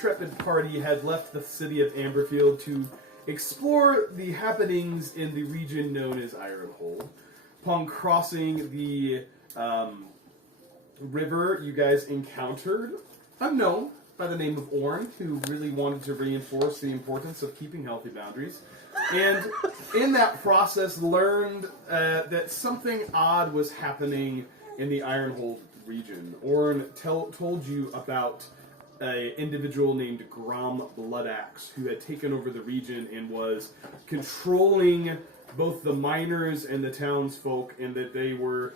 intrepid party had left the city of Amberfield to explore the happenings in the region known as Ironhold. Upon crossing the river, you guys encountered a gnome by the name of Orn, who really wanted to reinforce the importance of keeping healthy boundaries. And in that process, learned that something odd was happening in the Ironhold region. Orn told you about an individual named Grom Bloodaxe, who had taken over the region and was controlling both the miners and the townsfolk, and that they were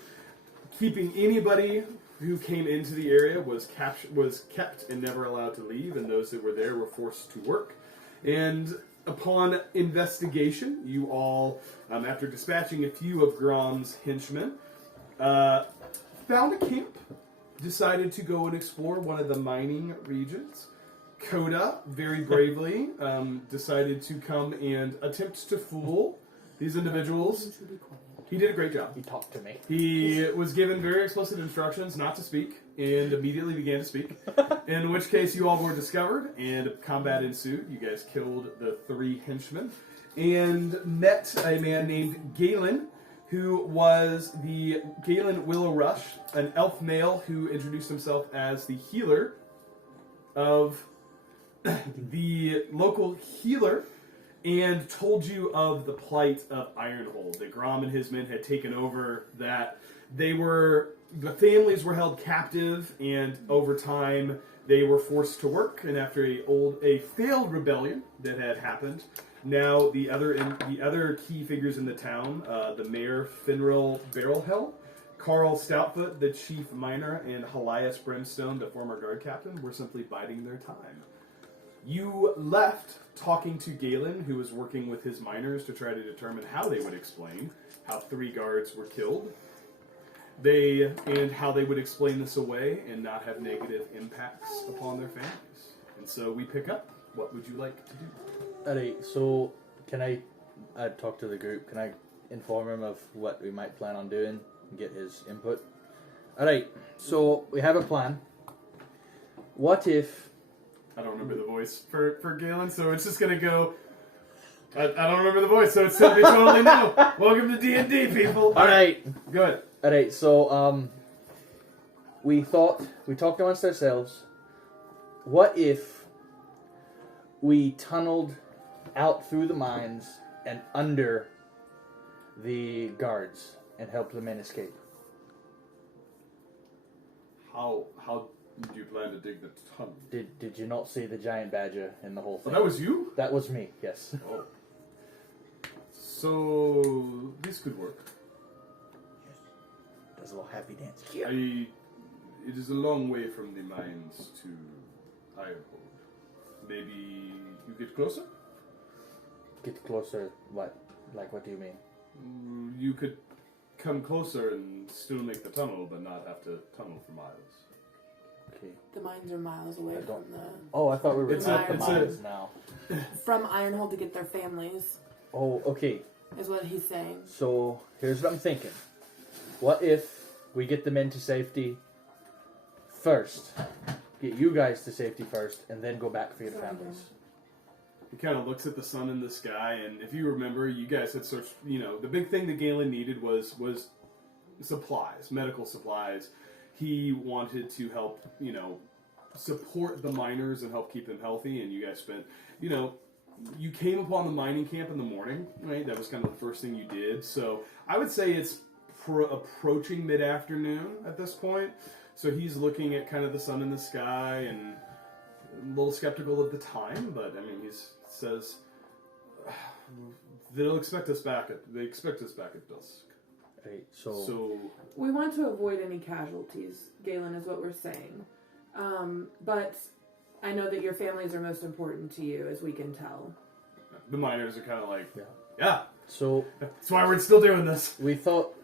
keeping anybody who came into the area was kept and never allowed to leave, and those that were there were forced to work. And upon investigation, you all, after dispatching a few of Grom's henchmen, found a camp, decided to go and explore one of the mining regions. Coda, very bravely, decided to come and attempt to fool these individuals. He did a great job. He talked to me. He was given very explicit instructions not to speak, and immediately began to speak. In which case, you all were discovered, and combat ensued. You guys killed the 3 henchmen, and met a man named Gaelyn, who was the Gaelyn Willow Rush, an elf male who introduced himself as the healer of the local healer, and told you of the plight of Ironhold. That Grom and his men had taken over, that the families were held captive, and over time they were forced to work, and after a failed rebellion that had happened, now the other key figures in the town, the mayor Finral Barrelhell, Carl Stoutfoot, the chief miner, and Helias Brimstone, the former guard captain, were simply biding their time. You left talking to Gaelyn, who was working with his miners to try to determine how they would explain how 3 guards were killed. And how they would explain this away and not have negative impacts upon their families. And so we pick up. What would you like to do? Alright, so can I talk to the group? Can I inform him of what we might plan on doing and get his input? Alright, so we have a plan. What if... I don't remember the voice for Gaelyn, so it's just going to go... I don't remember the voice, so it's going to be totally new. Welcome to D&D, people. Alright. Good. Alright, so we talked amongst ourselves. What if we tunneled out through the mines and under the guards and helped the men escape? How did you plan to dig the tunnel? Did you not see the giant badger in the whole thing? Oh, that was you? That was me, yes. Oh. So, this could work. Yes. Does a little happy dance. It is a long way from the mines to Ironhold. Maybe you get closer? Get closer, what? Like, what do you mean? You could come closer and still make the tunnel, but not have to tunnel for miles. Okay. The mines are miles away from the... Oh, I thought we were It's at the a- mines now. From Ironhold to get their families, Oh, okay. is what he's saying. So, here's what I'm thinking. What if we get the men to safety first? Get you guys to safety first, and then go back for your families. He kind of looks at the sun in the sky, and if you remember, you guys had searched, the big thing that Gaelyn needed was supplies, medical supplies. He wanted to help, support the miners and help keep them healthy, and you guys spent, you came upon the mining camp in the morning, right? That was kind of the first thing you did. So I would say it's approaching mid-afternoon at this point. So he's looking at kind of the sun in the sky and a little skeptical of the time, but I mean, he says they expect us back at dusk. Right, so We want to avoid any casualties, Gaelyn, is what we're saying. But I know that your families are most important to you, as we can tell. The miners are kind of like, yeah. So that's why we're still doing this. we thought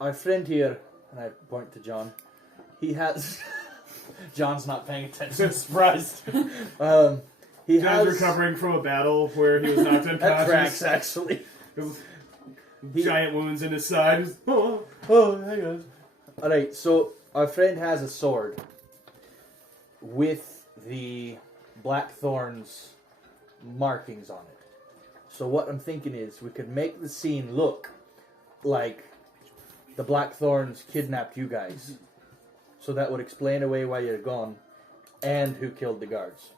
our friend here, and I point to John, he has... John's not paying attention, surprised. John's recovering from a battle where he was knocked unconscious. That tracks, actually. Giant wounds in his side. Oh, hey guys. Alright, so our friend has a sword with the blackthorn's markings on it. So what I'm thinking is we could make the scene look like the blackthorns kidnapped you guys. So that would explain away why you're gone and who killed the guards.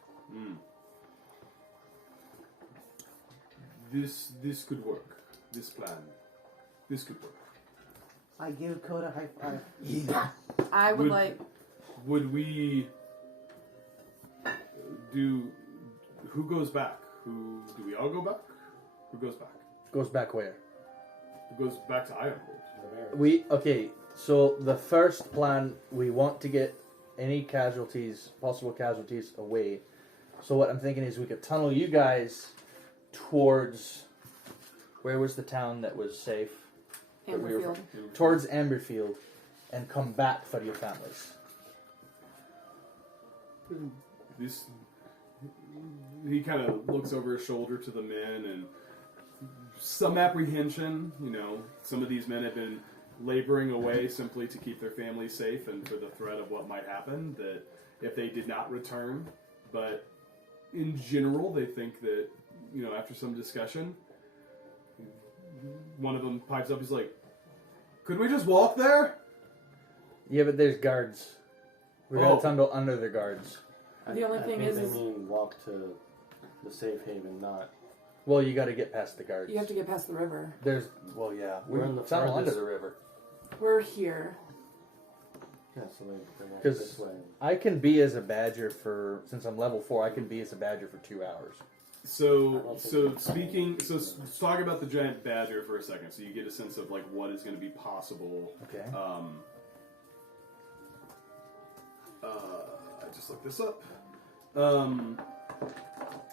This could work. This plan. This could work. I give Code a high five. I would like. Would we do? Who goes back? Do we all go back? Who goes back? Goes back where? Who goes back to Ironhold? Okay, so the first plan, we want to get any casualties, possible casualties, away. So what I'm thinking is we could tunnel you guys towards, where was the town that was safe? Amberfield. Towards Amberfield, and come back for your families. This. He kind of looks over his shoulder to the men, and some apprehension. You know, some of these men have been laboring away simply to keep their families safe and for the threat of what might happen, that if they did not return. But in general, they think that, you know, after some discussion, one of them pipes up, he's like, could we just walk there? Yeah, but there's guards. We're gonna tunnel under the guards. The only thing is they mean walk to the safe haven, not. Well, you gotta get past the guards. You have to get past the river. There's, well, yeah. We're in the tunnel under farthest- the river. We're here. Yeah, so they act 'Cause this way. I can be as a badger for, since I'm level 4, I can be as a badger for 2 hours. Let's talk about the giant badger for a second, so you get a sense of like what is going to be possible. Okay. I just looked this up.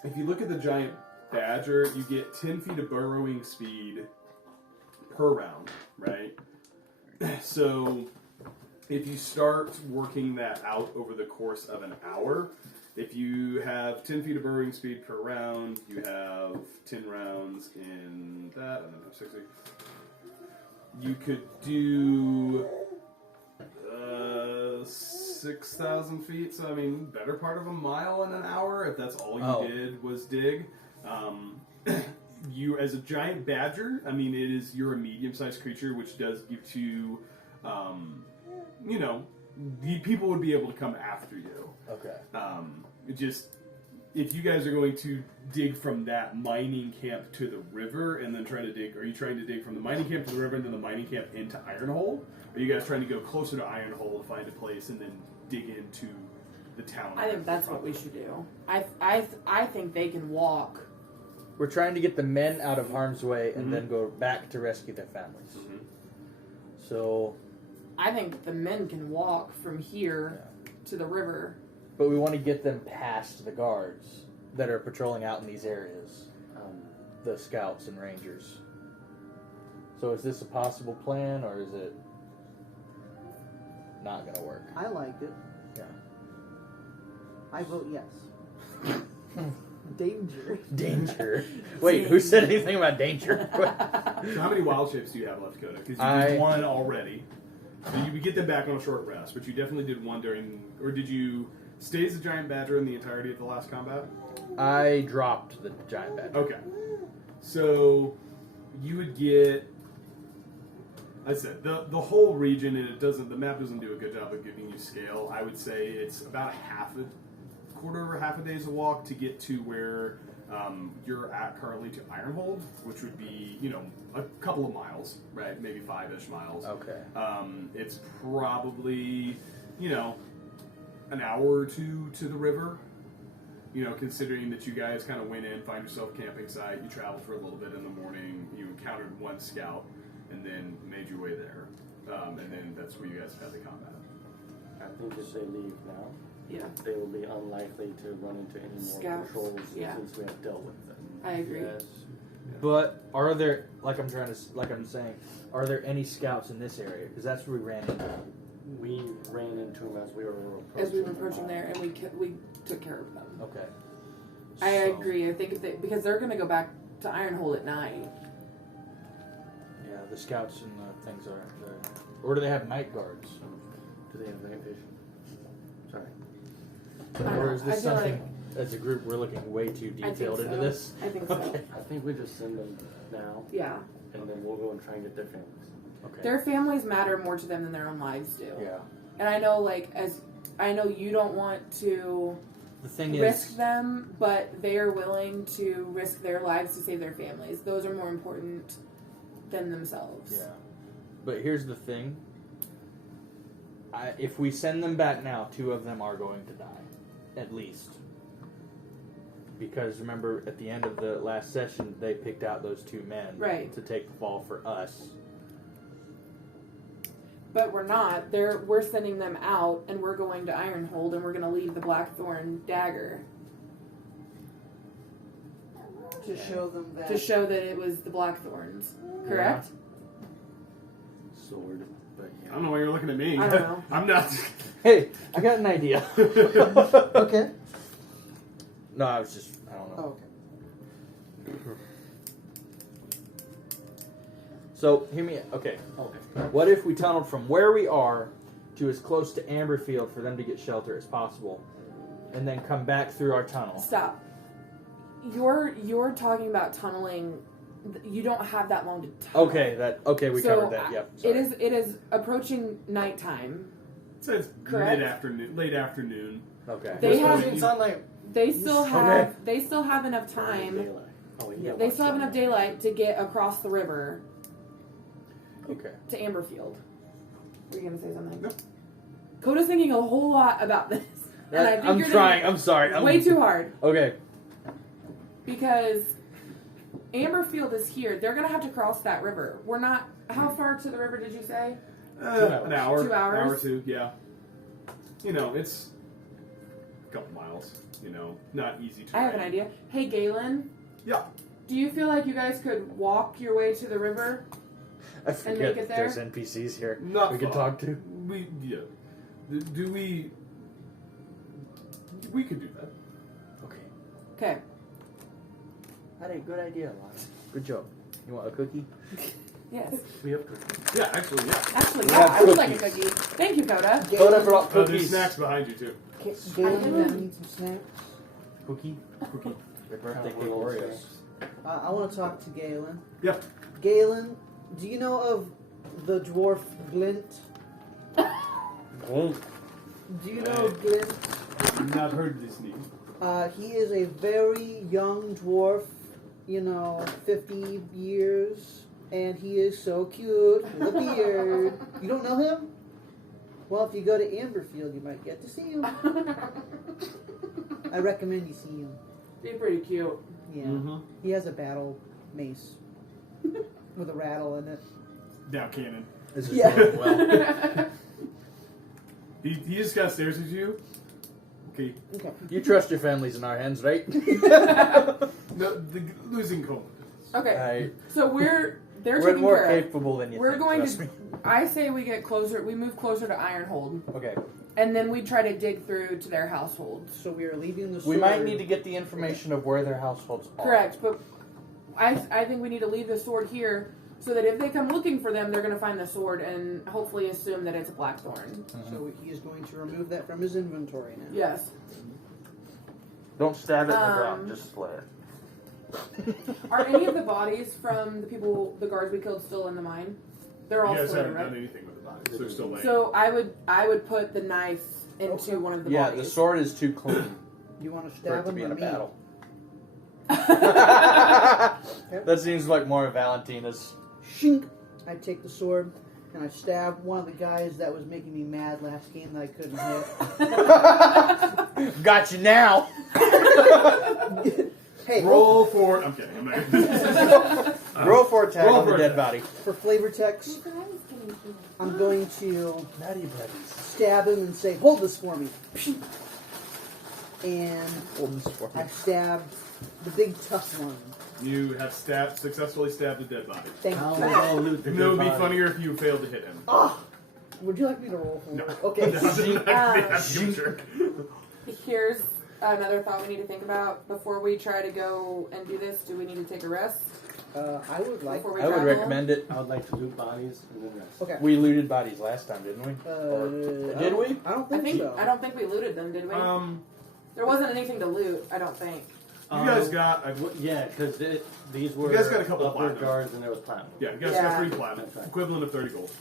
If you look at the giant badger, you get 10 feet of burrowing speed per round, right? So if you start working that out over the course of an hour, if you have 10 feet of burrowing speed per round, you have 10 rounds in that, and then have 60. You could do 6,000 feet, so I mean, better part of a mile in an hour, if that's all you did was dig. You, as a giant badger, I mean, you're a medium-sized creature, which does give you, you know, the people would be able to come after you. Okay. If you guys are going to dig from that mining camp to the river and then try to dig, are you trying to dig from the mining camp to the river and then the mining camp into Ironhold? Or are you guys trying to go closer to Ironhold, find a place, and then dig into the town? I think that's what we should do. I think they can walk. We're trying to get the men out of harm's way and then go back to rescue their families. Mm-hmm. So... I think the men can walk from here to the river. But we want to get them past the guards that are patrolling out in these areas. The scouts and rangers. So is this a possible plan, or is it not going to work? I liked it. Yeah. I vote yes. Danger. Danger. Wait, who said anything about danger? So how many wild shapes do you have left, Coda? Because you did one already. So you would get them back on a short rest, but you definitely did one during... Or did you stay as a giant badger in the entirety of the last combat? I dropped the giant badger. Okay. So you would get... I said, the whole region, and the map doesn't do a good job of giving you scale. I would say it's about quarter or half a day's a walk to get to where you're at currently to Ironhold, which would be, you know, a couple of miles, right? Maybe 5-ish miles. Okay. It's probably, you know, an hour or two to the river. You know, considering that you guys kind of went in, find yourself camping site, you traveled for a little bit in the morning, you encountered one scout, and then made your way there. And then that's where you guys had the combat. I think if they leave now, they will be unlikely to run into any more Scouts. patrols Yeah. since we have dealt with them. I agree. Yes. But are there, like I'm saying, are there any scouts in this area? Because that's where we ran into them. We ran into them as we were approaching. As we were approaching there, and we took care of them. Okay. I agree. I think because they're going to go back to Ironhold at night. Yeah, the scouts and the things are there. Or do they have night guards? Do they have night vision? Sorry. Or is I this feel something, as a group, we're looking way too I think detailed into so. this? I think so. Okay. I think we just send them now, Yeah. and then we'll go and try and get their families. Okay. Their families matter more to them than their own lives do. Yeah. And I know, I know you don't want to The thing risk is, them, but they are willing to risk their lives to save their families. Those are more important than themselves. yeah. But here's the thing. If we send them back now, 2 of them are going to die. At least. Because remember, at the end of the last session, they picked out those 2 men Right. to take the fall for us. But we're not. We're sending them out, and we're going to Ironhold, and we're going to leave the Blackthorn dagger To show them that. to show that it was the Blackthorns. Correct? Sword, but I don't know why you're looking at me. I don't know. I'm not. Hey, I got an idea. Okay. No, I was just, I don't know. Oh, okay. So, hear me. Okay. Okay. What if we tunneled from where we are to as close to Amberfield for them to get shelter as possible, and then come back through our tunnel? Stop. You're talking about tunneling. You don't have that long to tunnel. Okay, we covered that. Yep. It is approaching nighttime. So it's Correct. mid-afternoon, late afternoon. Okay. They What's have going It's on like they still have they still have enough time. daylight. Oh, yeah, They still have enough daylight to get across the river Okay. to Amberfield. Were you gonna say something? No. Coda's thinking a whole lot about this, and I think I'm you're trying. thinking I'm sorry. way too hard Okay. because Amberfield is here. They're gonna have to cross that river. We're not. How far to the river did you say? An hour. 2 hours? Hour or 2, yeah. You know, it's a couple miles. You know, not easy to I have an ride. idea. Hey, Gaelyn. Yeah. Do you feel like you guys could walk your way to the river? I make forget it that there? there's NPCs here Not we can far. talk to. Yeah. Do we? We could do that. Okay. Okay. Had a good idea, Lon. Good job. You want a cookie? Yes. We have cookies. Yeah, actually, yeah. Actually, We yeah, have I would like a cookies. cookie. Thank you, Coda. Coda brought There's cookies. snacks behind you too. Galen, I need some snacks. Cookie. Your birthday cake Little Oreos. snacks. I want to talk to Galen. Yeah. Galen, do you know of the dwarf Glint? Oh, Do you know Glint? I've not heard this name. He is a very young dwarf, 50 years, and he is so cute with a beard. You don't know him? Well, if you go to Amberfield, you might get to see him. I recommend you see him. Be pretty cute. Yeah. Mm-hmm. He has a battle mace with a rattle in it. Now cannon. This is Yeah. going well. He just got stares at you. Okay. Okay. You trust your families in our hands, right? No, the losing confidence. Okay. So they're We're taking more care of. capable than you We're think, going trust to. me. I say we get closer. We move closer to Ironhold, Okay. and then we try to dig through to their households. So we are leaving the We sword. might need to get the information of where their households are. Correct, but I think we need to leave the sword here so that if they come looking for them, they're going to find the sword and hopefully assume that it's a blackthorn. So he is going to remove that from his inventory now. Yes. Don't stab it in the Um, ground, just split it. Are any of the bodies from the guards we killed, still in the mine? They're all You guys still haven't in, done right? anything with the bodies. They're still laying. So I would put the knife into one of the Yeah, bodies. the sword is too clean You want to for it stab to him be or in a me? battle. That seems like more of Valentina's. Shink! I take the sword and I stab one of the guys that was making me mad last game that I couldn't hit. Got you now. Hey, Roll for. I'm kidding. I'm not. Roll for attack Roll on the for dead attack. body. for flavor text, I'm going to Natty buddies. stab him and say, "Hold this for me." And I stabbed the big tough one. You have successfully stabbed a dead body. Thank how you. we all loot the And it would be good body. funnier if you failed to hit him. Ah! Would you like me to roll for No. it? Okay. You jerk. Here's another thought we need to think about before we try to go and do this. Do we need to take a rest I would like. before we I would travel? recommend it. I would like to loot bodies and then rest. Okay. We looted bodies last time, didn't we? Or, I did don't- we? I don't I think so. don't think we looted them, did we? There wasn't anything to loot, I don't think. You guys got... Yeah, because these were guys got a couple upper platinum. guards and there was platinum. Yeah, you guys got 3 platinum. That's right. Equivalent of 30 gold.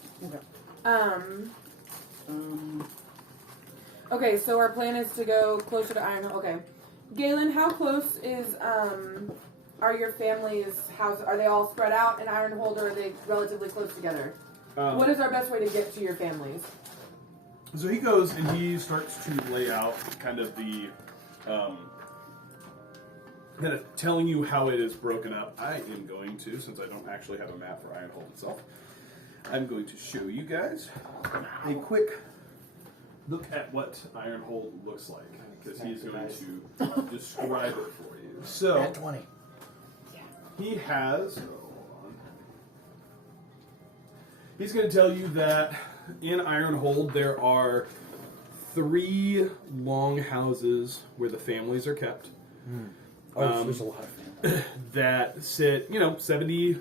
Okay, so our plan is to go closer to Ironhold. Okay. Gaelyn, how close is, are your families' houses? Are they all spread out in Ironhold, or are they relatively close together? What is our best way to get to your families? So he goes and he starts to lay out kind of the... kind of telling you how it is broken up. I am going to, since I don't actually have a map for Ironhold itself, I'm going to show you guys a quick look at what Ironhold looks like, because he's going to describe it for you. So, 20. he has... hold on. He's going to tell you that in Ironhold there are 3 long houses where the families are kept. There's a lot of family. That sit, 70,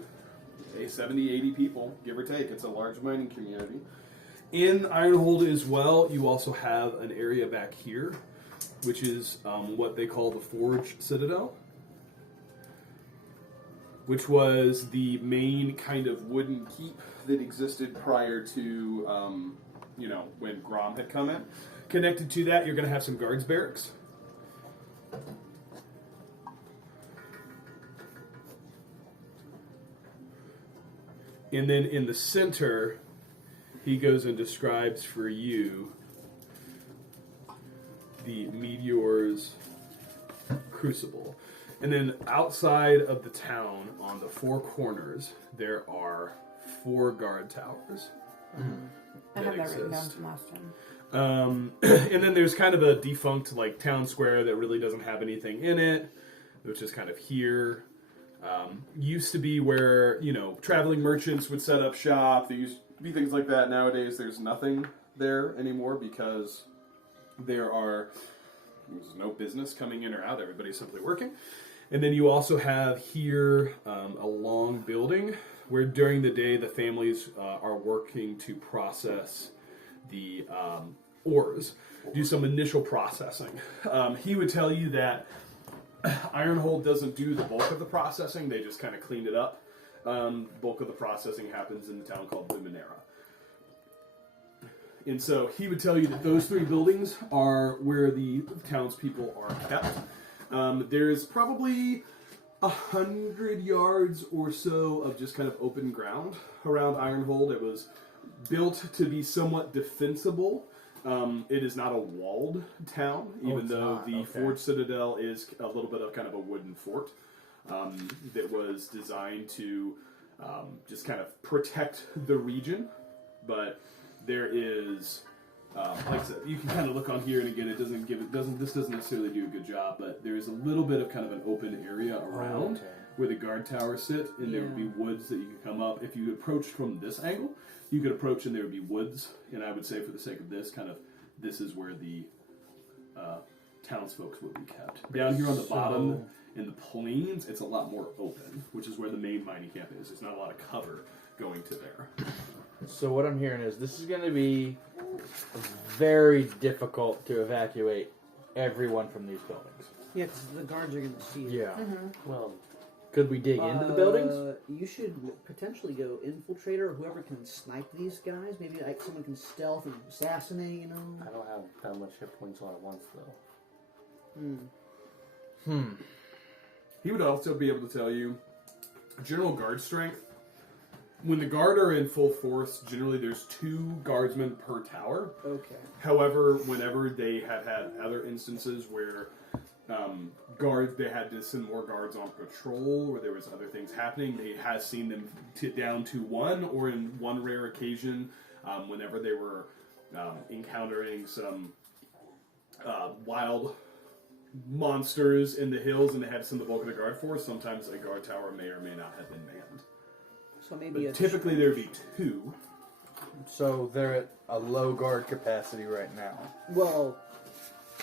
80 people, give or take. It's a large mining community. In Ironhold as well, you also have an area back here, which is what they call the Forge Citadel, which was the main kind of wooden keep that existed prior to, when Grom had come in. Connected to that, you're going to have some guards barracks. And then in the center, he goes and describes for you the Meteor's Crucible. And then outside of the town, on the 4 corners, there are 4 guard towers. I have that written down from last time. And then there's kind of a defunct town square that really doesn't have anything in it, which is kind of here. Used to be where, traveling merchants would set up shop. There used to be things like that. Nowadays, there's nothing there anymore because there's no business coming in or out. Everybody's simply working. And then you also have here a long building where during the day the families are working to process the ores, do some initial processing. He would tell you that Ironhold doesn't do the bulk of the processing, they just kind of clean it up. Bulk of the processing happens in the town called Luminera. And so he would tell you that those 3 buildings are where the townspeople are kept. There's probably 100 yards or so of just kind of open ground around Ironhold. It was built to be somewhat defensible. It is not a walled town, even though the Forge Citadel is a little bit of kind of a wooden fort that was designed to just kind of protect the region. But there is, like I said, you can kind of look on here, and again, this doesn't necessarily do a good job, but there is a little bit of kind of an open area around where the guard towers sit, and there would be woods that you could come up. If you approached from this angle, you could approach and there would be woods, and I would say for the sake of this, this is where the townsfolk would be kept. Down here on the bottom, in the plains, it's a lot more open, which is where the main mining camp is. There's not a lot of cover going to there. So what I'm hearing is this is going to be very difficult to evacuate everyone from these buildings. Yeah, because the guards are going to see it. Yeah. Well, Could we dig into the buildings? You should potentially go infiltrator, whoever can snipe these guys. Maybe someone can stealth and assassinate, I don't have that much hit points all at once, though. He would also be able to tell you general guard strength. When the guard are in full force, generally there's 2 guardsmen per tower. Okay. However, whenever they have had other instances where they had to send more guards on patrol, or there was other things happening, they has seen them down to 1, or in one rare occasion, whenever they were encountering some wild monsters in the hills and they had to send the bulk of the guard force, sometimes a guard tower may or may not have been manned. So maybe Typically there would be 2. So they're at a low guard capacity right now. Well,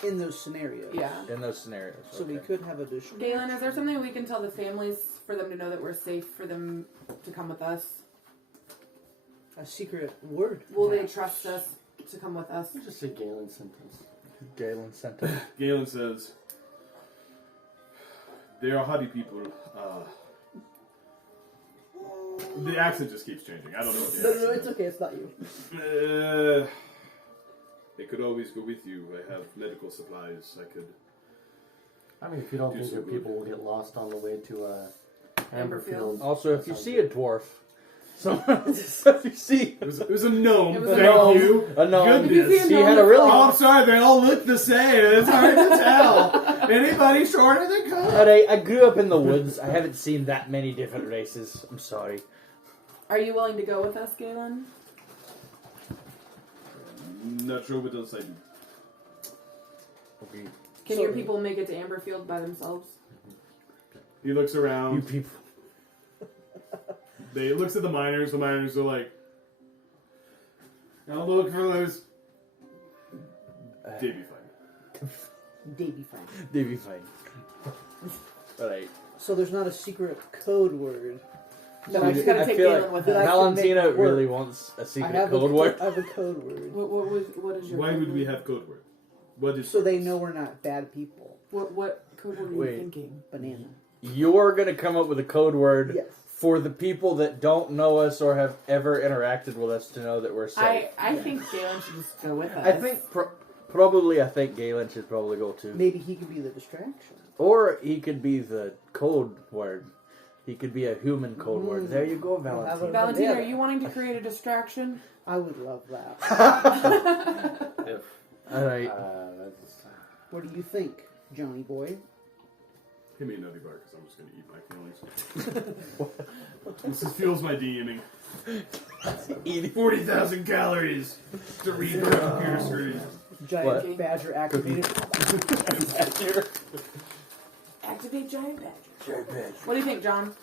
in those scenarios. Yeah. In those scenarios. So we could have additional. Gaelyn, is there something we can tell the families for them to know that we're safe for them to come with us? A secret word. Will they trust us to come with us? Just say Gaelyn sent us. Gaelyn sent him. Gaelyn says, "They are hardy people. The accent just keeps changing. I don't know what the accent it's okay. It's not you. They could always go with you. I have medical supplies. I could. I mean, if you don't Do think so your good. people will get lost on the way to Amberfield. Also, if you Sounds see good. a dwarf, if you see It was a gnome. It was a Thank gnome. you. a gnome, Goodness. he had a really. Oh, I'm sorry. They all look the same. It's hard to tell. Anybody shorter than Cole? But I grew up in the woods. I haven't seen that many different races. I'm sorry. Are you willing to go with us, Gaelyn? Not sure what else I do. Okay. Can your people make it to Amberfield by themselves? He looks You around. people. They looks at the miners. The miners are like, "I'll look for those." They'd be fine. They be fine. They'd be fine. Alright. So there's not a secret code word. No, I just gotta I take feel Gaelyn like with that us. I can Valentina make it work. really wants a I secret have code word. I have a code word. What is your Why code would we word? have code word? What is So they know we're not bad people. What code word are Wait. you thinking? Banana. You're gonna come up with a code word Yes. for the people that don't know us or have ever interacted with us to know that we're safe. I think Gaelyn should just go with us. I think probably Gaelyn should probably go too. Maybe he can be the distraction. Or he could be the code word. He could be a human code word. There you go, We'll have Valentina. a- Valentina, Yeah. are you wanting to create a distraction? I would love that. If, Alright. that's... What do you think, Johnny boy? Give me a nutty bar because I'm just going to eat my feelings. This fuels my DMing. 40,000 calories to read the computer screen. Giant What? badger activated. Activate giant badger. What do you think, John?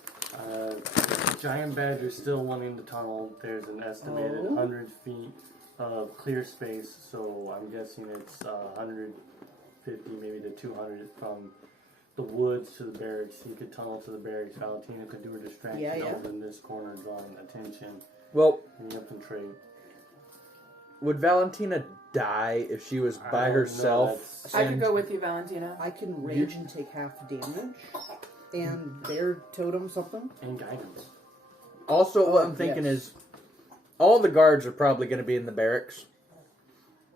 Giant badger still wanting to tunnel. There's an estimated 100 feet of clear space, so I'm guessing it's 150, maybe to 200 from the woods to the barracks. You could tunnel to the barracks. Valentina could do a distraction Yeah. over in this corner, drawing attention. Well, And you infiltrate. would Valentina die if she was I by don't know, herself? that's- I could go with you, Valentina. I can rage and take half damage. And bear totem something. And guidance. Also, what I'm thinking yes. is, all the guards are probably going to be in the barracks.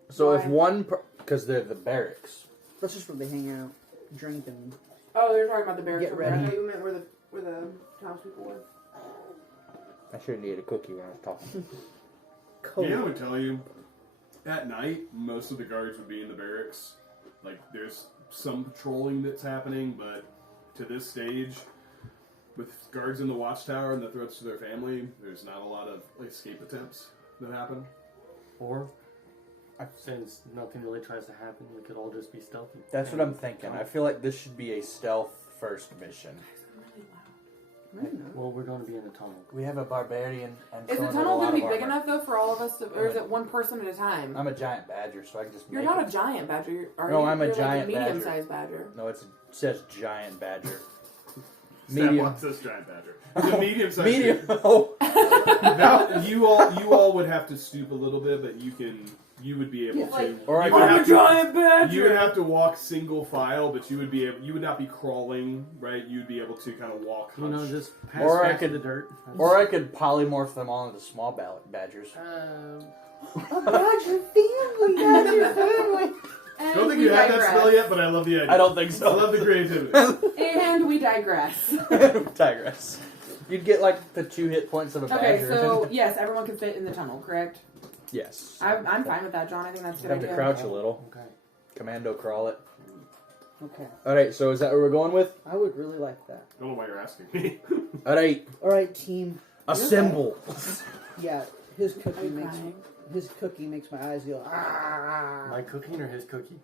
So if Why? one, because they're the barracks. That's just where they hang out, drink, and Oh, you're talking about the barracks. Get over there. I ready. thought you meant where the townspeople were. I should have ate a cookie when I was talking. code. Yeah, I would tell you. At night, most of the guards would be in the barracks. Like, there's some patrolling that's happening, but to this stage, with guards in the watchtower and the threats to their family, there's not a lot of escape attempts that happen. Or, since nothing really tries to happen, we could all just be stealthy. That's what I'm thinking. I feel like this should be a stealth first mission. I don't know. Well, we're going to be in a tunnel. We have a barbarian and Is the someone with tunnel a lot going to be of big armor. enough though for all of us to, or is it one person at a time? I'm a giant badger, so I can just You're make not it. a giant badger. Are No, you? I'm a You're giant like a badger. medium-sized badger. No, it says giant badger. Medium. Medium. Says giant badger. It's a medium-sized. Medium. Oh. Now, you all would have to stoop a little bit, but you would be able Yeah. to. Like, Or I you could- would I'm a have to- giant badger. You would have to walk single file, but you would not be crawling, right? You'd be able to kind of walk. You know, hunched. just pass Or I back to could- the dirt. Or I could polymorph them all into small badgers. A badger family, badger family. And Don't think we you have that digress. spell yet, but I love the idea. I don't think I so. love the creativity. And we digress. Digress. You'd get like the 2 hit points of a Okay, badger. so yes, everyone can fit in the tunnel, correct? yes. I'm fine with that, John. I think that's a You good have to idea. crouch a little. Okay. Commando crawl it. Okay, Alright, so is that what we're going with? I would really like that. I don't know why you're asking me. Alright, All right, team. assemble. Yeah, his Are cookie you makes crying? my eyes go ah. My cooking or his cookie?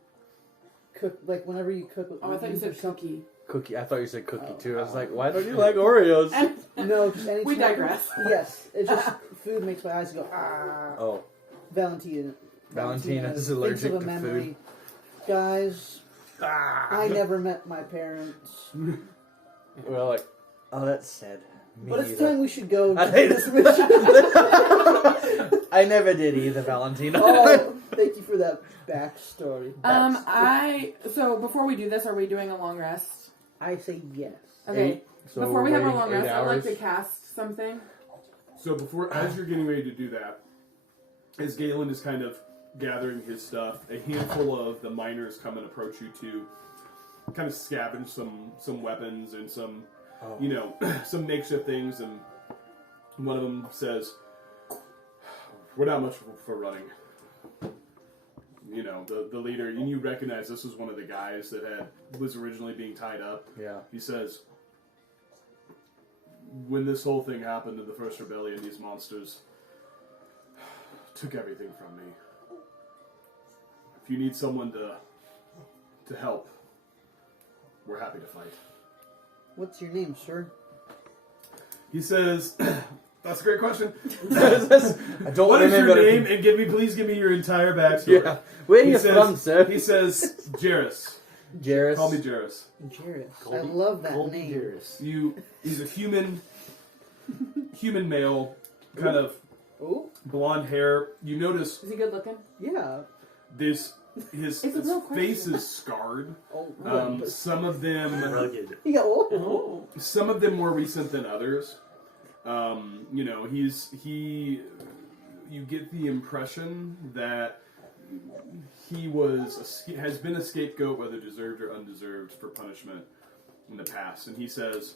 Cook like whenever you cook with Oh, I thought you onions or said something. cookie. Cookie. I thought you said cookie too. I was like, why don't you like Oreos? No, just any. We snack- digress. Yes, it's just food makes my eyes go ah. Oh, Valentina. Valentina is thinks allergic of a to memory. food. Guys, I never met my parents. We're like, oh, that's sad. But it's time we should go I to hate this mission. I never did either, Valentina. Oh, thank you for that backstory. So before we do this, are we doing a long rest? I say yes. Okay. So Before we have our waiting long 8 rest, I'd like hours. to cast something. So as you're getting ready to do that, as Gaelyn is kind of gathering his stuff, a handful of the miners come and approach you to kind of scavenge some weapons and some, some makeshift things, and one of them says, "We're not much for running." The leader, and you recognize this was one of the guys that was originally being tied up. Yeah. He says, "When this whole thing happened in the first rebellion, these monsters took everything from me. If you need someone to help, we're happy to fight." What's your name, sir? He says, "That's a great question. I don't What is remember. your name? And please give me your entire backstory." Yeah. Where are He you says- from, sir? He says, "Jairus. Jairus. Call me Jairus." Jairus. I love that name. He's a human male, kind of Oh, blonde hair. You notice Is he good looking? yeah. his It's a real face question. is scarred. Oh, Some of them Rugged. yeah. Oh. some of them more recent than others. You get the impression that he has been a scapegoat, whether deserved or undeserved, for punishment in the past. And he says,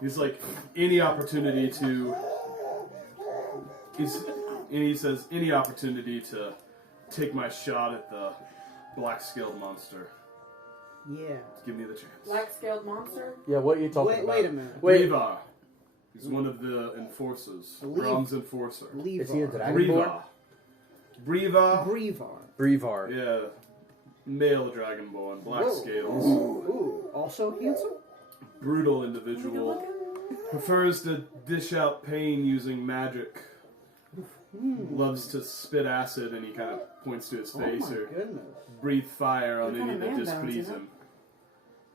he's like, any opportunity to take my shot at the black-scaled monster, Yeah. give me the chance. Black-scaled monster? Yeah, what are you talking about? Wait a minute. Wait. Breva. He's one of the enforcers. Leave. Brom's enforcer. Is he a Levar. dragonborn? Breva. Brevar. Brevar. Yeah. Male dragonborn. Black Whoa. scales. Ooh. Also handsome? Brutal Is he good individual. looking? Prefers to dish out pain using magic. Loves to spit acid, and he kind of points to his Oh face, my or goodness. breathe fire on What any kind of that man displease bones, him.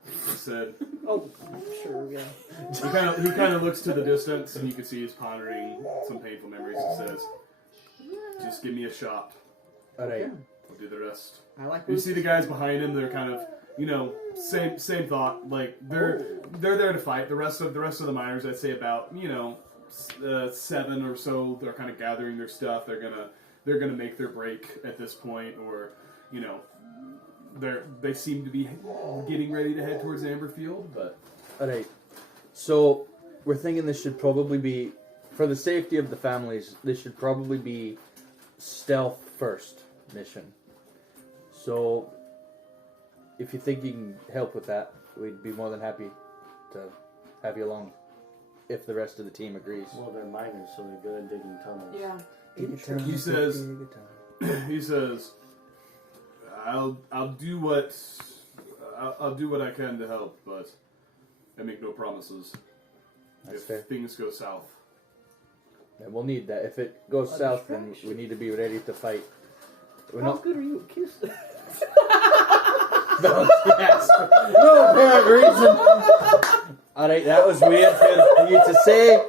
He said. Oh, sure, yeah. He kind of looks to the distance, and you can see he's pondering some painful memories. He says, "Just give me a shot. Alright. I'll do the rest." I like You see the guys behind him. They're kind of, same thought. Like they're there to fight. The rest of the miners, I'd say about 7 or so. They're kind of gathering their stuff. They're gonna make their break at this point, or they seem to be getting ready to head towards Amberfield. But Alright. So, we're thinking this should probably be, for the safety of the families, this should probably be stealth first mission. So, if you think you can help with that, we'd be more than happy to have you along, if the rest of the team agrees. Well, they're miners, so they're good at digging tunnels. Yeah. He says, he says, I'll do what I can to help, but I make no promises. That's If fair. things go south, And we'll need that. If it goes A south, then distraction. we need to be ready to fight. We're How not. good are you at kissing? Yes. No apparent reason. Alright, that was weird for you to say.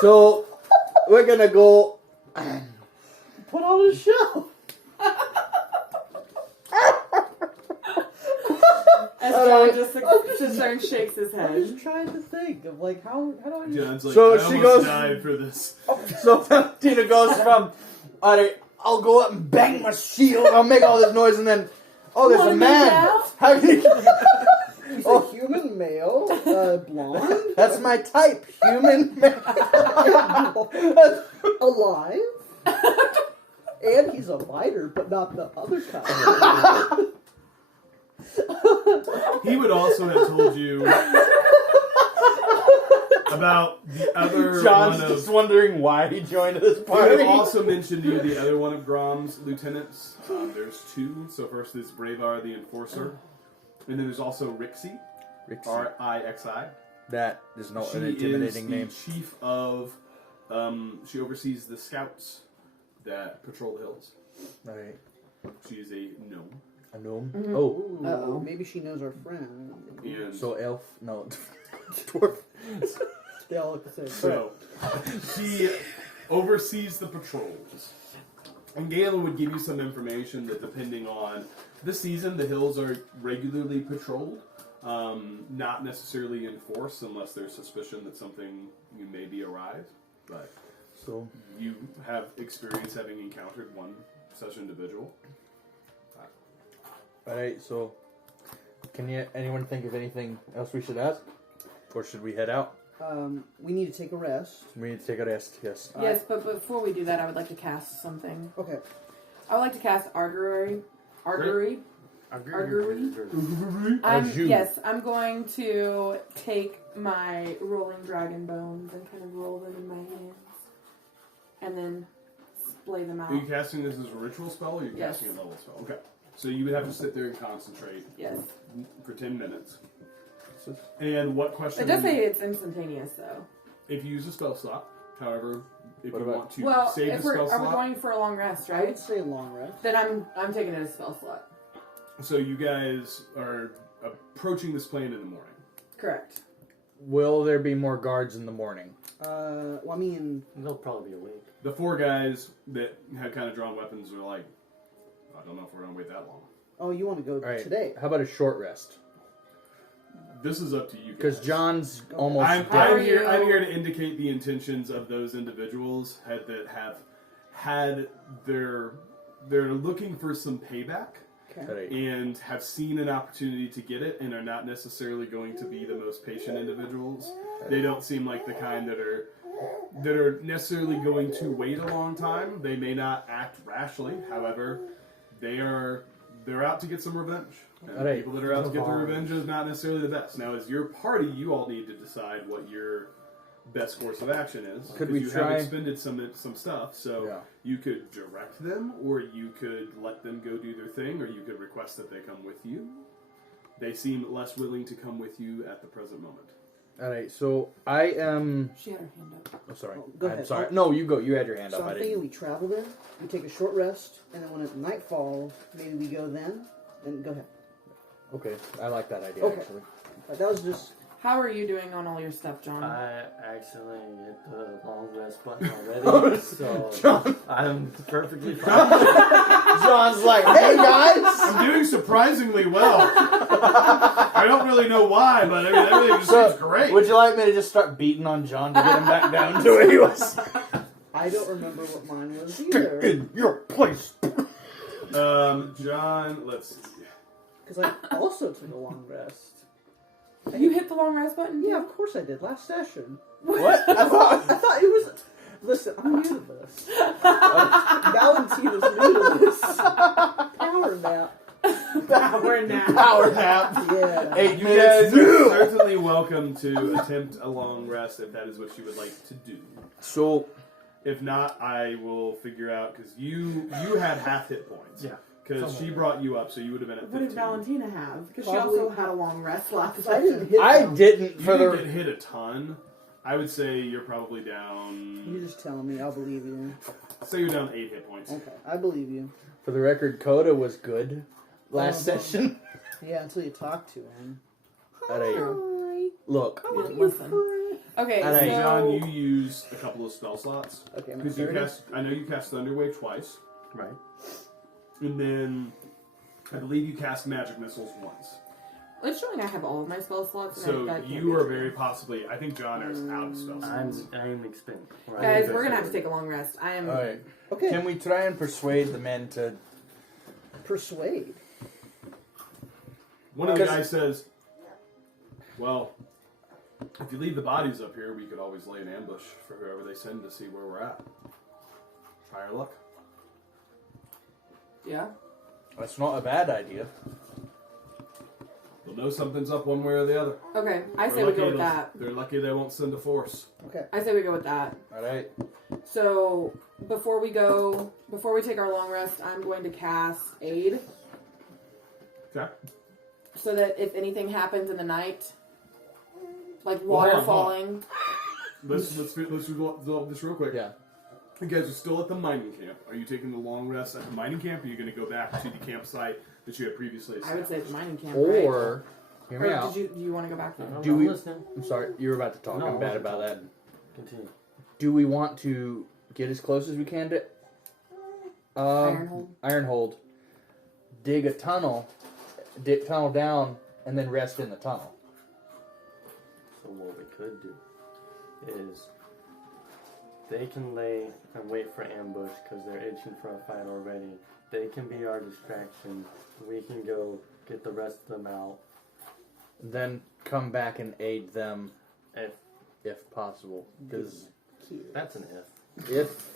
So, we're gonna go. Put on a show. As Alright. John just sits there and shakes his I'm head. just trying to think of how do I John's like, So I she almost goes- died for this. So Valentina goes from, alright, I'll go up and bang my shield, I'll make all this noise, and then, oh, there's Wanna a make man. out? How can you, He's Oh. a human male, blonde, that's my type, human. alive, and he's a fighter, but not the other kind. He would also have told you about the other John's one of. just wondering why he joined this He would party. have also mentioned to you the other one of Grom's lieutenants. There's 2. So first is Bravar the Enforcer, and then there's also Rixie, Rixi. That is not She an is intimidating the name. chief of. She oversees the scouts that patrol the hills. Alright. She is a gnome. A gnome? Mhm. Oh, Ooh, Uh-oh. maybe she knows our friend. And so elf? No. Dwarf. They all look the same. So, she oversees the patrols. And Gaelyn would give you some information that depending on the season, the hills are regularly patrolled. Not necessarily enforced unless there's suspicion that something you may be arrived. But So you have experience having encountered one such individual. alright, so anyone think of anything else we should ask? Or should we head out? We need to take a rest. We need to take a rest, yes. Yes, but before we do that, I would like to cast something. Okay. I would like to cast Augury. Augury. Argu. Yes, I'm going to take my rolling dragon bones and kind of roll them in my hands, and then splay them out. Are you casting this as a ritual spell or are you Yes. casting a level spell? Okay. So you would have to sit there and concentrate Yes. for 10 minutes. And what question? It does say it's instantaneous, though. If you use a spell slot, however, if What you about- want to Well, save if the spell are we slot, going for a long rest, I right? would say long rest. Then I'm taking it as a spell slot. so you guys are approaching this plane in the morning. Correct. Will there be more guards in the morning? Well, I mean, They'll probably be awake. The four guys that had kind of drawn weapons are like, I don't know if we're going to wait that long. oh, you want to go Alright, today? how about a short rest? This is up to you guys. Because John's almost I'm dead. here. you- I'm here to indicate the intentions of those individuals that have had they're looking for some payback Okay. Alright. and have seen an opportunity to get it and are not necessarily going to be the most patient individuals. They don't seem like the kind that are necessarily going to wait a long time. They may not act rashly. However, they're out to get some revenge. And Alright. people that are out to get the revenge is not necessarily the best. Now, as your party, you all need to decide what your best course of action is. Could because we you try- have expended some stuff, so Yeah. you could direct them, or you could let them go do their thing, or you could request that they come with you. They seem less willing to come with you at the present moment. Alright, so I am... She had her hand up. Oh, sorry. Oh, go I'm ahead. sorry. No, you go. You had your hand So up. I I'm didn't. thinking we travel then, we take a short rest, and then when it's nightfall, maybe we go then. Then go ahead. Okay, I like that idea, Okay. actually. That was just. How are you doing on all your stuff, John? I actually hit the long rest button already, so John. I'm perfectly fine. John's like, hey, guys! I'm doing surprisingly well. I don't really know why, but I mean, everything just So, seems great. would you like me to just start beating on John to get him back down to where he was? I don't remember what mine was either. In your place. John, let's see. Because I also took a long rest. You hit the long rest button? Yeah, of course I did. Last session. What? I thought it was. Listen, I'm new to this. Valentina's new to this. Power nap. Power nap. Power nap. Yeah. 8 You minutes. guys are certainly welcome to attempt a long rest if that is what you would like to do. So, If not, I will figure out, because you had half hit points. Yeah. Because she brought you up, so you would have been at 15. What did Valentina have? Because she Probably- also had a long rest last I didn't session. hit. I them. didn't You for didn't the... get hit a ton. I would say you're probably You down... just tell me. I'll believe you. Say you're down 8 hit points. Okay, I believe you. For the record, Coda was good last Oh, session. Yeah, until you talk to him. Alright. Look. You didn't listen. Okay, Alright. so John, you used a couple of spell slots. Okay, I'm Because you 30. cast... I know you cast Thunderwave twice. Right. And then... I believe you cast Magic Missiles once. it's showing I have all of my spell slots. And So I can't you reach are them. very possibly... I think John is out of spell slots. I'm expending. Right. Guys, think we're gonna that's have to take a long rest. I am. Alright. Okay, Can we try and persuade the men to... persuade. One of the Because- guys says, well, if you leave the bodies up here, we could always lay an ambush for whoever they send to see where we're at. Try your luck. Yeah. That's not a bad idea. They'll know something's up one way or the other. Okay, I say They're we lucky go with they'll- that. They're lucky they won't send a force. Okay. I say we go with that. Alright. So before we take our long rest, I'm going to cast Aid, Okay. so that if anything happens in the night, like Well, water hold on. falling. Let's resolve this real quick. Yeah. You guys are still at the mining camp. Are you taking the long rest at the mining camp, or are you going to go back to the campsite that you had previously I would established? say the mining camp. Right? Or Hear me Or out. do you want to go back there? I'm Do we- listening. I'm sorry, you were about to talk. No, I'm I bad wasn't about that. talking. Continue. Do we want to get as close as we can to Ironhold, dig a tunnel down, and then rest in the tunnel? So what we could do is they can lay and wait for ambush because they're itching for a fight already. They can be our distraction. We can go get the rest of them out Then come back and aid them if if possible. Because that's an if.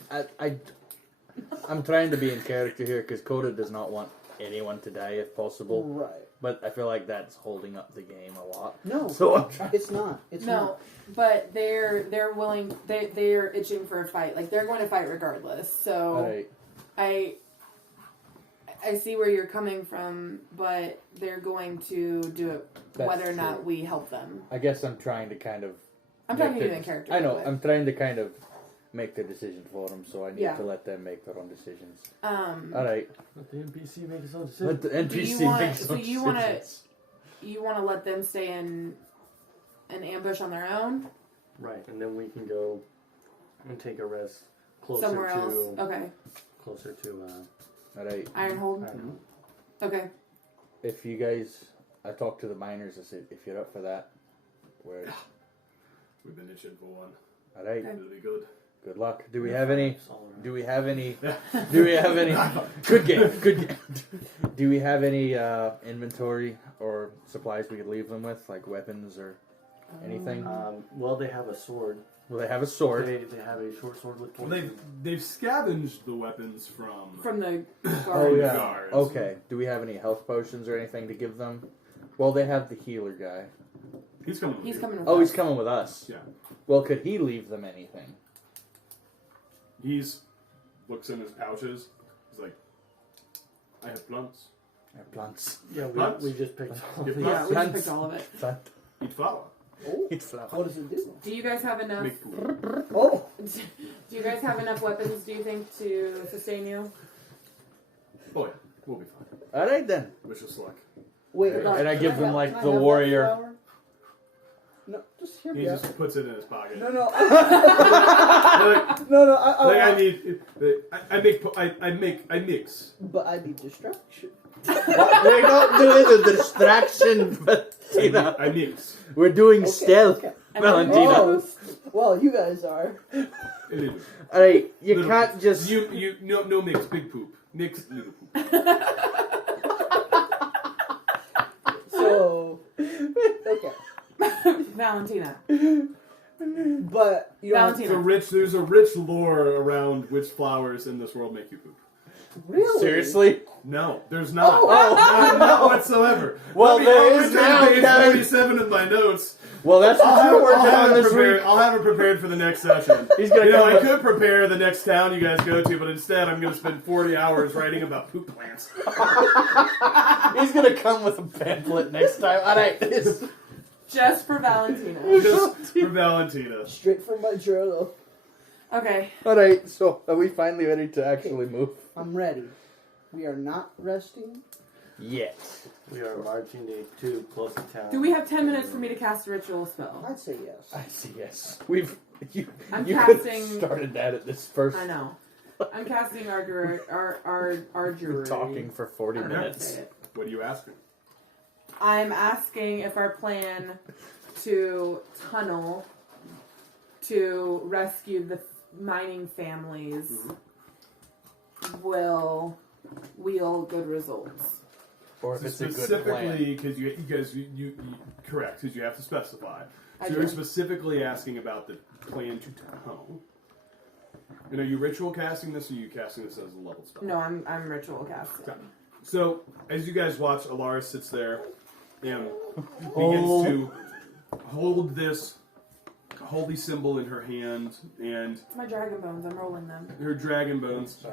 I'm trying to be in character here because Coda does not want anyone to die if possible. Right. But I feel like that's holding up the game a lot. No, So I'm trying. it's not. It's No, but they're willing. They're itching for a fight. Like they're going to fight regardless. So Alright. I see where you're coming from, but they're going to do it That's whether or true. not we help them. I guess I'm trying to kind of. I'm talking make to you their- in character. I know. by the way. I'm trying to kind of make their decision for them, so I need Yeah. to let them make their own decisions. All Um, right. Let the NPC make his own decision. Let the NPC wanna- make so some you wanna- decisions. you want to let them stay in an ambush on their own Right, and then we can go and take a rest closer somewhere to else. Okay, closer to All right. Ironhold. Ironhold. Okay, If you guys, I talked to the miners. I said, if you're up for that, we're We've been itching for one. all right. It'll be good. Good luck. Do we have any? All around. Do we have any? Do we have any? Good game. Good game. Do we have any inventory or supplies we could leave them with, like weapons or anything? Well, they have a sword. Will they have a sword? They have a short sword with Well, poison. they've scavenged the weapons from the Oh the yeah. guards. Okay. Do we have any health potions or anything to give them? Well, they have the healer guy. He's coming. With He's you. coming. With Oh, us. he's coming with us. Yeah. Well, could he leave them anything? He's looks in his pouches. He's like, I have plants. Plants. Yeah, Plants? we just picked all Get these. Yeah, we just Plants. picked all of it. Plant. Eat flour. Oh, It's flower. what does it do? Do you guys have enough? Make food. Oh, Do you guys have enough weapons? Do you think to sustain you? Oh yeah, we'll be fine. All right then. Wish us luck. wait. And I give them, like, can I the have that warrior- flower? No, just hear He me out. just puts it in his pocket. No, no. Like, No, no. I need. I mix. But I need distraction. We're not doing a distraction, but you know, I mix. we're doing Okay, stealth, okay. Valentina. Oh, well, you guys are. A little. All right, you Little can't bit. just. You no mix big poop. Mix little poop. So, okay. Valentina. But you don't. Valentina. There's a rich lore around which flowers in this world make you poop. Really? Seriously? No, there's not. Oh. Not whatsoever. Well, there I'll is return now, to page Kevin. 47 of my notes. Well, that's what you're working on this week. I'll have it prepared for the next session. He's gonna You know, come I with- could prepare the next town you guys go to, but instead I'm going to spend 40 hours writing about poop plants. He's gonna come with a pamphlet next time. All right. Just for Valentina. Just for Valentina. Straight from my journal. Okay. All right. So, are we finally ready to actually move? I'm ready. We are not resting. Yet. We are marching to close to town. Do we have 10 minutes for me to cast a ritual spell? I'd say yes. I see. Yes. We've. You I'm could have casting- started that at this first. I know. I'm casting our We're talking for 40 minutes. What are you asking? I'm asking if our plan to tunnel to rescue the mining families will wield good results. Or if it's a good Specifically, plan. because you guys, you correct, because you have to specify. I So you're do. specifically asking about the plan to tunnel. And are you ritual casting this, or are you casting this as a level spell? No, I'm ritual casting. Okay. So, as you guys watch, Alara sits there and begins Oh. to hold this holy symbol in her hand, and It's my dragon bones. I'm rolling them. her dragon bones.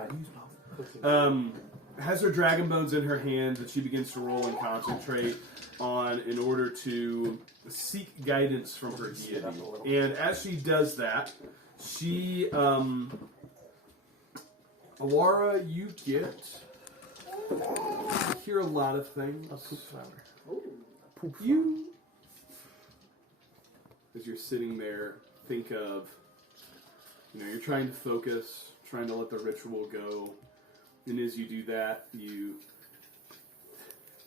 Has her dragon bones in her hand that she begins to roll and concentrate on in order to seek guidance from her deity. And as she does that, she, Alara, you hear a lot of things. A poop flower. poop from? You, as you're sitting there, think of, you're trying to focus, trying to let the ritual go, and as you do that, you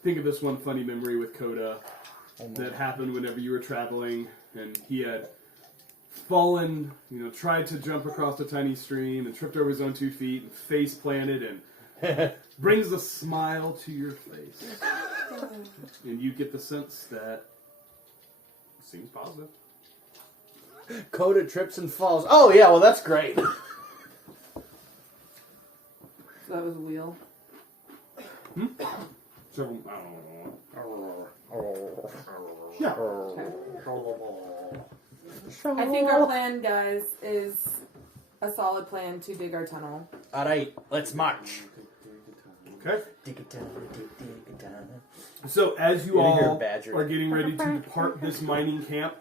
think of this one funny memory with Coda that happened whenever you were traveling, and he had fallen, tried to jump across a tiny stream and tripped over his own 2 feet and face planted and brings a smile to your face. And you get the sense that it seems positive. Coda trips and falls. Oh, yeah, well, that's great. So that was a wheel. So, yeah. I think our plan, guys, is a solid plan to dig our tunnel. All right, let's march. Okay. Dig it down, dig it down. So as you You hear a all badger. are getting ready to depart this mining camp,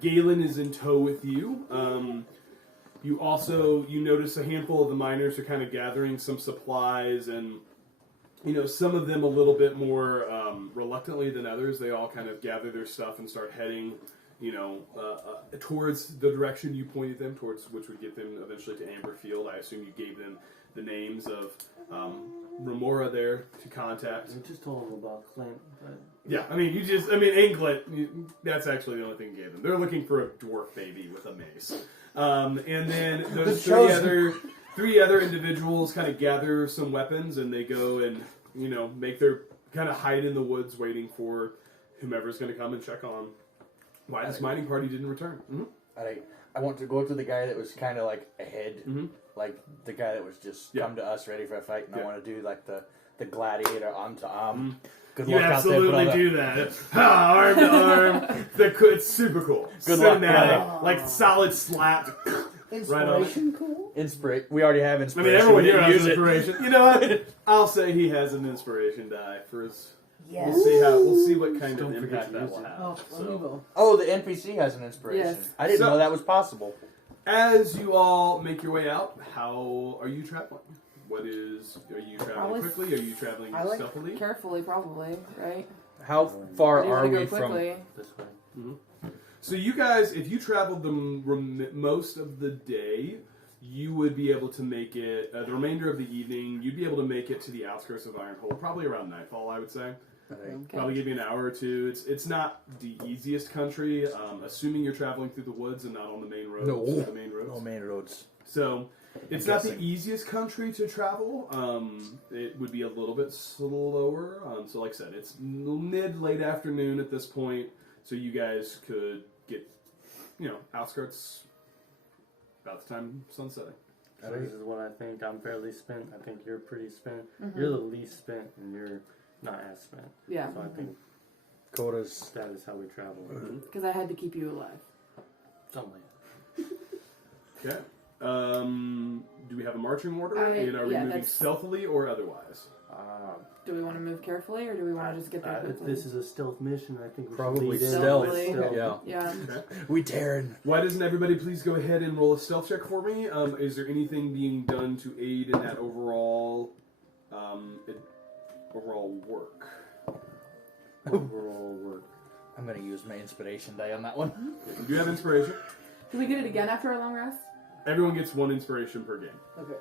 Gaelyn is in tow with you. You notice a handful of the miners are kind of gathering some supplies, and some of them a little bit more reluctantly than others. They all kind of gather their stuff and start heading, towards the direction you pointed them towards, which would get them eventually to Amberfield. I assume you gave them the names of Remora there to contact. We just told them about Clint, but... Yeah, Anklet, that's actually the only thing you gave them. They're looking for a dwarf baby with a mace. And then those three other individuals kind of gather some weapons, and they go and, make their kind of hide in the woods waiting for whomever's going to come and check on why this mining party didn't return. Mm-hmm. All right, I want to go to the guy that was kind of like ahead, like the guy that was just come to us ready for a fight, and I want to do like the gladiator arm to arm. Good You luck absolutely out there, do that. Arm to arm. It's super cool. Good luck, Cinematic. Like solid slap. Inspiration, cool. We already have inspiration. Everyone We here didn't has use it. inspiration. You know what? I'll say he has an inspiration die for his. Yes. We'll see what kind Don't of forget impact to that use will it. have. Oh, So, amiibo. Oh, the NPC has an inspiration. Yes. I didn't So- know that was possible. as you all make your way out, how are you traveling? Are you traveling Probably quickly? Are you traveling I like- stealthily? Carefully, probably, right? How far I are usually we go from? quickly. This way. So you guys, if you traveled most of the day, you would be able to make it, the remainder of the evening, you'd be able to make it to the outskirts of Ironhold, probably around nightfall, I would say. Okay. Probably give you an hour or two. It's not the easiest country, assuming you're traveling through the woods and not on the main roads. No. The main roads. No main roads. So it's I'm not guessing. the easiest country to travel. It would be a little bit slower. So like I said, it's late afternoon at this point, so you guys could get, outskirts about the time sun's setting. So this is what I think. I'm fairly spent. I think you're pretty spent. You're the least spent, and you're not as spent. Yeah, So I think Coda's. that is how we travel. because I had to keep you alive. Something like that. Okay. Do we have a marching order? Yeah, and are we moving that's- stealthily or otherwise? Do we want to move carefully, or do we want to just get there If quickly? this is a stealth mission, I think we Probably should lead in stealth. with Stealth. Yeah. Yeah. Okay. We daring. Why doesn't everybody please go ahead and roll a stealth check for me? Is there anything being done to aid in that overall work? Overall work. I'm gonna use my inspiration die on that one. You do have inspiration. Do we get it again after our long rest? Everyone gets one inspiration per game. Okay.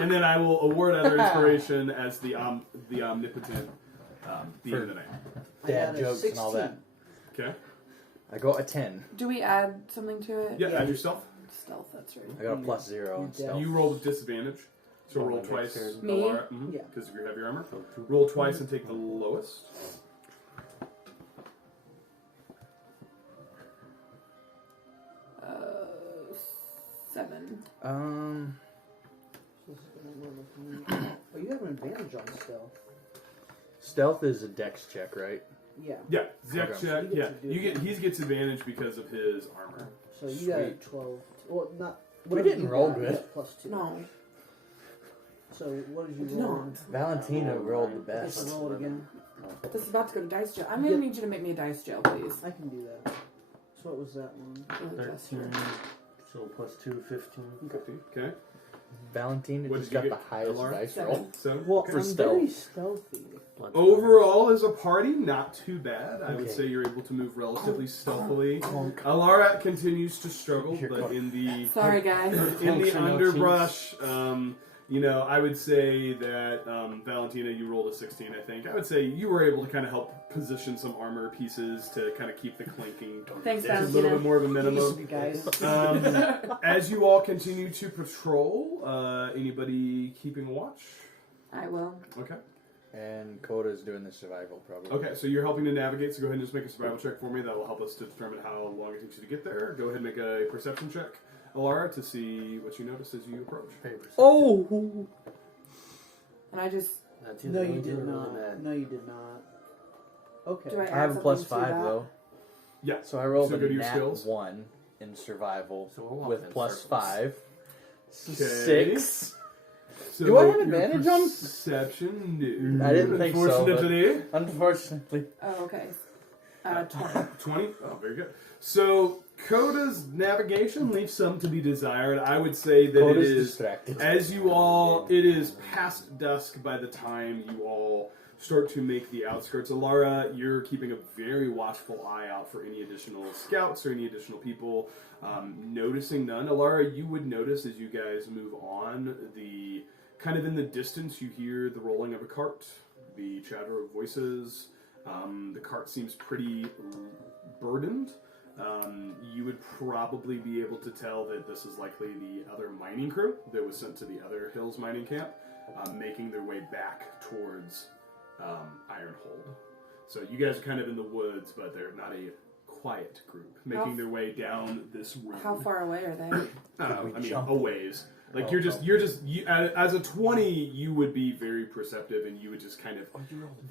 And then I will award other inspiration as the omnipotent the end of the night. I Dad got a jokes and all that. 16. Okay. I got a 10. Do we add something to it? Yeah, add yourself. Stealth, that's right. I got a +0 in Yeah. stealth. You roll with disadvantage. So roll my twice. dexterity. Me? Yeah. Because of your heavy armor. So two. Roll twice and take the lowest. Uh, 7. Oh, you have an advantage on stealth. Stealth is a dex check, right? Yeah. Yeah, Zach Okay. check. He gets Yeah, to do he that. gets advantage because of his armor. So you got a Sweet. 12. Well, not. We whatever didn't you roll got, you good. got +2. No. So what did you Did roll? not. Valentina rolled the I guess best. roll it again. This is about to go to dice jail. I'm going to need you to make me a dice jail, please. I can do that. So what was that one? 13. So +2, 15. 15. Okay. Valentina What just did you got get, the highest Alara? dice 7. roll. So Well, okay. For I'm stealth. very stealthy. Overall, as a party, not too bad. I would Okay. say you're able to move relatively stealthily. Alara continues to struggle, You're but clunk. in the Sorry, guys. in the Function of underbrush, I would say that Valentina, you rolled a 16, I think. I would say you were able to kind of help position some armor pieces to kind of keep the clinking Thanks, to a little Valentina. bit more of a Peace, minimum. you guys. As you all continue to patrol, anybody keeping watch? I will. Okay. And Coda's doing the survival, probably. Okay, so you're helping to navigate, so go ahead and just make a survival check for me. That will help us to determine how long it takes you to get there. Go ahead and make a perception check, Alara, to see what you notice as you approach. Oh! And I just. That's No, either you really good did or really not. bad. No, you did not. Okay. Do I I add have a something plus to 5, that? though. Yeah. So I rolled So a go to your nat skills. 1 in survival So we're walking with in plus circles. 5. Okay. 6. So Do I have your advantage on- perception? No. I didn't think so, but- Unfortunately. Unfortunately. Oh, okay. 20. 20? Oh, very good. So, Coda's navigation leaves some to be desired. I would say that Coda's it is, distracted. as you all, it is past dusk by the time you all start to make the outskirts. Alara, you're keeping a very watchful eye out for any additional scouts or any additional people. Noticing none. Alara, you would notice as you guys move on, the kind of in the distance you hear the rolling of a cart, the chatter of voices. The cart seems pretty burdened. You would probably be able to tell that this is likely the other mining crew that was sent to the other Hills mining camp, making their way back towards Ironhold. So you guys are kind of in the woods, but they're not a quiet group, making their way down this road. How far away are they? I don't know, I mean, jump? a ways. Like, Oh, you're just, as a 20, you would be very perceptive, and you would just kind of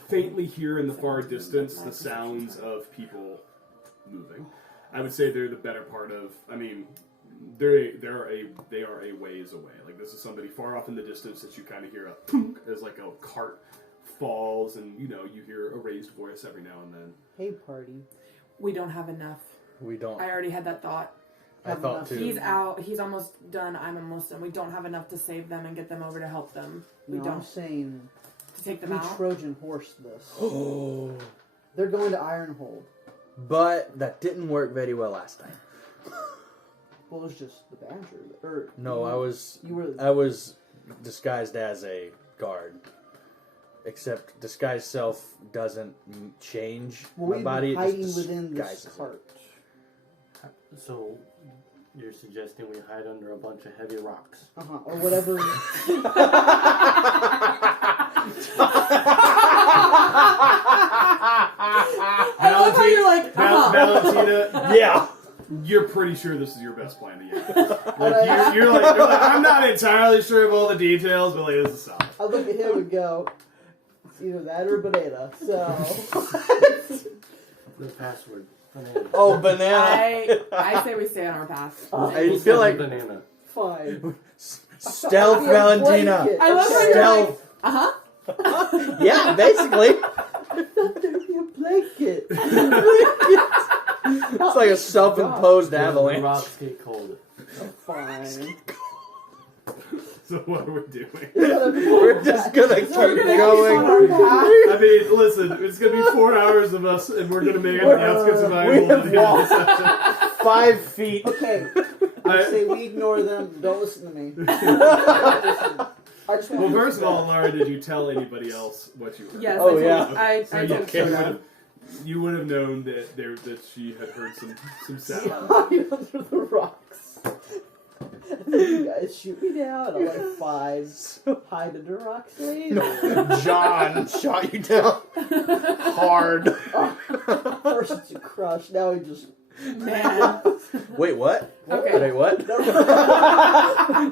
faintly hear in the far distance the sounds of people moving. I would say they're the better part of, I mean, they are a ways away. Like, this is somebody far off in the distance that you kind of hear a punk as like a cart falls, and you hear a raised voice every now and then. Hey, party. We don't have enough. We don't. I already had that thought. I thought too. He's out. He's almost done. I'm almost done. We don't have enough to save them and get them over to help them. We No, I'm don't. saying To take them we out. Trojan horse this. Oh. They're going to Ironhold. But that didn't work very well last time. Well, it was just the Badger. Or No, you were. I was disguised as a guard. Except disguised self doesn't change Well, my we've body. been It hiding just within this disguises it. cart. So, you're suggesting we hide under a bunch of heavy rocks? Or whatever. I love how you're like, Valentina, Yeah. you're pretty sure this is your best plan yet. Like, you're like, I'm not entirely sure of all the details, but like, this is solid. I look at him and go, it's either that or banana. So. The password. Banana. Oh, banana. I say we stay on our path. I feel like banana. Fine. stealth, Be a Valentina. blanket. I love how you're like, Stealth. Yeah, basically. I thought there'd be a blanket. It's like a self-imposed The avalanche. rocks get cold. Fine. So what are we doing? We're just gonna keep we're gonna going. keep on our path. I mean, listen, it's gonna be 4 hours of us, and we're gonna make it to the outskirts of We Ironhold have at the end of the session. 5 feet. Okay. I I- say we ignore them. Don't listen to me. I just want Well, to first of all, Laura, did you tell anybody else what you heard? Yes, Oh, I told, yeah. I So told yes, Soda. you would have known that she had heard some sound. hide under the rocks. And then you guys shoot me down. I'm like, fine. Hide under rocks later. John shot you down hard. First it's a crush. Now he just. Man. Wait, what? Okay. Wait, what? Okay.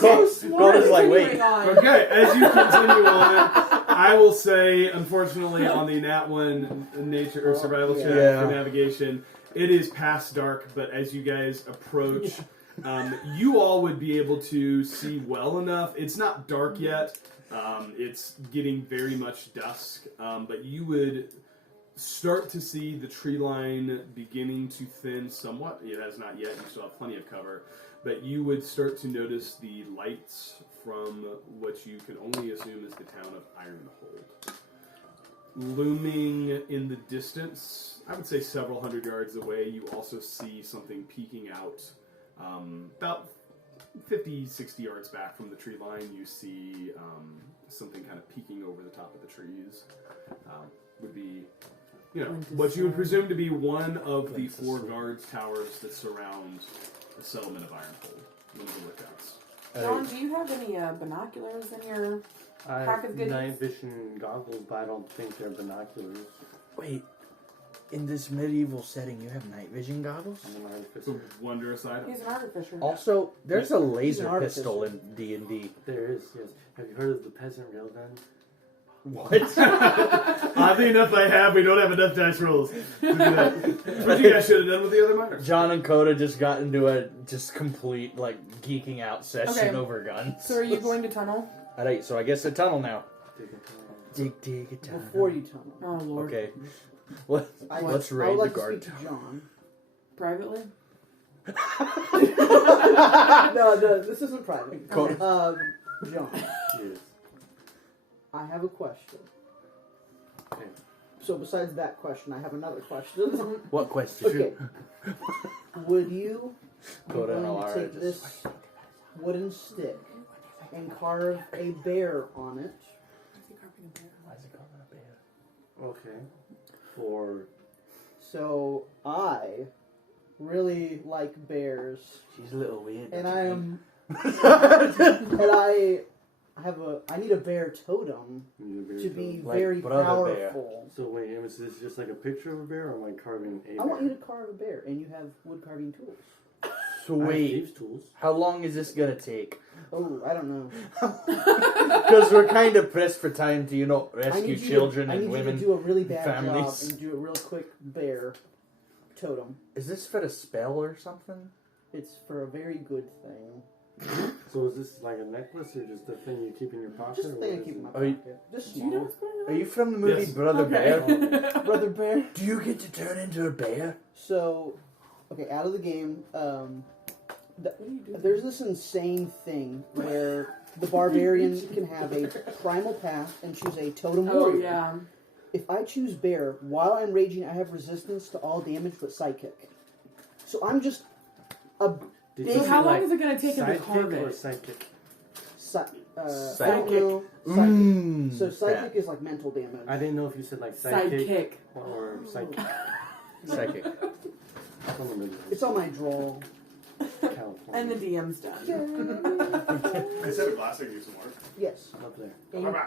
Gold is like, wait. Continuing on. Okay, as you continue on, I will say, unfortunately, on the Nat 1 nature or survival check Yeah. for navigation, it is past dark, but as you guys approach, you all would be able to see well enough. It's not dark yet. It's getting very much dusk, but you would start to see the tree line beginning to thin somewhat. It has not yet. You still have plenty of cover. But you would start to notice the lights from what you can only assume is the town of Ironhold. Looming in the distance, I would say several hundred yards away, you also see something peeking out about 50, 60 yards back from the tree line. You see something kind of peeking over the top of the trees. Would be, what you would presume to be one of the 4 guards towers that surround the settlement of Ironhold, one of the lookouts. John, do you have any binoculars in your I pack have of goodies? night vision goggles, but I don't think they're binoculars. Wait, in this medieval setting, you have night vision goggles? I'm an It's a artificer. wondrous item. He's an artificer. Also, there's a He's laser an pistol artificer. in D&D. There is, yes. Have you heard of the peasant railgun? What? Oddly enough, I have. We don't have enough dice rolls to do that. That's what you guys should have done with the other miners. John and Coda just got into a just complete geeking out session Okay. over guns. So are you going to tunnel? Alright, so I guess a tunnel now. Dig a tunnel. Dig a tunnel. Before you tunnel. Oh, Lord. Okay. I Let's I raid would like the guard to speak to tower. John. Privately? No, this isn't private. Co- John, Yes. I have a question. Okay. So besides that question, I have another question. What question? Okay. Would you be Coda and willing to Alara take just- this wooden stick and carve a bear on it? Why is it called a bear? Okay. For So I really like bears, She's a little weird. and don't I you am, and I need a bear totem you bear to be totem. Like very Brother Bear. powerful. So wait, is this just like a picture of a bear, or am I carving a bear? I want you to carve a bear, and you have wood carving tools. think? So I have wait, thieves' tools. how long is this gonna take? Oh, I don't know. Because we're kind of pressed for time to, I rescue need you children to, I and need women. you to do a really bad families. job and do a real quick bear totem. Is this for a spell or something? It's for a very good thing. So is this like a necklace, or just a thing you keep in your pocket? Just a or thing I what keep is in my it? Are you- pocket. Just Do you know small. what's going on? Are you from the movie Yes. Brother Bear? Okay. Brother Bear? Do you get to turn into a bear? So, okay, out of the game, What are you doing? there's this insane thing where the barbarian can have a primal path and choose a totem Oh, warrior. yeah. If I choose bear, while I'm raging, I have resistance to all damage but sidekick. So I'm just a Did So you So say, how long like, is it going to take him to sidekick carve or it? sidekick? I don't Psychic. know. Psychic. So that. psychic is like mental damage. I didn't know if you said like sidekick Sidekick. or psychic. Psychic. Someone knows. It's on my draw. California. And the DM's done. I said a glass, I can do some work. Yes. Up there.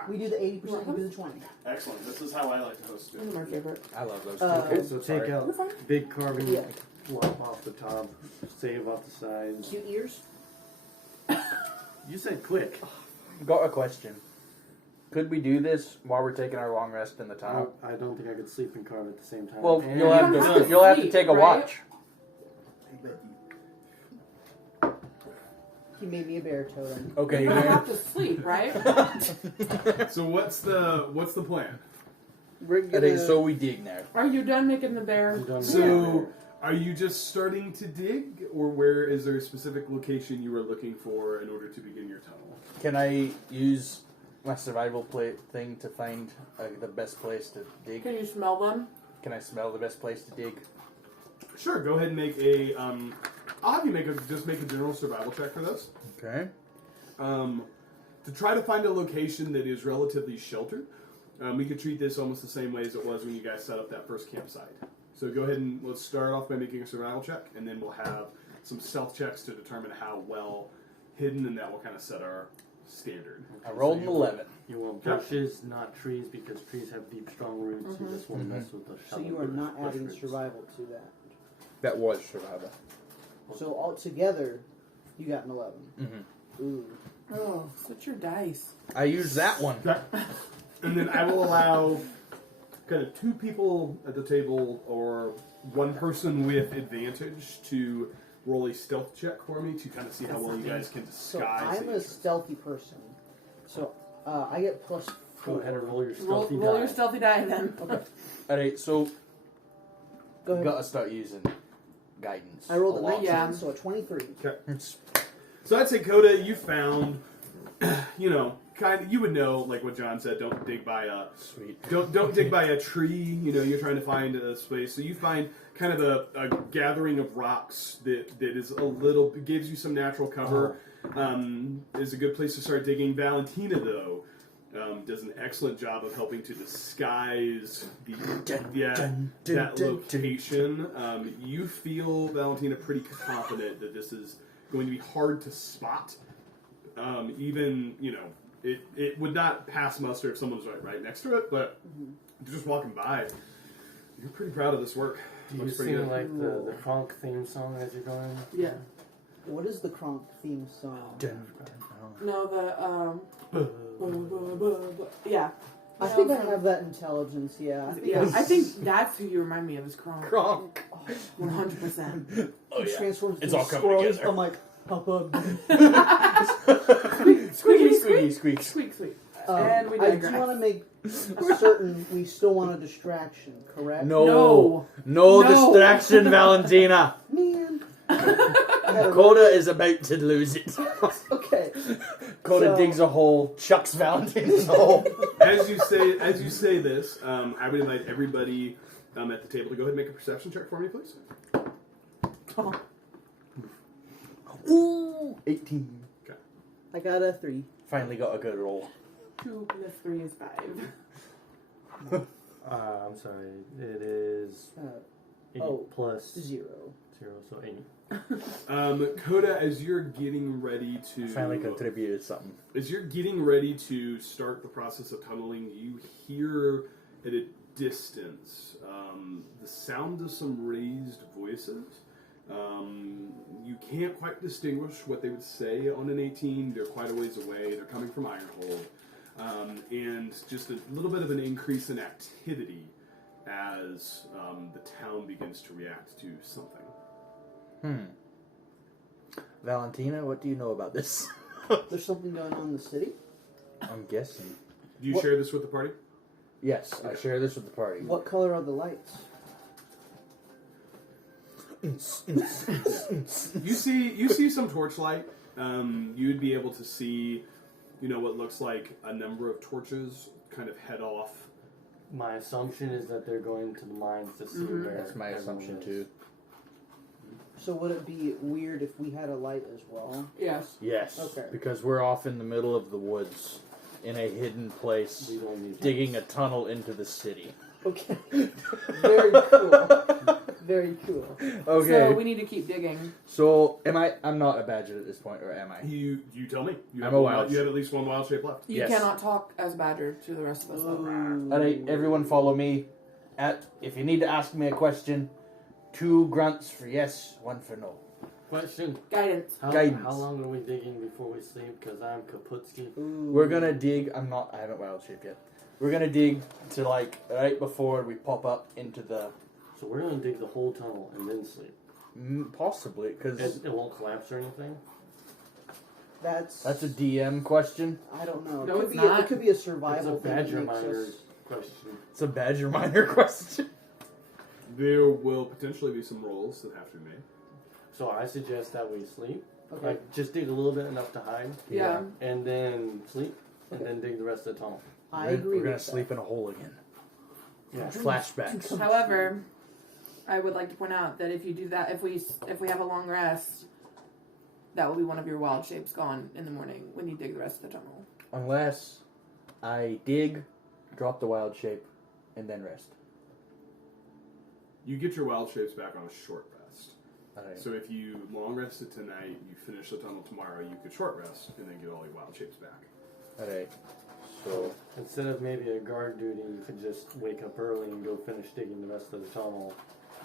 We do the 80%, you do the 20. Excellent. This is how I like to host One of it. my favorite. I love those. Okay, so Sorry. take out You're fine. big carving, Yeah. flop off the top, save off the sides. Cute ears? You said quick. Got a question. Could we do this while we're taking our long rest in the tunnel? I don't think I could sleep and carve at the same time. Well, And you'll have You don't to. have to You'll have to sleep, take a right? watch. He made me a bear totem. Okay. You don't have to sleep, right? So what's the plan? We're gonna, Okay, so we dig now. Are you done making the bear? I'm done So, are you just starting to dig, or where is there a specific location you are looking for in order to begin your tunnel? Can I use my survival plate thing to find the best place to dig? Can you smell them? Can I smell the best place to dig? Sure. Go ahead and make a. I'll have you make a general survival check for this. Okay. To try to find a location that is relatively sheltered. We could treat this almost the same way as it was when you guys set up that first campsite. So go ahead and let's start off by making a survival check, and then we'll have some stealth checks to determine how well hidden, and that will kind of set our standard. I rolled an 11. You want bushes, not trees, because trees have deep, strong roots. You just won't mess with the So shallow you are not bush adding roots. survival to that. That was survival. So altogether, you got an 11. Mm-hmm. Ooh. Oh, switch your dice. I used that one. Okay. And then I will allow kind of 2 people at the table or 1 person with advantage to roll a stealth check for me to kind of see how well you guys can So disguise. I'm the a entrance. stealthy person. So I get plus Go ahead and roll your Roll, stealthy roll die. your stealthy die then. Okay. Alright, so Go we ahead. gotta start using guidance. I rolled a lot. 19, Yeah. so a 23. So I'd say, Coda, you found, you would know, like what John said. Don't dig by a Sweet. don't dig by a tree. You're trying to find a space. So you find kind of a gathering of rocks that is gives you some natural cover. Is a good place to start digging. Valentina, though, does an excellent job of helping to disguise that location. You feel, Valentina, pretty confident that this is going to be hard to spot. It would not pass muster if someone was right next to it, but if you're just walking by, you're pretty proud of this work. Do you Looks pretty sing good. like the Kronk theme song as you're going? Yeah. What is the Kronk theme song? No, yeah. I think I have that intelligence, yeah. Yeah, I think that's who you remind me of is Kronk. Kronk. 100%. Oh, He yeah. transforms It's into all a coming squirrel. together. I'm like, Papa. Squeaky, squeaky, squeak. Squeak, squeak. And we I do digress. want to make certain we still want a distraction, correct? No No. distraction, Valentina. Man. Coda is about to lose it. Okay. Coda So- digs a hole, chucks Valentina's hole. As you say this, I would invite everybody at the table to go ahead and make a perception check for me, please. Ooh, 18. I got a 3. Finally got a good roll. 2 plus 3 is 5. I'm sorry. It is 8 plus 0. 0, so 8. Coda, as you're getting ready to Finally contributed something. As you're getting ready to start the process of tunneling, you hear at a distance the sound of some raised voices. You can't quite distinguish what they would say on an 18. They're quite a ways away. They're coming from Ironhold. And just a little bit of an increase in activity as the town begins to react to something. Valentina, what do you know about this? There's something going on in the city? I'm guessing. Do you share this with the party? Yes, I share this with the party. What color are the lights? You see some torchlight. You'd be able to see, what looks like a number of torches kind of head off. My assumption is that they're going to the mines to see where That's my assumption everyone too. is. So would it be weird if we had a light as well? Yes. Yes, Okay. because we're off in the middle of the woods, in a hidden place, We don't need digging a tunnel into the city. Okay. Very cool. Very cool. Okay. So we need to keep digging. So am I? I'm not a badger at this point, or am I? You tell me. You I'm have a one wild You have at least one wild shape left. You Yes. cannot talk as Badger to the rest of us, though. Alright, everyone follow me. If you need to ask me a question, 2 grunts for yes, 1 for no. Question. Guidance. Guidance. How long are we digging before we sleep? Because I'm Kaputski. We're gonna dig. I haven't wild shaped yet. We're gonna dig to right before we pop up into the. So we're going to dig the whole tunnel and then sleep. Possibly, because It won't collapse or anything? That's that's a DM question. I don't know. No, it, it's could not. It could be a It's survival a thing. that badger makes miner us- question. It's a badger minor question. There will potentially be some rolls that have to be made. So I suggest that we sleep. Okay. Like, just dig a little bit enough to hide. Yeah. And then sleep. And Okay. then dig the rest of the tunnel. I We're- agree We're gonna with that. sleep in a hole again. Yeah. Flashbacks. However, I would like to point out that if you do that, if we have a long rest, that will be one of your wild shapes gone in the morning when you dig the rest of the tunnel. Unless I dig, drop the wild shape, and then rest. You get your wild shapes back on a short rest. Alright. So if you long rested tonight, you finish the tunnel tomorrow, you could short rest and then get all your wild shapes back. Alright. So Instead of maybe a guard duty, you could just wake up early and go finish digging the rest of the tunnel.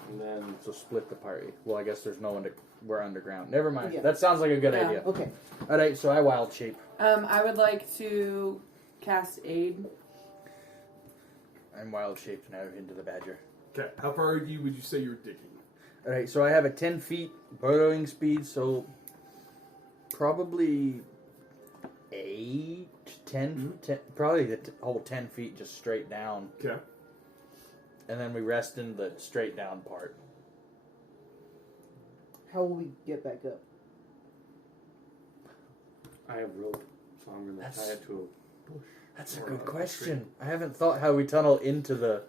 And then split the party. Well, I guess there's no one to. We're underground. Never mind. Yeah. That sounds like a good Yeah. idea. Okay. Alright, so I wild shape. I would like to cast aid. I'm wild shaped now into the badger. Okay, how far would you say you're digging? Alright, so I have a 10 feet burrowing speed, so probably 8, 10, 10 probably the whole 10 feet just straight down. Okay. And then we rest in the straight down part. How will we get back up? I have rope, so I'm gonna That's- tie it to That's a Or good a question. I haven't thought how we tunnel into the...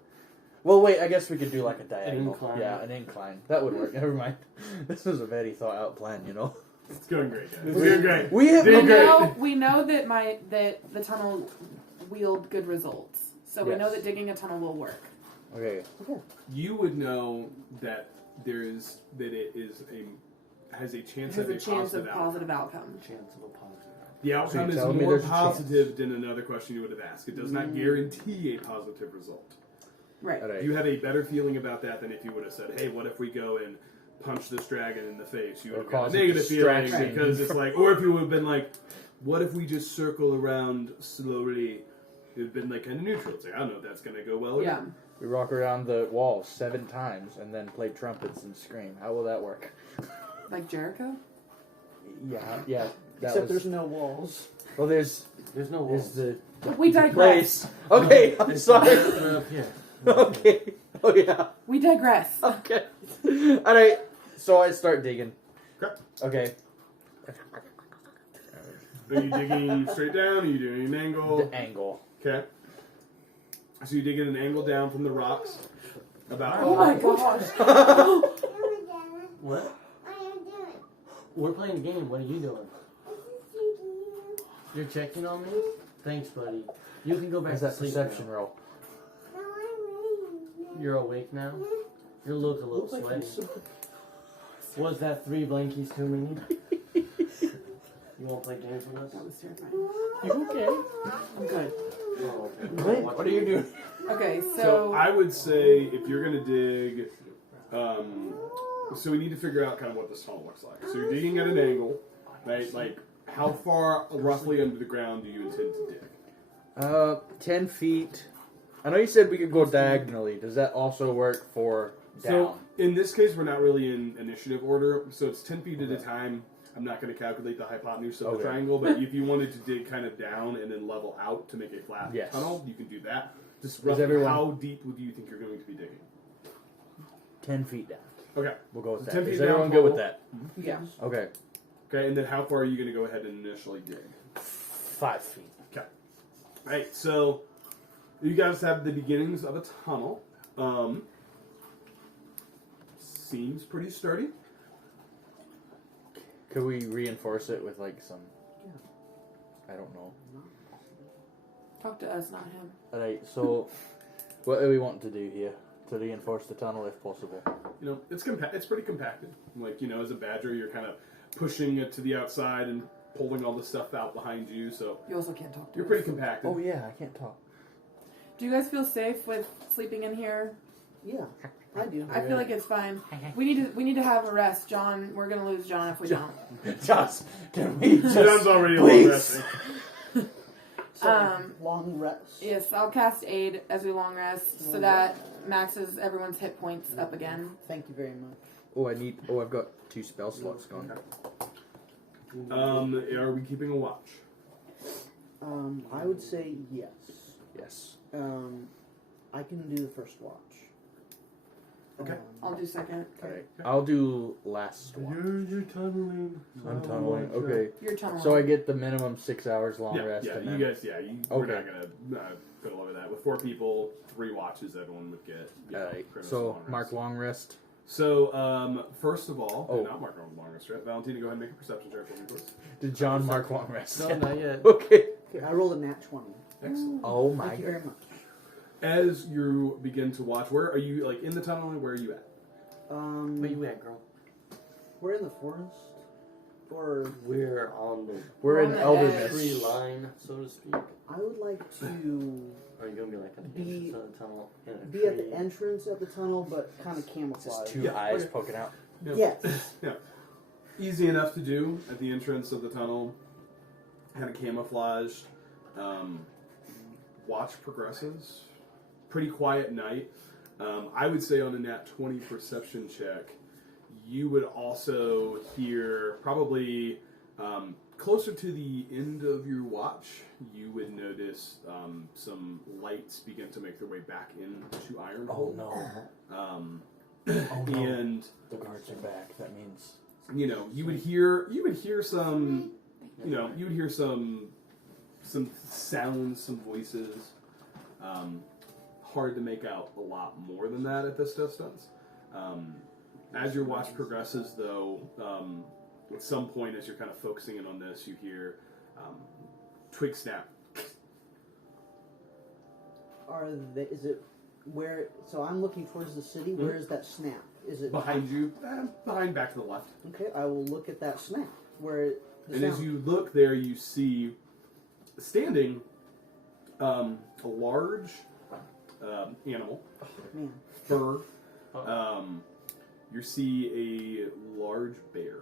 Well, wait, I guess we could do like a diagonal. incline. Yeah, an incline. That would work. Never mind. This was a very thought out plan, you know? It's going great, guys. It's going great. We have Doing great. We know that that the tunnel wield good results. So we know Yes. that digging a tunnel will work. Okay. You would know that it has a chance It has of a chance of outcome. positive outcome. chance of a positive. The outcome you're is telling me more there's a positive than another question you would have asked. It does not guarantee a positive result. Right. All right. You have a better feeling about that than if you would have said, "Hey, what if we go and punch this dragon in the face?" You would Or have got a cause a negative feeling distraction. because it's like, or if you would have been like, "What if we just circle around slowly?" It would have been like kind of neutral. It's like, I don't know if that's going to go well. or Yeah. not. We walk around the walls 7 times and then play trumpets and scream. How will that work? Like Jericho? Yeah. That Except was, there's no walls. Well, there's no walls. the We digress. place. Okay, I'm sorry. They're up here. Okay. Oh, yeah. We digress. Okay. Alright, so I start digging. Okay. Are you digging straight down? Are you doing an angle? The angle. Okay. So you dig at an angle down from the rocks. About. Oh my gosh. What? We're playing a game. What are you doing? You're checking on me? Thanks, buddy. You can go back Where's to that sleep perception now. roll? You're awake now? You look a little sweaty. Was that 3 blankies too many? You won't play games with us? That was terrifying. You okay? I'm good. Oh, okay. Wait, what are you doing? Okay, So so I would say if you're gonna dig, so we need to figure out kind of what this tunnel looks like. So you're digging at an angle, right? Like how far roughly under the ground do you intend to dig? 10 feet. I know you said we could go diagonally. Does that also work for down? So in this case, we're not really in initiative order, so it's 10 feet at a time. I'm not going to calculate the hypotenuse of the triangle, but if you wanted to dig kind of down and then level out to make a flat tunnel, you can do that. Just roughly, how deep do you think you're going to be digging? 10 feet down. Okay. We'll go with that. 10 feet Is down everyone good with total. that? yeah. Okay. Okay, and then how far are you going to go ahead and initially dig? 5 feet. Okay. All right, so you guys have the beginnings of a tunnel. Seems pretty sturdy. Could we reinforce it with like some... I don't know. Talk to us, not him. Alright, so what do we want to do here to reinforce the tunnel if possible? You know, it's pretty compacted. Like, you know, as a badger, you're kind of pushing it to the outside and pulling all the stuff out behind you, so You also can't talk to you're us. pretty compacted. Oh yeah, I can't talk. Do you guys feel safe with sleeping in here? Yeah, I do. I feel like it's fine. We need to have a rest, John. We're gonna lose John if we don't. Just, can we just... John's already a please? little resting. So, long rest. Yes, I'll cast aid as we long rest so that maxes everyone's hit points up again. Thank you very much. Oh, I've got 2 spell slots gone. Are we keeping a watch? I would say yes. Yes. I can do the first watch. Okay. I'll do second. Alright. I'll do last one. You're tunneling. I'm tunneling. Okay. Your tunnel. So I get the minimum 6 hours long rest. Yeah, and you then... guys, we're not gonna fiddle over that. With 4 people, 3 watches, everyone would get. Alright. pretty much So long rest. mark long rest. So, first of all, Oh. not mark long rest, right? Valentina, go ahead and make a perception check for me, please. Did John mark long rest? No, not yet. Okay. Okay, I rolled a nat 20. Excellent. Oh my Thank you god. very much. As you begin to watch, where are you? Like in the tunnel? Where are you at? Where you at, girl? We're in the forest, or We're on the We're in on the Elderness. tree line, so to speak. I would like to Or are you gonna be like at the Be- entrance of the tunnel in a be at tree? the entrance of the tunnel, but kind of Just camouflage. 2 Yeah, eyes okay. poking out. Yes. Yeah. Easy enough to do at the entrance of the tunnel. Kind of camouflaged. Watch progresses. Pretty quiet night. I would say on a nat 20 perception check, you would also hear probably Closer to the end of your watch, you would notice some lights begin to make their way back into Ironhold. Oh no. Oh, no. And The guards are back. That means you would hear some some sounds, some voices. Hard to make out a lot more than that at this distance. As your watch progresses, though, at some point as you're kind of focusing in on this, you hear twig snap. Is it where? So I'm looking towards the city. Where is that snap? Is it Behind you, behind back to the left. Okay, I will look at that snap. Where? And as you look there, you see standing a large animal, Man. fur. You see a large bear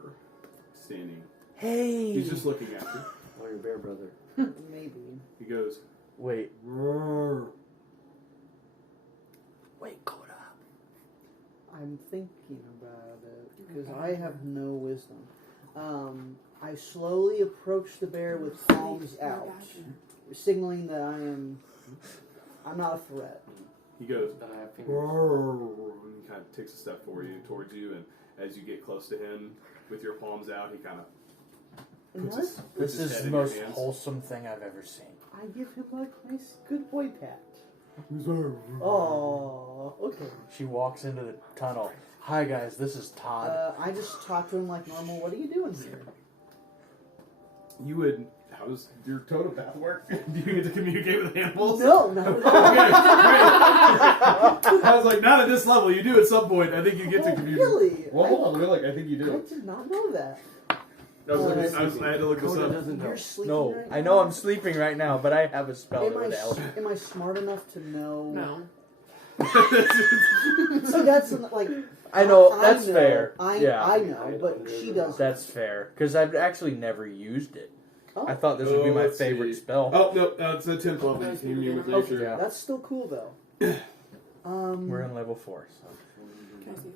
standing. hey. He's just looking at you. Oh, your bear brother. Maybe. He goes, Wait. "Roar." Wait, Coda. I'm thinking about it because I have no wisdom. I slowly approach the bear with palms out, signaling that I'm not a threat. He goes, Then I have fingers. "Roar," and he kind of takes a step towards you, and as you get close to him with your palms out, he kind of puts his, puts This his is head the in your most hands. wholesome thing I've ever seen. I give him a nice, good boy pat. Oh, okay. She walks into the tunnel. Hi guys, this is Todd. I just talk to him like normal. What are you doing here? You would. How does your totem path work? Do you get to communicate with animals? No, not at all. Okay, great. I was like, not at this level. You do at some point. I think you get to communicate. Really? Well, hold on. Really? I think you I do. did not know that. I had to look this Coda up. doesn't know. You're sleeping No, right I now? know I'm sleeping right now, but I have a spell that would help. Am I smart enough to know? No. So that's like. I know, that's know, fair. I Yeah. know, but she doesn't. That's fair, because I've actually never used it. Oh. I thought this would be my let's favorite see. spell. Oh no, it's a 10th level. You can hear with nature. Yeah. That's still cool though. We're in level 4, so. Can I see?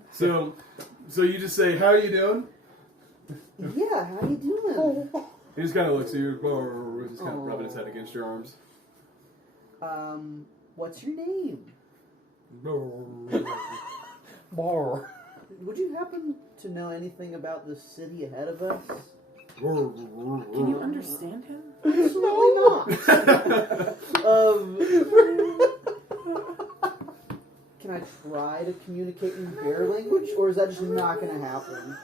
So you just say, "How are you doing?" Yeah, how you doing? He just kind of looks at you. Just kind of rubbing his head against your arms. What's your name? Bar. Would you happen to know anything about the city ahead of us? Can you understand him? Absolutely not. Can I try to communicate in bear language, or is that just not going to happen?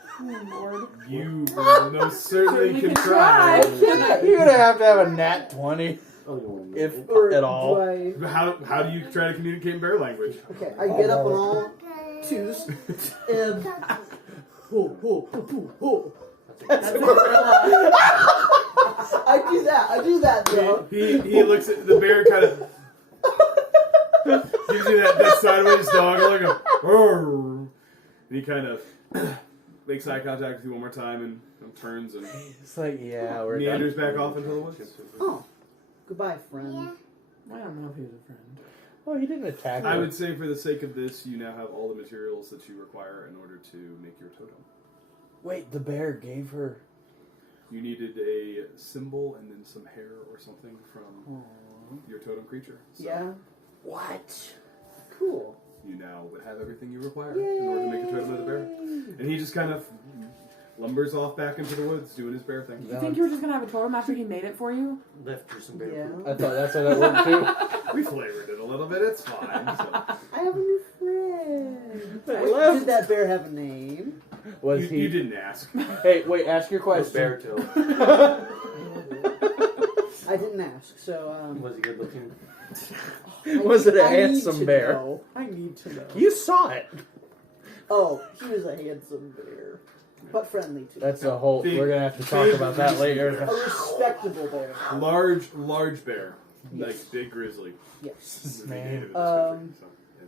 You most certainly can try. You're gonna have to have a nat 20, if Or at all. do How do you try to communicate in bear language? Okay, I get up on all twos and ho ho ho ho ho. That's a gorilla. I do that, Joe. He looks at the bear, kind of gives you that sideways dog look, and he kind of makes eye contact with you one more time and turns and It's like, yeah, we're meanders done. back off into the woods. Oh, goodbye, friend. I don't know if he's a friend. Oh, he didn't attack I her. would say, for the sake of this, you now have all the materials that you require in order to make your totem. Wait, the bear gave her... You needed a symbol and then some hair or something from your totem creature. So Yeah, What? cool. you now would have everything you require in order to make a totem of the bear. And he just kind of lumbers off back into the woods doing his bear thing. You think you were just gonna have a totem after he made it for you? Left you some bear Yeah. food. I thought that's how that worked too. We flavored it a little bit, it's fine. So. I have a new friend. They Wait, left. did that bear have a name? Was You, he... you didn't ask. Hey, wait, ask your Was question. bear tail. I didn't ask, so Was he good looking? Was it a I need handsome to bear? know. I need to know. You saw it. Oh, he was a handsome bear, but friendly too. That's a whole... Big- We're gonna have to talk big about that later. A respectable bear. Large bear. Yes. Like big grizzly. Yes. Man.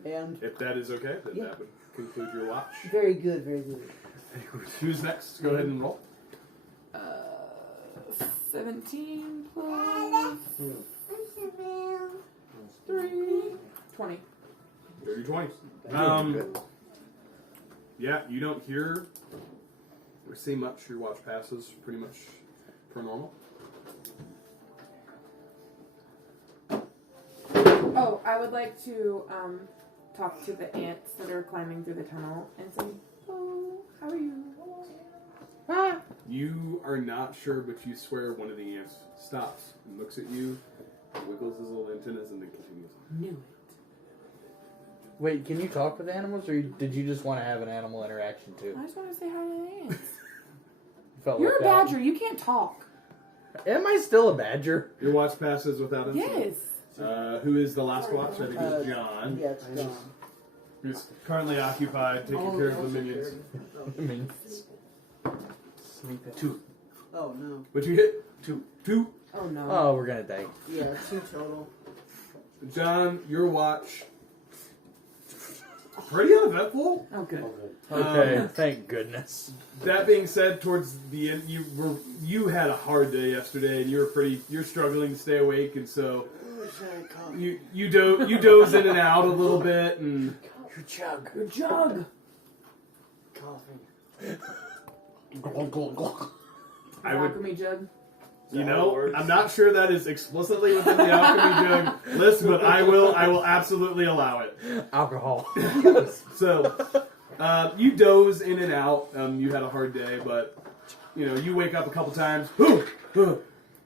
And if that is okay, then Yeah. that would conclude your watch. very good, very good. Who's next? Go ahead and roll. 17 plus 3. 20. 30, 20. Yeah, you don't hear or see much. Your watch passes pretty much per normal. Oh, I would like to talk to the ants that are climbing through the tunnel and say, "Oh, how are you?" You are not sure, but you swear one of the ants stops and looks at you, wiggles his little antennas, and then continues on. Knew it. Wait, can you talk with animals, or did you just want to have an animal interaction too? I just want to say hi to the ants. Felt You're a left out? badger. You can't talk. Am I still a badger? Your watch passes without incident. Yes. Who is the last watch? I think it's Uh, John. Yeah, it's John. Who's currently occupied taking care of the minions. I mean, Two. Oh, no. But you hit Two. two. Oh no. oh, we're gonna die. Yeah, 2 total. John, your watch. Pretty uneventful. Oh good. Okay, thank goodness. That being said, towards the end, you had a hard day yesterday, and you're struggling to stay awake, and so you doze in and out a little bit, and Your jug. Your jug. Coffee. I would, Alchemy jug. you know, I'm not sure that is explicitly within the alchemy jug list, but I will absolutely allow it. Alcohol. So, you doze in and out. You had a hard day, but you know, you wake up a couple times.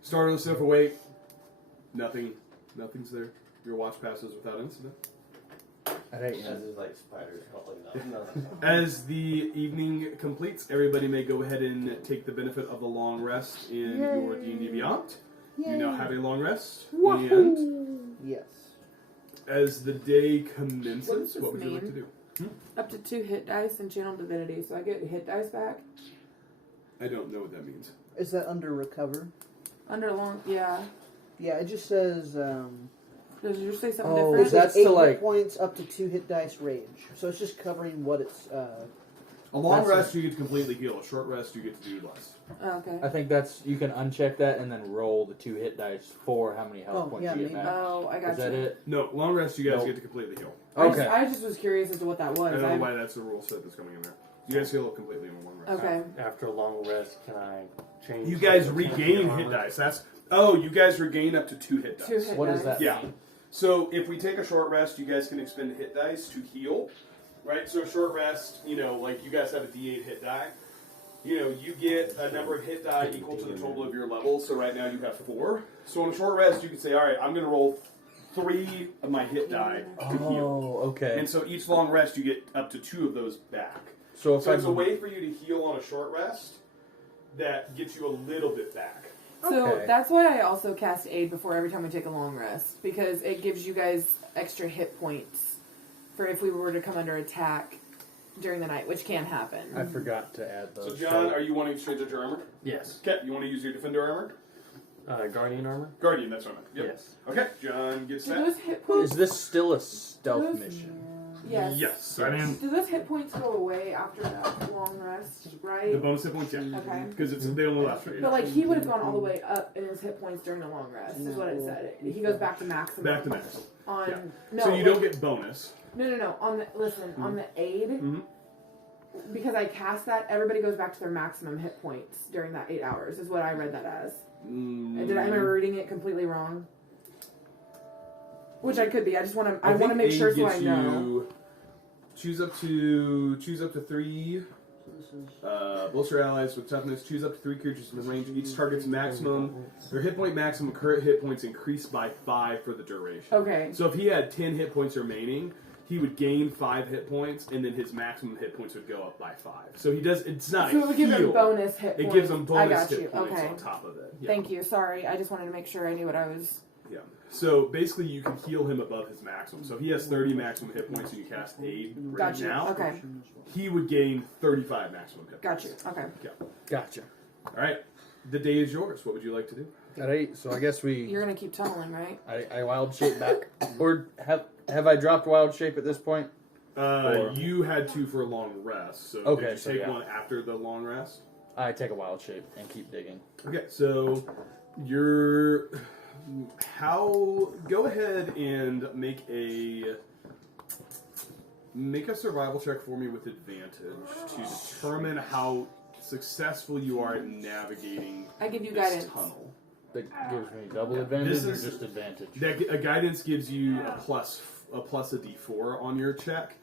Start yourself awake. Nothing's there. Your watch passes without incident. I hate you. As is like spiders crawling down. As the evening completes, everybody may go ahead and take the benefit of the long rest in your D&D Beyond. You now have a long rest, and Yes. as the day What commences, does this what would you like to mean? do? Up to 2 hit dice and channel divinity, so I get hit dice back. I don't know what that means. Is that under recover? Under long, yeah. Yeah, it just says, Does yours say something Oh, different? is that- That's 8 to, like- hit points up to 2 hit dice range. So it's just covering what it's, A long That's rest, you get to completely heal. A short rest, you get to do less. Oh, okay. I think that's you can uncheck that and then roll the 2 hit dice for how many health Oh, points yeah, you get maybe. back. Oh, I got Is that you. it? No, long rest, you guys Nope. get to completely heal. Okay. I just was curious as to what that I was. don't know why that's the rule set that's coming in there. You guys heal completely in one rest. Okay. After a long rest, can I change? You guys something? regain hit dice. You guys regain up to 2 hit dice. 2 hit What dice. does that Yeah. So if we take a short rest, you guys can expend hit dice to heal, right? So a short rest, you know, like you guys have a D8 hit die. You know, you get a number of hit die equal to the total of your levels. So right now you have 4. So on a short rest, you can say, all right, I'm going to roll 3 of my hit die to heal. Oh, okay. And so each long rest, you get up to 2 of those back. So if So I it's a way for you to heal on a short rest that gets you a little bit back. So Okay. that's why I also cast aid before every time we take a long rest, because it gives you guys extra hit points for if we were to come under attack during the night, which can happen. I forgot to add those. So John, are you wanting to change it to armor? Yes. Okay, you want to use your defender armor? Guardian armor. Guardian, that's what I meant. Yep. Yes. Okay, John gets Do that. those hit points? Is this still a stealth Those- mission? Yes. Yes. I mean, Do those hit points go away after that long rest, right? the bonus hit points, yeah. Okay. Because they only last for you. But like he would have gone all the way up in his hit points during the long rest, is what it said. He goes back to maximum. Back to max. On Yeah. no, So you like- don't get bonus. No. On the on the aid, Mhm. because I cast that, everybody goes back to their maximum hit points during that 8 hours. Is what I read that as. Am I reading it completely wrong? Which I could be. I just want to. I want to make aid sure so I gets know. you choose up to 3. Bolster allies with toughness. Choose up to 3 creatures in the range. Each target's maximum. Their hit point maximum current hit points increase by 5 for the duration. Okay. So if he had 10 hit points remaining, he would gain 5 hit points, and then his maximum hit points would go up by 5. So he does. It's not So a it would give him heal. bonus hit It points. gives him I bonus got you. hit points Okay. on top of it. Yeah. Thank you. Sorry. I just wanted to make sure I knew what I was. Yeah. So basically, you can heal him above his maximum. So if he has 30 maximum hit points and you cast aid right Got you. now, Okay. he would gain 35 maximum hit Got points. you. Okay. Gotcha. All right. The day is yours. What would you like to do? At 8, so I guess You're gonna keep tunneling, right? I wild shape back. Or have I dropped wild shape at this point? You had 2 for a long rest. So Okay, did you so take yeah. one after the long rest? I take a wild shape and keep digging. Okay. So go ahead and make a survival check for me with advantage to determine how successful you are at navigating I give you this guidance. tunnel. That gives me double advantage This or is- just advantage? A guidance gives you a plus a D4 on your check.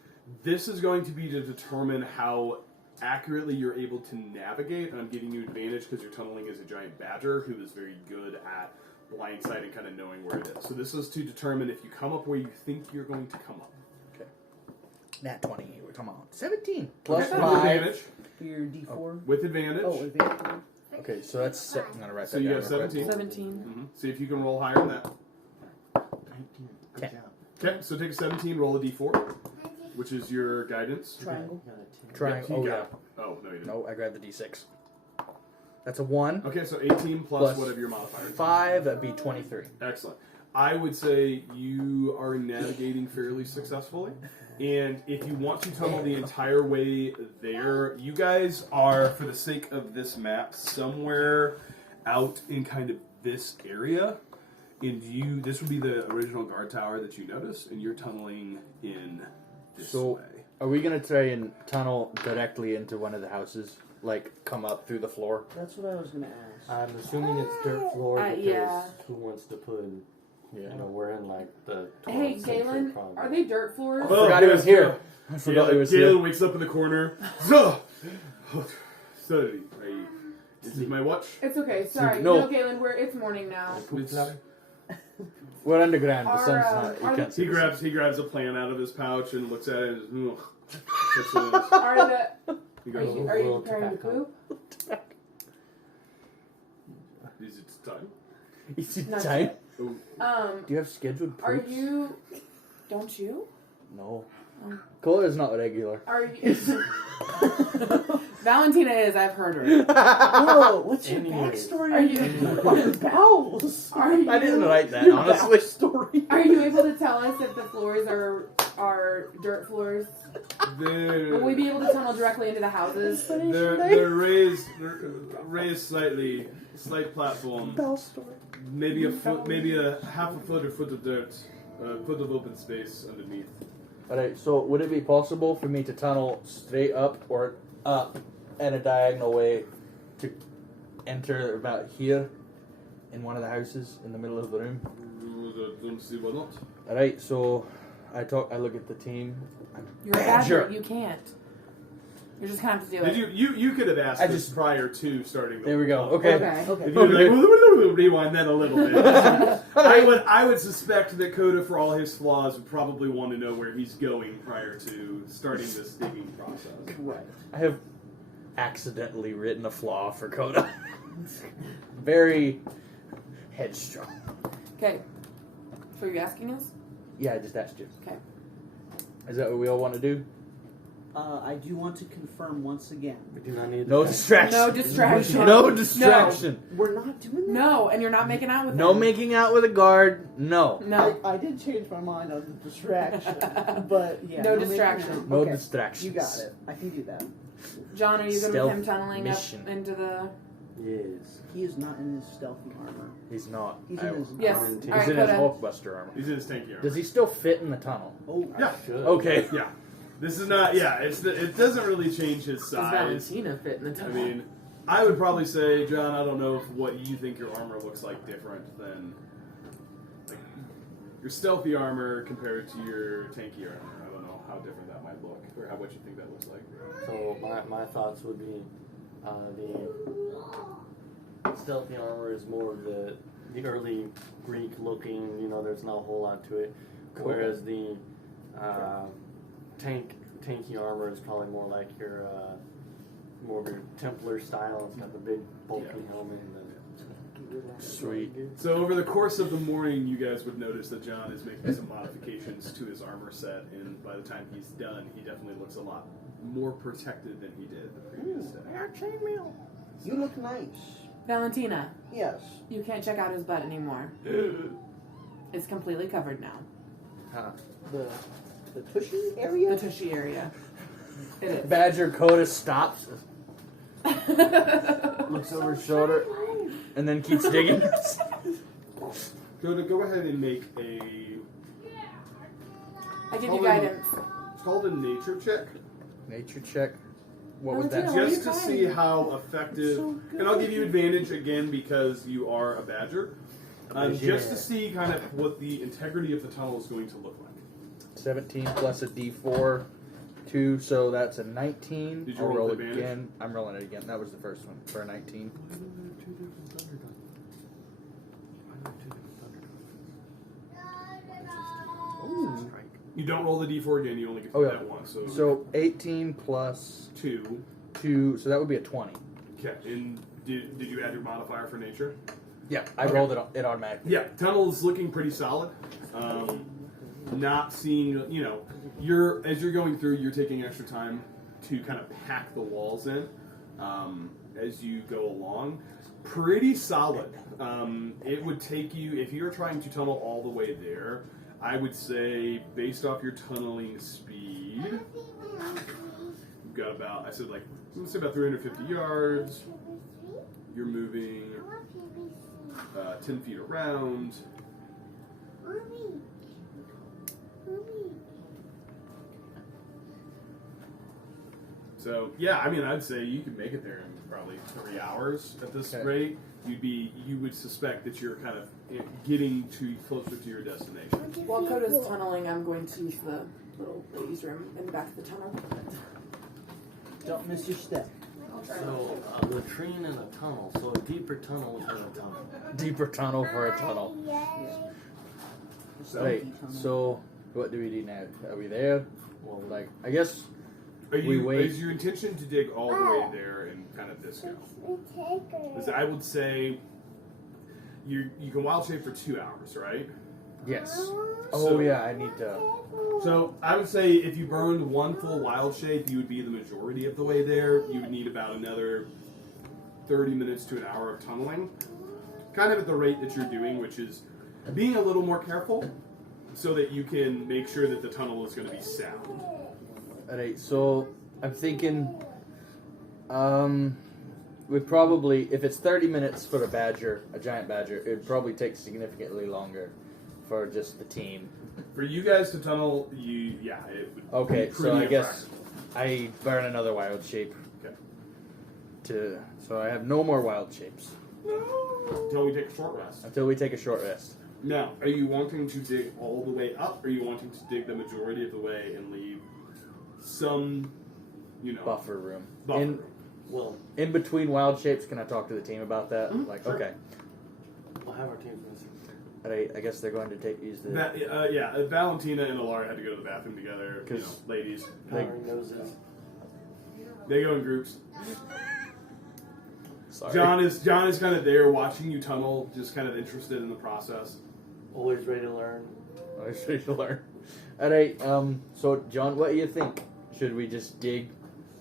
This is going to be to determine how accurately you're able to navigate, and I'm giving you advantage because you're tunneling as a giant badger who is very good at blindsight and kind of knowing where it is. So this is to determine if you come up where you think you're going to come up. Okay. Nat 20. Come on. 17. Plus Okay, with 5. advantage. For your D4. With advantage. Oh, advantage. Okay, so that's 7. I'm going to write So that you down. have real quick. 17. 17. See if you can roll higher than that. 19. Good 10. job. Okay, so take a 17, roll a D4, which is your guidance. Triangle. You got a 10. Triangle. You Oh, got yeah. it. Oh, no, you didn't. No, I grabbed the D6. That's a 1. Okay, so 18 plus Plus whatever your modifier is. 5, that'd be 23. Excellent. I would say you are navigating fairly successfully. And if you want to tunnel the entire way there, you guys are, for the sake of this map, somewhere out in kind of this area. And this would be the original guard tower that you noticed, and you're tunneling in this So- way. Are we going to try and tunnel directly into one of the houses? Like, come up through the floor? That's what I was gonna ask. I'm assuming it's dirt floor because yeah. who wants to put, Yeah. you know, we're in like the 12th Hey, century Galen, probably. are they dirt floors? I forgot he was here. I Yeah, forgot he was Gaelyn here. wakes up in the corner. So, sorry, this is my watch. It's okay. Sorry. No. No, Galen, it's morning now. It's- We're underground. The Are, sun's um, not. are You the- can't see. He grabs a plan out of his pouch and looks at it and ugh. Puts it in his- He Are goes, you preparing to poop? is it time? Is it Not time? yet. Oh, Do you have scheduled Are poops? you? Don't you? No. Oh. Cola is not regular. Are you? Valentina is. I've heard her. Whoa, what's your Anyways. backstory? Are you? Your bowels. Are you? I didn't write that, Your honestly. backstory. Are you able to tell us if the floors are dirt floors? Will we be able to tunnel directly into the houses? They're raised slight platform, Bowel story. maybe a foot, maybe a half a foot or foot of dirt, a foot of open space underneath. Alright, so would it be possible for me to tunnel straight up or up in a diagonal way to enter about here in one of the houses in the middle of the room? Don't see why not. Alright, so I look at the team. You're a badger. You can't. You're just gonna have to do Did it. you could have asked I this just- prior to starting the There we go. Okay. Okay. Okay. If you were like, rewind that a little bit. I would suspect that Coda, for all his flaws, would probably want to know where he's going prior to starting this digging process. Right. I have accidentally written a flaw for Coda. Very headstrong. Okay. So you're asking us? Yeah, I just asked you. Okay. Is that what we all want to do? I do want to confirm once again. We do not need No that. distraction. No distraction. No distraction. We're not doing that. No, and you're not making out with No them. making out with a guard. No. No. I did change my mind on the distraction, but yeah. No making distraction. out. No Okay, distractions. You got it. I can do that. John, are you good with Stealth him tunneling mission. up into the? Yes. He is not in his stealthy armor. He's not. He's I- in his. Yes. He's He's All right, in his Coda. Hulkbuster armor. He's in his tanky armor. Does he still fit in the tunnel? Oh, Yeah. Should. Okay. Yeah. This is not. Yeah. It doesn't really change his Does size. Valentina fit in the I tunnel? mean, I would probably say, John, I don't know if what you think your armor looks like different than like your stealthy armor compared to your tanky armor. I don't know how different that might look, or what you think that looks like. So my thoughts would be the stealthy armor is more of the early Greek looking. You know, there's not a whole lot to it. Cool. Whereas the tanky armor is probably more like your more of your Templar style. It's got the big bulky Yeah. helmet and the Sweet. So over the course of the morning, you guys would notice that John is making some modifications to his armor set, and by the time he's done, he definitely looks a lot more protected than he did the previous day. chainmail. You look nice. Valentina, Yes. you can't check out his butt anymore. It's completely covered now. Huh. The tushy area. The tushy area. It is. Badger Coda stops, looks over his shoulder, and then keeps digging. Go ahead and make a. I give you guidance. It's called a nature check. Nature check. What was that? Valentina, Just to What are you see buying? how effective, So good. and I'll give you advantage again because you are a badger. Just to Yeah. see kind of what the integrity of the tunnel is going to look like. 17 plus a D4, 2, so that's a 19. Did you I'll roll roll with advantage? again. I'm rolling it again. That was the first one for a 19. You don't roll the d4 again, you only get to Oh, yeah. that one. So 18 plus 2. 2, so that would be a 20. Okay, and did you add your modifier for nature? Yeah, I Okay. rolled it automatically. Yeah, tunnel is looking pretty solid. Not seeing, as you're going through, you're taking extra time to kind of pack the walls in as you go along. Pretty solid. It would take you, if you're trying to tunnel all the way there, I would say, based off your tunneling speed, you've got about, let's say about 350 yards. You're moving 10 feet around. So, yeah, I mean, I'd say you could make it there in probably 3 hours at this Okay. rate. You would suspect that you're kind of getting closer to your destination. While Coda's tunneling, I'm going to use the little ladies' room in the back of the tunnel. Don't miss your step. So, latrine in a tunnel. So, a deeper tunnel within a tunnel. Deeper tunnel for a tunnel. Right, so what do we do now? Are we there? Well, I guess Is your intention to dig all the way there and kind of disco? Because I would say you can wild shape for 2 hours, right? yes. So- Oh yeah, I need to. So I would say if you burned one full wild shape, you would be the majority of the way there. You would need about another 30 minutes to an hour of tunneling, kind of at the rate that you're doing, which is being a little more careful so that you can make sure that the tunnel is going to be sound. Alright, so I'm thinking, we probably, if it's 30 minutes for a giant badger, it would probably take significantly longer for just the team. For you guys to tunnel, it would Okay, be so pretty I guess impressive. I burn another wild shape. Okay. So I have no more wild shapes Until we take a short rest. until we take a short rest. Now, are you wanting to dig all the way up, or are you wanting to dig the majority of the way and leave some, Buffer room. buffer In room? Well, in between wild shapes, can I talk to the team about that? Sure. Okay. we'll have our teams missing. Alright, I guess they're going to use the. Valentina and Alara had to go to the bathroom together. 'Cause- Ladies, Powering noses. they go in groups. Sorry. John is kind of there watching you tunnel, just kind of interested in the process. Always ready to learn. I was ready to learn. Alright, so John, what do you think? Should we just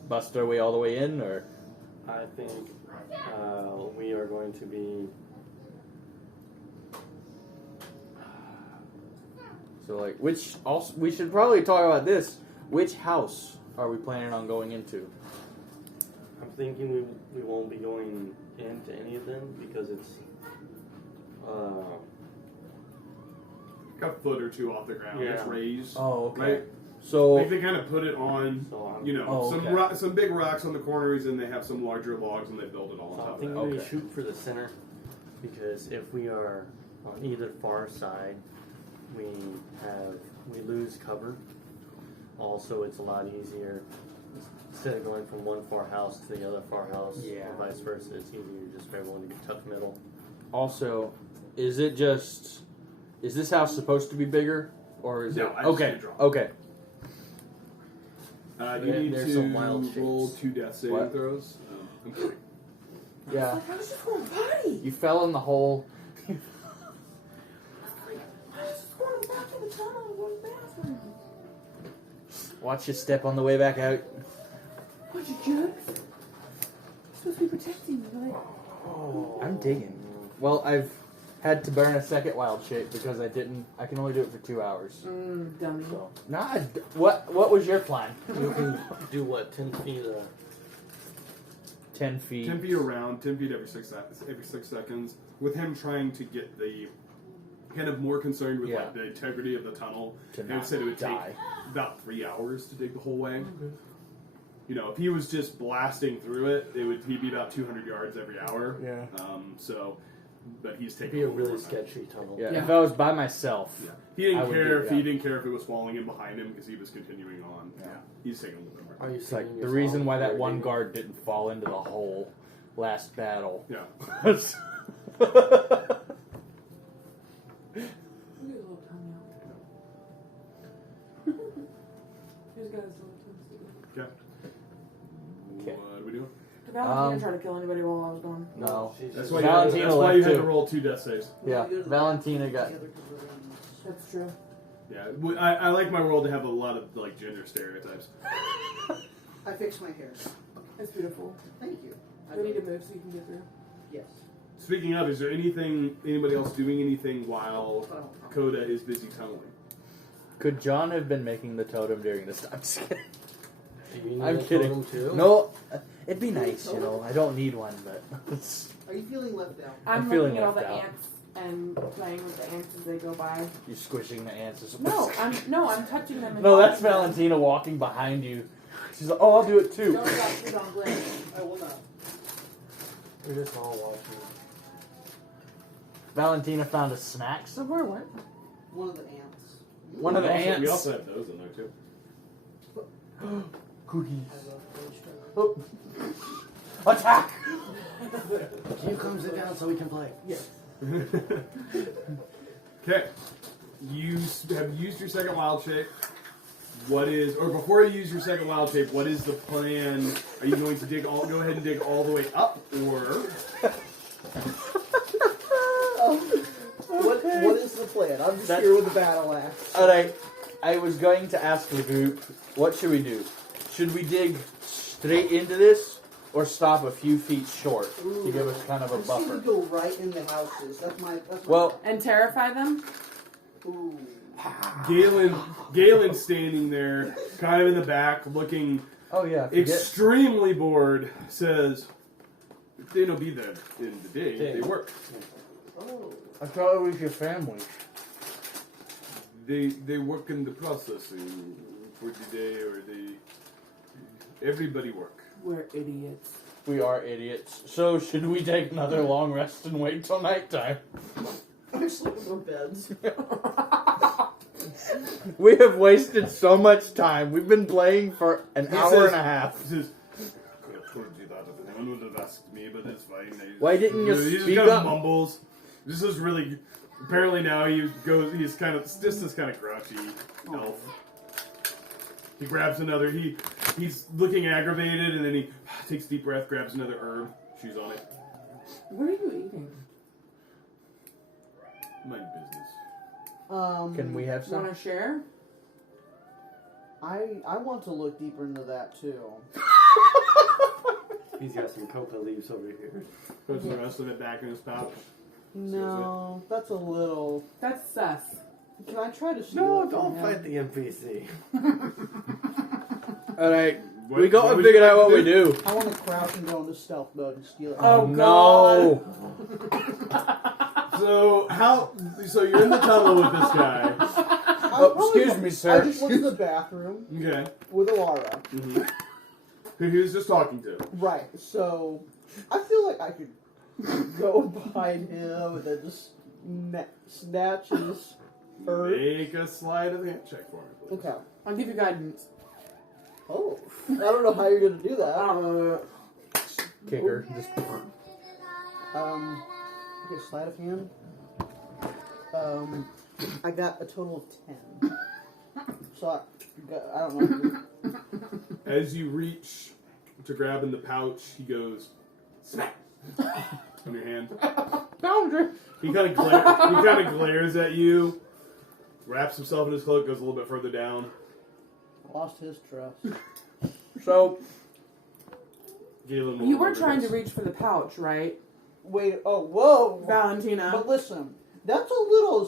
bust our way all the way in, or? I think we are going to be. So we should probably talk about this. Which house are we planning on going into? I'm thinking we won't be going into any of them because it's. A foot or two off the ground. It's Yeah. raised. Oh, okay. Right? So, Like they kind of put it on, So I'm, Oh, some okay. some big rocks on the corners, and they have some larger logs, and they build it all on So top I'm of thinking that. we Okay. shoot for the center because if we are on either far side, we lose cover. Also, it's a lot easier instead of going from one far house to the other far house, Yeah. or vice versa. It's easier just for everyone to get tucked middle. also, is this house supposed to be bigger, or is No, it? I just Okay, need to draw. okay. You need There's to some wild roll shapes. 2 death saving What? throws. I'm sorry. Yeah, Like, I was just going potty. you fell in the hole. I was just going back in the tunnel and going to the bathroom. Watch your step on the way back out. What, you jerks? You're supposed to be protecting me, right? I'm digging. Well, I've had to burn a second wild shape because I can only do it for 2 hours. Dummy. So, what was your plan? You can do what, 10 feet? 10 feet. 10 feet around, 10 feet every 6 seconds. With him trying to get the kind of more concerned with Yeah. the integrity of the tunnel. To He not said it would die. take about 3 hours to dig the whole way. if he was just blasting through it, he'd be about 200 yards every hour. Yeah. But he's It'd taking be a really sketchy tunnel. Yeah. Yeah. If I was by myself, Yeah. He didn't I would care do- if yeah. he didn't care if it was falling in behind him because he was continuing on. Yeah. He's taking a little bit more. Are you it's like singing the your reason song why that or one anything? guard didn't fall into the hole last battle. Yeah. Look at his little tongue out. He's got his little tongue sticking out. Okay. Okay. What are we doing? Did Valentina try to kill anybody while I was gone? No. She's That's just- why Valentina you left had to too. roll 2 death saves. Yeah, Valentina got. That's true. Yeah, I like my world to have a lot of gender stereotypes. I fixed my hair. It's beautiful. Thank you. Do I need to move so you can get through? Yes. Speaking of, is there anybody else doing anything while Coda is busy tunneling? Could John have been making the totem during this time? Do you need I'm a kidding. totem too? No, it'd be nice, I don't need one, but it's, Are you feeling left out? I'm feeling looking at all left the out. ants and playing with the ants as they go by. you're squishing the ants. No, I'm touching them. And No, that's talking to them. Valentina walking behind you. She's like, oh, I'll do it too. Don't touch it on Glenn. I will not. We're just all watching. Valentina found a snack somewhere. What? One of the ants. One of the We ants. also have those in there too. Cookies. I love those Oh. Attack! Can you calm sit down so we can play? Yes. Okay. You have used your second wild shape. Before you use your second wild shape, what is the plan? Are you going to go ahead and dig all the way up, or What is the plan? I'm just That- here with the battle axe. Alright, I was going to ask the group, what should we do? Should we dig straight into this, or stop a few feet short to give us kind of a I'm just gonna buffer? go right in the houses. That's my. Well, And terrify them? Ooh. Galen's standing there, kind of in the back, looking oh yeah, forget. extremely bored, says, they don't be there in the day, they work. Oh. I thought it was your family. They work in the processing for the day, or everybody work. We're idiots. We are idiots. So should we take another long rest and wait till nighttime? I'm sleeping in beds. We have wasted so much time. We've been playing for an hour and a half. He says, could have told you that if anyone would have asked me, but it's fine. Why didn't you He just speak kind up? of mumbles. This is really. Apparently now he's kind of just this kind of grouchy elf. He grabs another. He's looking aggravated, and then he takes a deep breath, grabs another herb, chews on it. What are you eating? Mind business. Can we have some? Want to share? I want to look deeper into that too. He's got some coca leaves over here. Puts the rest of it back in his pouch. No, that's a little. That's sus. Can I try to steal No, it from don't him? fight the NPC. Alright, What- we got what to would figure you out like what to we do. I want to crouch and go into stealth mode and steal it. Oh, no! So you're in the tunnel with this guy. Oh, excuse me, sir. I just went to the bathroom Okay. with Alara. Mm-hmm. Who he was just talking to. Right, so I feel like I could go behind him and then just snatch his herb. Make a sleight of hand check for me, please. Okay. I'll give you guidance. Oh, I don't know how you're gonna do that. Kicker. Just Okay, sleight of hand. I got a total of 10. So I don't know. As you reach to grab in the pouch, he goes, smack, on your hand. boundary. He kind of glares at you, wraps himself in his cloak, goes a little bit further down. Lost his trust. So, Gaelyn will You were remember trying to this. reach for the pouch, right? Wait, oh, whoa! Valentina. But listen, that's a little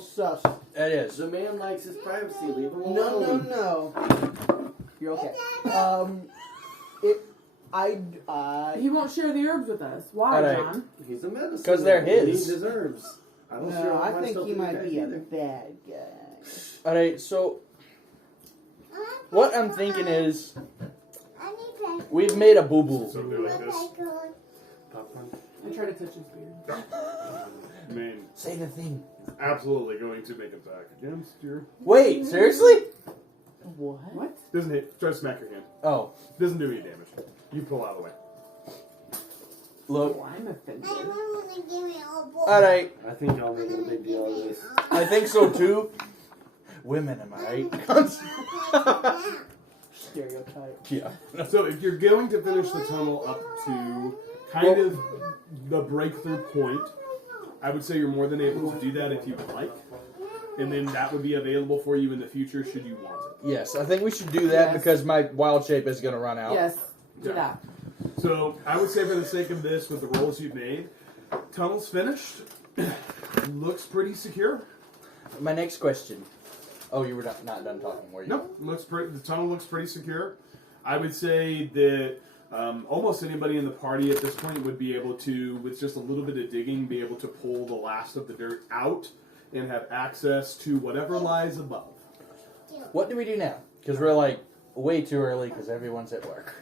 sus. it is. The man likes his privacy. Leave him No, alone. no. You're okay. He won't share the herbs with us. Why, Alright. John? He's a medicine. 'Cause they're man. He his. needs herbs. I don't No, share I my think stuff he with you might guys be a either. bad guy. Alright, so what I'm thinking is We've made a boo boo. So do like this. Popcorn. I try to touch his beard. I mean, Say the thing. absolutely going to make attack against your. Wait, seriously? What? Doesn't hit. Try to smack your hand. Oh, Doesn't do any damage. You pull out of the way. look. Oh, I'm offended. Alright, I think I'll make a big deal of this. I think so too. Women, am I right? Stereotype. Yeah. So if you're going to finish the tunnel up to kind of the breakthrough point, I would say you're more than able to do that if you would like. And then that would be available for you in the future should you want it. Yes, I think we should do that Yes. because my wild shape is going to run out. Yes, do Yeah. that. So I would say for the sake of this, with the rolls you've made, tunnel's finished. Looks pretty secure. My next question. Oh, you were not done talking, were you? Nope, the tunnel looks pretty secure. I would say that almost anybody in the party at this point would be able to, with just a little bit of digging, be able to pull the last of the dirt out and have access to whatever lies above. What do we do now? Because we're like way too early because everyone's at work.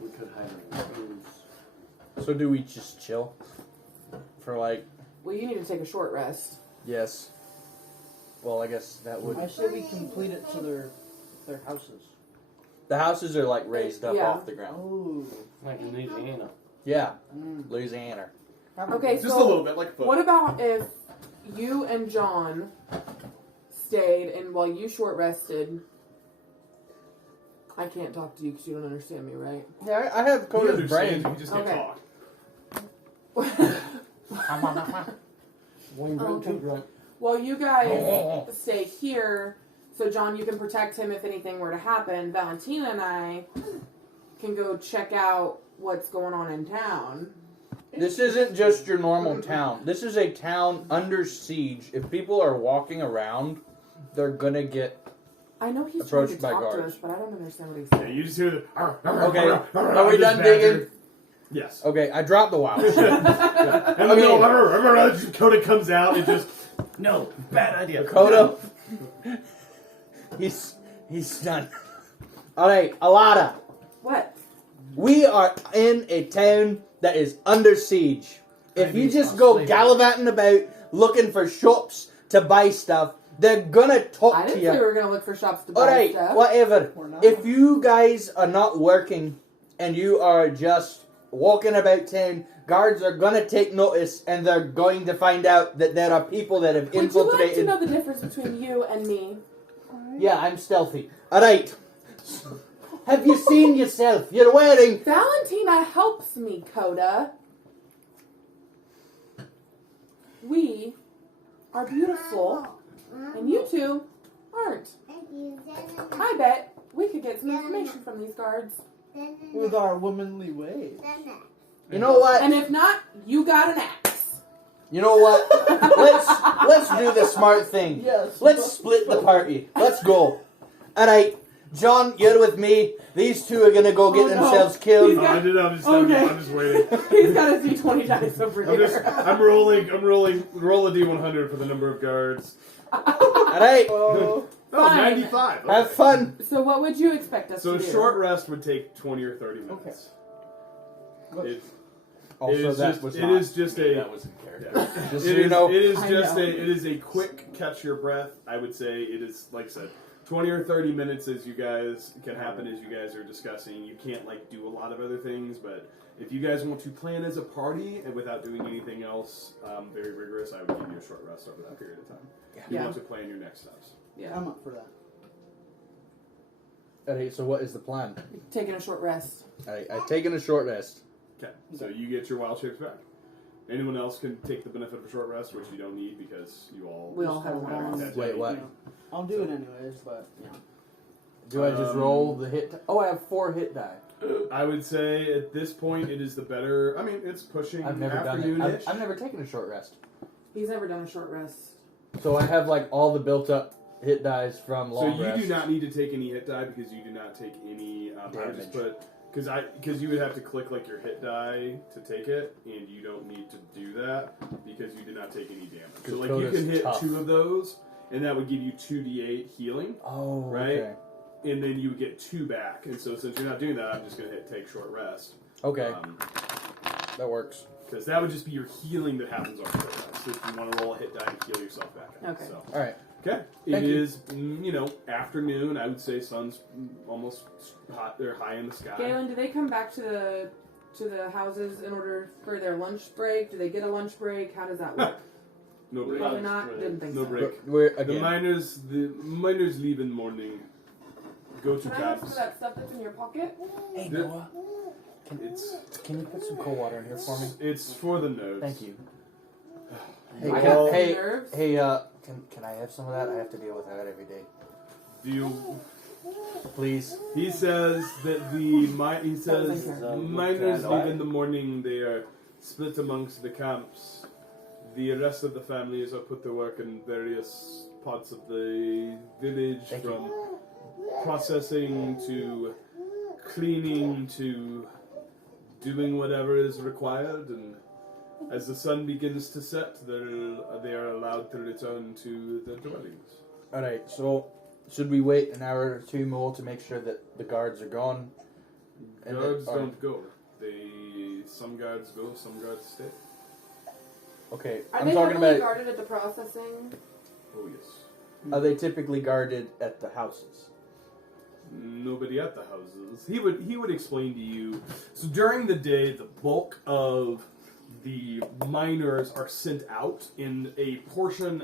We could hide in rooms. So do we just chill? For like, Well, you need to take a short rest. yes. Well, I guess that would... I say we complete it to their houses. The houses are like raised up Yeah. off the ground. Oh. Like in Louisiana. Yeah, Mm. Louisiana. Okay, Just so a little bit, like a foot. what about if you and John stayed and while you short rested? I can't talk to you because you don't understand me, right? Yeah, I have He Coda's understands, brain. you just can't Okay. talk. Wayne Grunt, Okay. Grunt. Well, you guys stay here, so John, you can protect him if anything were to happen. Valentina and I can go check out what's going on in town. This isn't just your normal town. This is a town under siege. If people are walking around, they're gonna get... I know he's Approached trying to by talk to guards. us, but I don't understand what he's Yeah, saying. you just hear the... Okay, are we done digging? Yes. Okay, I dropped the wild shit. And then Okay. Coda comes out and just... No, bad idea. Coda. He's done. Alright, Alada. What? We are in a town that is under siege. If you just go gallivanting about looking for shops to buy stuff, they're gonna I talk didn't to say we you. were going to look for shops to buy Alright, stuff. whatever. Or not. If you guys are not working and you are just walking about town, guards are gonna take notice and they're going to find out that there are people that have Would you like to infiltrated. know the difference between you and me? Yeah, I'm stealthy. Alright. Have you seen yourself? You're wearing... Valentina helps me, Coda. We are beautiful, and you two aren't. I bet we could get some information from these guards. With our womanly ways. You know what? And if not, you got an axe. You know what? Let's do the smart thing. Yes. Let's split the party. Let's go. Alright, John, you're with me. These two are gonna go get Oh, no. themselves killed. He's I'm just Okay. I'm just waiting. He's got a D20 dice over here. I'm rolling. Roll a D100 for the number of guards. Alright, Oh. Oh, Fine. 95. Okay. have fun. So what would you expect us So to a do? short rest would take 20 or 30 minutes. It, Also, it is that just, was it not is just a. That was in character. Yeah. Just so It you is- know. it is I just know. it is a quick catch your breath. I would say it is, like I said, 20 or 30 minutes as you guys can happen as you guys are discussing. You can't like do a lot of other things, but if you guys want to plan as a party and without doing anything else very rigorous, I would give you a short rest over that period of time. You Yeah. want to plan your next steps. Yeah. I'm up for that. Alright, so what is the plan? Taking a short rest. Alright, I've taken a short rest. Okay, so you get your wild shapes back. Anyone else can take the benefit of a short rest, which you don't need because you all We all have don't one. attach Wait, any- what? Yeah. I'll do it anyways, but yeah. Do I just roll the hit? Oh, I have 4 hit die. I would say at this point it is the better. I mean, it's pushing I've never done it. afternoon-ish. I've never taken a short rest. He's never done a short rest. So I have like all the built up hit dies from So long you rest. do not need to take any hit die because you do not take any. I would just Damage. put because you would have to click like your hit die to take it, and you don't need to do that because you do not take any damage. So 'Cause like you Coda's can hit tough. 2 of those, and that would give you 2d8 healing. Oh, Right? okay. and then you would get 2 back. And so since you're not doing that, I'm just going to hit take short rest. Okay, that works. Because that would just be your healing that happens on short rest. So if you want to roll a hit die and heal yourself back up. Okay. So. All right. Okay. Thank It you. is, afternoon. I would say sun's almost hot. They're high in the sky. Gaelyn, do they come back to the houses in order for their lunch break? Do they get a lunch break? How does that work? No break. Probably not. Didn't think No so. break. We're The again. miners leave in the morning. Go to Can I have some cabs. of that stuff that's in your pocket? Hey The- Noah, It's can you put some cold water in here for me? it's for the nerves. Thank you. I Hey, have hey, nerves. hey, can I have some of that? I have to deal with that every day. Do you? Please. He says that miners Can I leave in the morning. They are split amongst the camps. The rest of the families are put to work in various parts of the village, Thank you. from processing to cleaning to doing whatever is required. And as the sun begins to set, they are allowed to return to their dwellings. All right. So, should we wait an hour or two more to make sure that the guards are gone? And Guards that- don't go. Some guards go, some guards stay. Okay. Are I'm they talking heavily about. guarded at the processing? Oh yes. Are they typically guarded at the houses? Nobody at the houses. He would explain to you. So during the day, the bulk of the miners are sent out, and a portion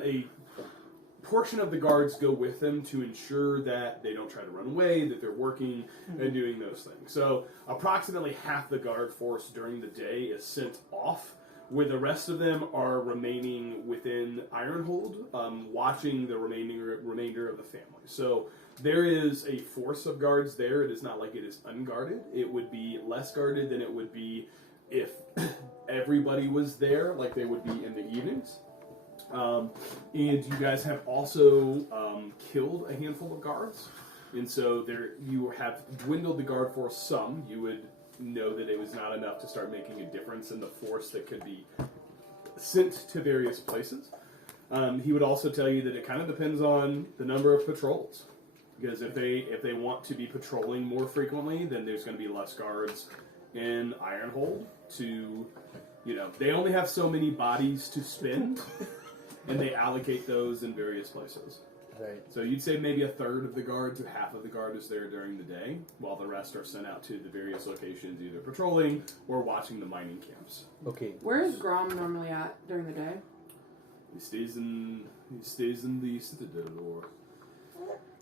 of the guards go with them to ensure that they don't try to run away, that they're working and doing those things. So approximately half the guard force during the day is sent off, where the rest of them are remaining within Ironhold, watching the remainder of the family. So there is a force of guards there. It is not like it is unguarded. It would be less guarded than it would be if everybody was there, like they would be in the evenings. And you guys have also killed a handful of guards, and so you have dwindled the guard force some. You would know that it was not enough to start making a difference in the force that could be sent to various places. He would also tell you that it kind of depends on the number of patrols, because if they want to be patrolling more frequently, then there's going to be less guards in Ironhold. They only have so many bodies to spend. And they allocate those in various places. Right. So you'd say maybe a third of the guard to half of the guard is there during the day, while the rest are sent out to the various locations, either patrolling or watching the mining camps. Okay. Where is Grom normally at during the day? He stays in the citadel, or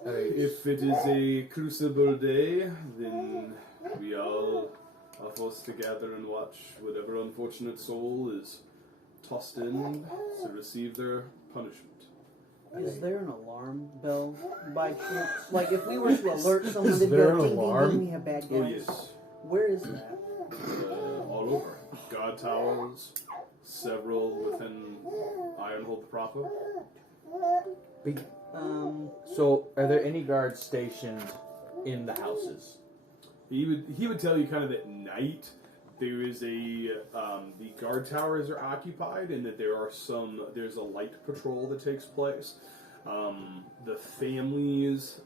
All right. if it is a crucible day, then we all are forced to gather and watch whatever unfortunate soul is tossed in to receive their punishment. Is there an alarm bell by chance? Like if we were to alert someone, Is they'd there go an ding, alarm? ding, ding, we have bad Oh guys. yes. Where is that? All over. Guard towers, several within Ironhold proper. So, are there any guards stationed in the houses? He would tell you kind of at night there is the guard towers are occupied, and that there's a light patrol that takes place. The families,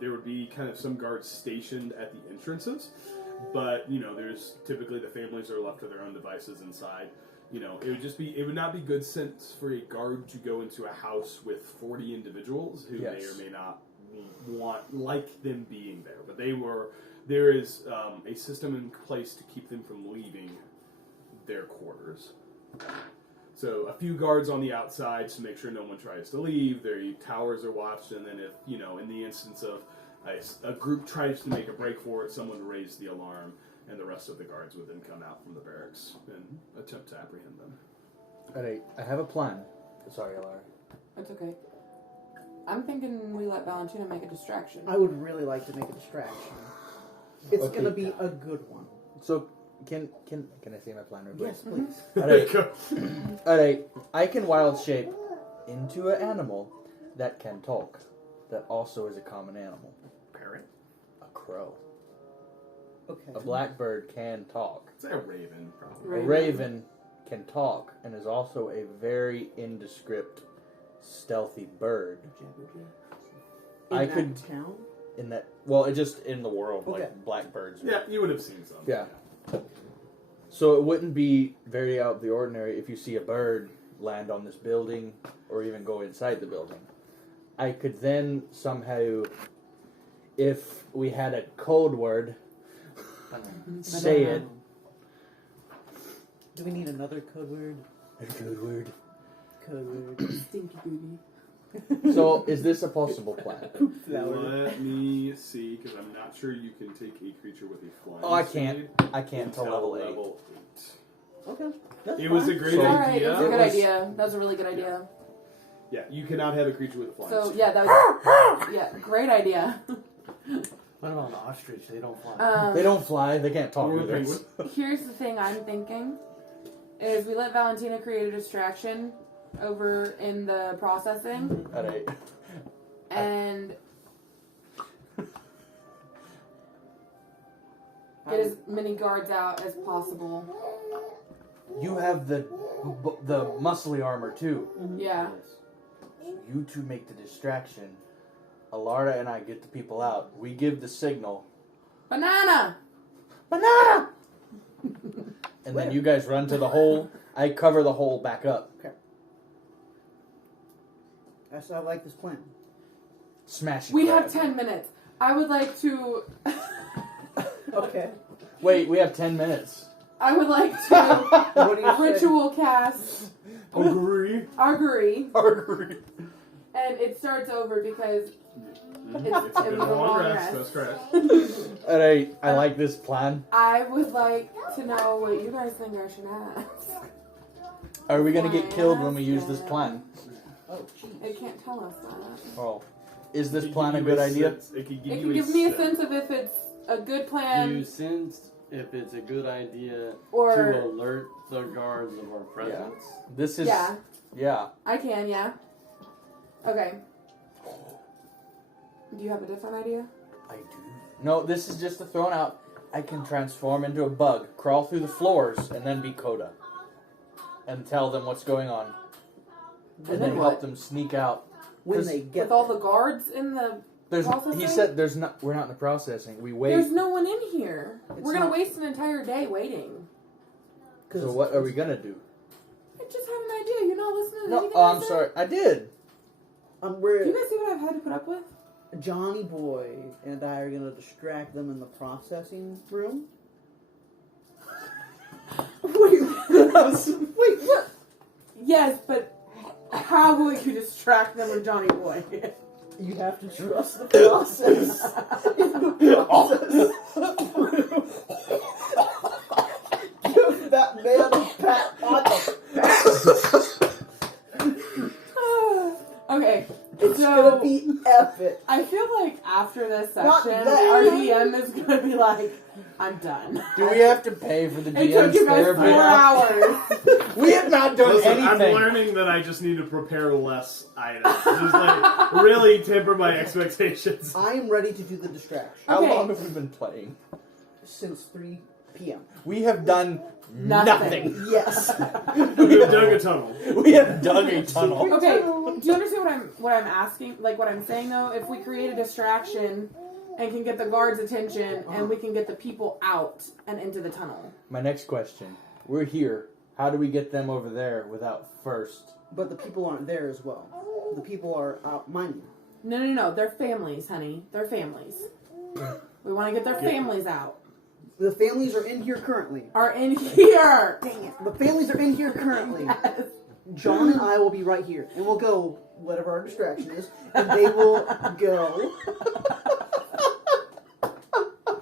there would be kind of some guards stationed at the entrances, but there's typically the families are left to their own devices inside. It would not be good sense for a guard to go into a house with 40 individuals who may or may not like them being there. But there is a system in place to keep them from leaving their quarters. So a few guards on the outside to make sure no one tries to leave. Their towers are watched, and then if in the instance of a group tries to make a break for it, someone would raise the alarm, and the rest of the guards would then come out from the barracks and attempt to apprehend them. Alright, I have a plan. Sorry, Alara. It's okay. I'm thinking we let Valentina make a distraction. I would really like to make a distraction. It's Okay. gonna be a good one. So, can I say my plan real quick? Yes, please. Alright. Alright, I can wild shape into an animal that can talk, that also is a common animal. Parrot? A crow. Okay. A blackbird can talk. Say a raven, probably. A raven can talk and is also a very indescript, stealthy bird. In I that could- town? In that, well, it just in the world, Okay. like blackbirds. Yeah, you would have seen some. Yeah. So it wouldn't be very out of the ordinary if you see a bird land on this building or even go inside the building. I could then somehow, if we had a code word, say it. Do we need another code word? A code word. Code word. Stinky booby. So is this a possible plan? Let me see, because I'm not sure you can take a creature with a flying Oh, I speed can't. I can't till until level 8. Okay. That's It was fine. a great So- Alright, idea. it's a It good was- idea. That was a really good idea. Yeah, you cannot have a creature with a flying So speed. yeah, that was yeah, great idea. What about an ostrich? They don't fly. They don't fly. They can't talk Or a either. penguin. Here's the thing I'm thinking is we let Valentina create a distraction over in the processing Alright. and get as many guards out as possible. You have the muscly armor too. Yeah. You two make the distraction. Alara and I get the people out. We give the signal. Banana! Banana! And then you guys run to the hole. I cover the hole back up. I like this plan. Smash it. We have 10 minutes. I would like to Okay. Wait, we have 10 minutes. I would like to What do you say? ritual cast Agree. augury Artery. and it starts over because It's it been was a a long long rest. rest. That's correct. Alright, I like this plan. I would like to know what you guys think I should ask. Are we gonna get killed when we use this plan? Oh, jeez. It can't tell us that. Oh. Is this It plan a could give good you idea? sense- It could give It you can give me a sense. sense of if it's a good You plan sense if it's a good idea to or alert the guards of our presence. This is... yeah, Yeah. I can, yeah. Okay. Do you have a different idea? I do. No, this is just a thrown out. I can transform into a bug, crawl through the floors, and then be Coda. And tell them what's going on. When And then they help what? them sneak out. When they get With all the guards in the There's, processing? he said there's not. We're not in the processing. We wait. There's no one in here. It's We're gonna not- waste an entire day waiting. So what are we gonna do? I just had an idea. You're not listening to No, anything oh, I I'm said? sorry. I did. Do you We're guys see what I've had to put up with? Johnny Boy and I are gonna distract them in the processing room. Wait, what? Yes, but how will you distract them with Johnny Boy? You have to trust the process. In the process. Give that man a pat on the back. Okay, It's so gonna be epic. I feel like after this Not session, that. our DM is gonna be like, "I'm done." Do we have to pay for the It took DM's you guys therapy? 4 hours. We have not done Listen, I'm anything. learning that I just need to prepare less items. Just like really temper my expectations. I am ready to do the distraction How Okay. long have we been playing? since 3 p.m. We have done Nothing. nothing. Yes. We have dug a tunnel. We have dug a tunnel. Okay, do you understand what I'm asking? Like what I'm saying though, if we create a distraction and can get the guards' attention and we can get the people out and into the tunnel. My next question. We're here. How do we get them over there without first? But the people aren't there as well. The people are out mining. No, they're families, honey. They're families. We want to get their families out. The families are in here currently. Are in here. Dang it. The families are in here currently. Yes. John and I will be right here. And we'll go, whatever our distraction is, and they will go.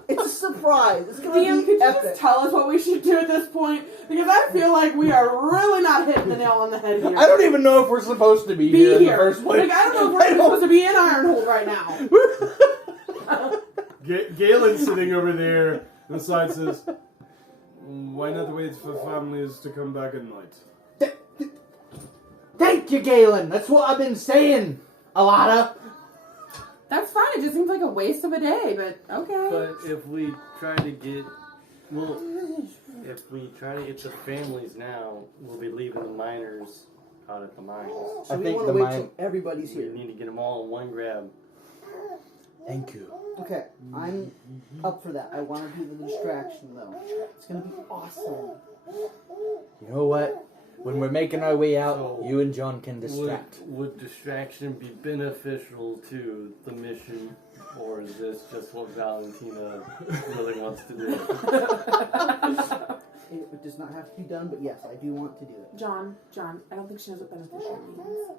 It's a surprise. It's going DM, to could be you epic. just tell us what we should do at this point? Because I feel like we are really not hitting the nail on the head here. I don't even know if we're supposed to be, Be here in here. the first place. Like, I don't know if we're supposed to be in Ironhold right now. Galen's sitting over there. The side says, "Why not wait for families to come back at night?" Thank you, Gaelyn. That's what I've been saying, Alana. That's fine. It just seems like a waste of a day, but okay. But if we try to get, well, if we try to get the families now, we'll be leaving the miners out at the mines. So I we think want the to wait mine- till everybody's We here. need to get them all in one grab. Thank you. Okay, I'm up for that. I want to do the distraction though. It's gonna be awesome. You know what? When we're making our way out, So, you and John can distract. Would distraction be beneficial to the mission, or is this just what Valentina really wants to do? It does not have to be done, but yes, I do want to do it. John, I don't think she knows what beneficial means.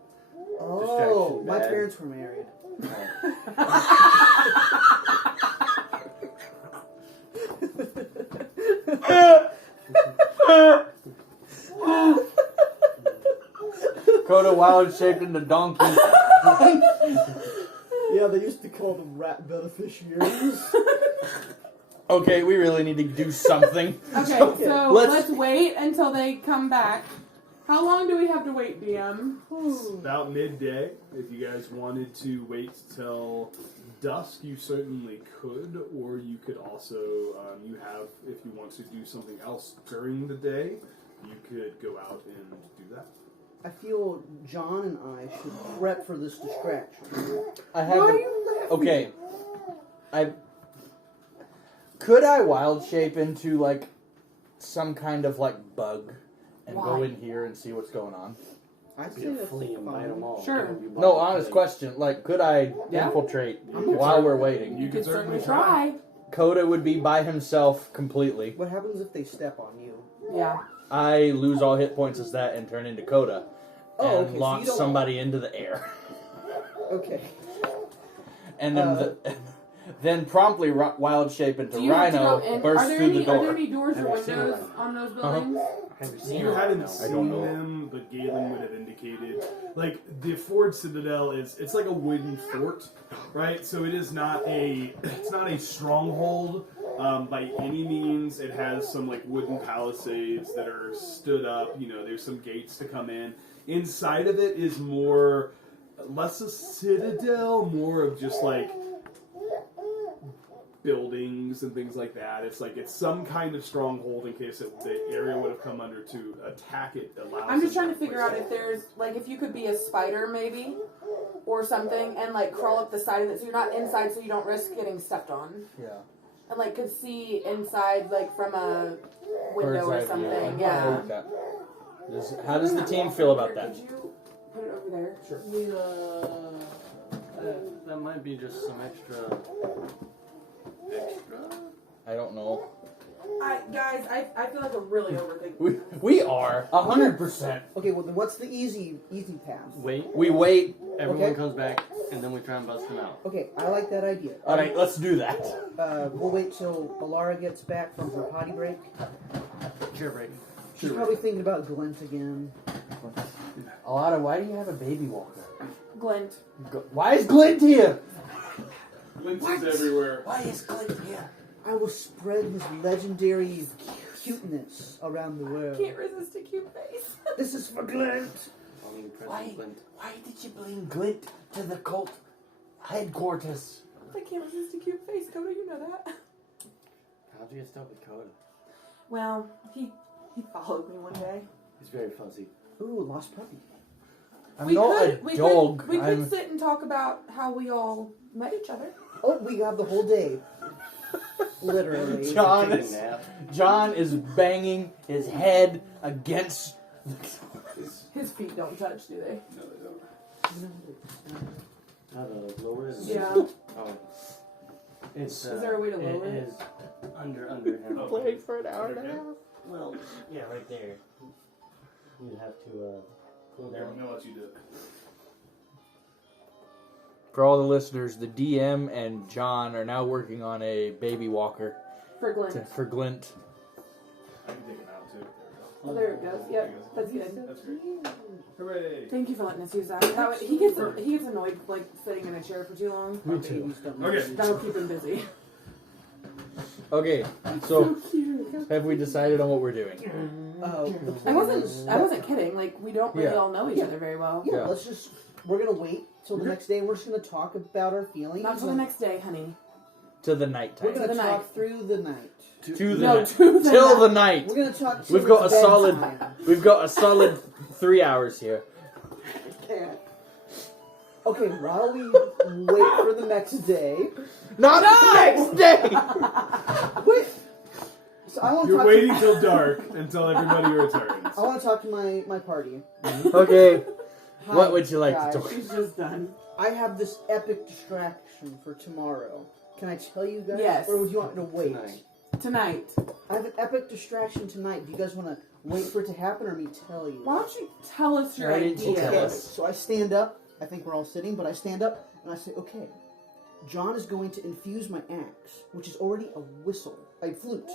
Oh, Distraction my bad. parents were married. Coda wild shaped into donkey. Yeah, they used to call them rat beneficiaries. Okay, we really need to do something. Okay, Okay, so let's- let's wait until they come back. How long do we have to wait, DM? It's about midday. If you guys wanted to wait till dusk, you certainly could, or you could also, you have, if you want to do something else during the day, you could go out and do that. I feel John and I should prep for this distraction. I have. Why the- are you laughing? Okay, could I wild shape into like some kind of like bug and go Why? in here and see what's going on? I'd Be say a that's flea and bite them fine. all. Sure. Don't be No, bothered. honest question. Like, could I Yeah. infiltrate I'm while we're waiting? You You could could certainly certainly try. Coda would be by himself completely. What happens if they step on you? Yeah. I lose all hit points as that and turn into Coda. Oh, And okay, so launch you don't- somebody into the air. Okay. And then then promptly wild shape into Do you have to Rhino, go in? burst Are there through any the door. Are there any doors or Have you seen windows one? on those buildings? Have you seen You it? hadn't No. I seen don't know. them, but Gaelyn would have indicated. Like, the Ford Citadel it's like a wooden fort, right? So it's not a stronghold by any means. It has some like wooden palisades that are stood up. You know, there's some gates to come in. Inside of it is less a citadel, more of just like buildings and things like that. It's some kind of stronghold in case the area would have come under to attack it. I'm just trying to figure out if there's like if you could be a spider maybe or something and like crawl up the side of it so you're not inside so you don't risk getting stepped on. Yeah. And like could see inside like from a window or Bird's eye view. something. I Yeah. like that. How does the team feel about that? Could you put it over there? Sure. That might be just some extra. I don't know. Guys, I feel like I'm really overthinking. We are 100%. Okay, well then what's the easy path? Wait. We wait. Everyone Okay. comes back, and then we try and bust them out. Okay, I like that idea. All right, let's do that. We'll wait till Alara gets back from her potty break. Cheer break. She's probably thinking about Glint again. Alana, why do you have a baby walker? Glint. Why is Glint here? Links is everywhere. Why is Glint here? I will spread his legendary cuteness around the world. Can't resist a cute face. This is for Glint. Why did you bring Glint to the cult headquarters? I can't resist a cute face, Coda, you know that. How'd you get stuck with Coda? Well, he followed me one day. He's very fuzzy. Ooh, lost puppy. I'm not a dog. We could sit and talk about how we all met each other. Oh, we have the whole day. Literally. John Take a is, nap. John is banging his head against. His feet don't touch, do they? No, they don't. How to lower it? Yeah. Oh. It's, Is there a way to lower it? It is under him. Okay. for an hour and a half. Well, yeah, right there. You have to pull There, down. I'm gonna let you do it. For all the listeners, the DM and John are now working on a baby walker For Glint. for Glint. I can take it out too. Oh, there it goes. Yep, that's good. That's great. Hooray! Thank you for letting us use that. That way, he gets annoyed like sitting in a chair for too long. Me too. Okay. That'll keep him busy. Okay, so have we decided on what we're doing? The I plan is- wasn't kidding. Like we don't really Yeah. all know each Yeah. other very well. Yeah, Yeah. we're gonna wait till the next day and we're just gonna talk about our feelings. Not till the next day, honey. To the We're nighttime. gonna the talk night. through the night. To the No, night. to the Till the night. night. We're gonna talk till We've got a it's solid. bedtime. We've got a solid 3 hours here. Okay, while we wait for the next day. Not the next day! Wait! So I want to You're talk waiting till dark until everybody returns. I want to talk to my party. Okay, Hi, what would you like guys. to talk? She's just done. I have this epic distraction for tomorrow. Can I tell you guys? Yes. Or would you want me to wait? Tonight. I have an epic distraction tonight. Do you guys want to wait for it to happen or me tell you? Why don't you tell us your Why didn't you idea? tell Okay, us? so I stand up. I think we're all sitting, but I stand up and I say, okay, John is going to infuse my axe, which is already a whistle, a flute.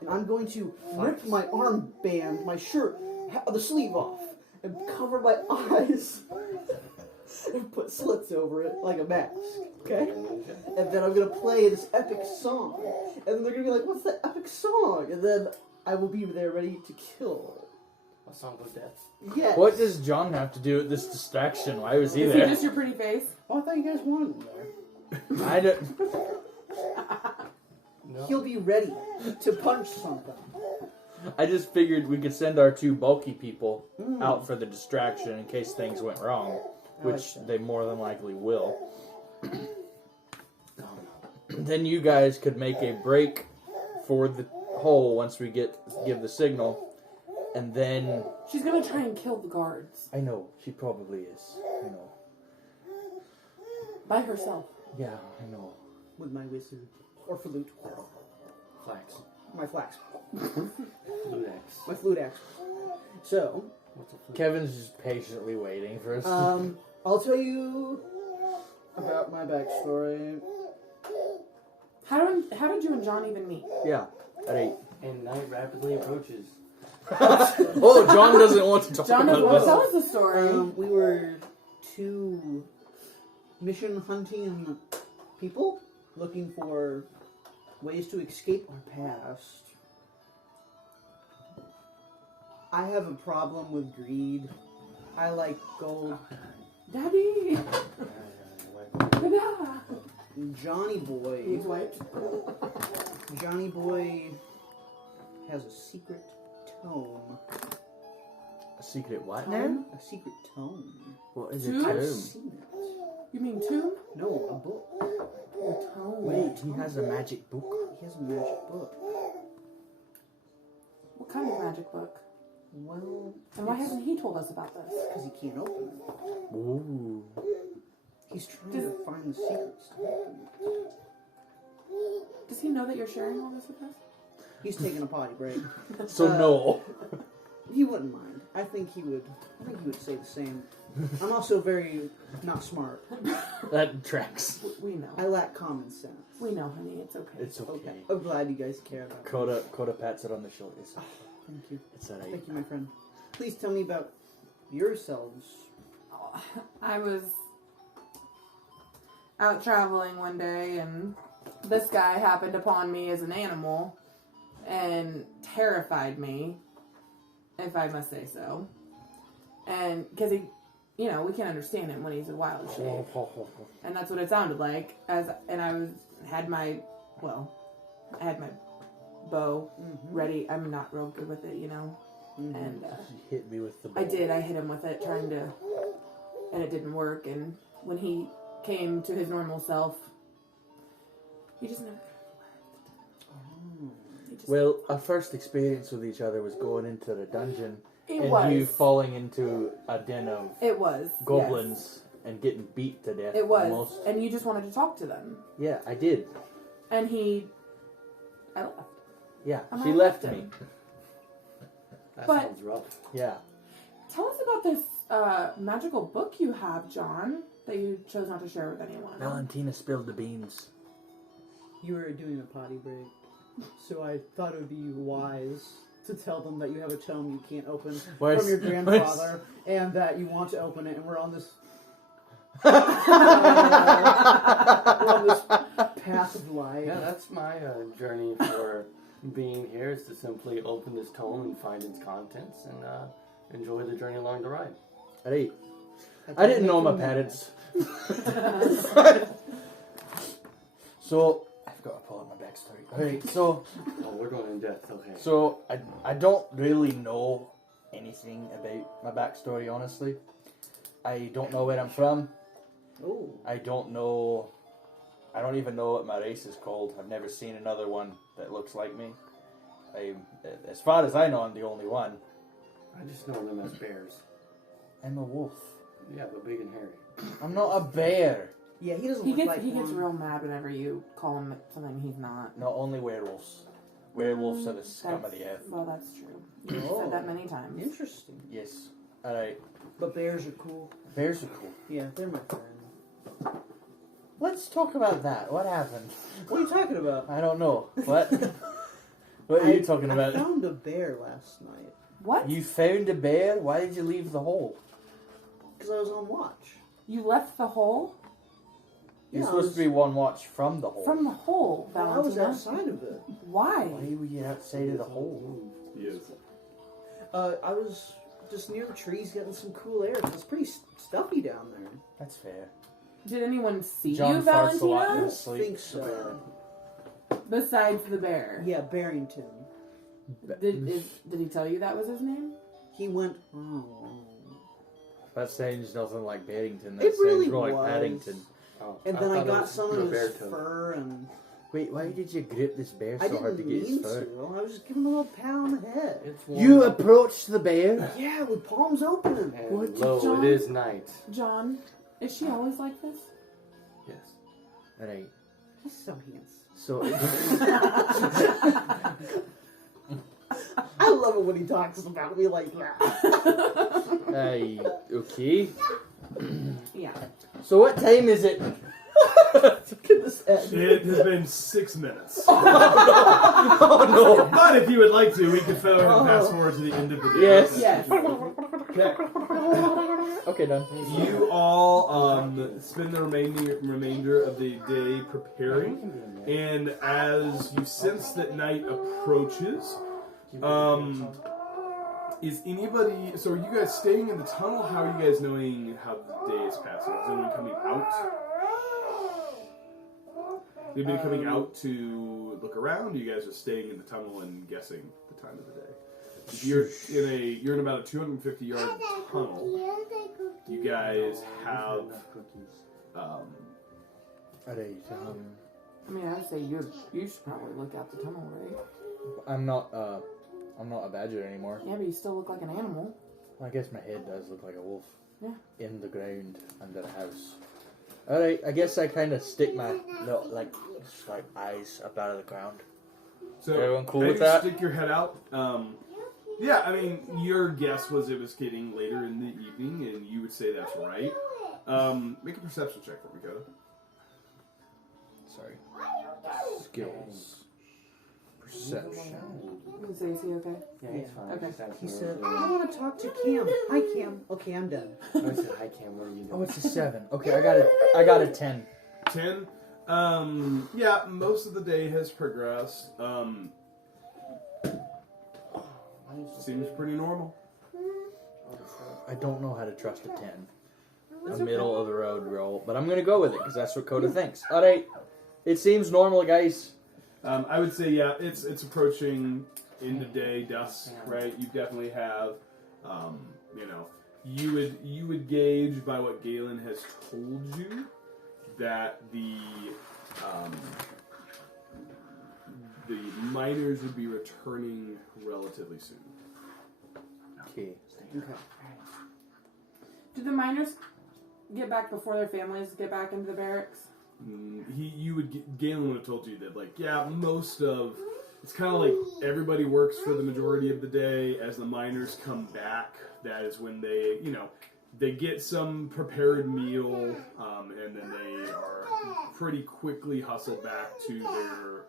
And I'm going to rip my armband, my shirt, the sleeve off, and cover my eyes, and put slits over it like a mask, okay? And then I'm going to play this epic song, and they're going to be like, what's that epic song? And then I will be there ready to kill. A song of death. Yes. What does John have to do with this distraction? Why was he Is he there? just your pretty face? Oh, I thought you guys wanted him there. I don't. No. He'll be ready to punch something. I just figured we could send our two bulky people out for the distraction in case things went wrong, which they more than likely will. Then you guys could make a break for the hole once we give the signal, and then She's gonna try and kill the guards. I know she probably is. I know. By herself. Yeah, I know. With my wizard. Or flute. Flax. My flax. Flute axe. My flute axe. So, What's a flute? Kevin's just patiently waiting for us. I'll tell you about my backstory. How did you and John even meet? Yeah, at 8. And night rapidly approaches. Oh, John doesn't want to talk John, about tell this. us the story. We were two mission hunting people looking for ways to escape our past. I have a problem with greed. I like gold. Daddy! Dada! Johnny Boy. He's white. Johnny Boy has a secret tome. A secret what Tome? now? A secret tome. What is Tomb? it? I've Tomb? seen it. You mean tomb? No, a book. Or tome? Wait, he has a magic book. He has a magic book. What kind of magic book? Well, And why hasn't he told us about this? because he can't open it. Ooh. He's trying to find the secrets to open it. Does he know that you're sharing all this with us? He's taking a potty break. So no. He wouldn't mind. I think he would say the same. I'm also very not smart. That tracks. We know. I lack common sense. We know, honey. It's okay. It's okay. Okay. I'm glad you guys care about me. Coda pats it on the shoulders. Thank you. It's alright. Thank you, my friend. Please tell me about yourselves. I was out traveling one day, and this guy happened upon me as an animal and terrified me, if I must say so. And because he, we can't understand him when he's in wild shape, and that's what it sounded like. I had my bow ready. I'm not real good with it, and He hit me with the ball. I did. I hit him with it, and it didn't work. And when he came to his normal self, he just never left. Well, our first experience with each other was going into the dungeon It and was. you falling into a den of It was. goblins and getting beat to death. Yes. It was. Almost. And you just wanted to talk to them. Yeah, I did. And I left. Yeah, And she I left left me. him. That But- sounds rough. Yeah. Tell us about this magical book you have, John, that you chose not to share with anyone. Valentina spilled the beans. You were doing a potty break, so I thought it would be wise to tell them that you have a tome you can't open from your grandfather, and that you want to open it, and we're on this path of life. Yeah, that's my journey for being here, is to simply open this tome and find its contents and enjoy the journey along the ride. At 8. I didn't know my parents. So, I've got to pull out my backstory. Alright, so Oh, we're going in depth, okay. So, I don't really know anything about my backstory, honestly. I don't know where I'm from. Oh. I don't know. I don't even know what my race is called. I've never seen another one that looks like me. As far as I know, I'm the only one. I just know them as bears. I'm a wolf. Yeah, but big and hairy. I'm not a bear. Yeah, he doesn't He look gets like he gets one. real mad whenever you call him something he's not. Not only werewolves. Werewolves are the scum of the earth. Well, that's true. You've Oh. said that many times. Interesting. Yes. Alright. But bears are cool. Bears are cool. Yeah, they're my friend. Let's talk about that. What happened? What are you talking about? I don't know. What? What are you talking I about? found a bear last night. What? You found a bear? Why did you leave the hole? Because I was on watch. You left the hole? You're Yeah, I supposed was- to be one watch from the hole. From the hole, Well, I was Valentina. outside of it. Why? Why were you outside of the hole? Yes. I was just near the trees getting some cool air. It's pretty stuffy down there. That's fair. Did anyone see John you, farts a lot in Valentina? his I sleep. think so. Besides the bear. Yeah, Barrington. Did he tell you that was his name? He went, oh. That sounds nothing like Barrington. It That really sounds more like was. Paddington. Oh, And then I thought it got was some of his Roberto. fur, and Wait, why did you grip this bear I so hard to didn't get his mean fur? to. I was just giving him a little pat on the head. It's You warm approached the bear? Yeah, with palms open. and What, low. John? It is night. John, is she always like this? Yes. Right. He's so handsome. So, I love it when he talks about me like that. okay. Yeah. So what time is it? Look at this head. It has been 6 minutes. Oh no. But if you would like to, we could fast forward to the end of the day. Yes. Yes. Okay. Okay, done. You all spend the remainder of the day preparing, and as you sense that night approaches, is anybody? So are you guys staying in the tunnel? How are you guys knowing how the day is passing? Is anyone coming out? Anybody coming out to look around? You guys are staying in the tunnel and guessing the time of the day. If you're in about a 250-yard tunnel. You guys have Alright, I mean, I would say you should probably look out the tunnel, right? I'm not a badger anymore. Yeah, but you still look like an animal. I guess my head does look like a wolf. Yeah. In the ground under a house. Alright, I guess I kind of stick my little, like eyes up out of the ground. So Everyone cool as with you that? stick your head out. Yeah, I mean, your guess was it was getting later in the evening, and you would say that's right. Make a perception check for me, Coda. Sorry. Skills. Perception. Is AC okay? Yeah, he's fine. Okay. Just asking He what said, we're I want to talk to Cam. Hi, Cam. Okay, I'm done. doing. I said, hi, Cam. What are you doing? Oh, it's a 7. Okay, I got a 10. 10. Yeah, most of the day has progressed. Seems pretty normal. I don't know how to trust a 10. A middle of the road roll, but I'm gonna go with it because that's what Coda thinks. All right, it seems normal, guys. I would say, yeah, it's approaching end of day, dusk, right? You definitely have, you would gauge by what Gaelyn has told you that the miners would be returning relatively soon. Okay. Okay. Do the miners get back before their families get back into the barracks? Gaelyn would have told you that, like, yeah, it's kind of like everybody works for the majority of the day. As the miners come back, that is when they get some prepared meal, and then they are pretty quickly hustled back to their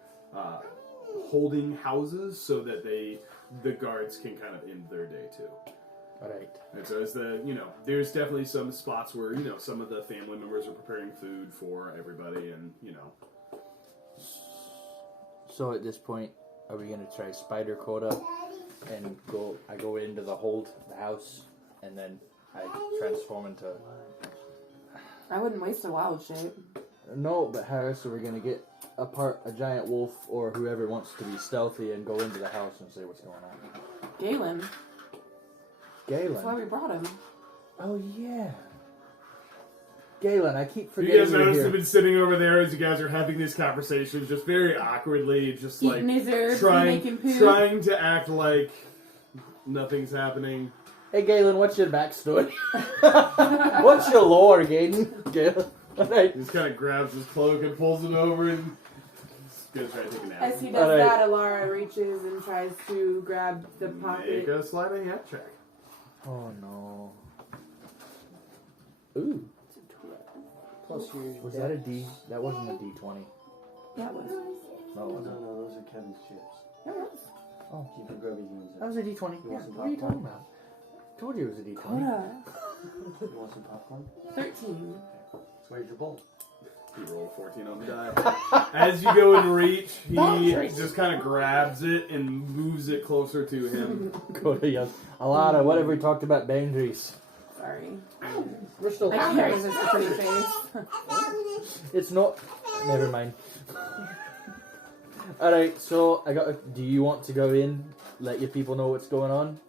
holding houses so that the guards can kind of end their day too. All right. And so as there's definitely some spots where, some of the family members are preparing food for everybody, and, So at this point, are we gonna try Spider Coda and I go into the house, and then I transform into. I wouldn't waste a wild shape. No, but how else are we gonna get a giant wolf or whoever wants to be stealthy and go into the house and say what's going on? Gaelyn. That's why Gaelyn. we brought him. Oh yeah. Galen, I keep You forgetting guys you're notice here. have been sitting over there as you guys are having these conversations, just very awkwardly, just like Eating his herbs and making poop. trying to act like nothing's happening. Hey, Galen, what's your backstory? What's your lore, Galen? Galen. Alright. He just kind of grabs his cloak and pulls it over and he's gonna try to take a nap. As he does Alright. that, Alara reaches and tries to grab the Make pocket. a sleight of hand check. Oh, no. Ooh. Plus your Was that a D? That wasn't a D20. Yeah, it was. No, it No, wasn't. those are Kevin's chips. Yeah, it was. Oh, Keep your grubby hands that up. was a D20. You Yeah, want some what are you talking popcorn? about? Told you it was a D20. Coda. You want some popcorn? 13. So where's your bowl? He rolled 14 on the die. As you go and reach, he just kind of grabs it and moves it closer to him. Coda yells, Alana, what have we talked about boundaries? Sorry. We're still. I can't resist the pretty face. It's not. Never mind. Alright, so I got. Do you want to go in, let your people know what's going on?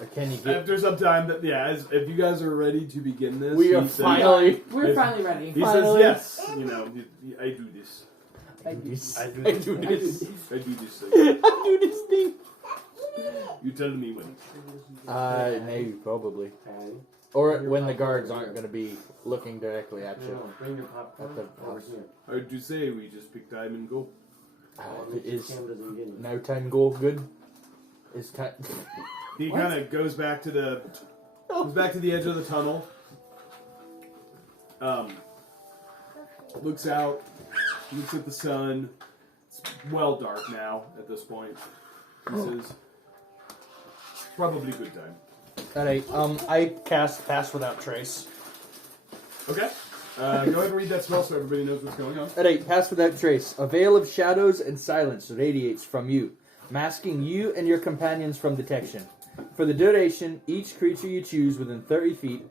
Or can you get. After some time, if you guys are ready to begin this, We are he says- finally. We're Yes. finally ready. He Finally. says yes. You know, I do this. I do this. I do I this. do this. I do this thing. I do this thing. You tell me when. Maybe, probably. Patty? Or when the guards aren't going to be looking directly at you. No, bring your popcorn At the over house. here. How'd you say we just pick time and go? It is Cam doesn't get it. now time go good. It's time. He kind of goes back to the edge of the tunnel. Looks out, looks at the sun. It's well dark now at this point. He says, "Probably good time." Alright, I cast Pass Without Trace. Okay. Go ahead and read that spell so everybody knows what's going on. Alright, Pass Without Trace. A veil of shadows and silence radiates from you, masking you and your companions from detection. For the duration, each creature you choose within 30 feet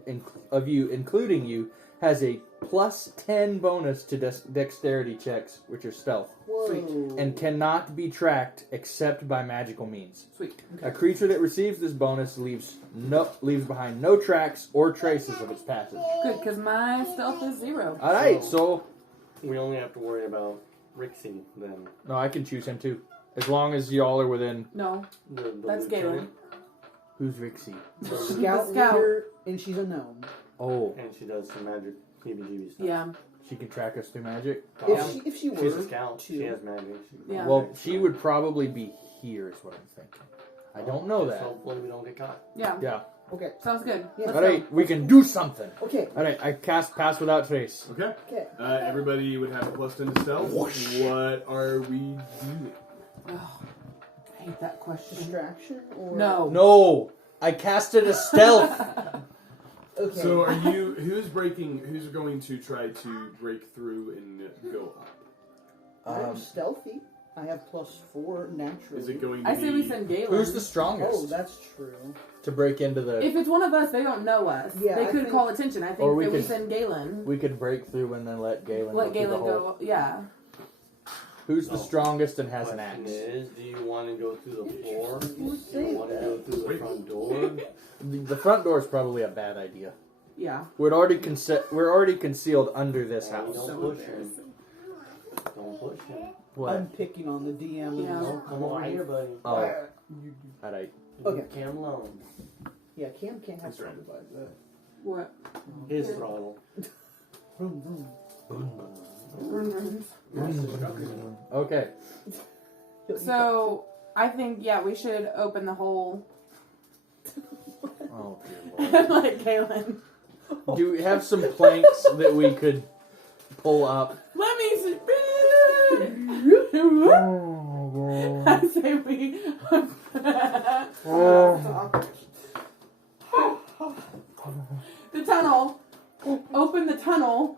of you, including you, has a plus 10 bonus to dexterity checks, which are stealth, Whoa. and cannot be tracked except by magical means. Sweet. A creature that receives this bonus leaves behind no tracks or traces of its passage. Good, because my stealth is 0. Alright, so... We only have to worry about Rixie then. No, I can choose him too. As long as y'all are within... No, The that's Gaelyn. lieutenant, Who's Rixie? Scout Scout. leader, and she's a gnome. Oh, And she does some magic PBGB stuff. Yeah. she can track us through magic? If she She's were a scout. to- She has magic. Yeah. Well, she would probably be here is what I'm thinking. I don't know Just that. Hopefully we don't get caught. Yeah. Yeah. Okay. Sounds good. Yeah. Let's Alright, we can do something. Okay. Alright, I cast Pass Without Trace. Okay. Okay. Everybody would have a plus 10 to stealth. Whoosh. What are we doing? go. Oh, I hate that question. Distraction or No. No! I casted a stealth! Okay. So are you? Who's going to try to break through and go up? I'm stealthy. I have +4 naturally. Is it going to I be? say we send Gaelyn. Who's the strongest Oh, that's true. to break into the... If it's one of us, they don't know us. Yeah, they I could think- call attention. I think Or we that we could- send Gaelyn. We could break through and then let Galen Let go through the Gaelyn hole. go. Yeah. Who's the Oh. strongest and has an Question axe? is, do you want to go through the floor? Do You would you think want to go through the Wait. front door? The front door is probably a bad idea. Yeah. We're already concealed under this Yeah, house. Don't So push him. embarrassing. Don't push him. What? I'm picking on the DM. Yeah. Oh, come over here, buddy. Oh, Fire. alright. Okay. Cam alone. Yeah, Cam can't have That's right. supervise that. What? His throttle. Vroom, vroom. Okay. So I think we should open the hole Oh, dear and Lord. let Gaelyn. Do we have some planks that we could pull up? Let me see. I say we. The tunnel. Open the tunnel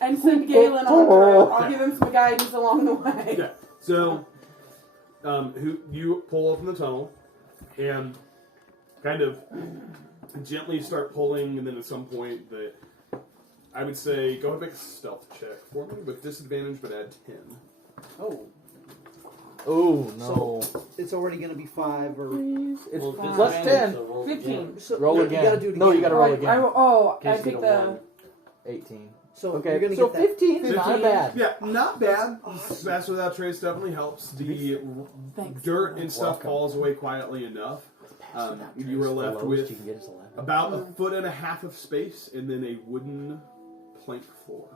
and send Gaelyn on through. I'll give him some guidance along the way. Yeah. So, who you pull open the tunnel and kind of gently start pulling, and then at some point, I would say go ahead and make a stealth check for me with disadvantage, but add 10. Oh, Oh, no. it's already going to be 5 or. It's Well, plus disadvantage, 10. so roll 15. again. So, Roll you again. gotta do it No, you again. gotta roll again. I In case you take get a the. one. 18. So Okay, you're gonna so get that. 15 is not bad. Yeah, not bad. Fast Without Trace definitely helps. The Thanks. dirt and stuff Welcome. falls away quietly enough. You were left The lowest with you can get is 11. about a foot and a half of space, and then a wooden plank floor.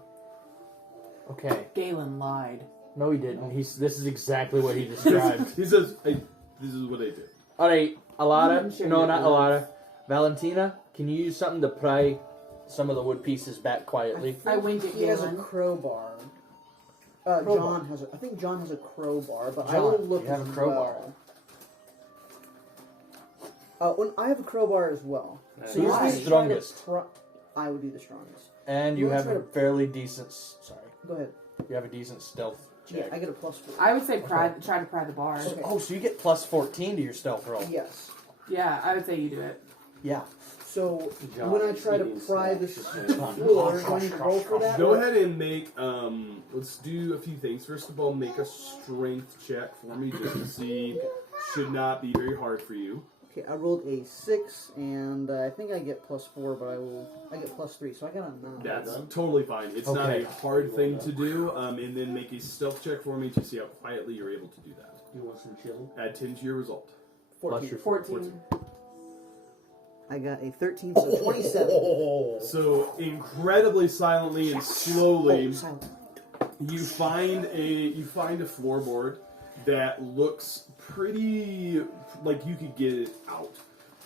Okay. Gaelyn lied. No, he didn't. This is exactly what he described. He says, "This is what I do." All right, Alana. I'm sure No, you not will. Alana. Valentina, can you use something to pry some of the wood pieces back quietly? I winked at He has a Gaelyn. crowbar. Crowbar. John has I think John has a crowbar, but I John, will look you have as a crowbar. Well. I have a crowbar as well. So So you're you're the just strongest. I would be the strongest. And you You have wanna a try to- fairly decent. Sorry, Go ahead. you have a decent stealth Yeah, check. I get a +4. I would say try to pry the bar. Okay. Oh, so you get plus 14 to your stealth roll. Yes. Yeah, I would say you do it. Yeah. So John when I try to eating pry the snacks. floor, do I need to roll for that? Go or- ahead and make. Let's do a few things. First of all, make a strength check for me just to see. Should not be very hard for you. Okay, I rolled a 6, and I think I get +4, but I get +3, so I got a 9. That's totally fine. It's not Okay. a hard thing to do. And then make a stealth check for me to see how quietly you're able to do that. You want some chili? Add 10 to your result. 14. your 14. I got a 13, so 27. So incredibly silently and slowly, Oh, silent. you find a floorboard that looks pretty like you could get it out.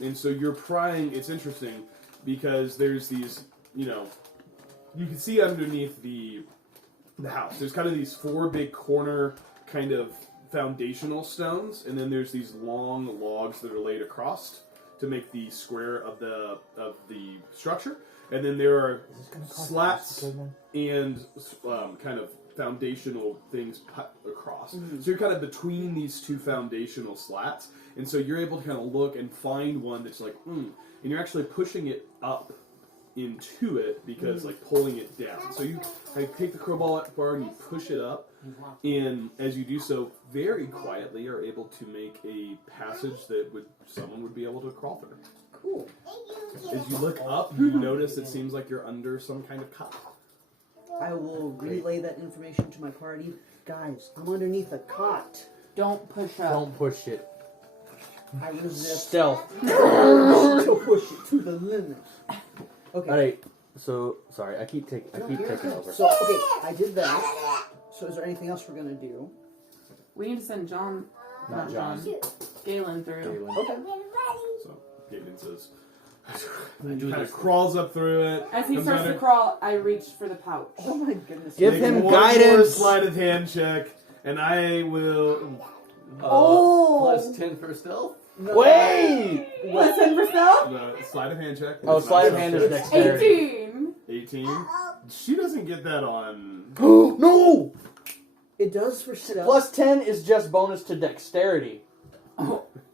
And so you're prying. It's interesting because there's these, you can see underneath the house. There's kind of these 4 big corner kind of foundational stones, and then there's these long logs that are laid across to make the square of the structure. And then there are slats and kind of foundational things put across. So you're kind of between these two foundational slats, and so you're able to kind of look and find one that's like, and you're actually pushing it up into it because like pulling it down. So you take the crowbar and you push it up, and as you do so, very quietly are able to make a passage that someone would be able to crawl through. Cool. As you look up, you notice it seems like you're under some kind of cot. I will relay that information to my party. Guys, I'm underneath a cot. Don't push up. Don't push it. I resist. Stealth. To push it to the limit. Okay. All right. So sorry, I keep taking over. So, okay, I did that. So, is there anything else we're gonna do? We need to send John. Not John. Gaelyn through. Gaelyn. Okay. So Gaelyn says, kind of crawls up through it. As he comes starts under- to crawl, I reach for the pouch. Oh my goodness. Give Make him one more guidance. sleight of hand check, and I will. Oh! Plus 10 for stealth? No. Wait! Listen for stealth. The sleight of hand check. Oh, It's sleight of not hand stealth is check. dexterity. 18. 18. She doesn't get that on. No! It does for stealth. Plus 10 is just bonus to dexterity.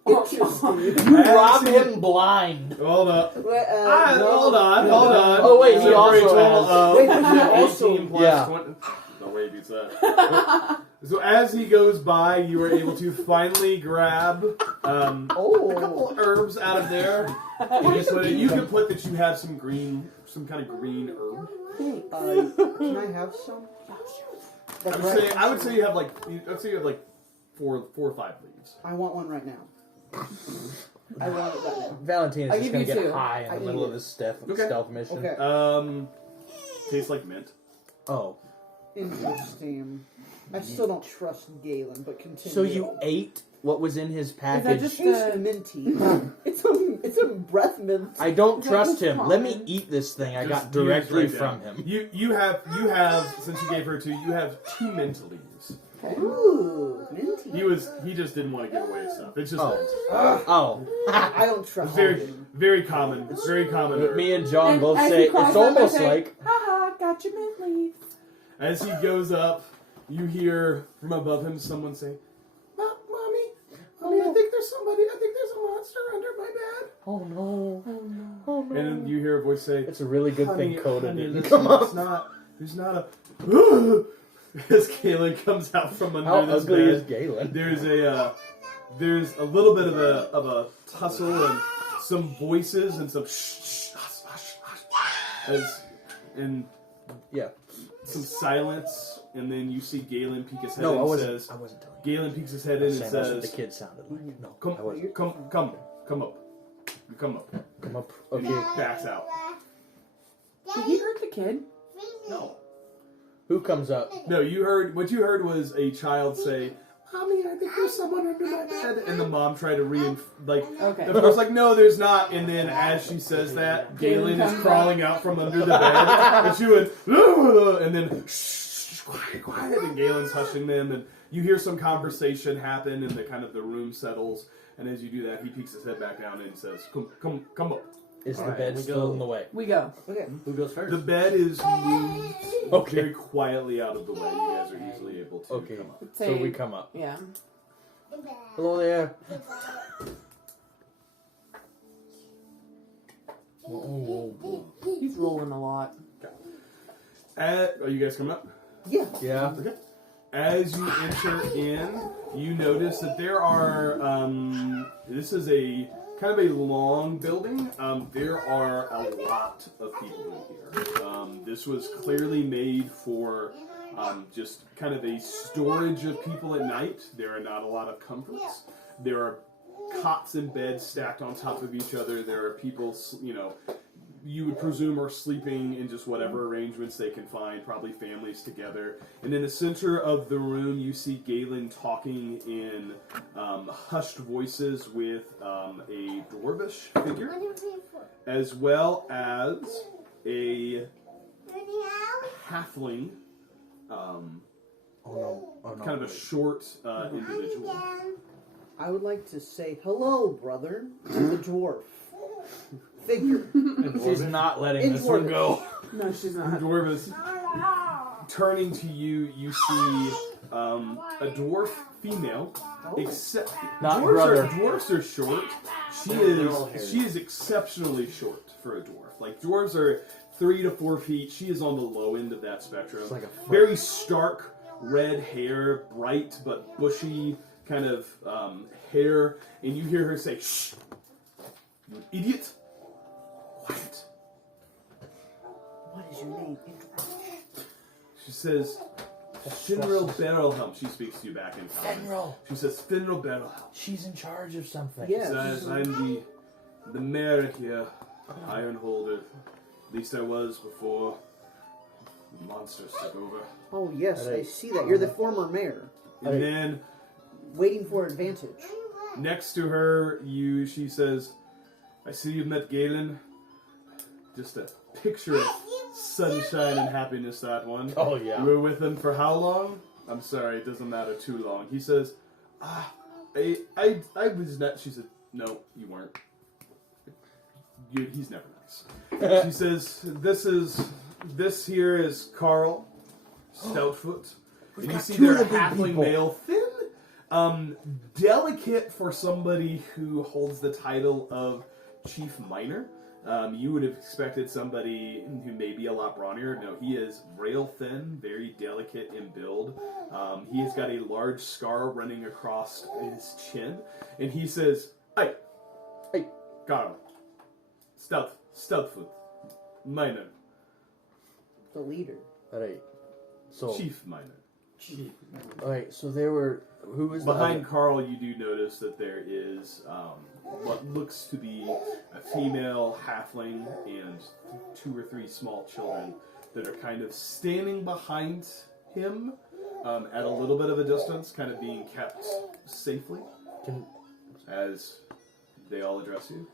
Interesting. You rob him blind. Hold up. Wait, Hold on. Oh, wait, he So also for a total has- of Wait, he also- 18 plus Yeah. 20. No way he beats that. So as he goes by, you are able to finally grab a couple of herbs out of there. You can put that you have some kind of green herb. Can I have some? I would say you have like 4 or 5 leaves. I want one right now. I want it right now. Valentina's I'll just give gonna you get 2. high in I the eat middle it. of this stealth Okay. mission. Okay. Tastes like mint. Oh. Interesting. I still don't trust Gaelyn, but continue. So you ate what was in his Is that package? just Tastes the... minty. it's a breath mint. I don't That trust was him. Let me fine. eat this thing I Just got directly use right from now. him. You have since you gave her 2, you have 2 mint leaves. Ooh, minty. He just didn't want to give away stuff. It's just mint. Oh. I don't trust Very him. very common. It's very common. herb. Me and John And both as say he crawls it's up, I almost say, like Haha, got your mint leaf. As he goes up, you hear from above him someone say, "Mommy, I think there's a monster under my bed." oh no. Oh no. And then you hear a voice say, It's a really good thing Coda honey, didn't listen, come up. there's not a as Gaelyn comes out from under How this ugly bed. is Gaelyn? There's a little bit of a tussle and some voices and some shh, hush, hush, hush, and Yeah. Some silence, and then you see Gaelyn peek his head No, in I and wasn't. says, I wasn't telling you. Gaelyn peeks his head in I and was saying that's what says, the kid sounded like. No, come, I wasn't. come up. You come up. Come up. And he Okay. backs out. Did he hurt the kid? No. Who comes up? No, what you heard was a child say, Mommy, I think there's someone under my bed. And the mom tried to Okay. the first no, there's not. And then as she says that, Gaelyn is crawling out from under the bed. And she went, and then, shh, quiet. And Galen's hushing them. And you hear some conversation happen, and the room settles. And as you do that, he peeks his head back down and says, come up. Is the Alright, bed we still go. in the way? We go. Okay. Who goes first? The bed is moved Okay. very quietly out of the way. You guys are easily able to Okay. come up. So we come up. Yeah. Hello there. He's rolling a lot. Are you guys coming up? Yeah. Yeah. Okay. As you enter in, you notice that there are, this is a kind of a long building. There are a lot of people in here. This was clearly made for just kind of a storage of people at night. There are not a lot of comforts. There are cots and beds stacked on top of each other. There are people, you would presume are sleeping in just whatever arrangements they can find, probably families together. And in the center of the room, you see Gaelyn talking in hushed voices with a dwarvish figure, as well as a halfling, Oh no. kind of a short individual. I would like to say hello, brother, to the dwarf figure. She's not letting this Enjoy one go. No, she's The not. dwarf is turning to you. You see a dwarf female, except Not brother. Dwarfs are short. They're all hairy. She is exceptionally short for a dwarf. Like dwarves are 3 to 4 feet. She is on the low end of that spectrum. It's like a foot. Very stark red hair, bright but bushy kind of hair, and you hear her say, "Shh, you idiot! Quiet." What is your name? She says, Finral Barrelhelm. She speaks to you back in common. Finral. She says, Finral Barrelhelm. She's in charge of something. Yes. Says, I'm the mayor here, Ironhold. At least I was before the monsters took over. Oh, yes, I Alright. see that. You're the former mayor. And then Waiting for advantage. next to her, she says, I see you've met Gaelyn. Just a picture of sunshine and happiness, that one. Oh yeah. You were with him for how long? I'm sorry, it doesn't matter too long. He says, I was not. She said, no, you weren't. He's never nice. She says, this here is Carl Stoutfoot. And you see two they're of a the big halfling people. male, thin, delicate for somebody who holds the title of Chief Miner. You would have expected somebody who may be a lot brawnier. No, he is rail thin, very delicate in build. He has got a large scar running across his chin. And he says, Hey, Carl, Stoutfoot, Miner, The leader. Alright. So. Chief Miner. Alright. So there were. Who was Behind Carl, you do notice that there is what looks to be a female halfling and 2 or 3 small children that are kind of standing behind him at a little bit of a distance, kind of being kept safely as they all address you.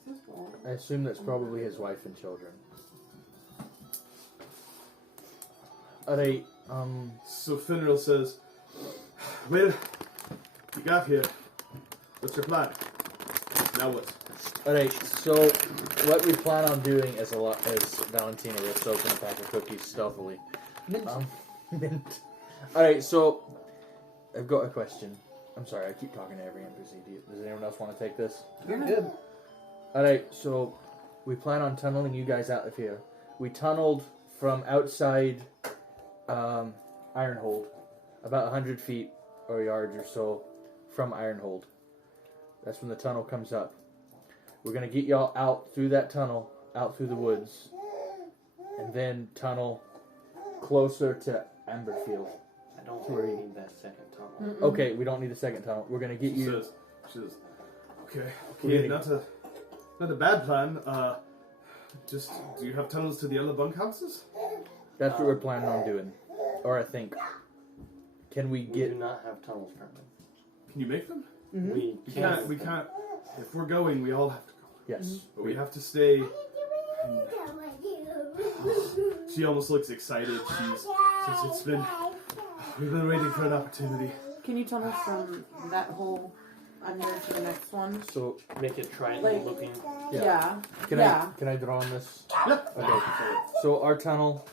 I assume that's probably his wife and children. Alright. So Finral says, well, you got here. What's your plan? Now what? Alright, so what we plan on doing as Valentina rips open a pack of cookies stealthily. Mint. Mint. Alright, so I've got a question. I'm sorry, I keep talking to every NPC. Does anyone else want to take this? You're good. Alright, so we plan on tunneling you guys out of here. We tunneled from outside Ironhold, about 100 feet or yards or so from Ironhold. That's when the tunnel comes up. We're going to get y'all out through that tunnel, out through the woods, and then tunnel closer to Amberfield. I don't think we need that second tunnel. Okay, we don't need a second tunnel. We're gonna get She you. says, okay, not a bad plan. Just, do you have tunnels to the other bunkhouses? That's what we're planning on doing, or I think. Can we We get? do not have tunnels currently. Can you make them? Mm-hmm. We can't. If we're going, we all have to go. Yes. But we have to stay. She almost looks excited. We've been waiting for an opportunity. Can you tunnel from that hole under to the next one? So Make it triangle Like- looking. Yeah. can I draw on this? Yep. Okay. So our tunnel,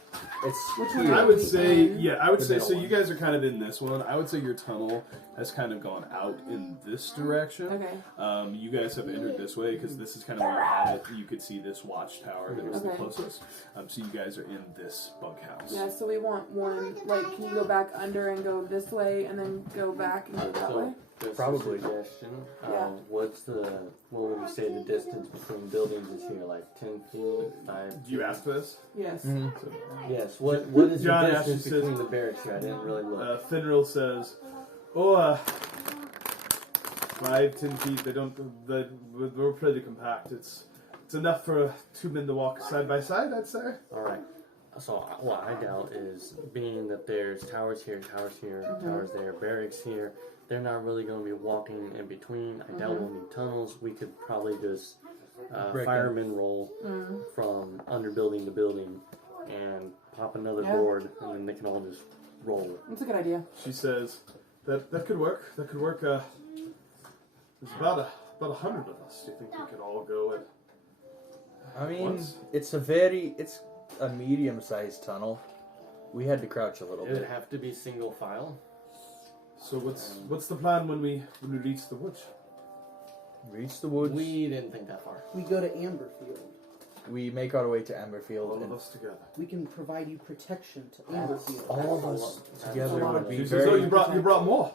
it's Which one? here. I would say, I would The say, middle so one. you guys are kind of in this one. I would say your tunnel has kind of gone out in this direction. Okay. You guys have entered this way because this is kind of where you had it. You could see this watchtower that was the Okay. closest. So you guys are in this bunkhouse. Yeah, so we want one, like, can you go back under and go this way and then go back and go that way? Just Probably. a suggestion. Yeah. What would you say the distance between buildings is here? Like 10 feet, 5? Do you ask this? Yes. Mhm. Yes. What is John the actually distance says- between the barracks here? I didn't really look. Finril says, 5-10 feet. We're pretty compact. It's enough for 2 men to walk side by side, I'd say. All right. So what I doubt is being that there's towers here, towers there, barracks here. They're not really going to be walking in between. I doubt we'll need tunnels. We could probably just Break fireman roll from under building to building and pop another Yeah. board, and then they can all just roll. That's a good idea. She says, that could work. That could work. There's about 100 of us. Do you think we could all go at I mean, once? it's a medium-sized tunnel. We had to crouch a little It would bit. have to be single file. So what's the plan when we reach the woods? Reach the woods. We didn't think that far. We go to Amberfield. We make our way to Amberfield, All of and us together. We can provide you protection to Amberfield. all of us together lot would of be She says, oh, very. you brought more.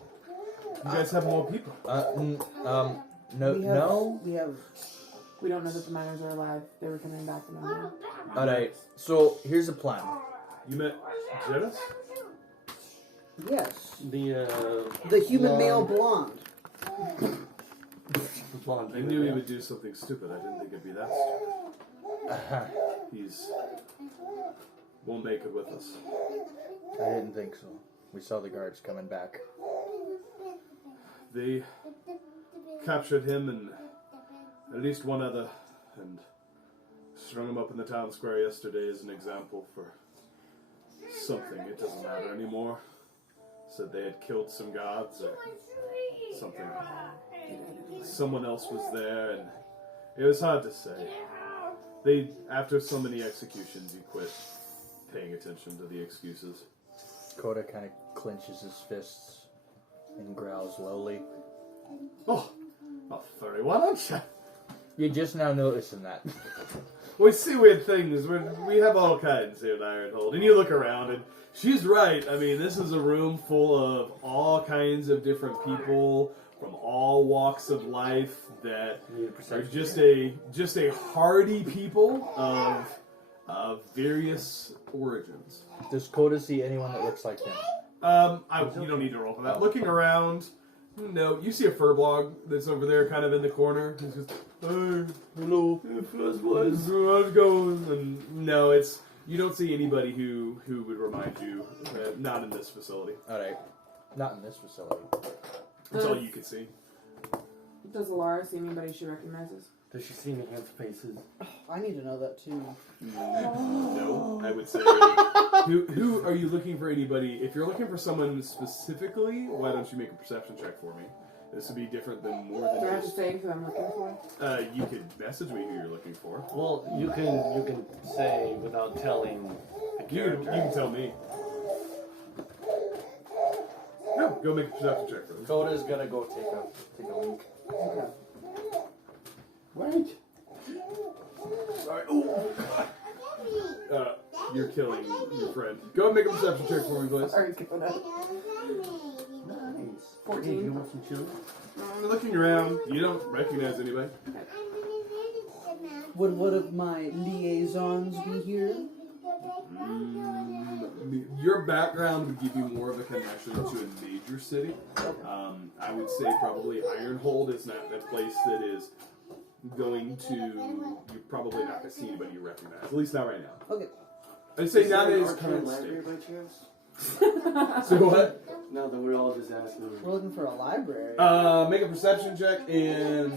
You guys have more people. No, we have, no. We have. We don't know that the miners are alive. They were coming back from the All right. So here's the plan. You met Jeris? Yes. The human male blonde. blonde. I knew he would do something stupid. I didn't think it'd be that stupid. He's won't make it with us. I didn't think so. We saw the guards coming back. They captured him and at least one other and strung him up in the town square yesterday as an example for something. It doesn't matter anymore. Said they had killed some gods or something. Someone else was there, and it was hard to say. After so many executions, you quit paying attention to the excuses. Coda kind of clenches his fists and growls lowly. Oh, a furry one, aren't you? You're just now noticing that. We see weird things. We have all kinds here in Ironhold. And you look around, and she's right. I mean, this is a room full of all kinds of different people from all walks of life that are just a hardy people of various origins. Does Coda see anyone that looks like him? You don't need to roll for that. Looking around, no, you see a furblog that's over there, kind of in the corner. He's just, hey, hello, how's it going? And no, you don't see anybody who would remind you. Not in this facility. All right, not in this facility. That's all you can see. Does Alara see anybody she recognizes? Does she see any hands faces? I need to know that too. No, I would say. Who are you looking for? Anybody? If you're looking for someone specifically, why don't you make a perception check for me? This would be different than more Do I than have to just. say who I'm looking for? You could message me who you're looking for. Well, you can say without telling the You character. can tell me. No, go make a perception check for me. Coda's gonna go take a look. Okay. Wait. Sorry. Ooh. You're killing your friend. Go and make a perception check for me, please. Sorry, Coda. Nice. 14. Hey, you want some chili? Looking around, you don't recognize anybody. Would one of my liaisons be here? Your background would give you more of a connection to a major city. I would say probably Ironhold is not a place that is going to. You're probably not going to see anybody you recognize. At least not right now. Okay. I'd say not in Is his there an current library state. by chance? So what? No, that we're all just asking. We're looking for a library. Make a perception check, and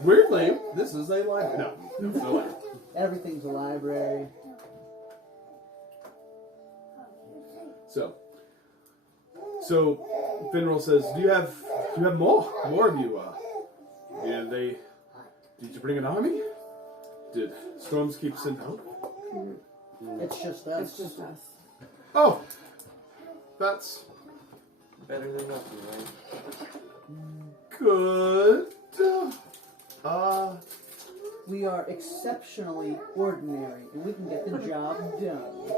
weirdly, this is a library. No, it's no library. Everything's a library. So Finral says, "Do you have more of you? Did you bring an army? Did Stormskeep send help? It's just us. It's just us. Oh, that's Better than nothing, right? good. We are exceptionally ordinary, and we can get the job done.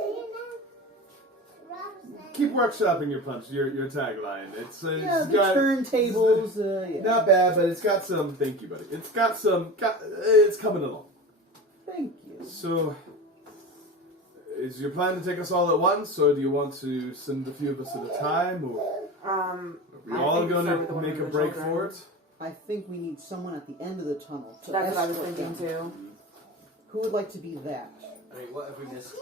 Keep workshopping your punch, your tagline. It's Yeah, the got turntables, yeah. not bad, but it's got some. Thank you, buddy. It's got some. It's coming along. Thank you. So, is your plan to take us all at once, or do you want to send a few of us at a time, or are we I all think going so with the to make a women and break children. for it? I think we need someone at the end of the tunnel to That's what I was escort thinking them. too. Who would like to be that? I mean, what have we missed?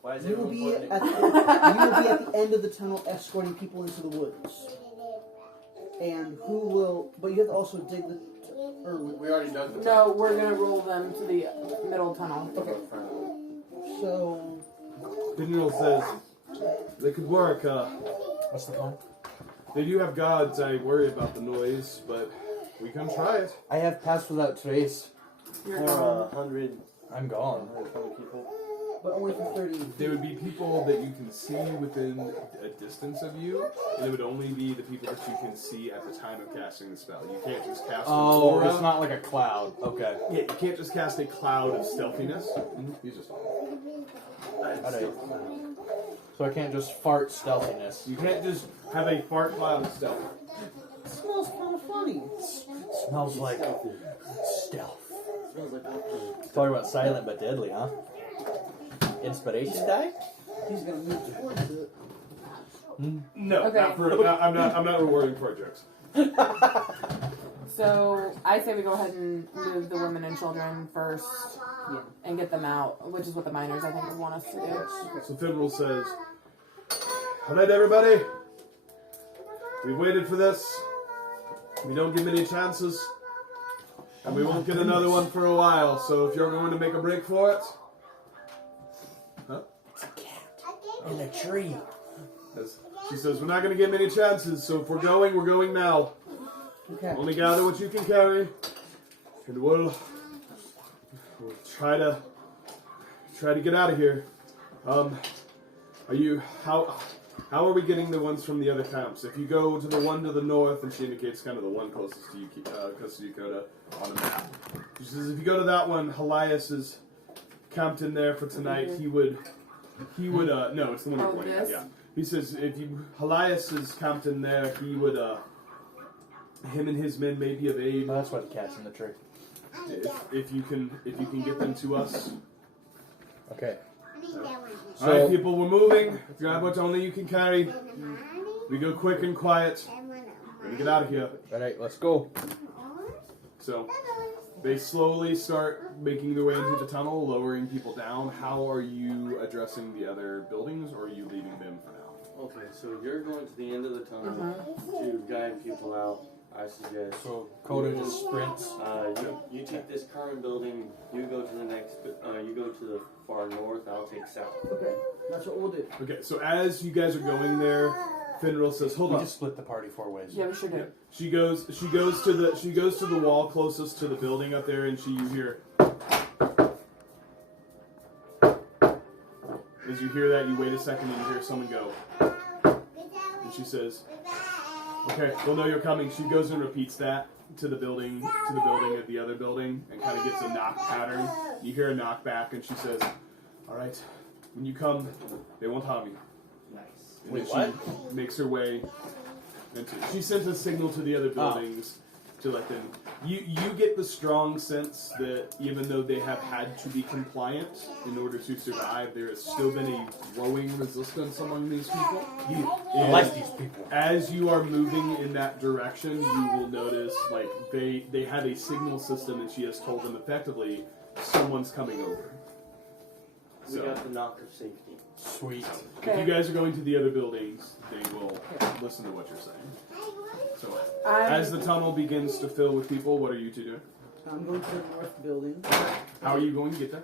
Why is You will everyone be pointing? at the end of the tunnel escorting people into the woods. And who will? But you have to also dig the. We already dug the No, we're gonna roll them to the middle tunnel. Okay. So Finral says they could work. What's the plan? They do have gods. I worry about the noise, but we can try it. I have passed without trace. You're For gone. 100, I'm gone. 120 people. but only for 30. There would be people that you can see within a distance of you, and it would only be the people that you can see at the time of casting the spell. You can't just cast an Oh, aura. it's not like a cloud. Okay. Yeah, you can't just cast a cloud of stealthiness. You just Alright. So I can't just fart stealthiness. you can't just have a fart cloud of stealth. It smells kind of funny. Smells like stealth. Smells like popcorn. Talking about silent but deadly, huh? Inspiration die? He's gonna move towards it. No, Okay. I'm not rewarding for jokes. So I say we go ahead and move the women and children first Yeah. and get them out, which is what the miners I think would want us to do. So Finral says, "All right, everybody, we waited for this. We don't get many chances, and we won't get another one for a while. So if you're going to make a break for it, It's a cat in a tree. as she says, we're not going to get many chances. So if we're going now. Okay. Only gather what you can carry, and we'll try to get out of here. Are you how are we getting the ones from the other camps? If you go to the one to the north, and she indicates kind of the one closest to Yukoda on the map. She says if you go to that one, Helias is camped in there for tonight. He would no, it's the one you're Oh, pointing at. this? Yeah. He says if Helias is camped in there, he would him and his men may be of aid. Oh, that's why the cat's in the tree. If you can get them to us. Okay. All right, people, we're moving. Grab what only you can carry. We go quick and quiet. We're gonna get out of here. Alright, let's go. So they slowly start making their way into the tunnel, lowering people down. How are you addressing the other buildings, or are you leaving them for now? Okay, so you're going to the end of the tunnel to guide people out. I suggest. So Coda just sprints. You take this current building. You go to the next. You go to the far north. I'll take south. Okay. That's what we'll do. Okay, so as you guys are going there, Finral says, "Hold We on." just split the party 4 ways. Yeah, we sure do. She goes to the wall closest to the building up there, and you hear. As you hear that, you wait a second and you hear someone go. And she says, "Okay, we'll know you're coming." She goes and repeats that to the building at the other building, and kind of gets a knock pattern. You hear a knock back, and she says, "All right, when you come, they won't harm you." Nice. And Wait, then she makes her way. She sent a signal to the other buildings to let them. You get the strong sense that even though they have had to be compliant in order to survive, there has still been a growing resistance among these people. I like these people. As you are moving in that direction, you will notice like they have a signal system, and she has told them effectively someone's coming over. We got the knock of safety. Sweet. If you guys are going to the other buildings, they will listen to what you're saying. So, as the tunnel begins to fill with people, what are you two doing? I'm going to the north building. How are you going to get there?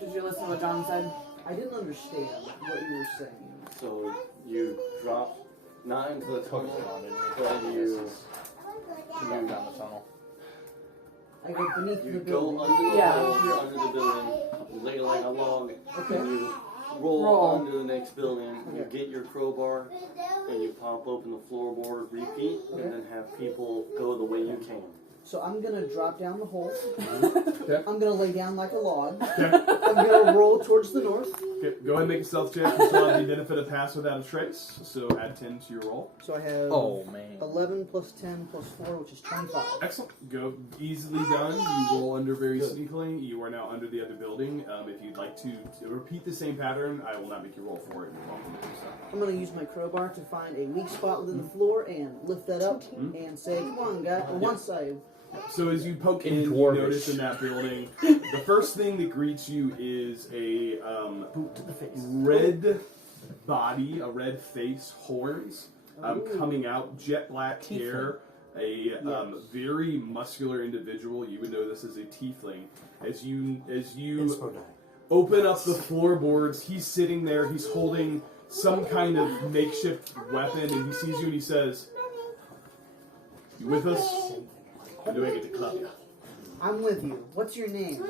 Did you listen to what John said? I didn't understand what you were saying. So you drop not into the tunnel, but you Down the tunnel. I go beneath the go building. under the Yeah. building, you're under the building, you lay like a log, Okay. and you roll Roll. under the next building, you Okay. get your crowbar, and you pop open the floorboard, repeat, Okay. and then have people go the way you came. So I'm gonna drop down the hole. Okay. I'm gonna lay down like a log. Okay. I'm gonna roll towards the north. Okay. Go ahead and make a stealth check. You still have the benefit of pass without a trace, so add 10 to your roll. So I have Oh man. 11 plus 10 plus 4, which is 25. Excellent. Go easily done. You roll under very sneakily. You are now under the other building. If you'd like to repeat the same pattern, I will not make you roll for it. You're welcome to do so. I'm gonna use my crowbar to find a weak spot within the floor and lift that up and say, "Come on, guys!" Once I So as you poke in, you Dwarvish. notice in that building, the first thing that greets you is a Boot to the face. red body, a red face, horns Ooh. coming out, jet black hair, a very muscular individual. You would know this as a tiefling. As you open up the floorboards, he's sitting there. He's holding some kind of makeshift weapon, and he sees you and he says, "You with us? Or do I get to club you?" I'm with you. What's your name?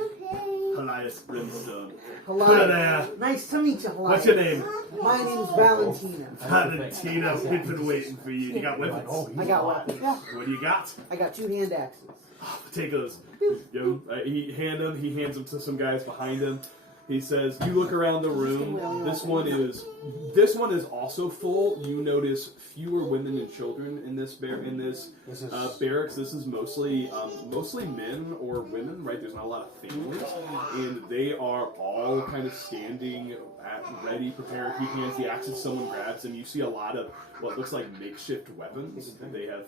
Elias Brimstone. Hello. Hello there. Nice to meet you, Hello. What's your name? My name's Valentina. Valentina. We've been waiting for you. You got weapons? I got weapons. What do you got? I got 2 hand axes. Take those. He hands them to some guys behind him. He says, "You look around the room. This one is also full. You notice fewer women and children in this barracks. This is mostly men or women. Right? There's not a lot of families, and they are all kind of standing ready, prepared. He hands the axes. Someone grabs them. You see a lot of what looks like makeshift weapons that they have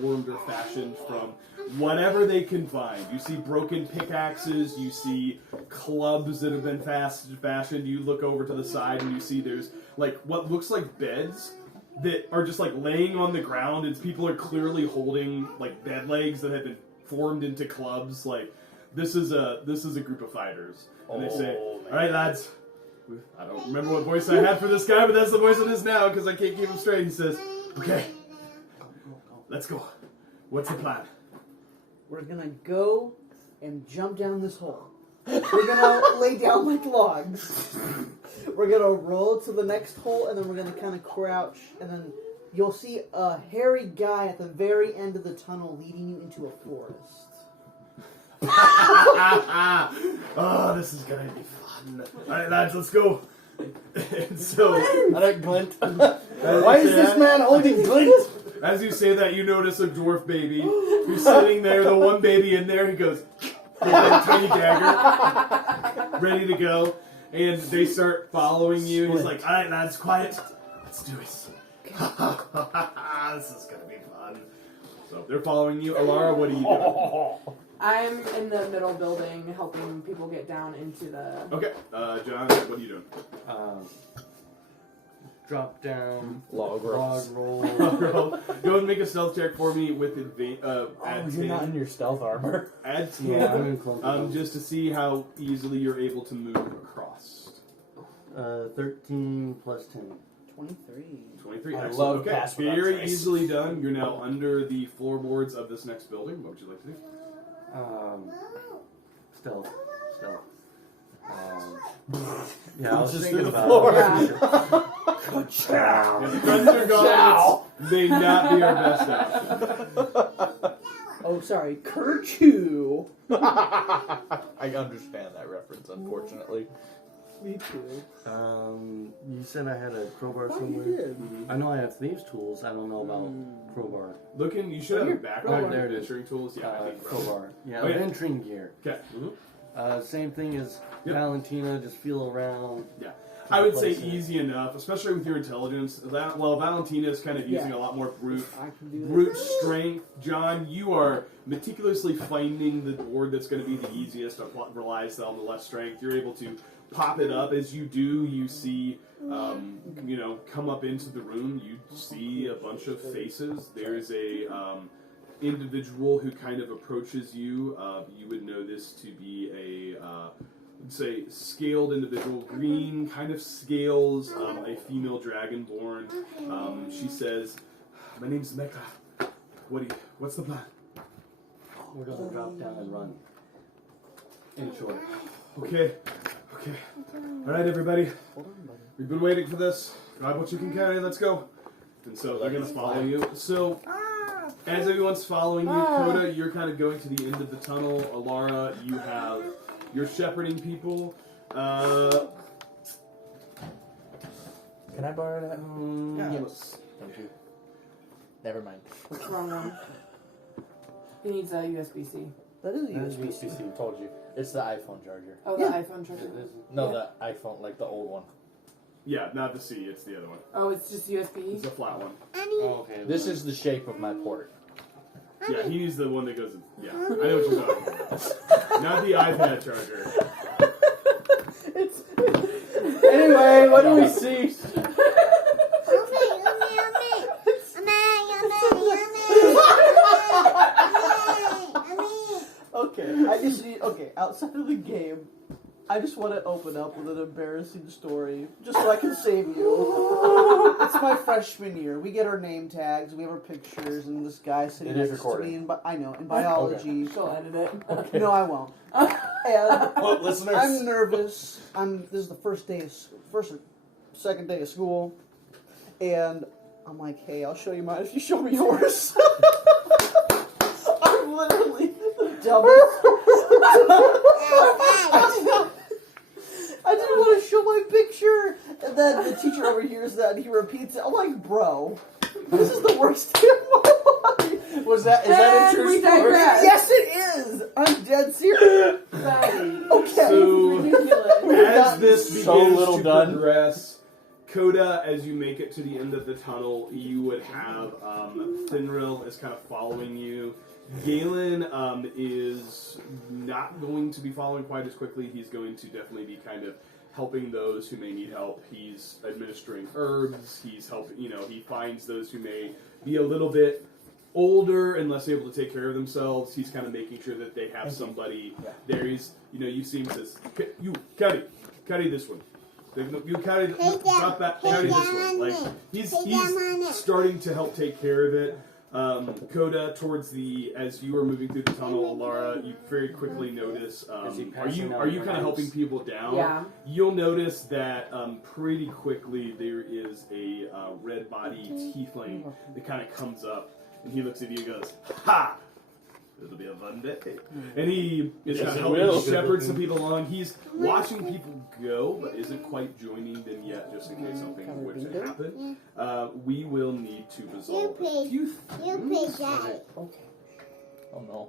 formed or fashioned from whatever they can find. You see broken pickaxes. You see clubs that have been fashioned. You look over to the side and you see there's like what looks like beds that are just like laying on the ground, and people are clearly holding like bed legs that have been formed into clubs. Like this is a group of fighters, and they say, "All right, lads." I don't remember what voice I had for this guy, but that's the voice it is now because I can't keep him straight. He says, "Okay, let's go. What's the plan?" We're gonna go and jump down this hole. We're gonna lay down like logs. We're gonna roll to the next hole, and then we're gonna kind of crouch, and then you'll see a hairy guy at the very end of the tunnel leading you into a forest. Oh, this is gonna be fun. All right, lads, let's go. And so, I like Glint. Why is this man holding Glint? as you say that, you notice a dwarf baby who's sitting there. The one baby in there, he goes, with a tiny dagger, ready to go. And they start following you. And he's like, "All right, lads, quiet. Let's do this." This is gonna be fun. So they're following you. Alara, what are you doing? I'm in the middle building helping people get down into the... Okay, John, what are you doing? Drop down, Log rolls. roll. Go ahead and make a stealth check for me with add Oh, 10. you're not in your stealth armor. Add 10. Yeah, I'm in close. Just to see how easily you're able to move across. 13 plus 10. 23. 23. I Excellent. love Okay, pass without very trace. easily done. You're now under the floorboards of this next building. What would you like to do? Stealth. Yeah, I was Just thinking through the about floor. it. Good job. If friends are gone, may not be our best option. Oh, sorry, Kerchoo. I understand that reference, unfortunately. Me too. You said I had a crowbar Oh, you somewhere. did. I know I have thieves' tools. I don't know about crowbar. Looking, you should have a Here, backpack crowbar. with There it is. adventuring tools. Yeah, I think Crowbar. Yeah, Oh, yeah. adventuring gear. Okay. Same thing as Yep. Valentina. Just feel around. Yeah. I would say Place it. easy enough, especially with your intelligence. Well, Valentina is kind of using a lot more brute I can do that. brute strength. John, you are meticulously finding the board that's going to be the easiest, relies on the less strength. You're able to pop it up. As you do, you see, come up into the room. You see a bunch of faces. There's a individual who kind of approaches you. You would know this to be a say scaled individual, green kind of scales, a female dragonborn. She says, "My name's Mecca. What's the plan?" We're gonna drop down and run. In short. Okay. All right, everybody. Hold on, buddy. We've been waiting for this. Grab what you can carry. Let's go. And so they're gonna follow you. So as everyone's following you, Coda, you're kind of going to the end of the tunnel. Alara, you're shepherding people. Can I borrow that? Yes. Thank you. Never mind. What's wrong one? He needs a USB-C. That is a That is USB. USB-C. Told you. It's the iPhone charger. Oh, Yeah. the iPhone charger. No, Yeah. the iPhone, like the old one. Yeah, not the C. It's the other one. Oh, it's just USB. It's a flat one. Oh, okay. This is the shape of my port. Yeah, he needs the one that goes. Yeah, I know what you're talking about. Not the iPad charger. Anyway, what do we see? Okay, I just need. Okay, outside of the game, I just want to open up with an embarrassing story, just so I can save you. It's my freshman year. We get our name tags, we have our pictures, and this guy sitting It is next to recorded. me in, I know, in biology. She'll edit it. No, I won't. And Well, listeners. I'm nervous. This is the second day of school, and I'm like, hey, I'll show you mine if you show me yours. I'm literally the dumbest. I didn't want to show my picture, and then the teacher overhears that and he repeats it. I'm like, bro, this is the worst day of my life. Is that a And true we story? digress. Yes, it is. I'm dead serious. Sorry. Okay. So Ridiculous. as this begins So little to done. progress, Coda, as you make it to the end of the tunnel, you would have Finril is kind of following you. Galen is not going to be following quite as quickly. He's going to definitely be kind of helping those who may need help. He's administering herbs. He's helping, he finds those who may be a little bit older and less able to take care of themselves. He's kind of making sure that they have somebody there. He's, you've seen this. You carry this one. You carry, drop that, carry this one. Like he's starting to help take care of it. Coda, as you are moving through the tunnel, Alara, you very quickly notice. Are you kind of helping people down? Yeah. You'll notice that pretty quickly there is a red-bodied tiefling that kind of comes up, and he looks at you and goes, "Ha! It'll be a fun day." And he is kind of helping shepherd some people along. He's watching people go, but isn't quite joining them yet, just in case something were to happen. We will need to resolve a few things. Okay. Oh no.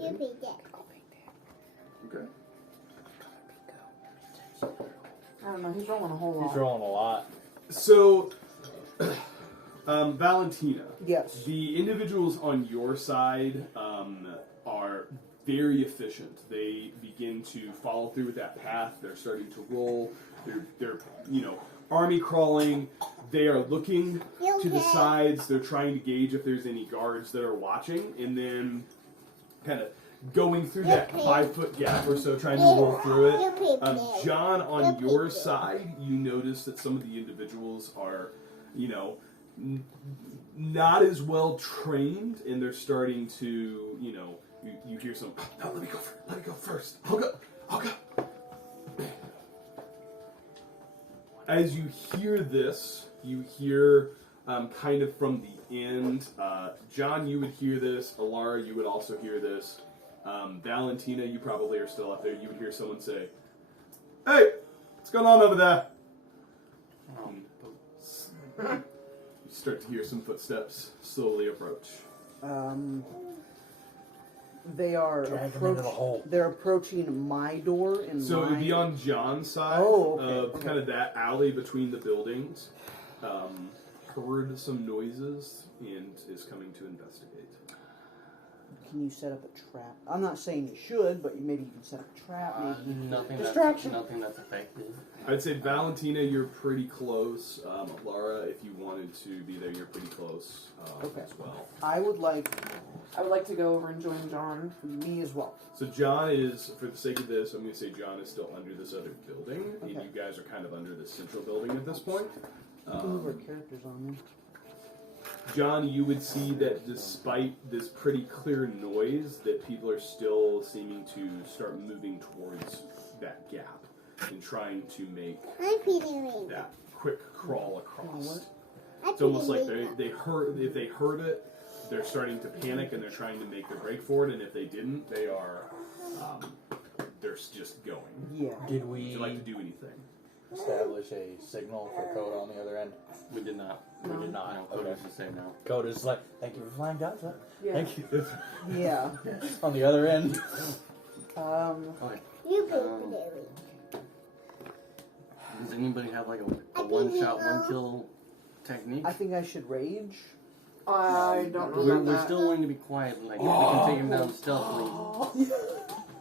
Okay. Okay. I don't know. He's rolling a whole lot. He's rolling a lot. So, Valentina. Yes. The individuals on your side are very efficient. They begin to follow through with that path. They're starting to roll. They're army crawling. They are looking to the sides. They're trying to gauge if there's any guards that are watching, and then kind of going through that 5-foot gap or so, trying to roll through it. John, on your side, you notice that some of the individuals are, not as well trained, and they're starting to, you hear some. No, let me go first. I'll go. As you hear this, you hear kind of from the end. John, you would hear this. Alara, you would also hear this. Valentina, you probably are still up there. You would hear someone say, "Hey, What's going on over there? Um, You start to hear some footsteps slowly approach. They are Drag him into the hole. they're approaching my door and So it would be my... on John's side Oh, of okay. kind of that alley between the buildings. Heard some noises and is coming to investigate. Can you set up a trap? I'm not saying you should, but maybe you can set up a trap. Maybe. Nothing that's effective. I'd say Valentina, you're pretty close. Laura, if you wanted to be there, you're pretty close Okay. as well. I would like to go over and join John. me as well. So John is, for the sake of this, I'm going to say John is still under this other building, and Okay. you guys are kind of under the central building at this point. We can move our characters on there. John, you would see that despite this pretty clear noise, that people are still seeming to start moving towards that gap and trying to make that quick crawl across. It's almost like they heard, if they heard it, they're starting to panic and they're trying to make their break for it, and if they didn't, they are they're just going. Yeah. Did Would we you like to do anything? establish a signal for Coda on the other end? We did not. We did not. No, Okay. Coda's the same now. Coda's like, thank you for flying guys. Yeah. Thank you. Yeah. On the other end. Okay. Does anybody have like a one-shot, one-kill technique? I think I should rage. I don't know We're about that. still going to be quiet. Like, if we can take him down stealthily.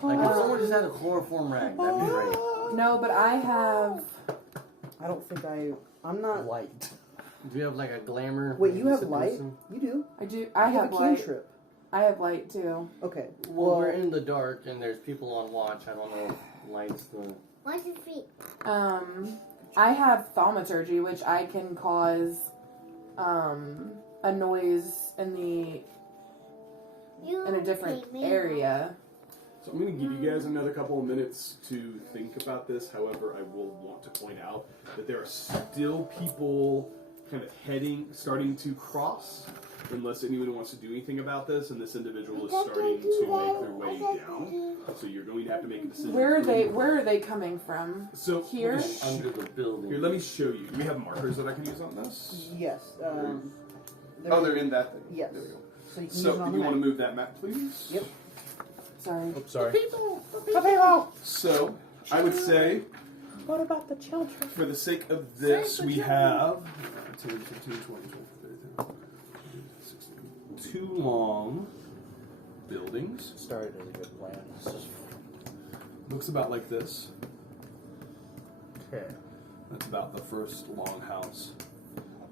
Like, if someone just had a chloroform rag, that'd be great. No, but I have. I don't think I'm not... Light. Do you have like a glamour? Wait, you have Sit light? listen? You do? I do. I You have a light. cantrip. I have light too. Okay. Well, we're in the dark and there's people on watch. I don't know if light's the... I have thaumaturgy, which I can cause a noise in a different area. So I'm going to give you guys another couple of minutes to think about this. However, I will want to point out that there are still people kind of starting to cross, unless anyone wants to do anything about this, and this individual is starting to make their way down. So you're going to have to make a decision. Where are they coming from? So Here? Under the building. Here, let me show you. Do we have markers that I can use on this? Yes. They're in that thing. Yes. There we go. So you can So, use it on if the you want map. to move that map, please? Yep. Sorry. Oops, sorry. So, I would say, What about the children? for the sake of this, we have 10, 15, 20, 25, 16, 2 long buildings. Started as a good plan. This is Looks about like this. okay. That's about the first long house.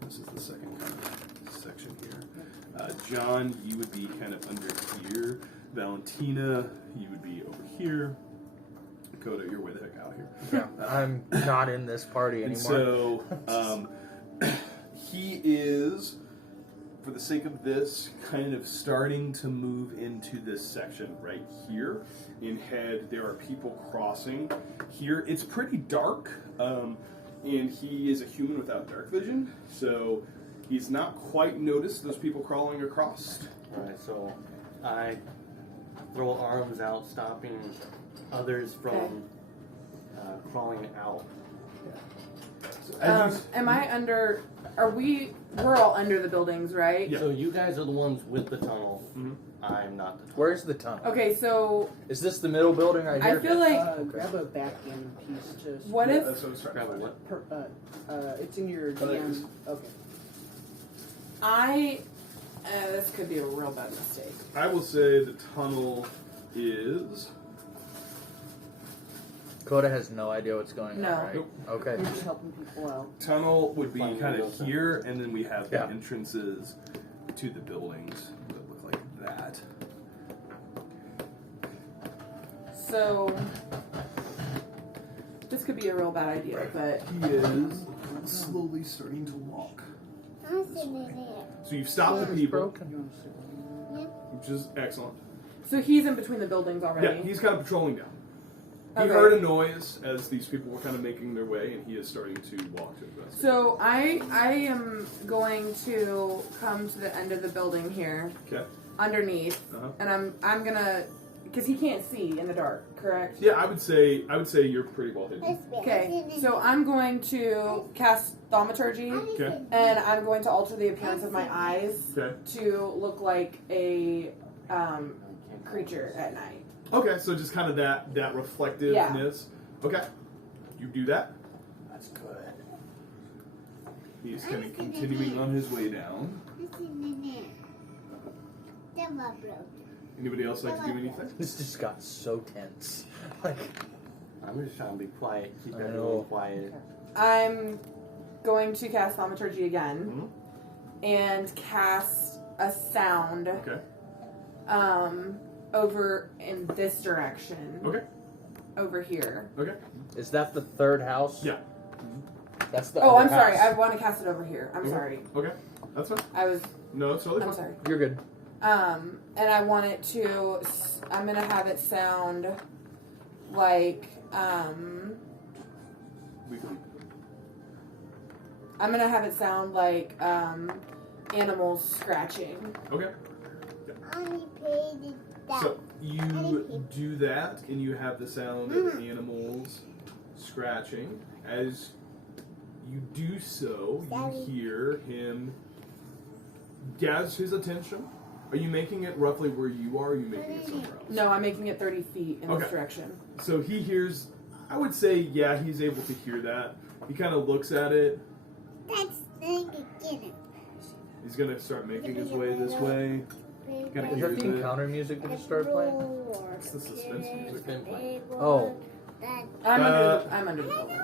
This is the second kind of section here. John, you would be kind of under here. Valentina, you would be over here. Coda, you're way the heck out here. Yeah, I'm not in this party And anymore. so, he is, for the sake of this, kind of starting to move into this section right here. In head, there are people crossing. Here, it's pretty dark, and he is a human without dark vision, so he's not quite noticed those people crawling across. Alright, so I throw arms out, stopping others from crawling out. So as you- Am I under? We're all under the buildings, right? Yeah. So you guys are the ones with the tunnel. Mhm. I'm not the tunnel. Where's the tunnel? Okay, so Is this the middle building right I here? feel like Grab a backgammon piece to... what Yeah, if that's what I was trying to Grab a find. what? it's in your Oh, there it is. DM. Okay. this could be a real bad mistake. I will say the tunnel is... Coda has no idea what's going No. on, right? Nope. Okay. We're just helping people out. Tunnel would be Fine, kind we'll of go here, and then we have Yeah. the entrances to the buildings that look like that. So this could be a real bad idea, but He is slowly starting to walk. So you've stopped the Coda's people, broken. You want to sit which is excellent. so he's in between the buildings already. Yeah, he's kind of patrolling down. He Okay. heard a noise as these people were kind of making their way, and he is starting to walk to the rest. So I am going to come to the end of the building here, Okay. underneath, Uh-huh. and I'm gonna because he can't see in the dark, correct? Yeah, I would say you're pretty well hidden. Okay, so I'm going to cast Thaumaturgy, Okay. and I'm going to alter the appearance of my eyes Okay. to look like a creature at night. Okay, so just kind of that reflectiveness. Okay. You do that. That's good. He's kind of continuing on his way down. Anybody else like to do anything? This just got so tense. Like, I'm just trying to be quiet, keep I everyone know. quiet. I'm going to cast Thaumaturgy again Mhm. and cast a sound Okay. over in this direction. Okay. Over here. Okay. is that the third house? Yeah. That's the. Oh, other I'm sorry. house. I want to cast it over here. I'm Okay. sorry. Okay. That's fine. I was. No, it's totally I'm fine. sorry. You're good. And I want it to. I'm gonna have it sound like. Weekly. I'm gonna have it sound like animals scratching. Okay. So you do that, and you have the sound of animals scratching. As you do so, you hear him gather his attention. Are you making it roughly where you are? Or are you making it somewhere else? No, I'm making it 30 feet in Okay. this direction. So he hears. I would say, yeah, he's able to hear that. He kind of looks at it. He's gonna start making his way this way. Gonna Is hear that the the- encounter music that just started playing? It's the suspense music. It's been playing. Oh. I'm under the building.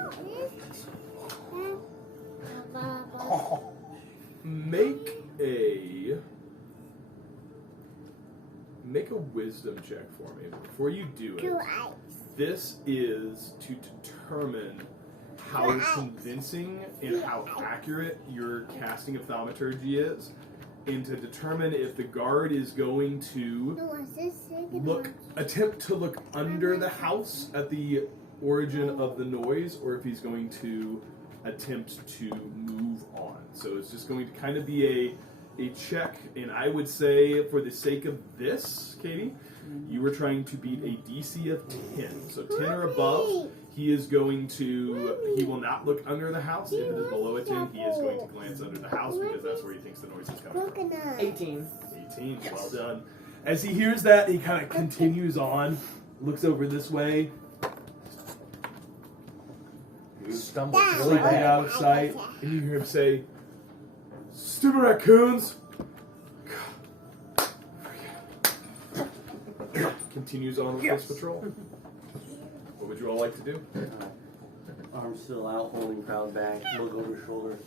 Make a wisdom check for me. Before you do it, this is to determine how convincing and how accurate your casting of thaumaturgy is, and to determine if the guard is going to attempt to look under the house at the origin of the noise, or if he's going to attempt to move on. So it's just going to kind of be a check, and I would say, for the sake of this, Katie, you were trying to beat a DC of 10. So 10 or above, he will not look under the house. If it is below a 10, he is going to glance under the house, because that's where he thinks the noise is coming from. 18. 18, well done. As he hears that, he kind of continues on, looks over this way, Stumbled really slightly bad. out of sight, and you hear him say, "Stupid raccoons!" Continues on with his patrol. What would you all like to do? Arms still out, holding crowd back, look over shoulder.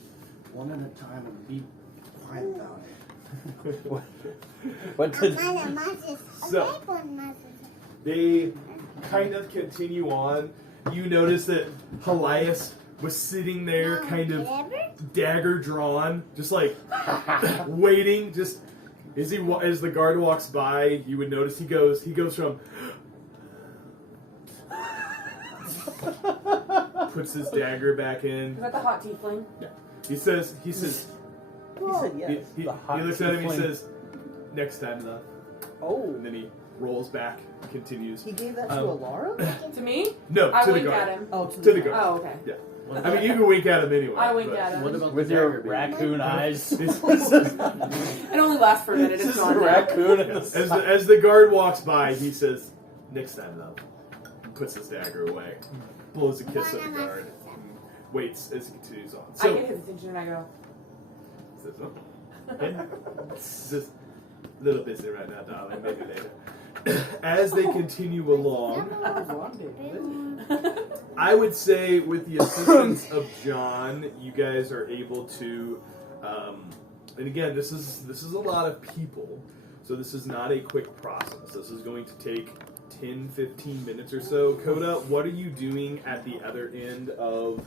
One at a time and be quiet about it. What did, So, they kind of continue on. You notice that Helias was sitting there, kind of dagger drawn, just like waiting. Just as the guard walks by, you would notice he goes from puts his dagger back in. Is that the hot tiefling? He says. he said yes. He The hot looks at him. He tiefling. says, "Next time, love." Oh, And then he rolls back, continues. he gave that to Um, Alara? To me? No, I to the wink guard. at him. Oh, To the guard. Oh, okay. Yeah. What I mean, you can wink at him anyway. I wink but- at him. What about With the your dagger being- raccoon eyes. It only lasts for a minute. It's Just gone a now. raccoon in the As the guard walks by, he says, "Next time, love." And puts his dagger away. Blows a kiss at the guard. And waits as he continues on. I So, get his attention and I go, says, "Oh, yeah. Just a little busy right now, darling. Maybe later." As they continue along, I would say, with the assistance of John, you guys are able to. And again, this is a lot of people, so this is not a quick process. This is going to take 10, 15 minutes or so. Coda, what are you doing at the other end of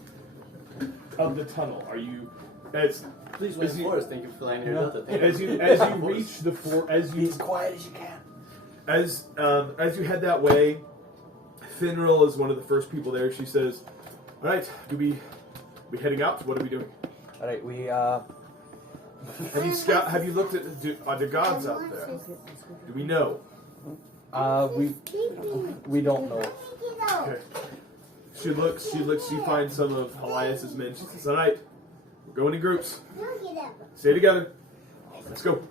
the tunnel? Are you Please wait for us. Thank you for letting your note. as you reach the floor, as you quiet as you can. As you head that way, Finral is one of the first people there. She says, "All right, we heading out? What are we doing? All right, we Have you looked at are the gods out there? Do we know?" We don't know. Okay. She looks, she finds some of Elias's men. She says, alright, we're going in groups. Stay together. Let's go.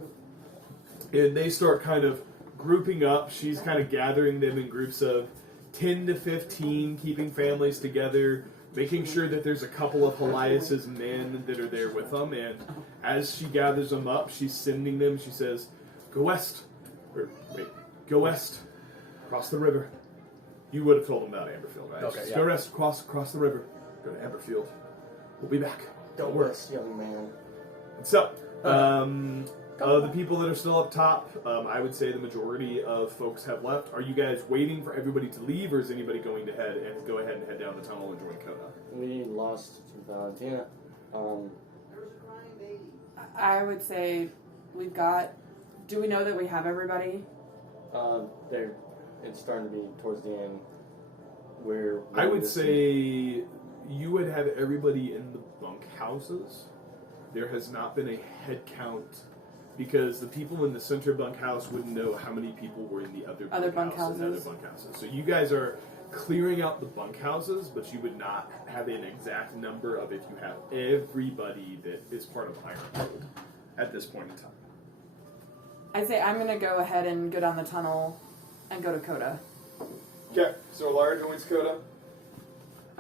And they start kind of grouping up. She's kind of gathering them in groups of 10 to 15, keeping families together, making sure that there's a couple of Elias's men that are there with them. And as she gathers them up, she's sending them. She says, go west. Go west. Across the river. You would have told them about Amberfield, right? Okay, Just yeah. go west, across the river. Go to Amberfield. We'll be back. Don't worry. Young man. So, the people that are still up top, I would say the majority of folks have left. Are you guys waiting for everybody to leave, or is anybody going to go ahead and head down the tunnel and join Coda? We lost Valentina. I would say we've got. Do we know that we have everybody? It's starting to be towards the end. Where I would say you would have everybody in the bunkhouses. There has not been a head count because the people in the center bunkhouse wouldn't know how many people were in the other bunkhouses. So you guys are clearing out the bunkhouses, but you would not have an exact number of if you have everybody that is part of Ironhold at this point in time. I'd say I'm gonna go ahead and go down the tunnel and go to Coda. Okay, so Alara joins Coda.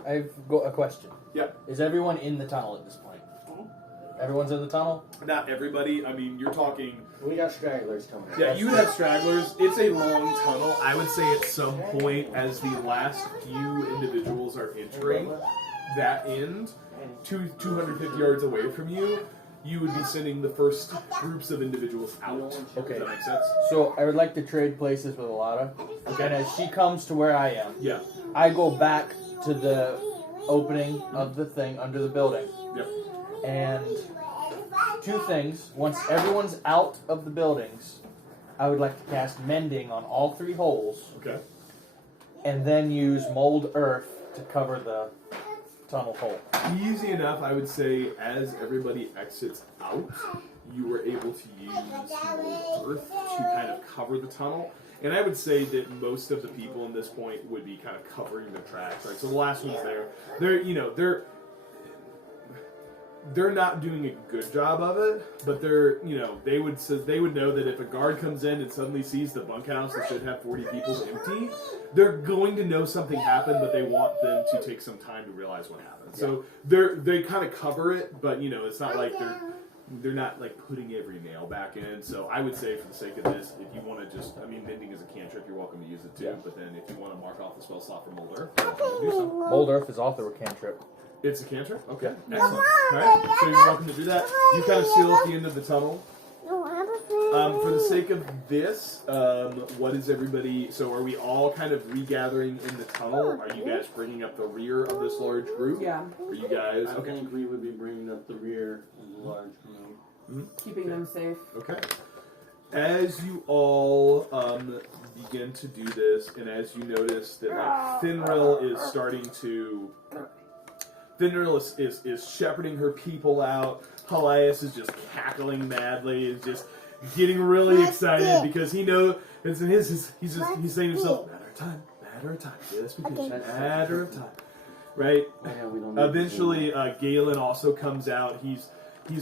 I've got a question. Yeah. Is everyone in the tunnel at this point? Everyone's in the tunnel? Not everybody. I mean, you're talking... We got stragglers coming. Yeah, you would have stragglers. It's a long tunnel. I would say at some point, as the last few individuals are entering that end, 250 yards away from you, you would be sending the first groups of individuals out. Okay. Does that make sense? So I would like to trade places with Alada. And as she comes to where I am, Yeah. I go back to the opening of the thing under the building. Yep. And two things. Once everyone's out of the buildings, I would like to cast Mending on all three holes. Okay. And then use Mold Earth to cover the tunnel hole. Easy enough, I would say, as everybody exits out, you were able to use Mold Earth to kind of cover the tunnel. And I would say that most of the people in this point would be kind of covering their tracks, right? So the last one's there. They're not doing a good job of it, but they would know that if a guard comes in and suddenly sees the bunkhouse that should have 40 people empty, they're going to know something happened, but they want them to take some time to realize what happened. So they kind of cover it, but it's not like they're not like putting every nail back in. So I would say, for the sake of this, if you want to Mending is a cantrip, you're welcome to use it too. Yeah. But then if you want to mark off the spell slot for Mold Earth, do so. Mold Earth is also a cantrip. It's a cantrip? Okay. Excellent. Alright, so you're welcome to do that. You kind of seal at the end of the tunnel. For the sake of this, what is everybody... So are we all kind of regathering in the tunnel? Are you guys bringing up the rear of this large group? Yeah. Are you guys... I think we would be bringing up the rear of the large group. Mm-hmm. Keeping them safe. Okay. As you all begin to do this, and as you notice that Finril is starting to... Finril is shepherding her people out. Helias is just cackling madly, is just getting really excited because he knows he's saying to himself, matter of time, just be patient, matter of time, right? Yeah, we don't Eventually, Gaelyn also comes out. He's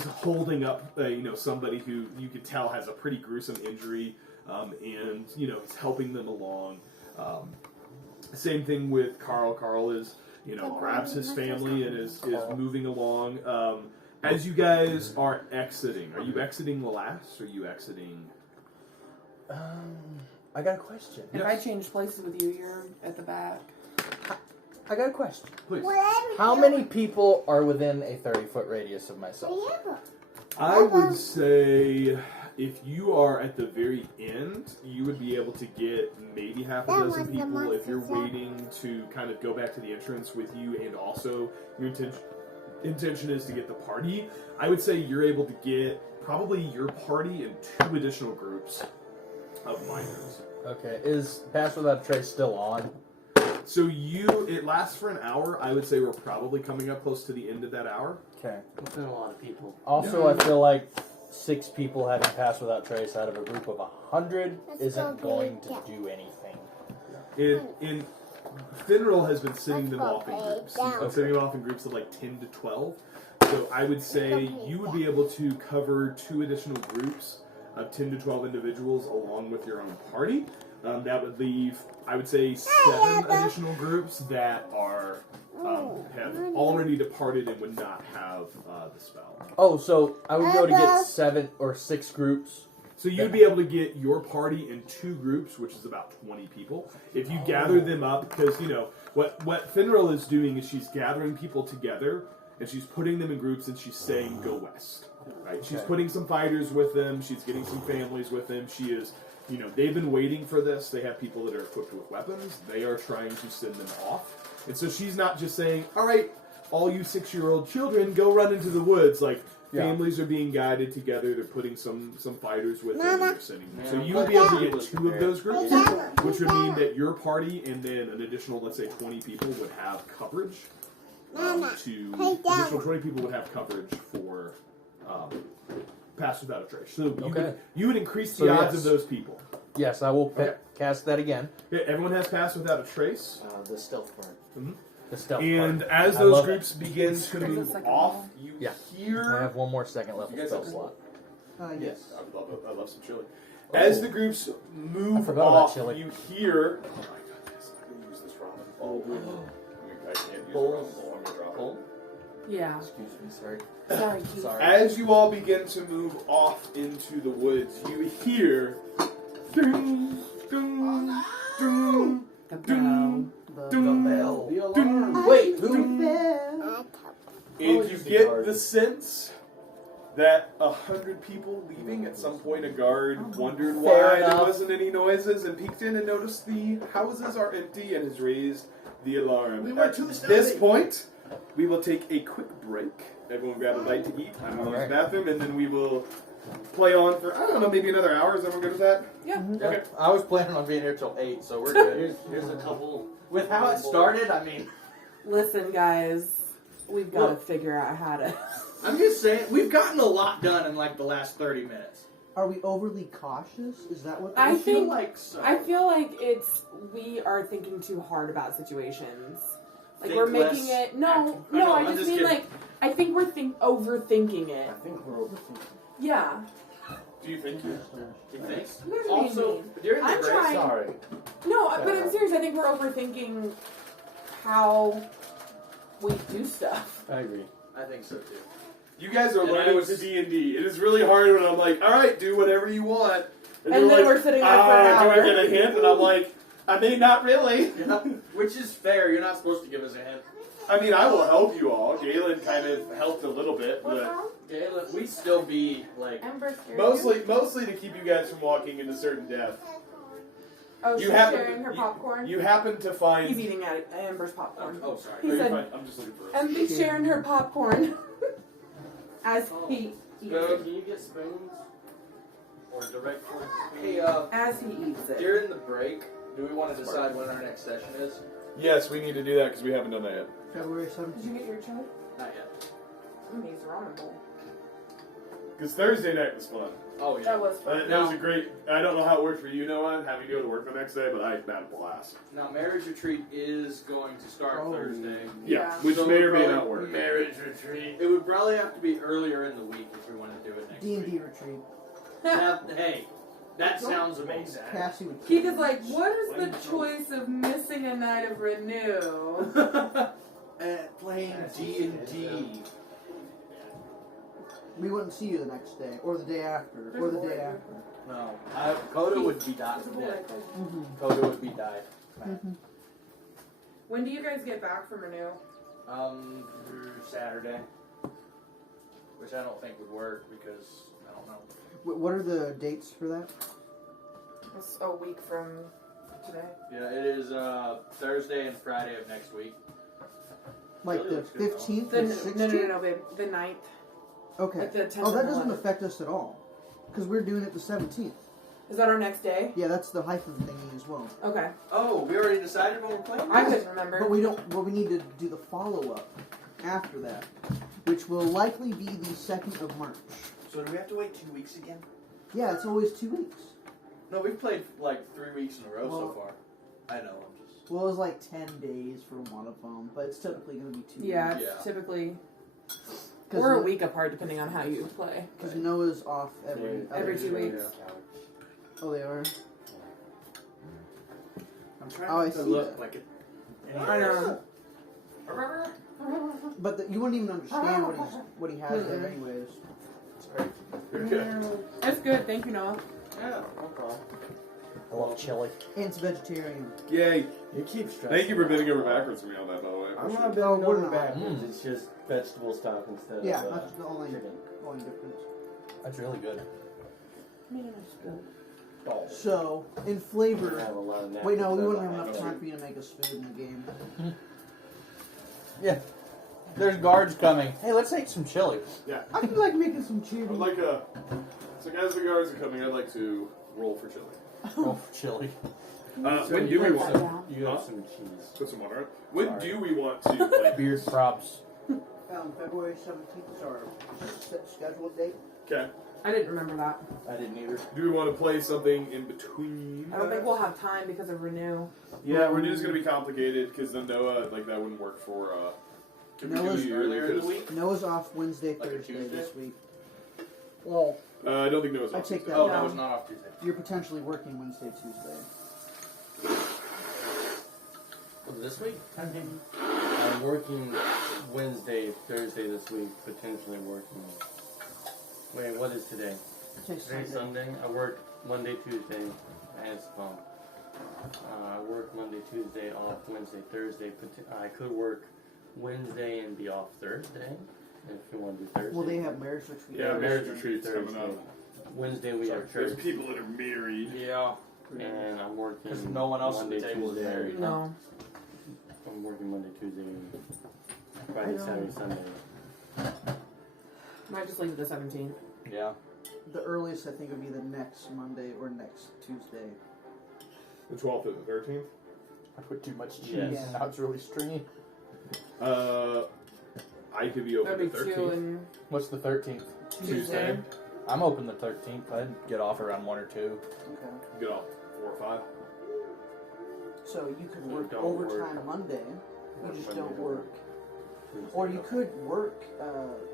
holding up, somebody who you could tell has a pretty gruesome injury, and he's helping them along. Same thing with Carl. Carl is. Grabs his family and is moving along. As you guys are exiting, are you exiting the last, or are you exiting... I got a question. If I change places with you, you're at the back. I got a question. Please. How many people are within a 30-foot radius of myself? I would say if you are at the very end, you would be able to get maybe half a dozen people. If you're waiting to kind of go back to the entrance with you, and also your intention is to get the party, I would say you're able to get probably your party and 2 additional groups of miners. Okay, is Pass Without a Trace still on? So it lasts for an hour. I would say we're probably coming up close to the end of that hour. Okay. It's been a lot of people. Also, I feel like 6 people having passed without trace out of a group of 100 isn't going to do anything. In Finral has been sending them off in groups. He's been sending them off in groups of like 10 to 12. So I would say you would be able to cover 2 additional groups of 10 to 12 individuals along with your own party. That would leave, I would say, 7 additional groups that are have already departed and would not have the spell. Oh, so I would be able to get 7 or 6 groups. So you'd be able to get your party in 2 groups, which is about 20 people. If you gather them up, because, you know, what Finral is doing is she's gathering people together, and she's putting them in groups, and she's saying, go west. Right? She's putting some fighters with them, she's getting some families with them, she is, you know, they've been waiting for this, they have people that are equipped with weapons, they are trying to send them off. And so she's not just saying, all right, all you 6-year-old children, go run into the woods, like, families are being guided together. They're putting some fighters with them and they're sending them. So you would be able to get 2 of those groups, which would mean that your party and then an additional, let's say, 20 people would have coverage. Additional 20 people would have coverage for pass without a trace. So you would increase the odds of those people. Yes, I will cast that again. Okay, everyone has pass without a trace. The stealth part. Mm-hmm. The stealth And part. as those groups begin to move off, you hear... I have 1 more second level spell slot. Yes. I love some chili. As the groups move forgot about off, chili. you hear... Oh my goodness, I can use this ramen. Oh, I can't use ramen. I'm going to drop it. Yeah. Excuse me, sorry. Sorry, Keith. Sorry. As you all begin to move off into the woods, you hear... Ding, ding, ding, The ding, bell. ding, bell. The alarm. Wait, And you get the sense that 100 people leaving at some point, a guard wondered why there wasn't any noises and peeked in and noticed the houses are empty and has raised the alarm. We were At too this stealthy. point, we will take a quick break. Everyone grab a bite to eat. I'm going to use the bathroom, and then we will play on for, I don't know, maybe another hour. Is everyone good with that? Yeah. Okay. I was planning on being here till 8, so we're good. Here's a couple. With how it started, I mean... Listen, guys. We've got to figure out how to... I'm just saying, we've gotten a lot done in like the last 30 minutes. Are we overly cautious? Is that what? I feel think like so. I feel like we are thinking too hard about situations. Like Think we're making less, it. No, act- no. I know, I I'm just just mean kidding. like I think we're overthinking it. I think we're overthinking. Yeah. Do you think you? You think? You guys are Also, being mean. during the I'm break, trying. Sorry. No, but I'm serious. I think we're overthinking how we do stuff. I agree. I think so too. You guys are And I learning was- D&D. It is really hard when I'm like, all right, do whatever you want. And they're then like, we're sitting there for an do I hour. get a hint? And I'm like, I mean, not really. Which is fair. You're not supposed to give us a hint. I mean, I will help you all. Gaelyn kind of helped a little bit, but Gaelyn, we still be like... Amber scared mostly to keep you guys from walking into certain death. Oh, You she's happen- sharing her popcorn. You happen to find... He's eating at Amber's popcorn. Oh, sorry. He No, you're said- fine. I'm just looking for Amber's sharing her popcorn as he eats So, it. can you get spoons? Or direct towards the spoon? Hey, As he eats it. during the break, do we want to decide when our next session is? Yes, we need to do that because we haven't done that yet. February Did 17th. you get your chili? Not yet. These are on a bowl. Because Thursday night was fun. Oh, yeah. That was fun. That was a great... I don't know how it worked for you, Noah, having to go to work the next day, but I had a blast. Now, marriage retreat is going to start Thursday. Yeah, Yeah. which So may we'll or may probably- not work. Marriage retreat. It would probably have to be earlier in the week if we want to do it next D&D week. retreat. Now, hey, that sounds amazing. Cassie would. Keith is like, what is the choice of missing a night of renew? Playing D&D. We wouldn't see you the next day, or the day after, or the day after. No, Coda would be died. Coda would be died. When do you guys get back from renew? Through Saturday, which I don't think would work because I don't know. What are the dates for that? It's a week from today. Yeah, it is Thursday and Friday of next week. Like Really the looks good, 15th The, and no, 16th? no, babe. The 9th. Okay. Like the 10th Oh, that and doesn't 11th. affect us at all. Because we're doing it the 17th. Is that our next day? Yeah, that's the hyphen thingy as well. Okay. Oh, we already decided when we're playing? I couldn't remember. But we don't. But we need to do the follow-up after that, which will likely be the 2nd of March. So do we have to wait 2 weeks again? Yeah, it's always 2 weeks. No, we've played like 3 weeks in a row so Well- far. I know, I'm just... Well, it was like 10 days for one of them, but it's typically going to be 2 Yeah, weeks. it's typically Because or a week apart, depending on how you play. Because Noah's off every Every 2 weeks. Oh, they are. I'm trying Oh, I to see look that. like it. I know. But you wouldn't even understand what he has there, anyways. Okay. That's good. Thank you, Noah. Yeah, no problem. I love chili. And it's vegetarian. Yay. You keep stressing. Thank you for bending over backwards for me on that, by the way. I I'm appreciate not it. bending we're over not. backwards. It's just vegetable stock instead Yeah, of that's the only chicken. difference. That's really good. So, in I flavor. have a lot of Wait, no, napkins we out wouldn't have behind enough me. time for you to make us food in the game. Yeah. There's guards coming. Hey, let's eat some chili. I feel like making some chili. I'd like a. So, guys, the guards are coming. I'd like to roll for chili. Oh, for chili. When do we Write want that to down. You have Huh? some cheese. put some water up? When Sorry. do we want to play? Beer props. February 17th is our scheduled date. Okay. I didn't remember that. I didn't either. Do we want to play something in between? I don't think that? we'll have time because of Renew. Yeah, Renew's going to be complicated because then Noah, like, that wouldn't work for. Can we Noah's do earlier in the 'cause- week? Noah's off Wednesday, Like a Thursday Tuesday? this week. Well, I don't think Noah's I off take Tuesday. that Oh, down. no, it's not off Tuesday. You're potentially working Wednesday, Tuesday. This week? I'm working Wednesday, Thursday this week, potentially working. Wait, what is today? Today's Today's Sunday. I work Monday, Tuesday. It's fun. I work Monday, Tuesday, off Wednesday, Thursday. I could work Wednesday and be off Thursday, if you want to do Thursday. Well, they have marriage retreat. Yeah, Thursday. marriage retreat's coming Thursday. up. Wednesday we have There's church, people that are married. Yeah. and I'm working 'Cause no one else at Monday, the table is Tuesday. married. No. I'm working Monday, Tuesday, Friday, Saturday, Sunday. Might just leave it the 17th. Yeah. The earliest I think would be the next Monday or next Tuesday. The 12th or the 13th? I put too much cheese Yes. and now it's really stringy. I could be open That'd the be 13th. 2 and What's the 13th? Tuesday. I'm open the 13th. I'd get off around 1 or 2. Okay. Get off 4 or 5. So you could So work don't overtime work. Monday. You Work just Monday, don't don't work. Tuesday, Or you no. could work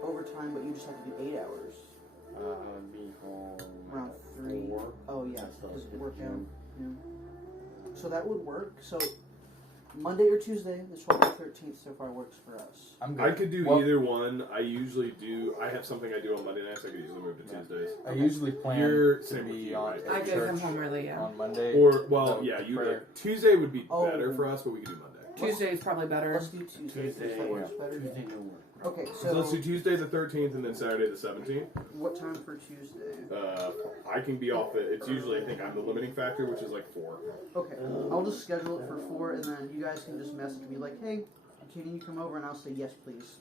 overtime, but you just have to do 8 hours. I'd be home Around 3. 4. Oh, yeah. I still Because hit the work out. gym. Yeah. So that would work. So Monday or Tuesday, the 12th or 13th so far works for us. I'm good. I could do Well, either one. I usually do. I have something I do on Monday nights. I could easily move to Tuesdays. I usually plan You're to same with be you, on right? at I could church come home early, yeah. on Monday. Or, well, So, yeah, you prayer. Tuesday would be Oh. better for us, but we could do Monday. Tuesday is probably better. Let's do Tuesday. Tuesday, That works better. Tuesday no work. Okay, So let's do Tuesday the 13th and then Saturday the 17th. what time for Tuesday? I can be off it's usually, I think I'm the limiting factor, which is like 4. Okay, I'll just schedule it for 4, and then you guys can just message me like, hey, can you come over? And I'll say yes, please.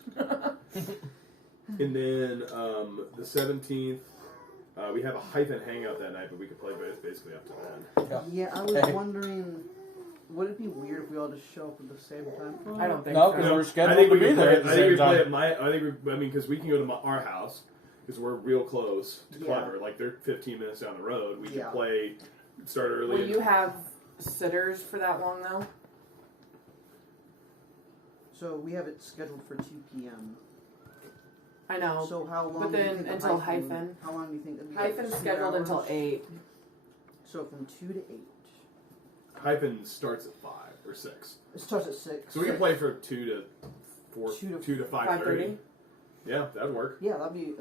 And then the 17th, we have a hyphen hangout that night, but we could play basically up to then. Yeah, I was Okay. wondering, would it be weird if we all just show up at the same time? I don't think No, so. because we're I scheduled think to we be could there play. at the I think same we play time. at my. I think we. I mean, because we can go to our house because we're real close to Yeah. Clever. Like they're 15 minutes down the road. We Yeah. can play. Start early. Will and- you have sitters for that long, though? So we have it scheduled for 2 p.m. I know. So how long? But do you then think the until hyphen. How long do you think? That'd be, Hyphen's 2 scheduled hours? until 8. So from 2 to 8. Hyphen starts at 5 or 6, It starts at 6. so we can play for 2 to 4, 2 to 2 to 5:30. 5:30? Yeah, that'd work. Yeah, that'd be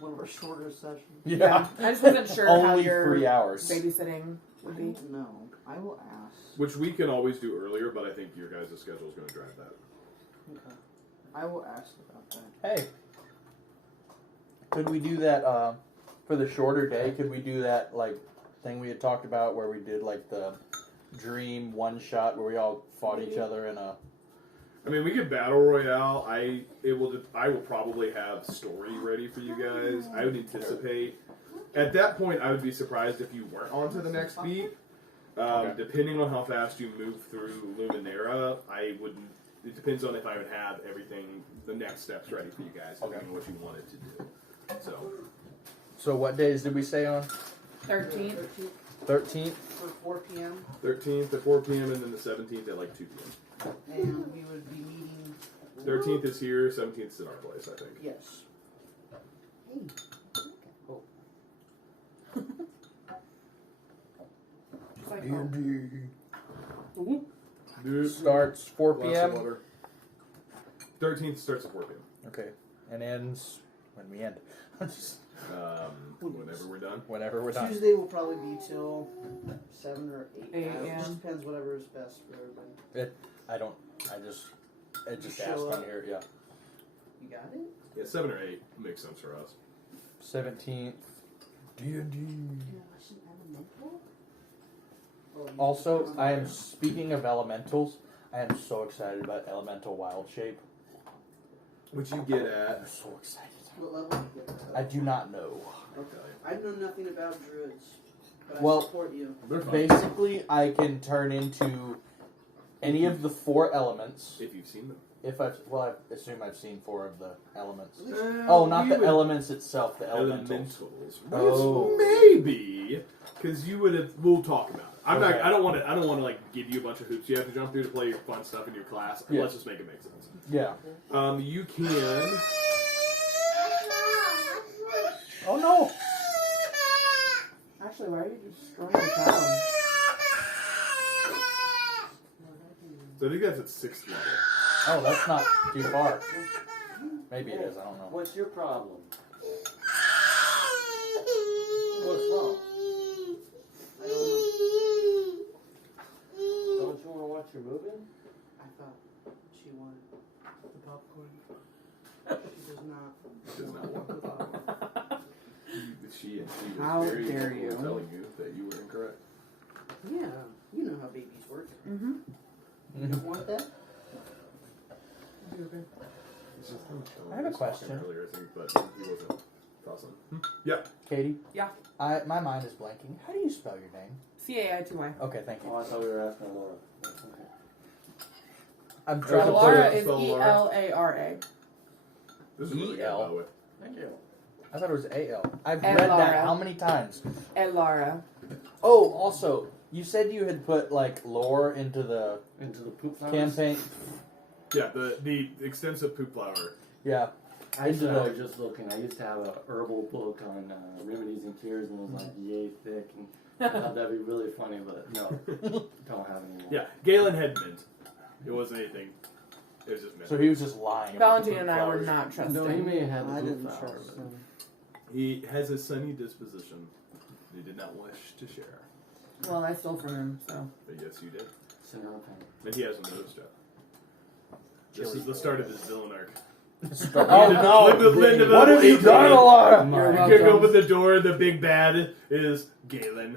one of our shorter sessions. Yeah. I just wasn't sure how Only your 3 hours. babysitting I would be. don't know. I will ask. Which we can always do earlier, but I think your guys' schedule is going to drive that. Okay. I will ask about that. Hey. Could we do that for the shorter day? Could we do that like thing we had talked about where we did like the dream one shot where we all fought each other in a I mean, we could battle royale. I will probably have story ready for you guys. I would anticipate. At that point, I would be surprised if you weren't on to the next beat. Depending on how fast you move through Luminera, I wouldn't. It depends on if I would have everything, the next steps ready for you guys, depending on what you wanted to do. So, So what days did we say on? 13th. 13th. For 4 p.m. 13th at 4 p.m. and then the 17th at like 2 p.m. And we would be meeting. 13th is here, 17th is in our place, I think. Yes. Hey. Oh. She's like, Dude, Starts 4 lots of p.m. water. 13th starts at 4 p.m. Okay, and ends when we end. Whenever we're done. Whenever we're done. Tuesday will probably be till 7 or 8. 8 It a.m. just depends whatever is best for everybody. It just Show asked on up. here. Yeah. You got it? Yeah, 7 or 8 makes sense for us. 17th. D&D. Oh, you Also, just- I am speaking of elementals. I am so excited about elemental wild shape. Which you get at. I'm so excited. What level do you get? I do not know. Okay. I know nothing about druids, but Well- I support you. They're fine. Basically, I can turn into any of the 4 elements. If you've seen them. If I assume I've seen 4 of the elements. At least Oh, not the elements itself. The elementals. Elementals. Oh. Which maybe, because you would have. We'll talk about it. I'm Okay. not. I don't want to like give you a bunch of hoops you have to jump through to play your fun stuff in your class. Yeah. Let's just make it make sense. Yeah. You can. Oh no. Actually, why are you destroying the child? So I think that's at 6th level. Oh, that's not too far. Maybe it is. I don't know. What's your problem? What's wrong? Don't you want to watch your movie? I thought she wanted the popcorn. She does not. Does not want the popcorn. She was How very dare comfortable you. telling you that you were incorrect. Yeah, you know how babies work. Mm-hmm. You don't want that? I have a question. Earlier, I think, but he wasn't awesome. Yeah. Katie? Yeah. My mind is blanking. How do you spell your name? C-A-I-T-Y. Okay, thank you. Oh, I thought we were asking Laura. Okay. I'm Trying trying to to pull Laura it. is Spell Laura. E-L-A-R-A. This is really good, E-L. by the way. Thank you. I thought it was A-L. I've And read that Laura. how many times? Elara. Oh, also, you said you had put, like, lore into the Into the poop flowers? campaign. Yeah, the extensive poop flower. Yeah. I Into was the... just looking. I used to have a herbal book on remedies and cures, and it was like yay thick. And I thought that'd be really funny, but no, don't have any more. Yeah, Gaelyn had mint. It wasn't anything. It was just mint. So he was just lying. about the Valentina and I were flowers. not trusting. No, he may have had I the poop didn't flower. trust but- them. He has a sunny disposition. He did not wish to share. Well, I stole from him, so. But yes, you did. Send her a pen. And he has a nose job. This is the start of his villain arc. Oh, no. What have you done, Laura? You're You welcome. kick open the door, the big bad is Gaelyn.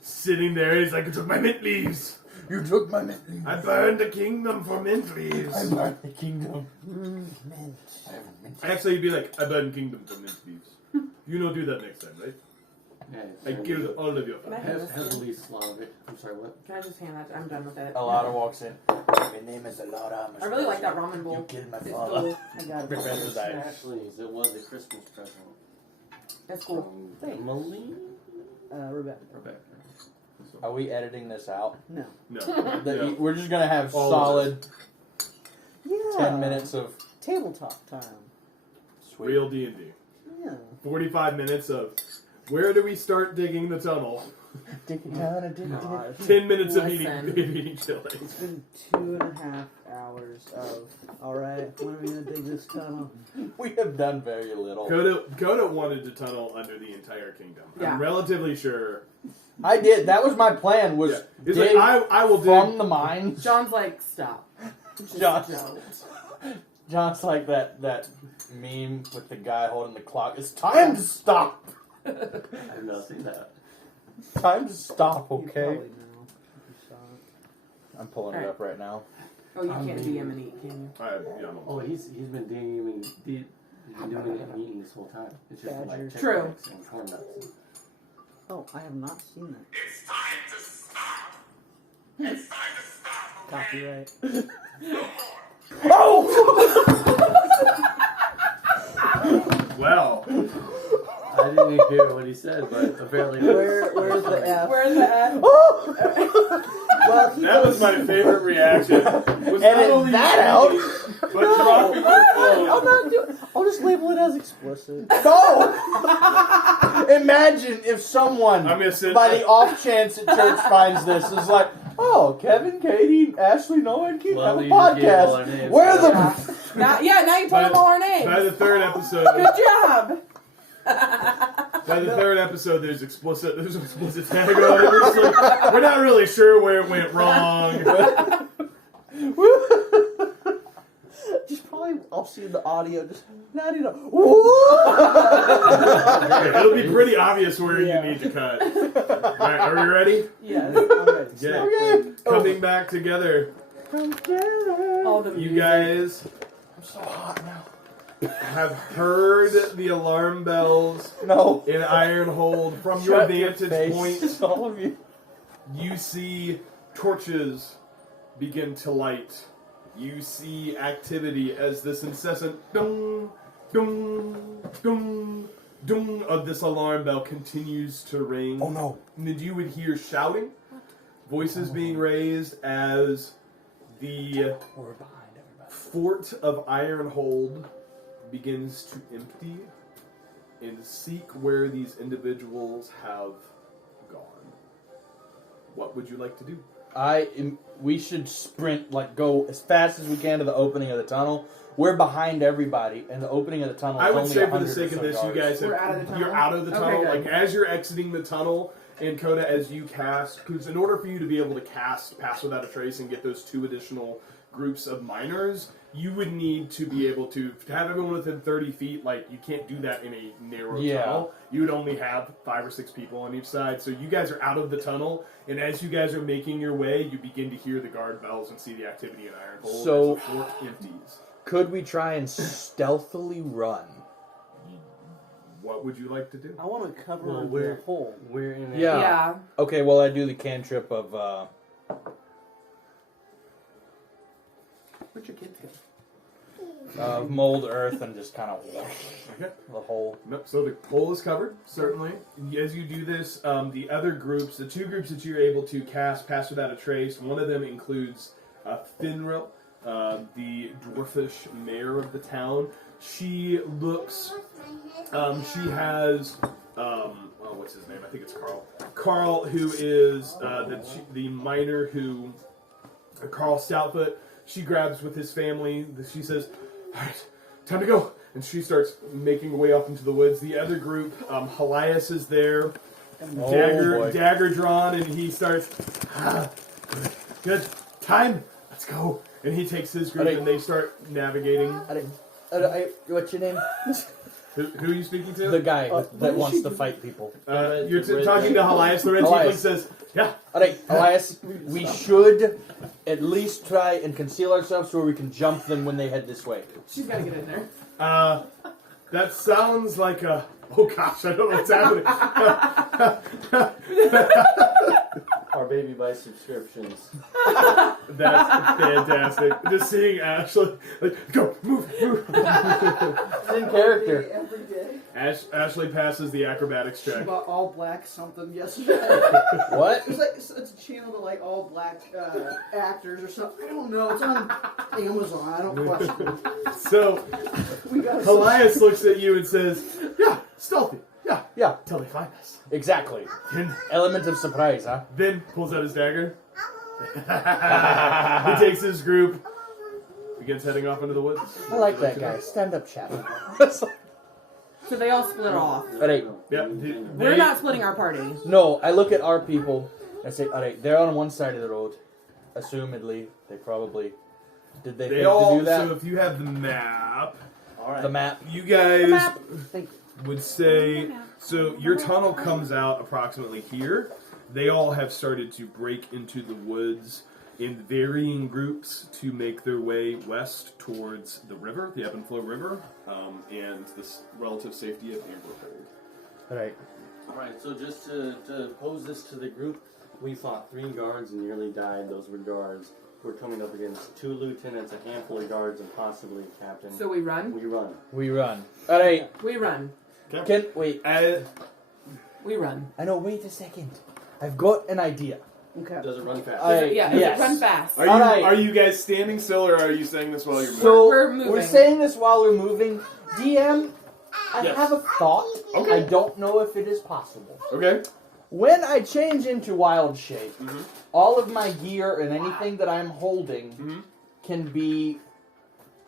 Sitting there, he's like, I took my mint leaves. You took my mint leaves. I burned the kingdom for mint leaves. I burned the kingdom. Mint. I have a mint. Actually, he'd be like, I burned kingdom for mint leaves. You don't do that next time, right? Yeah, I killed all of your Can I family. have Has this? the least Slavic. I'm sorry, what? Can I just hand that? I'm done with it. Alana walks in. My name is Alana. I really like that ramen You bowl. killed my It's father. cool. I got it. Revenge is I. Ashley's. It was a Christmas present. That's cool. Emily? Rebecca. Rebecca. Are we editing this out? No. No. The- Yeah. We're just gonna have All of solid Yeah. 10 minutes of Tabletop time. sweet. Real D&D. Yeah. 45 minutes of where do we start digging the tunnel? Dick it down and dick it down. Gosh. 10 minutes of eating Listen. chili. It's been 2.5 hours of, alright, when are we gonna dig this tunnel? We have done very little. Coda wanted to tunnel under the entire kingdom. Yeah. I'm relatively sure. I did. That was my plan. Was Yeah. He's dig like, I will from dig. the mines. John's like, stop. Just John's- don't. John's like that meme with the guy holding the clock. It's time to stop. I have not seen that. Time to stop. You Okay. probably know if you saw it. I'm pulling it Alright. up right now. Oh, you can't DM and eat, can you? I'm Oh, he's been doing he's been doing it and eating this whole time. It's just Badger. like chick True. flicks and corn nuts. Oh, I have not seen that. It's time to stop. It's time to stop. Copyright. Oh! Well, I didn't hear said, but apparently Where's the F? Where's the F? Well, he That was goes, my favorite reaction. Was not Edit only that you out. speaking, but dropping your phone. I'm not doing. I'll just label it as explicit. No. Imagine if someone, I'm gonna sit. by the off chance that church finds this, is like, "Oh, Kevin, Katie, Ashley, Noah, and Keith Well, have a you just gave all our podcast. names. Where the?" Now you told them all our names. By the third episode, Good job. by the third episode, there's explicit tag on it. We're not really sure where it went wrong. Just probably, I'll see the audio. Just not even. It'll be pretty obvious where you need to cut. All right, are we ready? Yes. I'm ready. Yeah. Okay. Coming back together, All the you music. guys I'm so hot now. have heard the alarm bells No. in Ironhold. From your Shut your vantage face. point, All of you. you see torches begin to light. You see activity as this incessant dung, dung, dung, dung of this alarm bell continues to ring. Oh no. And you would hear shouting, voices being raised as the We're behind everybody. fort of Ironhold begins to empty and seek where these individuals have gone. What would you like to do? We should sprint, like go as fast as we can to the opening of the tunnel. We're behind everybody, and the opening of the tunnel is I would only say for the 100 sake or of so this, you yards. guys have, We're out of the tunnel? you're out of the Okay, tunnel. good. Like as you're exiting the tunnel, and Coda, as you cast, because in order for you to be able to cast Pass Without a Trace and get those 2 additional groups of miners, you would need to be able to have everyone within 30 feet. Like, you can't do that in a narrow Yeah. tunnel. You would only have 5 or 6 people on each side. So you guys are out of the tunnel, and as you guys are making your way, you begin to hear the guard bells and see the activity in Ironhold So- as the fort empties. Could we try and stealthily run? What would you like to do? I want to cover Well, the we're- hole. We're in a Yeah. Yeah. Okay, well, I do the cantrip of Put your kid together. mold earth and just kind of Okay. the hole. Nope, so the hole is covered, certainly. As you do this, the other groups, the 2 groups that you're able to cast Pass Without a Trace, one of them includes Finril, the dwarfish mayor of the town. She looks, she has, what's his name? I think it's Carl. Carl, who is the miner who, Carl Stoutfoot, she grabs with his family. She says, "All right, time to go." And she starts making her way up into the woods. The other group, Helias is there, Oh, boy. dagger drawn, and he starts, good, time, let's go. And he takes his group, and they start navigating. What's your name? Who are you speaking to? The guy what that is wants she to doing? fight people. You're talking to Helias. The red tiefling Elias. says, yeah. Alright, Elias, we should at least try and conceal ourselves so we can jump them when they head this way. She's got to get in there. That sounds like a... Oh gosh, I don't know what's happening. our baby buys subscriptions. That's fantastic. Just seeing Ashley, like, go, move. It's in character. Every day. Ashley passes the acrobatics She check. bought all black something yesterday. What? It's like it's a channel to like all black actors or something. I don't know. It's on Amazon. I don't question it. So, We got Helias looks at you and says, yeah, stealthy. Yeah, Yeah, till they find us. exactly. Then, Element of surprise, huh? then pulls out his dagger. He takes his group, begins heading off into the woods. I like that guy. Stand up, Shadow. So they all split off. Alright, Yep. We're not splitting our party. no, I look at our people. I say, alright, they're on one side of the road. Assumedly, they probably... Did they They think all, to do that? so if you have the map, Alright. The map. you guys map. would say, so your tunnel comes out approximately here. They all have started to break into the woods in varying groups to make their way west towards the river, the Ebb and Flow River, and the relative safety of Amberhold. Alright. Alright, so just to pose this to the group, we fought 3 guards and nearly died. Those were guards. We're coming up against 2 lieutenants, a handful of guards, and possibly a captain. So we run. We run. We run. Alright, We run. can... Wait. We run. I know. Wait a second. I've got an idea. Okay. Does it run fast? Yes. Run fast. Are you guys standing still, or are you saying this while you're moving? So We're moving. we're saying this while we're moving. DM, I Yes. have a thought. Okay. I don't know if it is possible. Okay. When I change into wild shape, Mhm. all of my gear and anything that I'm holding Mhm. can be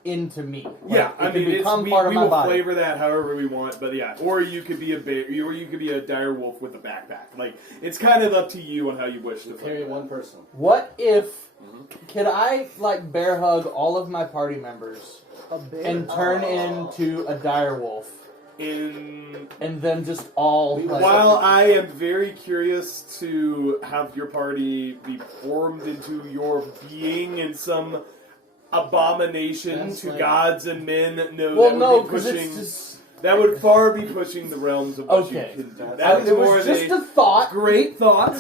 into me. Like, Yeah, it I can mean, become we part of my will body. flavor that however we want, but yeah, or you could be a bear, or you could be a dire wolf with a backpack. Like, it's kind of up to you on how you wish to Carry flavor one that. person. What if Mhm. could I like bear hug all of my party members A bear. and turn into a dire wolf In and then just all like, while I am very curious to have your party be formed into your being in some abomination That's to like- gods and men, no, well, that no, would be because pushing. it's just That would far be pushing the realms of what Okay. you can do. That That is it more was of just a a thought. great thought.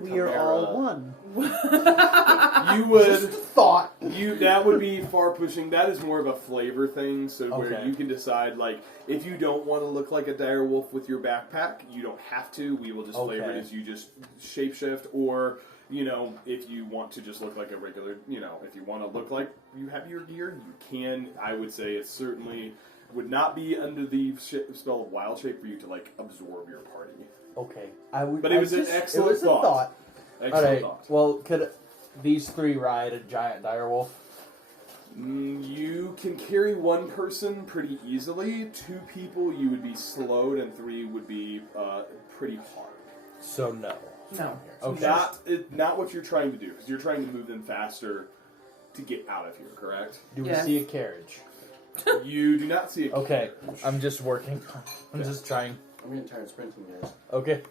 We are all one. You would. Just a thought. That would be far pushing. That is more of a flavor thing, so where Okay. you can decide, like, if you don't want to look like a dire wolf with your backpack, you don't have to. We will just flavor it Okay. as you just shapeshift, or if you want to just look like a regular, if you want to look like you have your gear, you can. I would say it certainly would not be under the spell of wild shape for you to like absorb your party. Okay, I would. But it was an excellent It was thought. a thought. Excellent All right. thought. Well, could these three ride a giant dire wolf? You can carry one person pretty easily. 2 people you would be slowed, and 3 would be pretty hard. So no. No. Okay. Not what you're trying to do, because you're trying to move them faster to get out of here. Correct? Do we Yes. see a carriage? You do not see a Okay, carriage. I'm just working. I'm just trying. I'm getting tired of sprinting, guys. Okay.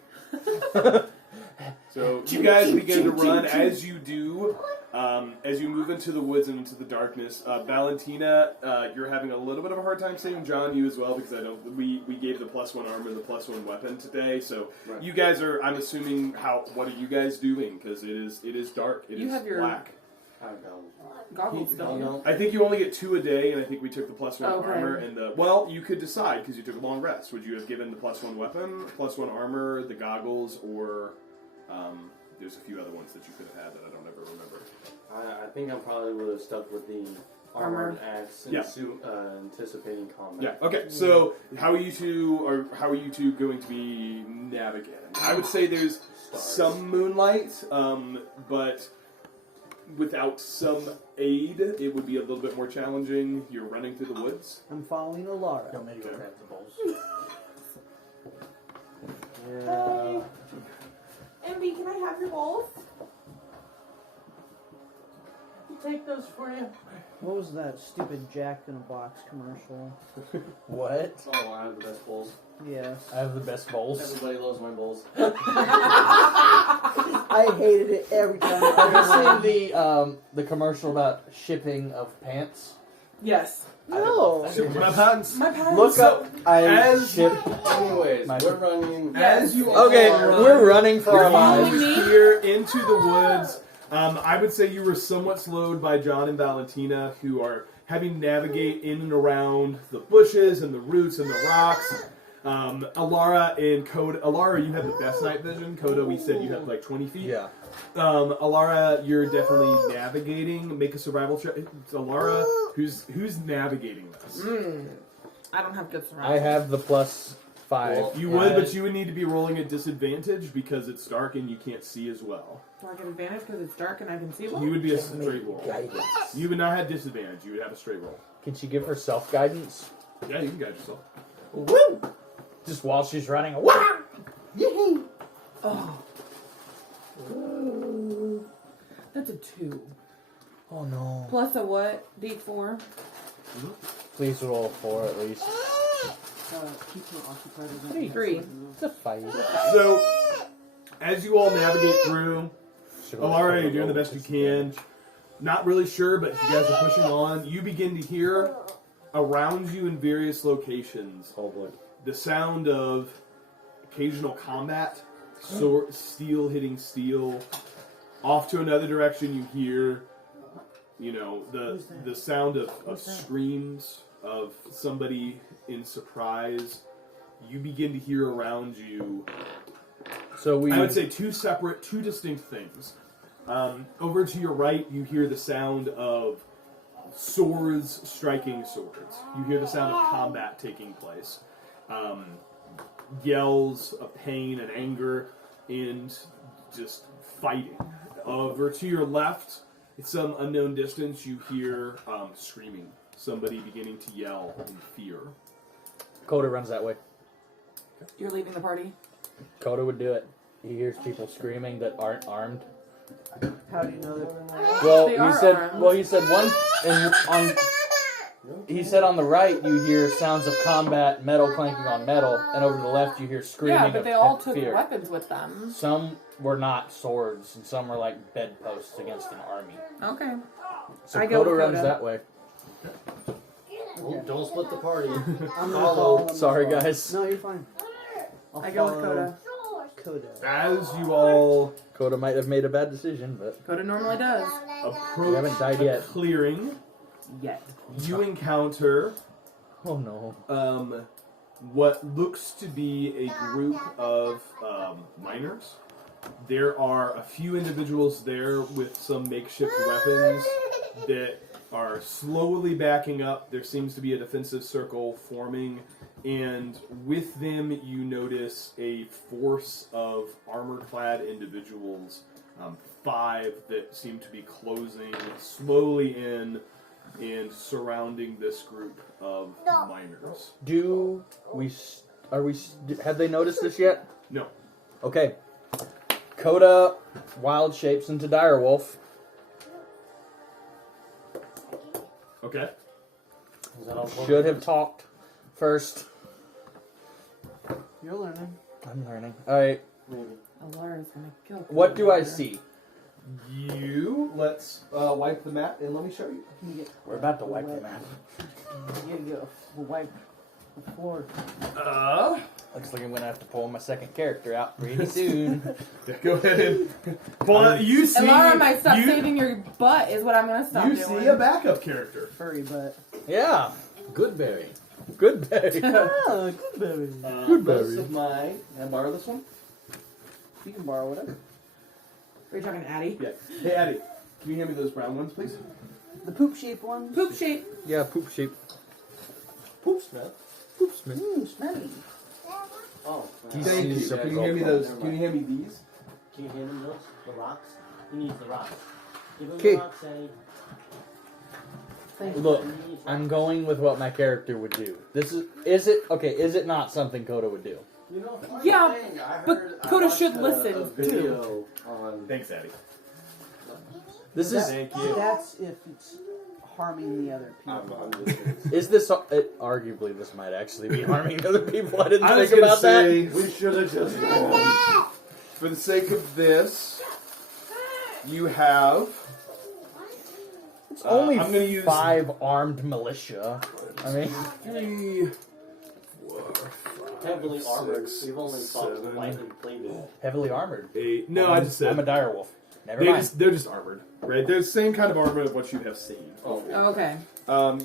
So you guys begin to run. As you do, as you move into the woods and into the darkness. Valentina, you're having a little bit of a hard time saving John. You as well, because I know we gave the +1 armor, the +1 weapon today. So Right. you guys are. I'm assuming what are you guys doing? Because it is dark. It You is have your- black. I don't know. Goggles, don't you? No. I think you only get 2 a day, and I think we took the +1 Okay. armor and the. Well, you could decide because you took a long rest. Would you have given the +1 weapon, +1 armor, the goggles, or there's a few other ones that you could have had that I don't ever remember. I think I probably would have stuck with the Armor. armored axe and Yeah. suit, anticipating combat. Yeah. Okay. So how are you two going to be navigating? I would say there's Stars. some moonlight, but without some aid, it would be a little bit more challenging. You're running through the woods. I'm following Alara. Don't make me Okay. grab the bowls. Yeah. MB, can I have your bowls? Take those for you. What was that stupid Jack in a Box commercial? What? Oh, I have the best bowls. Yes. I have the best bowls. Everybody loves my bowls. I hated it every time. Have you seen the commercial about shipping of pants? Yes. No. My pants. My pants. Look up. I As- ship. Anyways, My- we're running. As you Okay, are we're running for our Following lives. me? here into the woods. I would say you were somewhat slowed by John and Valentina, who are having to navigate in and around the bushes and the roots and the rocks. Alara and Coda. Alara, you have the best night vision. Coda, we said you have like 20 feet. Yeah. Alara, you're definitely navigating. Make a survival check. It's Alara, who's navigating this. I don't have good surround. I have the +5. Well, You would, but you would need to be rolling at disadvantage because it's dark and you can't see as well. Do I get advantage because it's dark and I can see well? You would be a straight roll. Guidance. You would not have disadvantage. You would have a straight roll. Can she give her self-guidance? Yeah, you can guide yourself. Woo! Just while she's running. Wah! Yee-hee! Oh. That's a 2. Oh no. Plus a what? D4? Please roll 4 at least. Keep her occupied as Three. 3. It's a 5. So, as you all navigate through, Alara, you're doing the best you can. Not really sure, but if you guys are pushing on, you begin to hear around you in various locations Oh boy. the sound of occasional combat, steel hitting steel. Off to another direction, you hear, the sound of screams of somebody in surprise. you begin to hear around you. So I would say two distinct things. Over to your right, you hear the sound of swords striking swords. You hear the sound of combat taking place. Yells of pain and anger and just fighting. Over to your left, at some unknown distance, you hear screaming. Somebody beginning to yell in fear. Coda runs that way. You're leaving the party? Coda would do it. He hears people screaming that aren't armed. How do you know that? Well, They he are said. armed. Well, he said one. And on. He said on the right you hear sounds of combat, metal clanking on metal, and over to the left you hear screaming Yeah, but of they all of took fear. weapons with them. Some were not swords, and some were like bedposts against an army. Okay. So I go Coda with runs Coda. that way. Oh, don't split the party. I'm gonna Follow. follow him Sorry, as well. guys. No, you're fine. I go with follow Coda. Coda. As you all Coda might have made a bad decision, but Coda normally does. approach We haven't died a yet. clearing, Yet. you encounter oh no. what looks to be a group of miners. There are a few individuals there with some makeshift weapons that are slowly backing up. There seems to be a defensive circle forming, and with them you notice a force of armor-clad individuals, 5 that seem to be closing slowly in and surrounding this group of miners. Do we? Are we? Have they noticed this yet? No. Okay. Coda wild shapes into direwolf. Okay. Is that all Should have talked first. You're learning. I'm learning. All right. Alara's gonna kill Coda. What do I see? Let's wipe the map and let me show you. We're about to wipe the map. You gotta go wipe the floor. Looks like I'm gonna have to pull my second character out pretty soon. Go ahead and pull it. You see, Alara might stop you, saving your butt is what I'm gonna stop you doing. see a backup character. Furry butt. Yeah. Goodberry. Good Betty. Ah, good baby. Good Most berry. of my. Can I borrow this one? You can borrow whatever. Are you talking to Addie? Yeah. Hey, Addie, can you hand me those brown ones, please? The poop shape one. Poop shape. Yeah, poop sheep. Poop smell. Poop smith. Smelly. Oh. Thank you. Yeah, Can you go hand me for it. those? Never Can you mind. hand me these? Can you hand him those? The rocks? He needs the rocks. Give him Okay. the rocks, Eddie. Thank you. Look, I'm going with what my character would do. This is it okay, is it not something Coda would do? You know, funny Yeah, thing, I but heard- I Coda watched should a listen, video on. Thanks, Addie. This is Thank you. That's if it's harming the other people. I'm just kidding. is this arguably this might actually be harming other people. I didn't I was think gonna about that. say, We should have just gone. for the sake of this, you have. It's only I'm gonna use 5 armed militia. I mean 3, 4, 5, Heavily armored. 6, We've only fought 7, lightly plated. heavily armored. 8. No, I just said I'm a direwolf. Never mind. they're just armored, right? They're the same kind of armor of what you have seen. Oh, Oh, okay.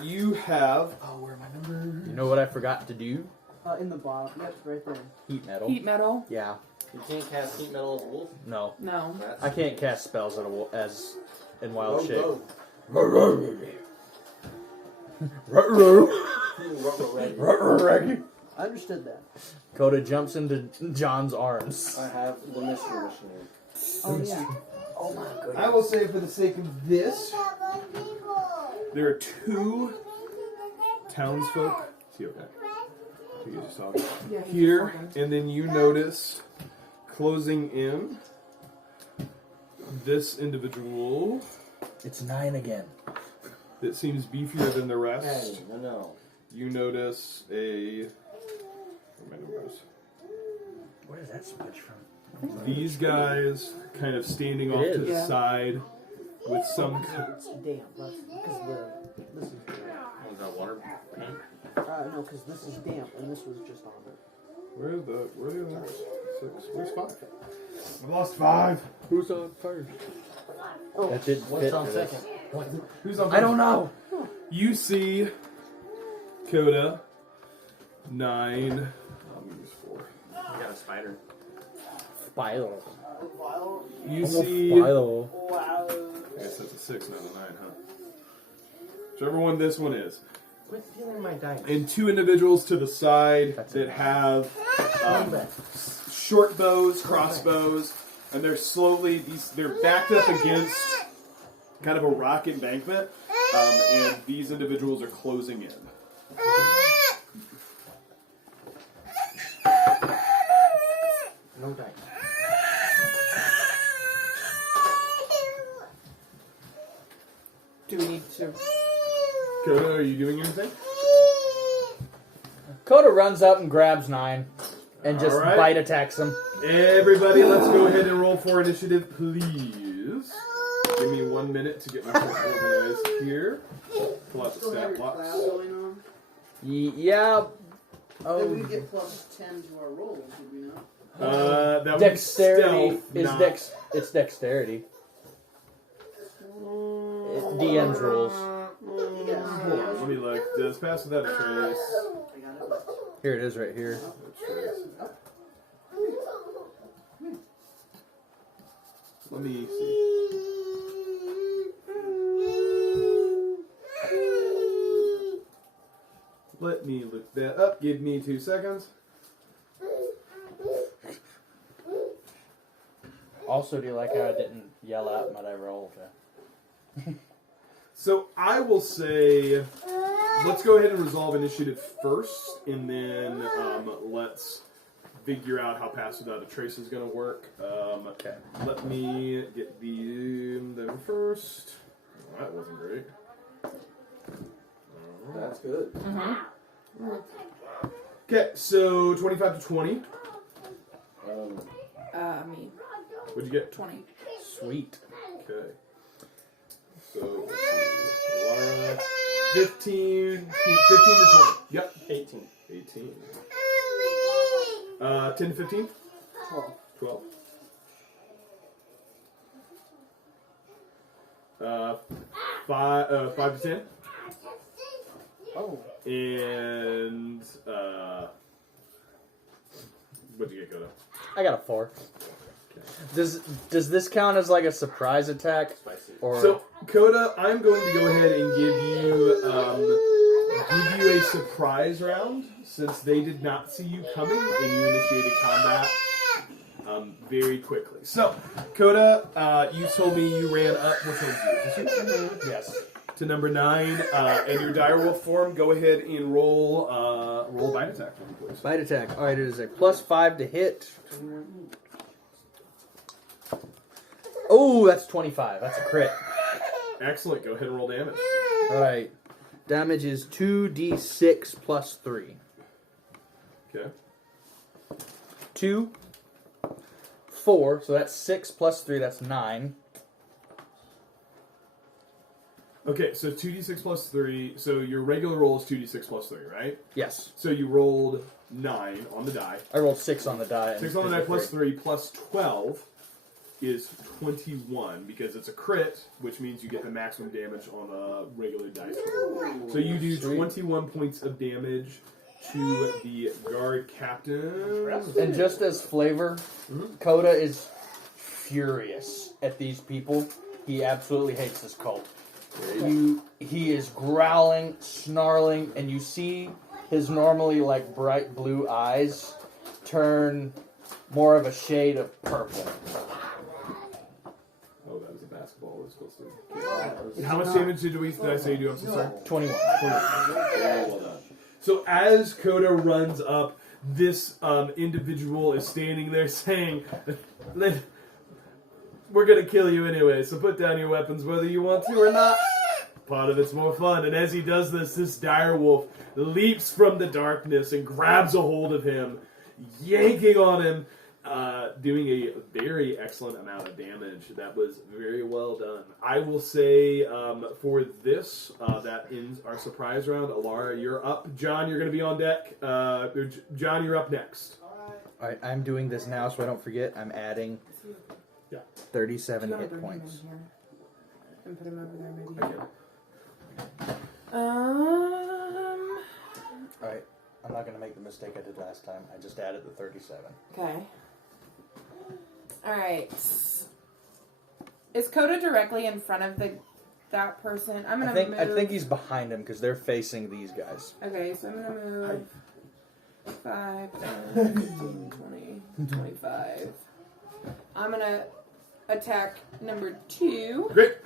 You have. Oh, where are my numbers? You know what I forgot to do? In the bottom. Yep, right there. Heat metal. Heat metal? Yeah. You can't cast heat metal as a wolf. No. No. that's I can't cast spells as in wild shape. Go, I understood that. Coda jumps into John's arms. I have the mystery machine. Oh yeah. Oh my goodness. I will say, for the sake of this, there are 2 townsfolk. Is he okay? You guys just talking. Yeah, he's Here, talking. and then you notice closing in this individual It's 9 again. that seems beefier than the rest. Hey, no. You notice a. Where are my numbers? Where does that smudge from? These guys kind of standing It off to is. the Yeah. side with some. It's damp. That's because this is damp. Was that water paint? No, because this is damp and this was just on it. Where are the others? 6. Where's 5? I lost 5. Who's on first? Oh, That didn't What's fit on for this. second? Who's on? I don't know. You see Coda 9. spider. Spiral. You I'm a see. spiral. Wow. I guess that's a 6, not a 9, huh? Whichever one this one is. Quit stealing my dice. And 2 individuals to the side That's that it. have short bows, crossbows, and they're slowly they're backed up against kind of a rock embankment, and these individuals are closing in. No dice. Do we need to? Coda, are you doing anything? Coda runs up and grabs 9 and just All right. bite attacks him. Everybody, let's go ahead and roll for initiative, please. Give me 1 minute to get myself organized here. Pull out the Still have stat your blocks. cloud going on? Yeah. Oh. Oh. We get plus 10 to our rolls, would we not? That would Dexterity be stealth, is not- It's dexterity. DM's rules. Yes. Hold on, let me look. Does pass without a trace? I got it. Here it is right here. Let me see. Let me look that up. Give me 2 seconds. Also, do you like how I didn't yell out what I rolled? So I will say, let's go ahead and resolve initiative first, and then let's figure out how pass without a trace is going to work. Okay. Let me get them first. Oh, that wasn't great. That's good. Okay, so 25 to 20. Me. What'd you get? 20. Sweet. Okay. So, let's see. Laura, 15 to 20. Yep. 18. 18. 10 to 15? 12. 5 to 10? Oh. And, what'd you get, Coda? I got a 4. Does this count as like a surprise attack? Spicy. Or So, Coda, I'm going to go ahead and give you a surprise round, since they did not see you coming and you initiated combat very quickly. So, Coda, you told me you ran up with yes. to number 9, and your direwolf form. Go ahead and roll bite attack for me, please. Bite attack. All right, it is a +5 to hit. Oh, that's 25. That's a crit. Excellent. Go ahead and roll damage. All right. Damage is 2d6 plus 3. Okay. 2, 4, so that's 6 plus 3, that's 9. Okay, so 2d6 plus 3. So your regular roll is 2d6 plus 3, right? Yes. So you rolled 9 on the die. I rolled 6 on the die. 6 on the die plus 3 plus 12 is 21, because it's a crit, which means you get the maximum damage on a regular dice roll. So you do 21 points of damage to the guard captain. And just as flavor, Coda is furious at these people. He absolutely hates this cult. He is growling, snarling, and you see his normally like bright blue eyes turn more of a shade of purple. Oh, that was a basketball. We're supposed to. How much damage did I say you do? I'm so sorry. 21. Very well done. So as Coda runs up, this individual is standing there saying, "We're gonna kill you anyway, so put down your weapons whether you want to or not. Part of it's more fun." And as he does this, this direwolf leaps from the darkness and grabs a hold of him, yanking on him, doing a very excellent amount of damage. That was very well done. I will say for this, that ends our surprise round. Alara, you're up. John, you're going to be on deck. John, you're up next. All right, I'm doing this now so I don't forget. I'm adding 37 hit points. And put him over there, maybe. Okay. All right, I'm not going to make the mistake I did last time. I just added the 37. Okay. Alright. Is Coda directly in front of that person? I'm gonna move. I think he's behind him because they're facing these guys. Okay, so I'm gonna move 5, 10, 15, 20, 25. I'm gonna attack number 2. Great.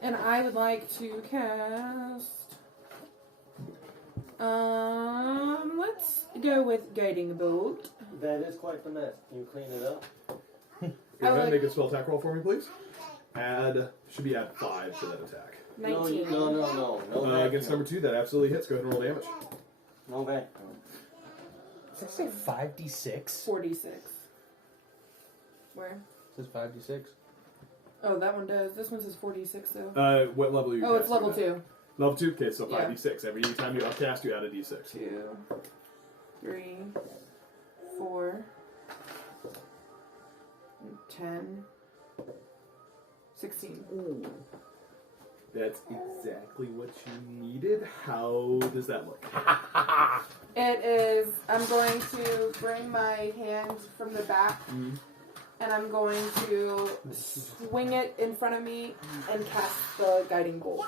And I would like to cast. Let's go with Guiding Bolt. That is quite the mess. Can you clean it up? Go ahead and make a spell attack roll for me, please. Should be add 5 to that attack. 19. No. Against number 2, that absolutely hits. Go ahead and roll damage. No back. Does that say 5d6? 46. Where? It says 5d6. Oh, that one does. This one says 46 though. What level are you? Oh, it's casting level at? 2. Level 2? Okay, so Yeah. 5d6. Every time you upcast, you add a d6. 2, 3, 4, 10, 16. Ooh. That's exactly what you needed. How does that look? It is. I'm going to bring my hand from the back, and I'm going to swing it in front of me and cast the Guiding Bolt.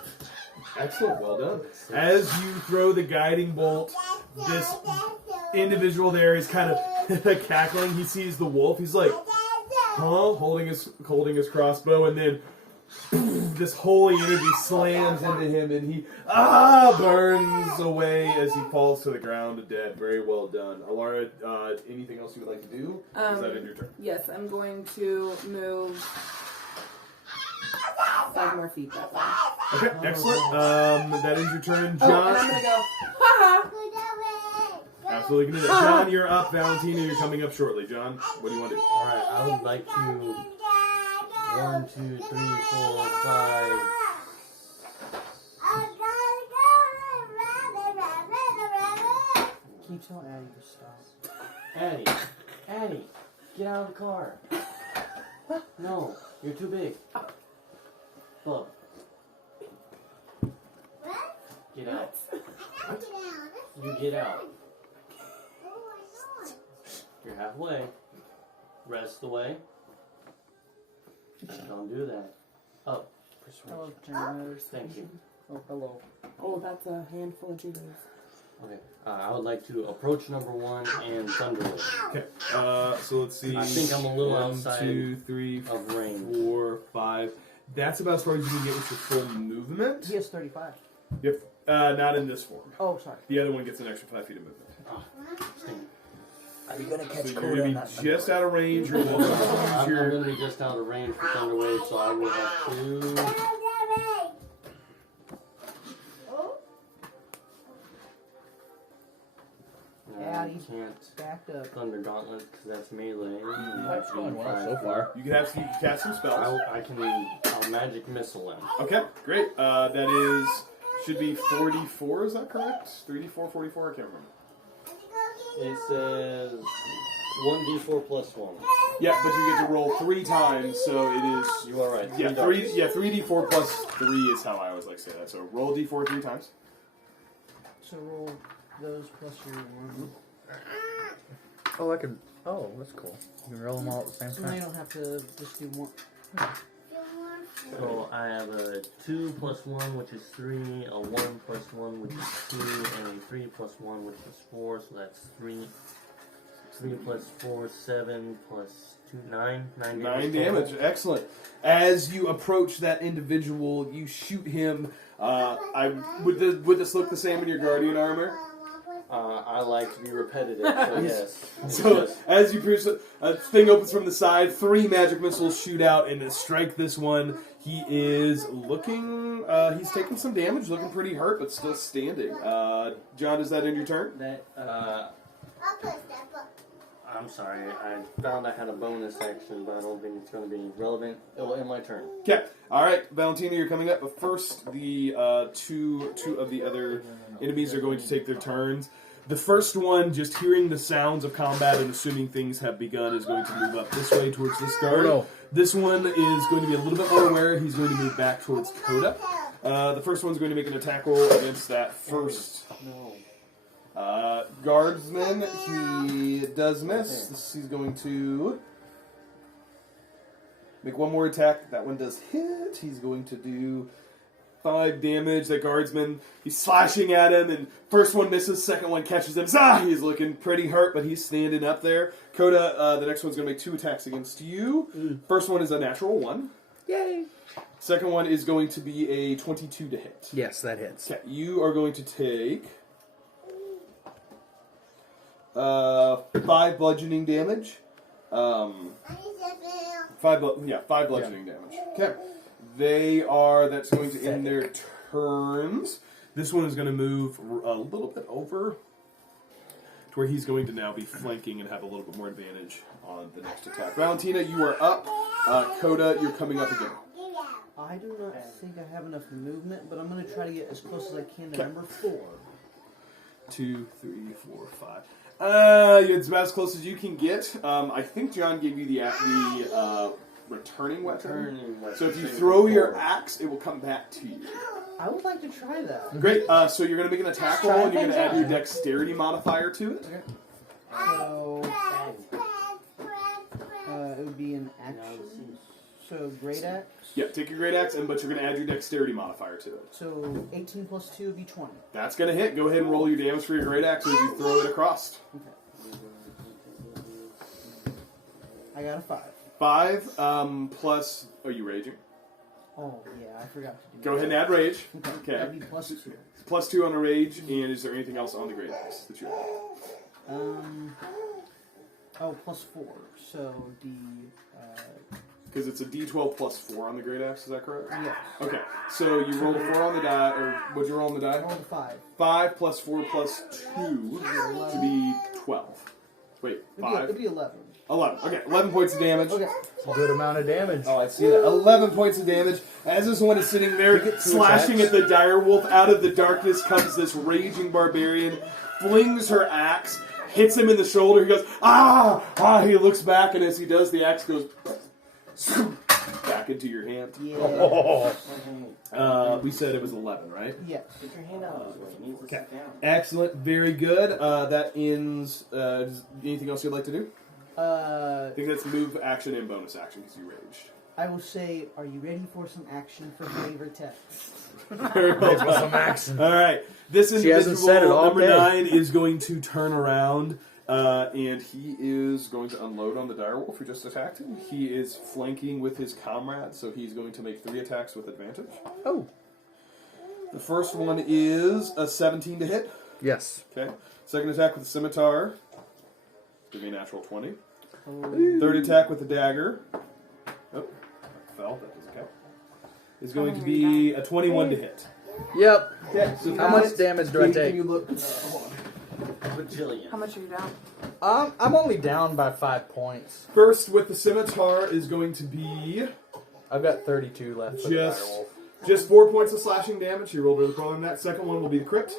Excellent, well done. As you throw the guiding bolt, this individual there is kind of cackling. He sees the wolf. He's like, huh? Holding his crossbow, and then this holy energy slams into him, and he burns away as he falls to the ground dead. Very well done. Alara, anything else you would like to do? Is that in your turn? Yes, I'm going to move 5 more feet that way. Okay, excellent. That is your turn, Oh, John. and I'm going to go, ha Absolutely gonna do that. John, you're up. Valentina, you're coming up shortly. John, what do you want to do? Alright, I would like to 1, 2, 3, 4, 5. Can you tell Addie to stop? Addie, get out of the car. No, you're too big. Bub. Get out. You get out. You're halfway. Rest away. Don't do that. Up. Hello, James. Thank you. Oh, hello. Oh, that's a handful of Cheetos. Okay. I would like to approach number 1 and thunder it. Okay. So let's see. I think I'm a little 1, outside 2, 3, of range. 4, 5. That's about as far as you can get with your full movement. He has 35. Yep. Not in this form. Oh, sorry. The other one gets an extra 5 feet of movement. Are you going to catch So you're Coda going on to that? be just out of range. You're welcome to use I'm your. going to be just out of range for thunder wave, so I will have to. Addie. Can't Backed up. thunder gauntlet because that's melee. That's going well so far. You can cast some spells. I'll magic missile him. Okay, great. That is should be 44. Is that correct? 3d4, 44. I can't remember. It says 1d4 plus 1. Yeah, but you get to roll 3 times, so it is. You are right. Yeah, 3d4 plus 3 is how I always like to say that. So roll d4 3 times. So roll those plus your 1. Oh, I could. Oh, that's cool. You can roll them all at the same So now you time. don't have to just do one. So I have a 2 plus 1, which is 3, a 1 plus 1, which is 2, and a 3 plus 1, which is 4, so that's 3. 3 plus 4, 7 plus 2, 9. 9 damage. Excellent. As you approach that individual, you shoot him. Would this look the same in your guardian armor? I like to be repetitive, so yes. So as you pierce it, a thing opens from the side. 3 magic missiles shoot out and strike this one. He is looking. He's taking some damage, looking pretty hurt, but still standing. John, is that in your turn? That, I'm sorry, I found I had a bonus action, but I don't think it's going to be relevant in my turn. Okay. All right, Valentina, you're coming up. But first, the two of the other enemies are going to take their turns. The first one, just hearing the sounds of combat and assuming things have begun, is going to move up this way towards this guard. No. This one is going to be a little bit more aware. He's going to move back towards Coda. The first one's going to make an attack roll against that first. No. Guardsman, he does miss. He's going to make one more attack. That one does hit. He's going to do 5 damage. The guardsman, he's slashing at him, and first one misses, second one catches him. He's looking pretty hurt, but he's standing up there. Coda, the next one's going to make 2 attacks against you. First one is a natural 1. Yay! Second one is going to be a 22 to hit. Yes, that hits. Okay, you are going to take 5 bludgeoning damage. 5 bludgeoning damage. Okay. That's going to end their turns. This one is going to move a little bit over to where he's going to now be flanking and have a little bit more advantage on the next attack. Valentina, you are up. Coda, you're coming up again. I do not think I have enough movement, but I'm going to try to get as close as I can to number 4. 2, 3, 4, 5. It's about as close as you can get. I think John gave you the returning weapon. So if you throw your axe, it will come back to you. I would like to try that. Great. So you're going to make an attack roll, and you're going to add your dexterity modifier to it. Okay. So it would be an action. So great axe. Yeah, take your great axe, but you're going to add your dexterity modifier to it. So 18 plus 2 would be 20. That's going to hit. Go ahead and roll your damage for your great axe as you throw it across. Okay. I got a 5. 5 plus. Are you raging? Oh yeah, I forgot to do. Go ahead and add rage. Okay. That'd be plus 2. Plus 2 on the rage, and is there anything else on the great axe that you have? Oh, plus 4. So the. Because it's a D12 plus 4 on the great axe, is that correct? Yes. Okay, so you roll a 4 on the die, or what'd you roll on the die? I rolled a 5. 5 plus 4 plus 2 to be 12. Wait, 5? It'd be 11. 11. Okay, 11 points of damage. Okay. Good amount of damage. Oh, I see that. 11 points of damage. As this one is sitting there slashing at the direwolf, out of the darkness comes this raging barbarian, flings her axe, hits him in the shoulder. He goes, ah! He looks back, and as he does, the axe goes back into your hand. Yeah. We said it was 11, right? Yes. Get your hand out. Okay. Excellent. Very good. That ends. Anything else you'd like to do? I think that's move, action, and bonus action because you raged. I will say, are you ready for some action for flavor text? Some action. All right. This She hasn't said it individual, all number day. 9, is going to turn around, and he is going to unload on the direwolf who just attacked him. He is flanking with his comrade, so he's going to make 3 attacks with advantage. Oh. The first one is a 17 to hit. Yes. Okay. Second attack with the scimitar. Give me a natural 20. Third attack with the dagger. Oh, fell. That doesn't count. Is going to be a 21 to hit. Yep. Okay, so How much damage do I take? Can you look? Bajillion. How much are you down? I'm only down by 5 points. First with the scimitar is going to be I've got 32 left for the just direwolf. 4 points of slashing damage. You rolled really well on that. Second one will be the crit.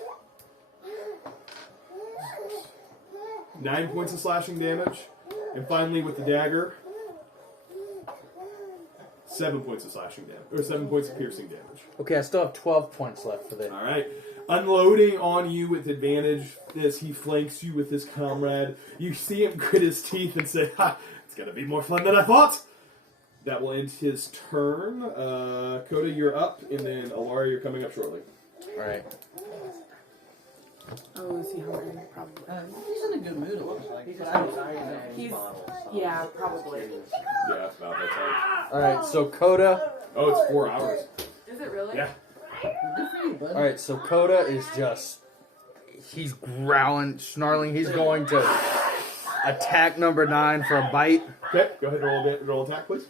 9 points of slashing damage. And finally with the dagger, 7 points of slashing damage. Or 7 points of piercing damage. Okay, I still have 12 points left for this. Alright. Unloading on you with advantage as he flanks you with his comrade. You see him grit his teeth and say, ha! It's gonna be more fun than I thought! That will end his turn. Coda, you're up, and then Alara, you're coming up shortly. Alright. Oh, is he hungry? Probably. He's in a good mood, it looks like. He's, yeah, probably. Yeah, that's about that time. Alright, so Coda. Oh, it's 4 hours. Is it really? Yeah. Good for you, bud. Alright, so Coda is just. He's growling, snarling. He's going to attack number 9 for a bite. Okay, go ahead and roll attack, please.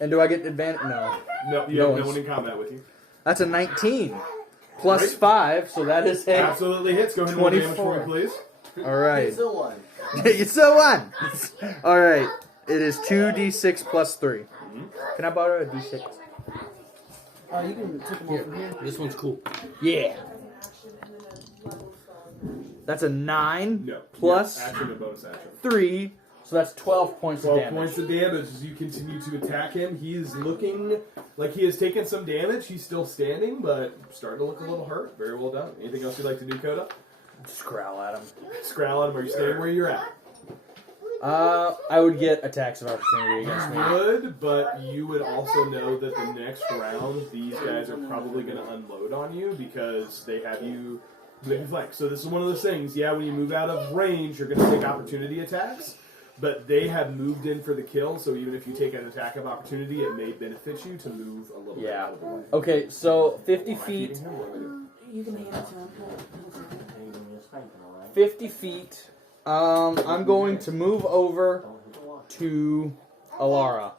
And do I get advantage? No. No, you have no one in combat with you. That's a 19. Plus Great. 5, so that is a. Absolutely hits. Go ahead and roll damage 24. for me, please. Alright. Still one. You still won! Alright. It is 2d6 plus 3. Can I borrow a d6? You can take them off from here. This one's cool. Yeah. That's a 9 No. plus Yeah, action and bonus action. 3, so that's 12 points of 12 damage. points of damage as you continue to attack him. He is looking like he has taken some damage. He's still standing, but starting to look a little hurt. Very well done. Anything else you'd like to do, Coda? Just growl at him. Scrowl at him. Are you staying where you're at? I would get attacks of opportunity against me. Good, but you would also know that the next round, these guys are probably going to unload on you because they have you flank. So this is one of those things. Yeah, when you move out of range, you're going to take opportunity attacks, but they have moved in for the kill. So even if you take an attack of opportunity, it may benefit you to move a little bit out of the way. Okay, so 50 feet. You can hand it to him. 50 feet. I'm going to move over to Alara.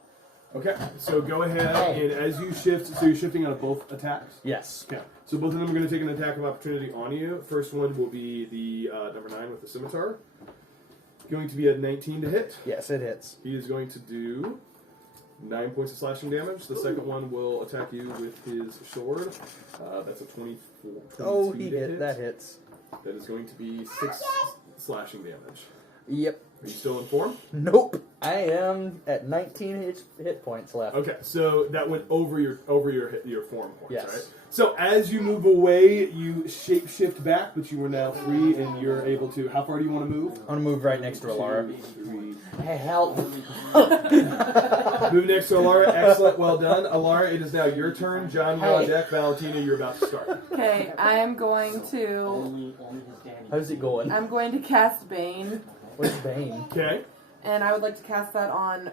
Okay, so go ahead, and as you shift, so you're shifting out of both attacks? Yes. Okay, so both of them are going to take an attack of opportunity on you. First one will be the number 9 with the scimitar. Going to be a 19 to hit. Yes, it hits. He is going to do 9 points of slashing damage. The second one will attack you with his sword. That's a 24. Oh, 22 he to hit. That hits. That is going to be 6 slashing damage. Yep. Are you still in form? Nope. I am at 19 hit points left. Okay, so that went over your form points, Yes. right? So as you move away, you shape shift back, but you are now free and you're able to. How far do you want to move? I'm gonna move right next to Alara. 2, 3. Hey, help! Move next to Alara. Excellent, well done, Alara. It is now your turn. John, you're on deck. Valentina, you're about to start. Okay, I am going to. Only his daddy. How's it going? I'm going to cast Bane, What's Bane? Okay. and I would like to cast that on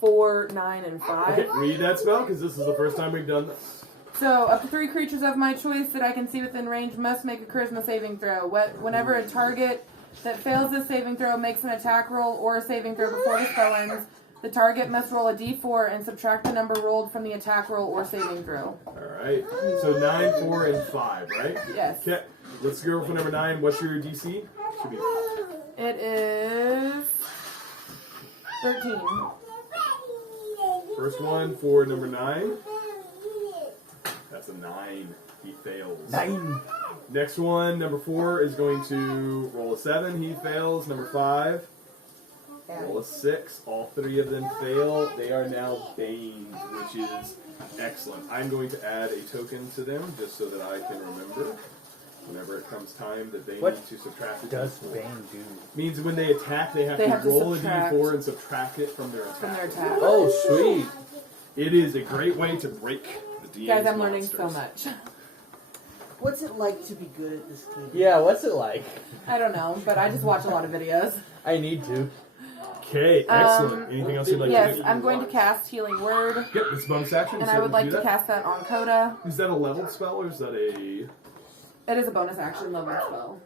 4, 9, and 5. Okay. Read that spell because this is the first time we've done this. So, up to 3 creatures of my choice that I can see within range must make a charisma saving throw. Whenever a target that fails this saving throw makes an attack roll or a saving throw before the spell ends, the target must roll a d4 and subtract the number rolled from the attack roll or saving throw. Alright. So 9, 4, and 5, right? Yes. Okay. Let's go for number 9. What's your DC? Should be. It is 13. First one for number 9. That's a 9. He fails. 9. Next one, number 4, is going to roll a 7. He fails. Number 5, roll a 6. All 3 of them fail. They are now baned, which is excellent. I'm going to add a token to them just so that I can remember whenever it comes time that they What need to subtract it. Does Bane do? Means when they attack, they have They to have to roll a subtract d4 and subtract it from their attack. from their attack. Oh, sweet. It is a great way to break the DM's Guys, I'm learning monsters. so much. What's it like to be good at this game? Yeah, what's it like? I don't know, but I just watch a lot of videos. I need to. Okay, excellent. Anything else you'd like to Yes, do? I'm going to cast Healing Word, Yep, it's bonus action. and so I would do like to that. cast that on Coda. Is that a leveled spell or is that a... It is a bonus action level spell.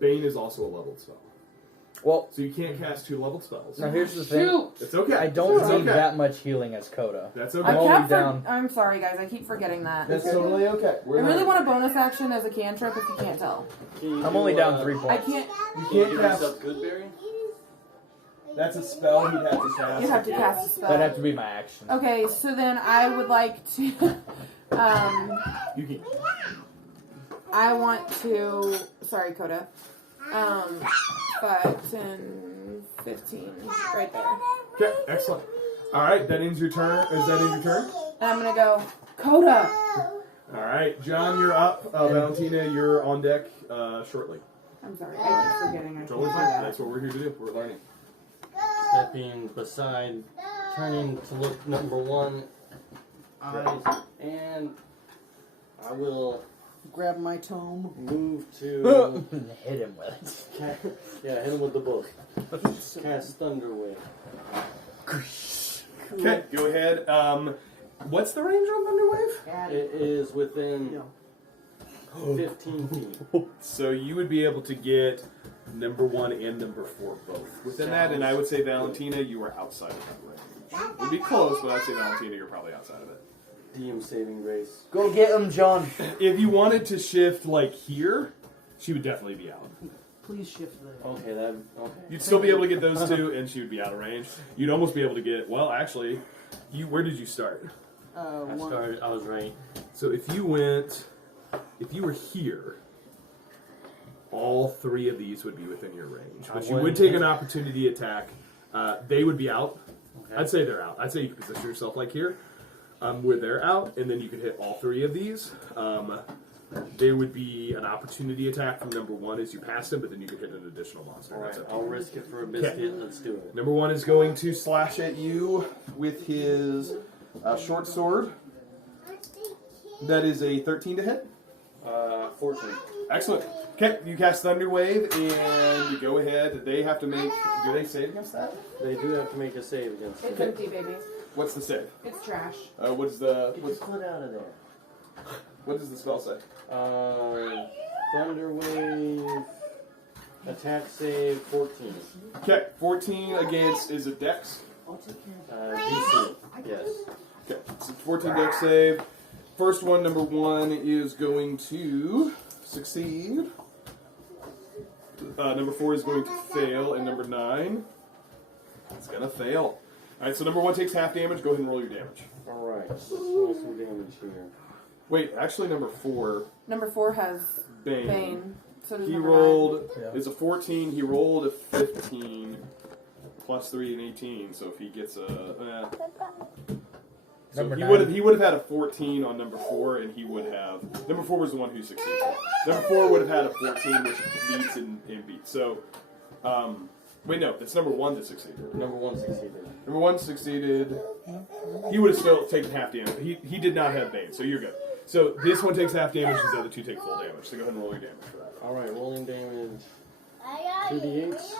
Bane is also a leveled spell. Well, So you can't cast 2 leveled spells. now here's the thing. Shoot! It's okay. I don't It's need okay. that much healing as Coda. That's I okay. I'm only kept down. I'm sorry, guys. I keep forgetting that. That's totally okay. I really want a bonus action as a cantrip if you can't tell. I'm only down 3 I points. can't. You can't cast... Goodberry? That's a spell he'd have to cast. You have to cast a spell. That'd have to be my action. Okay, so then I would like to. You can... I want to. Sorry, Coda. 5, 10, 15. Right there. Okay, excellent. Alright, that ends your turn. Is that ends your turn? And I'm gonna go, Coda! Alright, John, you're up. Valentina, you're on deck shortly. I'm sorry, I keep forgetting. I Totally can't fine. do that. That's what we're here to do. We're learning. That being beside, turning to look number 1 eyes, and I will Grab my tome. move to Hit him with hit him with the book. Cast Thunder Wave. Okay, go ahead. What's the range on Thunderwave? Add It is within No. 15 feet. So you would be able to get number 1 and number 4 both within that, and I would say Valentina, you are outside of that range. It'd be close, but I'd say Valentina, you're probably outside of it. DM saving grace. Go get him, John. If you wanted to shift like here, she would definitely be out. Please shift the. Okay, that. Okay. You'd still be able to get those 2, and she would be out of range. You'd almost be able to get. Well, actually, where did you start? I One. started. I was right. So if you were here, all 3 of these would be within your range. But you would take an opportunity attack. They would be out. Okay. I'd say they're out. I'd say you could position yourself like here, where they're out, and then you could hit all 3 of these. there would be an opportunity attack from number 1 as you pass him, but then you could hit an additional monster. Alright, That's up to I'll you. risk it for a biscuit. Let's do it. Number 1 is going to slash at you with his short sword. That is a 13 to hit. 14. Excellent. Okay, you cast Thunder Wave, and you go ahead. They have to make. Do they save against that? They do have to make a save against It's it. empty, baby. What's the save? It's trash. What's Get your foot out of there. what does the spell say? Thunder Wave. Attack save 14. Okay, 14 against is a Dex. DC. Yes. Okay, so 14 Dex save. First one, number 1, is going to succeed. Number 4 is going to fail, and number 9 is going to fail. Alright, so number 1 takes half damage. Go ahead and roll your damage. Alright, let's roll some damage here. Wait, actually number 4, Number 4 has Bane. Bane. So does He number rolled, Yeah. it's a 14, he rolled a 15, plus 3 and 18, so if he gets a... So Number he 9. would have had a 14 on number 4, and he would have... Number 4 was the one who succeeded. Number 4 would have had a 14, which beats and beats. So, wait, no, it's number 1 that succeeded. Number 1 succeeded. Number 1 succeeded. He would have still taken half damage. He did not have Bane, so you're good. So this one takes half damage, these other 2 take full damage. So go ahead and roll your damage for that. Alright, rolling damage. 2d8s.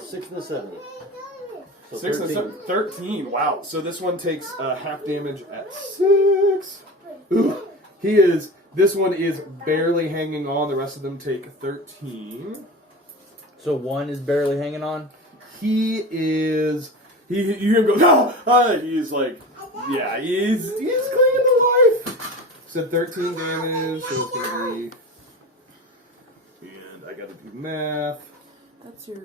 6 and a 7. So 6 and 13. 7, 13. Wow. So this one takes half damage at 6. Ooh. This one is barely hanging on. The rest of them take 13. So 1 is barely hanging on? You hear him go, no! He's like, yeah, he's clinging to life. So 13 damage, so it's going to be, and I got to do math. That's your...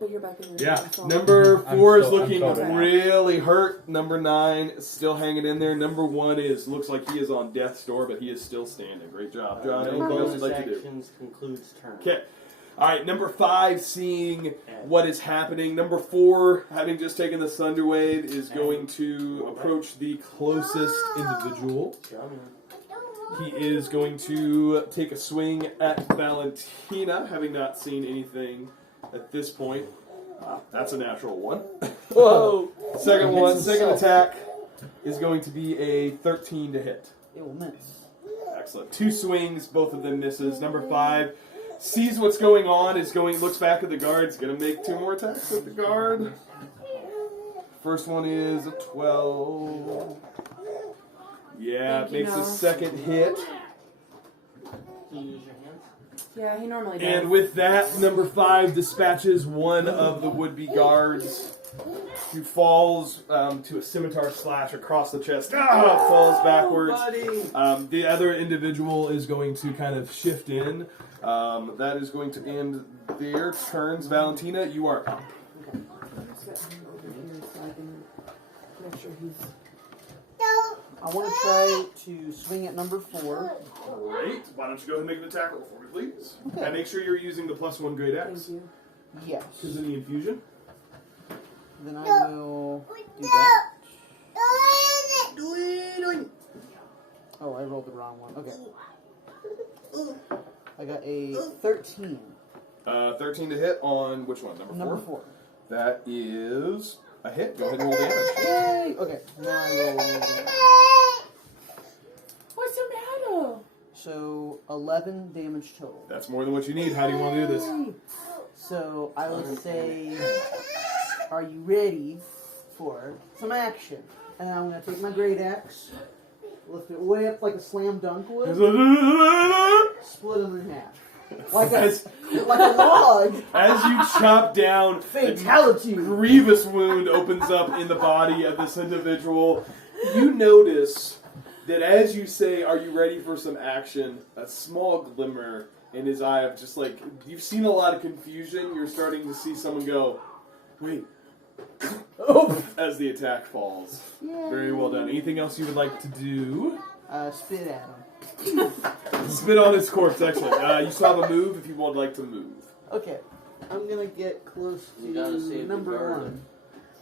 But you're back in your... Yeah, phone. number 4 is I'm looking covered. really hurt. Number 9 is still hanging in there. Number 1 looks like he is on death's door, but he is still standing. Great job, John. No Anything else you'd bonus like to do? actions concludes turn. Okay. All right, number 5, seeing what is happening. Number 4, having just taken the Thunder Wave, is going to approach the closest individual. He is going to take a swing at Valentina, having not seen anything at this point. That's a natural 1. Whoa! Second attack is going to be a 13 to hit. It will miss. Excellent. 2 swings, both of them misses. Number 5 sees what's going on, looks back at the guard, is going to make 2 more attacks at the guard. First one is a 12. Yeah, Thank you, makes the Noah. second hit. Can you use your hands? Yeah, he normally does. And with that, number 5 dispatches one of the would-be guards, who falls to a scimitar slash across the chest. Falls backwards. The other individual is going to kind of shift in. That is going to end their turns. Valentina, you are up. Set him over here so I can make sure he's... I want to try to swing at number 4. Great. Why don't you go ahead and make an attack roll for me, please? Okay. And make sure you're using the +1 great Thank X. you. Yes. Because of the infusion. Then I will do that. Oh, I rolled the wrong one. Okay. I got a 13. 13 to hit on which one? Number 4. That is a hit. Go ahead and roll damage. Yay! Okay, now I roll. What's the matter? So 11 damage total. That's more than what you need. How do you want to do this? So I would say, are you ready for some action? And I'm going to take my great axe, lift it way up like a slam dunk would, split him in half. Like a log. As you chop down, Fatality. a grievous wound opens up in the body of this individual. You notice that as you say, are you ready for some action, a small glimmer in his eye of just like, you've seen a lot of confusion, you're starting to see someone go, wait, as the attack falls. Yay. Very well done. Anything else you would like to do? Spit at him. Spit on his corpse, excellent. You still have a move if you would like to move. Okay, I'm going to get close You gotta to save the number guard. 1.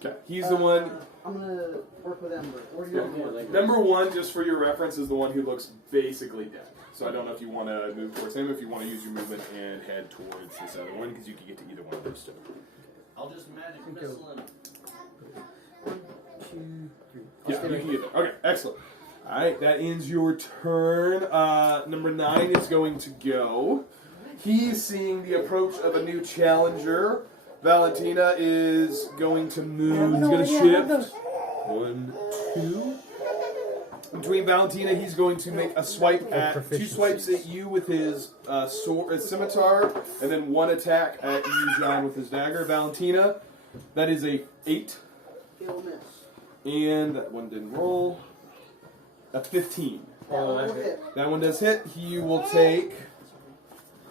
Okay, he's the one. I'm gonna work with Ember. Or Yeah. Number 1, just for your reference, is the one who looks basically dead. So I don't know if you want to move towards him, if you want to use your movement and head towards this other one, because you can get to either one of those two. I'll just magic missile him. 1, 2, 3. Yeah, you can get there. Okay, excellent. Alright, that ends your turn. Number 9 is going to go. He's seeing the approach of a new challenger. Valentina is going to move. He's going to shift. 1, 2. Between Valentina, he's going to make a swipe at 2 swipes at you with his sword, scimitar, and then 1 attack at you, John, with his dagger. Valentina, that is a 8, It'll miss. and that one didn't roll. A 15. That one will hit. That one does hit. He will take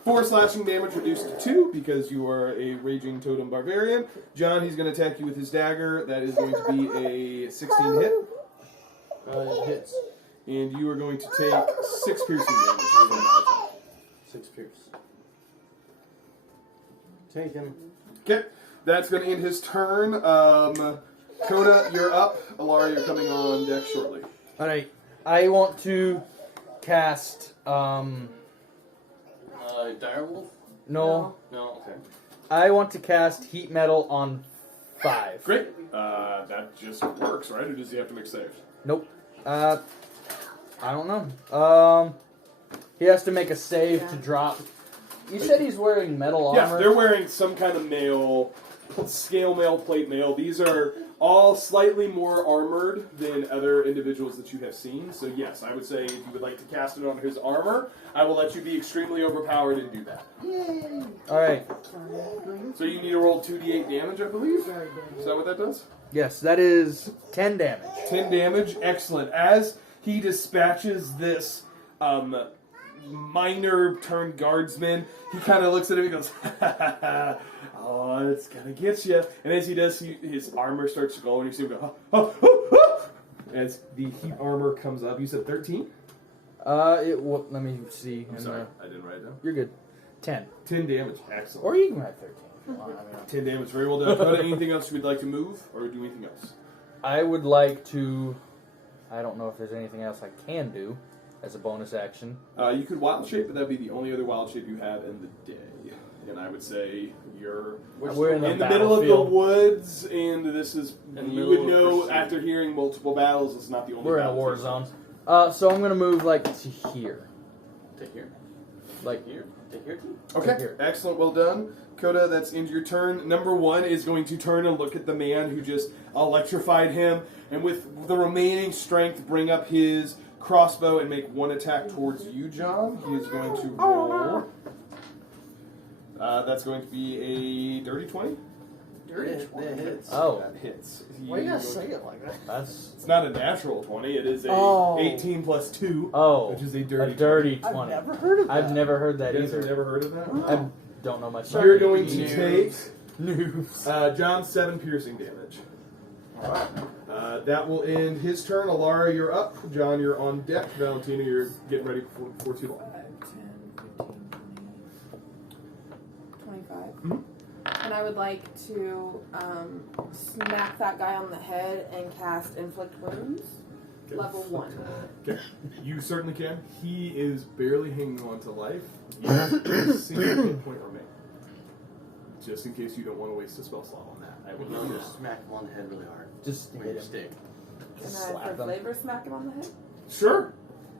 4 slashing damage, reduced to 2 because you are a raging totem barbarian. John, he's going to attack you with his dagger. That is going to be a 16 hit. It hits. And you are going to take 6 piercing damage. 6 pierce. Take him. Okay, that's going to end his turn. Coda, you're up. Alara, you're coming on deck shortly. Alright, I want to cast, Direwolf? no, No, okay. I want to cast Heat Metal on 5. Great. That just works, right? Or does he have to make saves? Nope. I don't know. He has to make a save to drop. You said he's wearing metal Yeah, armor? they're wearing some kind of mail, scale mail, plate mail. These are all slightly more armored than other individuals that you have seen. So yes, I would say if you would like to cast it on his armor, I will let you be extremely overpowered and do that. Yay! Alright. So you need to roll 2d8 damage, I believe? Is that what that does? Yes, that is 10 damage. 10 damage, excellent. As he dispatches this minor turned guardsman, he kind of looks at him and goes, oh, it's gonna get you. And as he does, his armor starts to glow, and you see him go, as the heat armor comes up. You said 13? Let me see. I'm sorry, I didn't write it down. You're good. 10. 10 damage, excellent. Or you can write 13. If you want. 10 damage, very well done. Coda, anything else you would like to move, or do anything else? I would like to... I don't know if there's anything else I can do as a bonus action. You could wild shape, but that'd be the only other wild shape you have in the day. And I would say you're We're in the middle of the battlefield. woods, and this is, In the you middle would of know pursuit. after hearing multiple battles, it's not the only We're in a battle war taking zone. place. So I'm going to move, like, to here. To here. Like, Here. To here too. Okay, Here. excellent, well done. Coda, that's into your turn. Number 1 is going to turn and look at the man who just electrified him, and with the remaining strength, bring up his crossbow and make 1 attack towards you, John. He is going to roll. That's going to be a dirty 20. Dirty 20 hits. oh. That hits. Why you gotta say it like that? That's... It's not a natural 20, it is a Oh. 18 plus 2, Oh. which is a A dirty dirty 20. 20. I've never heard of that. I've never heard that You guys have either. never heard of that? I don't know much. You're going to take Noobs. John 7 piercing damage. That will end his turn. Alara, you're up. John, you're on deck. Valentina, you're getting ready for too long. 25. And I would like to smack that guy on the head and cast Inflict Wounds. Okay. Level 1. Okay. You certainly can. He is barely hanging on to life. You have a single hit point remaining. Just in case you don't want to waste a spell slot on that. I would No, not. just smack him on the head really hard. Just With hit your him. stick. Can Slap I, for them. flavor, smack him on the head? Sure.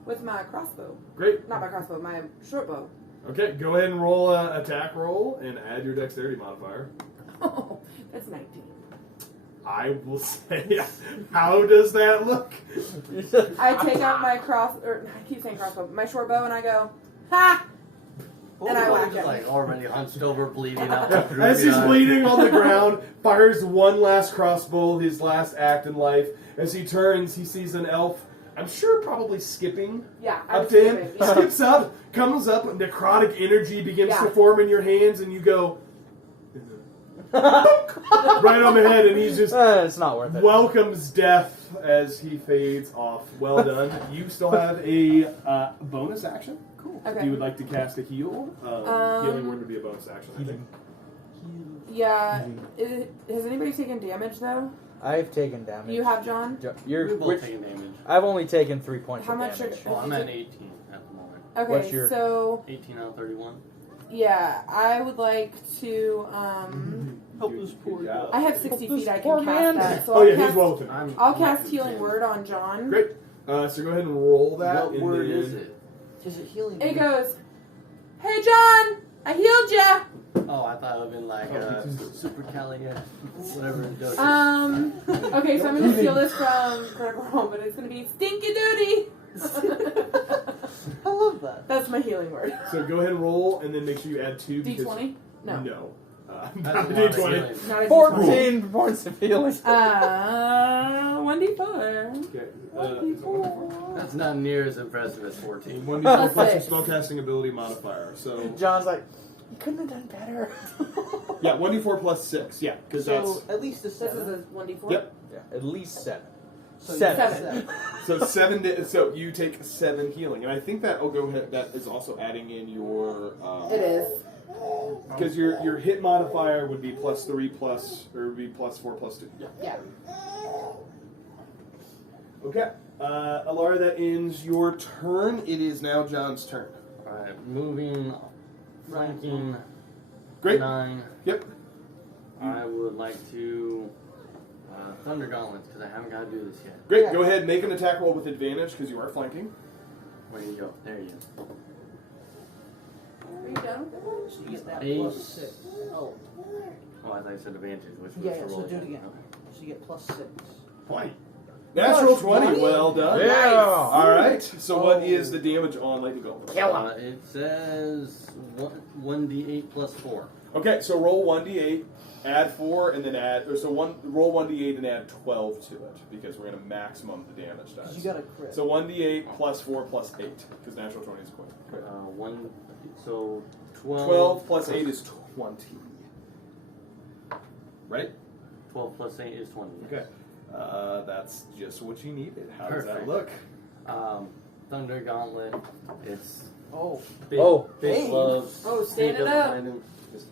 With my crossbow. Great. Not my crossbow, my short bow. Okay, go ahead and roll an attack roll and add your dexterity modifier. Oh, that's 19. I will say, how does that look? I take out my I keep saying crossbow, my short bow, and I go, ha! And I whack him. Like already hunched over, bleeding out. As he's bleeding on the ground, fires one last crossbow, his last act in life. As he turns, he sees an elf, I'm sure probably skipping Yeah, I up was to him. skipping, He yeah. skips up, comes up, necrotic energy begins Yeah. to form in your hands, and you go right on the head, and he's just It's not worth it. welcomes death as he fades off. Well done. You still have a bonus action. Cool. Okay. If you would like to cast a heal, healing word would be a bonus action. I think. Yeah. Has anybody taken damage, though? I've taken damage. You have, John? You're We're both taking damage. I've only taken 3 points How of much damage. Oh, I'm at 18 at the moment. Okay, What's your- so 18 out of 31. yeah, I would like to. Help this poor guy. I have 60 This feet. I poor can man. cast that. So Oh I'll yeah, cast, he's well within. I'll cast Healing Word on John. Great. So go ahead and roll that. What and word then- is it? Is it healing? It goes, "Hey John, I healed ya." Oh, I thought it would have been like super whatever it does. Okay, so I'm gonna steal this from Critical Role, but it's gonna be Stinky Duty. I love that. That's my healing word. So go ahead and roll, and then make sure you add 2. because- D20? No. No. That's Not a a lot of D20. healing. Not a 14 points of healing. 1d4. Okay. That's not near as impressive as 14. 1d4 plus your Six. spellcasting ability modifier. So John's like, you couldn't have done better. yeah, 1d4 plus 6. Yeah, because that's So at least a This is 7. a 1d4. Yep. Yeah, at least 7. So Seven. so 7. So you take 7 healing, and I think that go ahead. That is also adding in your. It is. Because your hit modifier would be +3 plus, or would be +4 plus 2. Yeah. Yeah. Okay. Alara, that ends your turn. It is now John's turn. Alright, moving, flanking, Great. 9. Yep. I would like to Thunder Gauntlets because I haven't got to do this yet. Great. Okay. Go ahead. Make an attack roll with advantage because you are flanking. Where you go? There you go. Are you done? So you get that Ace. plus 6. Oh. Oh, I thought you said advantage, which was Yeah, for yeah, so rolling. do it again. Okay. So you get plus 6. 20. Natural Gosh, 20. 20? Well done. Yeah. All right. So what Oh. is the damage on Lightning Gauntlet? It says 1d8 plus 4. Okay. So roll 1d8, add 4, and then roll 1d8 and add 12 to it because we're gonna maximum the damage dice. Because you got a crit. So 1d8 plus 4 plus 8 because natural 20 is a quit. So 12. 12 plus 8 is 20. Right? 12 plus 8 is 20. Okay. That's just what you needed. How does that Perfect. look? Thunder Gauntlet. It's Oh. big, Oh. big Hey. gloves. Oh, stand sneak it up. behind him, just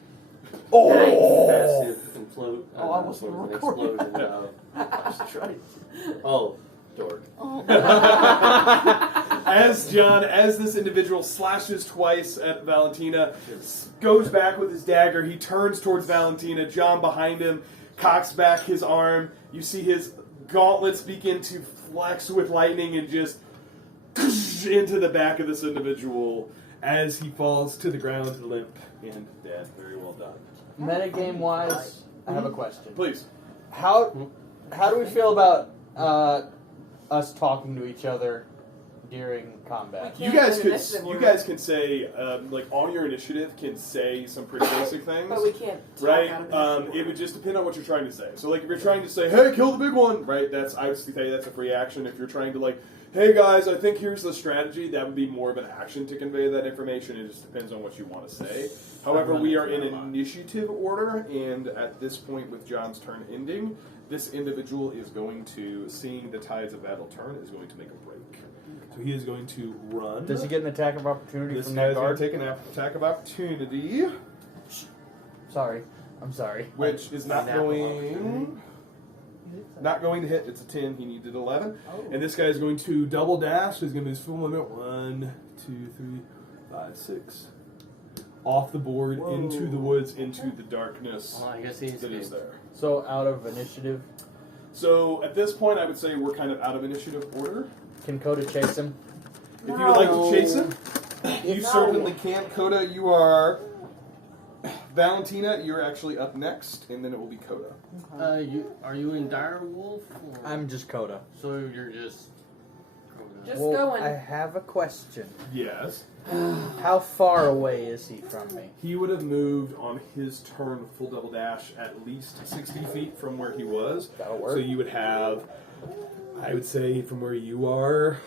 Oh! massive implode. Oh, I wasn't an recording. explosion of. That's right. Oh, dork. As this individual slashes twice at Valentina, goes back with his dagger, he turns towards Valentina. John behind him cocks back his arm. You see his gauntlets begin to flex with lightning and just into the back of this individual as he falls to the ground limp and dead. Very well done. Metagame wise, I have a question. Please. How do we feel about us talking to each other during combat? We You can't guys do could. initiative You order. guys can say, like on your initiative, can say some pretty basic things. But we can't. talk Right. out of It initiative would just depend on what you're trying to say. So, like, if you're trying to say, "Hey, kill the big one," right? That's I would say that's a free action. If you're trying to like, "Hey guys, I think here's the strategy," that would be more of an action to convey that information. It just depends on what you want to say. However, we are in initiative order, and at this point, with John's turn ending, this individual is going to, seeing the tides of battle turn, is going to make a break. So he is going to run. Does he get an attack of opportunity This from guy's that going guard? to take an attack of opportunity, Sorry. I'm sorry. which is not Nap of going. Not going to hit. It's a 10. He needed 11. Oh. And this guy is going to double dash. He's going to be his full limit. 1, 2, 3, 5, 6. Off the board, Whoa. into the woods, into the darkness Well, I guess he's that is there. So out of initiative, So at this point, I would say we're kind of out of initiative order. can Coda chase him? If you would like No. to chase him, you No. certainly can. Coda, you are. Valentina, you're actually up next, and then it will be Coda. Are you in Dire Wolf? Or? I'm just Coda. So you're just. Just Well, going. I have a question. Yes. How far away is he from me? He would have moved on his turn full double dash at least 60 feet from where he was. That'll work. So you would have, I would say, from where you are,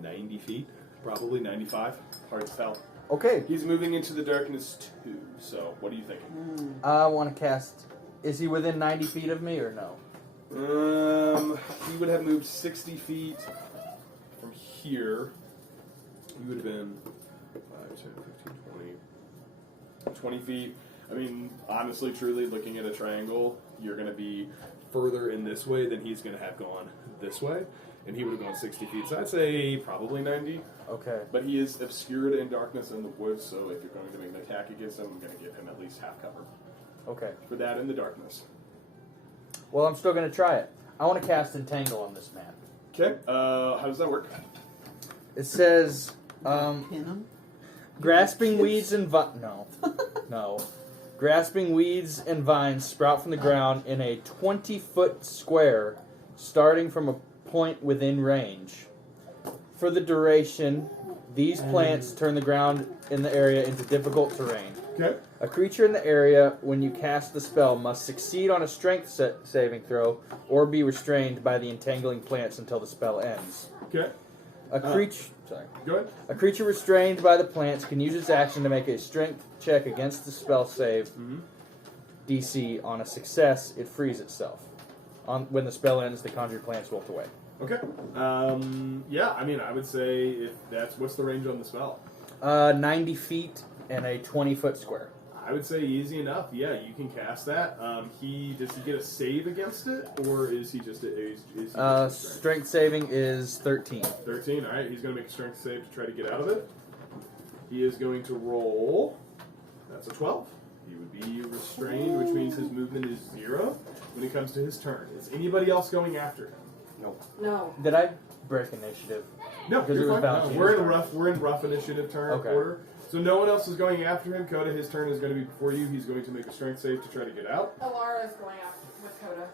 90 feet, probably 95. Hard to tell. Okay. He's moving into the darkness too. So what are you thinking? I want to cast. Is he within 90 feet of me or no? He would have moved 60 feet from here. He would have been 5, 10, 15, 20 feet. I mean, honestly, truly, looking at a triangle, you're going to be further in this way, then he's going to have gone this way, and he would have gone 60 feet. So I'd say probably 90. Okay. But he is obscured in darkness in the woods, so if you're going to make an attack against him, I'm going to give him at least half cover Okay. for that in the darkness. Well, I'm still going to try it. I want to cast Entangle on this man. Okay, how does that work? It says, Pin him? grasping weeds and no. Grasping weeds and vines sprout from the ground in a 20-foot square, starting from a point within range. For the duration, these plants turn the ground in the area into difficult terrain. Okay. A creature in the area, when you cast the spell, must succeed on a strength saving throw or be restrained by the entangling plants until the spell ends. Okay. A creature... Go ahead. A creature restrained by the plants can use its action to make a strength check against the spell save DC. On a success, it frees itself. When the spell ends, the conjured plants wilt away. Okay. Yeah, I mean, I would say if that's... What's the range on the spell? 90 feet and a 20-foot square. I would say easy enough. Yeah, you can cast that. Does he get a save against it, or is he just Strength saving is 13. 13. All right, he's going to make a strength save to try to get out of it. He is going to roll. That's a 12. He would be restrained, which means his movement is 0 when it comes to his turn. Is anybody else going after him? No. Did I break initiative? No, Because you're it was fine. Valentine's We're in rough initiative turn Okay. order. So no one else is going after him. Coda, his turn is going to be before you. He's going to make a strength save to try to get out. Alara is going out with Coda.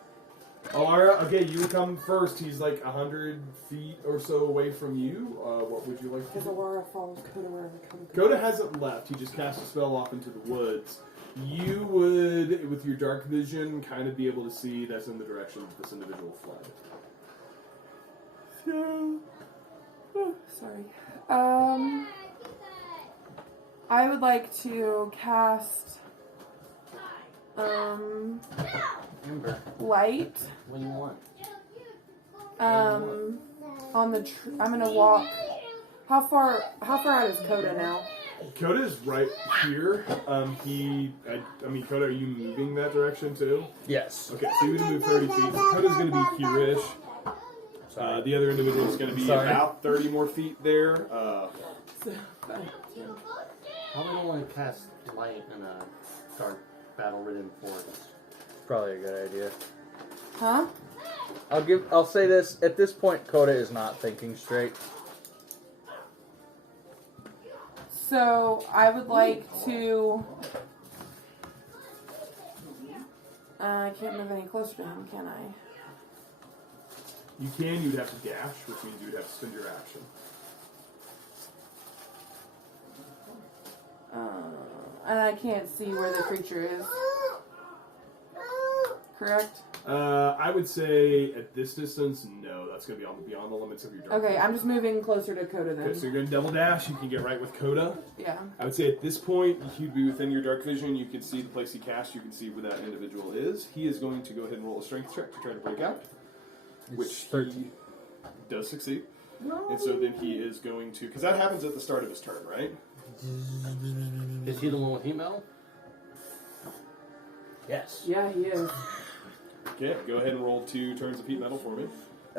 Alara, okay, you come first. He's like 100 feet or so away from you. What would you like to Because do? Alara follows Coda wherever Coda goes. Coda hasn't left. He just cast a spell off into the woods. You would, with your dark vision, kind of be able to see that's in the direction that this individual fled. Sorry. I would like to cast Ember, light what do you want? on the I'm gonna walk. How far out is Coda now? Coda is right here. I mean, Coda, are you moving that direction too? Yes. Okay, so you're going to move 30 feet. Coda's going to be here-ish. The other individual is going to be about 30 more feet there. Probably don't want to cast light in a dark, battle-ridden forest. Probably a good idea. Huh? I'll say this. At this point, Coda is not thinking straight. So I would like to. I can't move any closer to him, can I? You can, you'd have to dash, which means you'd have to spend your action. And I can't see where the creature is. Correct? I would say at this distance, no. That's going to be beyond the limits of your dark. Okay, I'm just moving closer to Coda then. Okay, so you're going to double dash. You can get right with Coda. Yeah. I would say at this point, he'd be within your dark vision. You can see the place he cast. You can see where that individual is. He is going to go ahead and roll a strength check to try to break out, which 13. he does succeed. And so then he is going to, because that happens at the start of his turn, right? Is he the one with heat metal? Yes. Yeah, he is. Okay, go ahead and roll 2 turns of heat metal for me.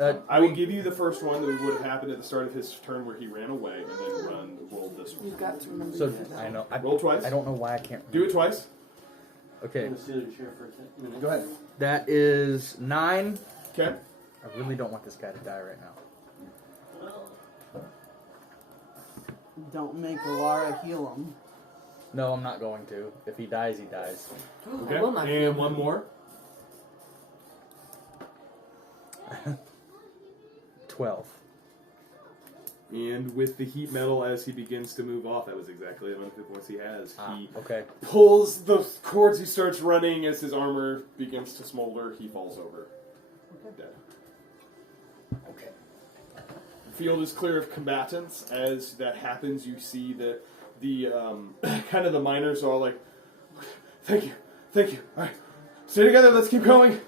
I I will give you the first one that would have happened at the start of his turn where he ran away, and then roll this one. You've got to remember. So to do that. I know. Roll twice. I don't know why I can't. Do it twice. Okay, I'm going to sit in a chair for a minute. Go ahead. that is 9. Okay. I really don't want this guy to die right now. Don't make Alara heal him. No, I'm not going to. If he dies, he dies. Okay. I will not And one more. 12. And with the heat metal as he begins to move off, that was exactly the amount of hit points he has. He Okay. pulls the cords, he starts running as his armor begins to smolder, he falls over. Dead. Okay. The field is clear of combatants. As that happens, you see the kind of the miners are all like, thank you. Alright. Stay together, let's keep going.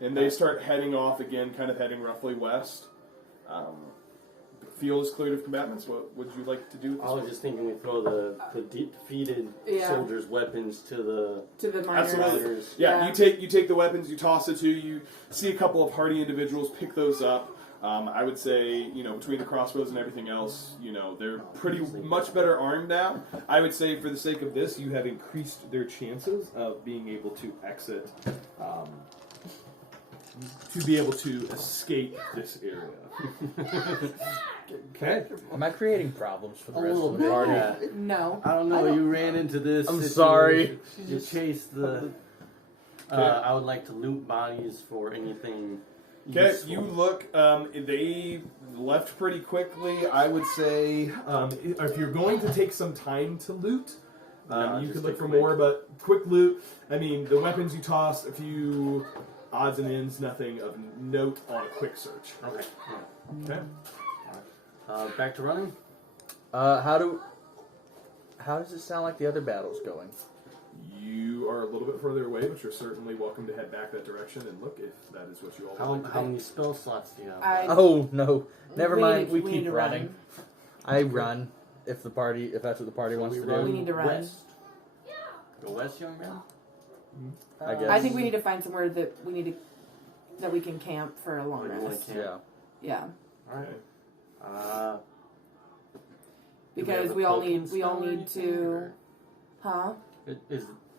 And they start heading off again, kind of heading roughly west. The field is cleared of combatants. What would you like to do? With this I was one? just thinking we throw the defeated Yeah. soldiers' weapons to the miners. Absolutely. miners. Yeah, Yeah. you take the weapons, you toss the two. You see a couple of hardy individuals pick those up. I would say, between the crossbows and everything else, they're pretty much better armed now. I would say, for the sake of this, you have increased their chances of being able to exit, to be able to escape this area. Okay. Am I creating problems for the A rest little of the bit. party? Yeah. No. I don't know. I don't- You ran into this. I'm situation. sorry. You chased the. Okay. I would like to loot bodies for anything. Okay, useful. you look. They left pretty quickly. I would say, if you're going to take some time to loot, No, you just could look a for quick- more. But quick loot. I mean, the weapons you tossed, a few odds and ends, nothing of note on a quick search. Okay. Okay. Back to running. How does it sound like the other battle's going? You are a little bit further away, but you're certainly welcome to head back that direction and look if that is what you all would like to How do. many spell slots do you have? Oh no! Never We mind. need- We we keep need to running. run. I run if that's what the party wants we to run do. We need to run. West. Go west, young man. I guess. I think we need to find somewhere that we can camp for a long Where do you wanna rest. camp? Yeah. Yeah, All right. Do we because have a we all cloaking need spell or to. anything, or- Huh?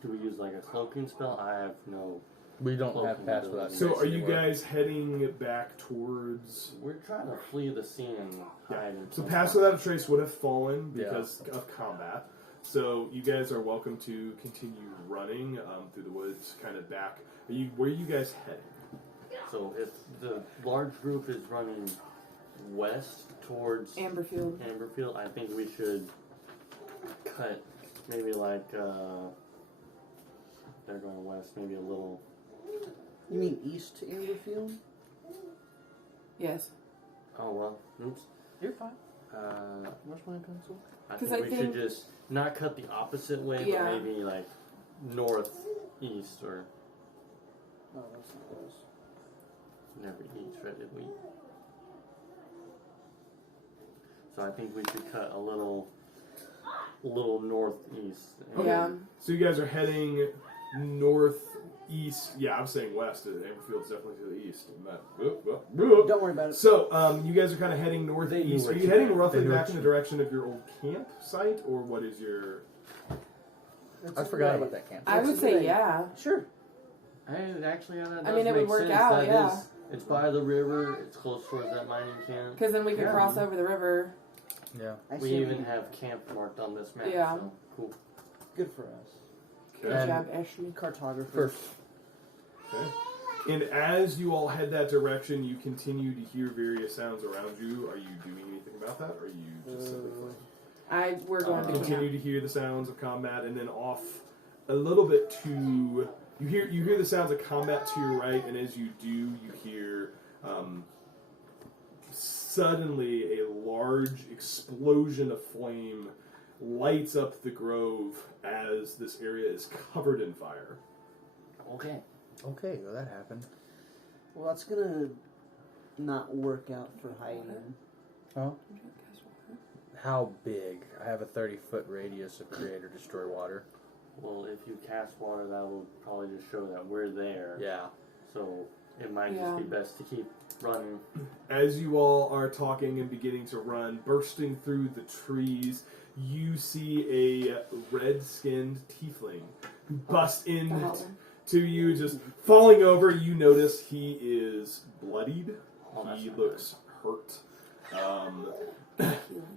Do we use like a cloaking spell? I have no. We don't have Cloaking pass without. ability. So, trace are you anywhere. guys heading back towards? We're trying to flee the scene and hide. in So some Pass spot. Without a Trace would have fallen Yeah. because of combat. So you guys are welcome to continue running through the woods, kind of back. Where are you guys heading? So if the large group is running west towards Amberfield. Amberfield, I think we should cut maybe like they're going west, maybe a little. You mean east to Amberfield? Yes. Oh well, oops. You're fine. Where's my pencil? I 'Cause think I we think- should just not cut the opposite way, Yeah. but maybe like northeast or Oh, that's not close. never east, right? Did we? So I think we should cut a little northeast. And Yeah. So you guys are heading northeast. Yeah, I'm saying west. Amberfield's definitely to the east. Don't worry about it. So you guys are kind of heading They northeast. knew Are what you you heading meant. roughly They knew back what in the you direction of your old campsite, or what is your? I forgot about that camp. I would That's say great. yeah. Sure. Actually, yeah, that I does mean, it would make work sense. out, That yeah. is- it's by the river. It's close towards that mining camp. Because then we could Yeah. cross over the river. Yeah. I We see. even have camp marked on this map. Yeah. So cool. Good for us. Good And- job, Ashley. Cartographer. First, Okay. And as you all head that direction, you continue to hear various sounds around you. Are you doing anything about that, or are you just simply flying? We're going to Continue camp. to hear the sounds of combat, and then off a little bit to you hear the sounds of combat to your right, and as you do, you hear suddenly a large explosion of flame lights up the grove as this area is covered in fire. Okay. okay, well that happened. Well, that's gonna not work out for hiding. Huh? How big? I have a 30-foot radius of create or destroy water. Well, if you cast water, that will probably just show that we're there. Yeah. So it might Yeah. just be best to keep running. As you all are talking and beginning to run, bursting through the trees, you see a red-skinned tiefling who busts in to you, just falling over. You notice he is bloodied. Oh, that's He not looks hurt.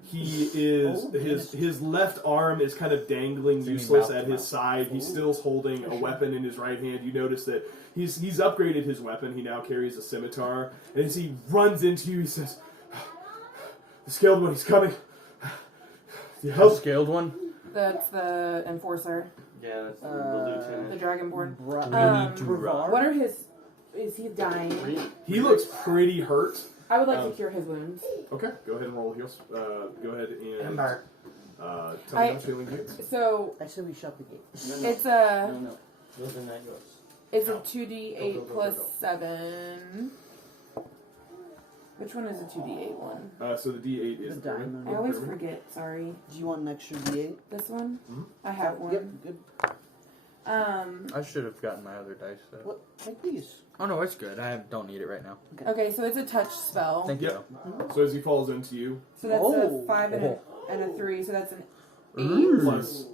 He is his left arm is kind of dangling So you useless mouth at to his mouth. side. He's still holding a weapon in his right hand. You notice that he's upgraded his weapon. He now carries a scimitar. And as he runs into you, he says, "The scaled one, he's coming. You The help?" scaled one? That's the enforcer, Yeah, that's the the lieutenant. dragonborn. We need to run. What are his? Is he dying? He looks pretty hurt. I would like to cure his wounds. Okay, go ahead and roll heals. Go ahead and Embark. tell me how much healing gains. So I said we shut the gate. it's a No. Those are night ghosts. it's a Go, 2d8 go, go, plus go. 7. Which one is the 2d8 one? So the D8 is The diamond. I always forget. Sorry. Do you want an extra D8? This one? Mhm. I have one. Yep, good. I should have gotten my other dice set. What? Take these. Oh no, it's good. I don't need it right now. Okay, so it's a touch spell. Thank you. Yep. So as he falls into you, So that's Oh. a 5 and a 3, so that's an 8. plus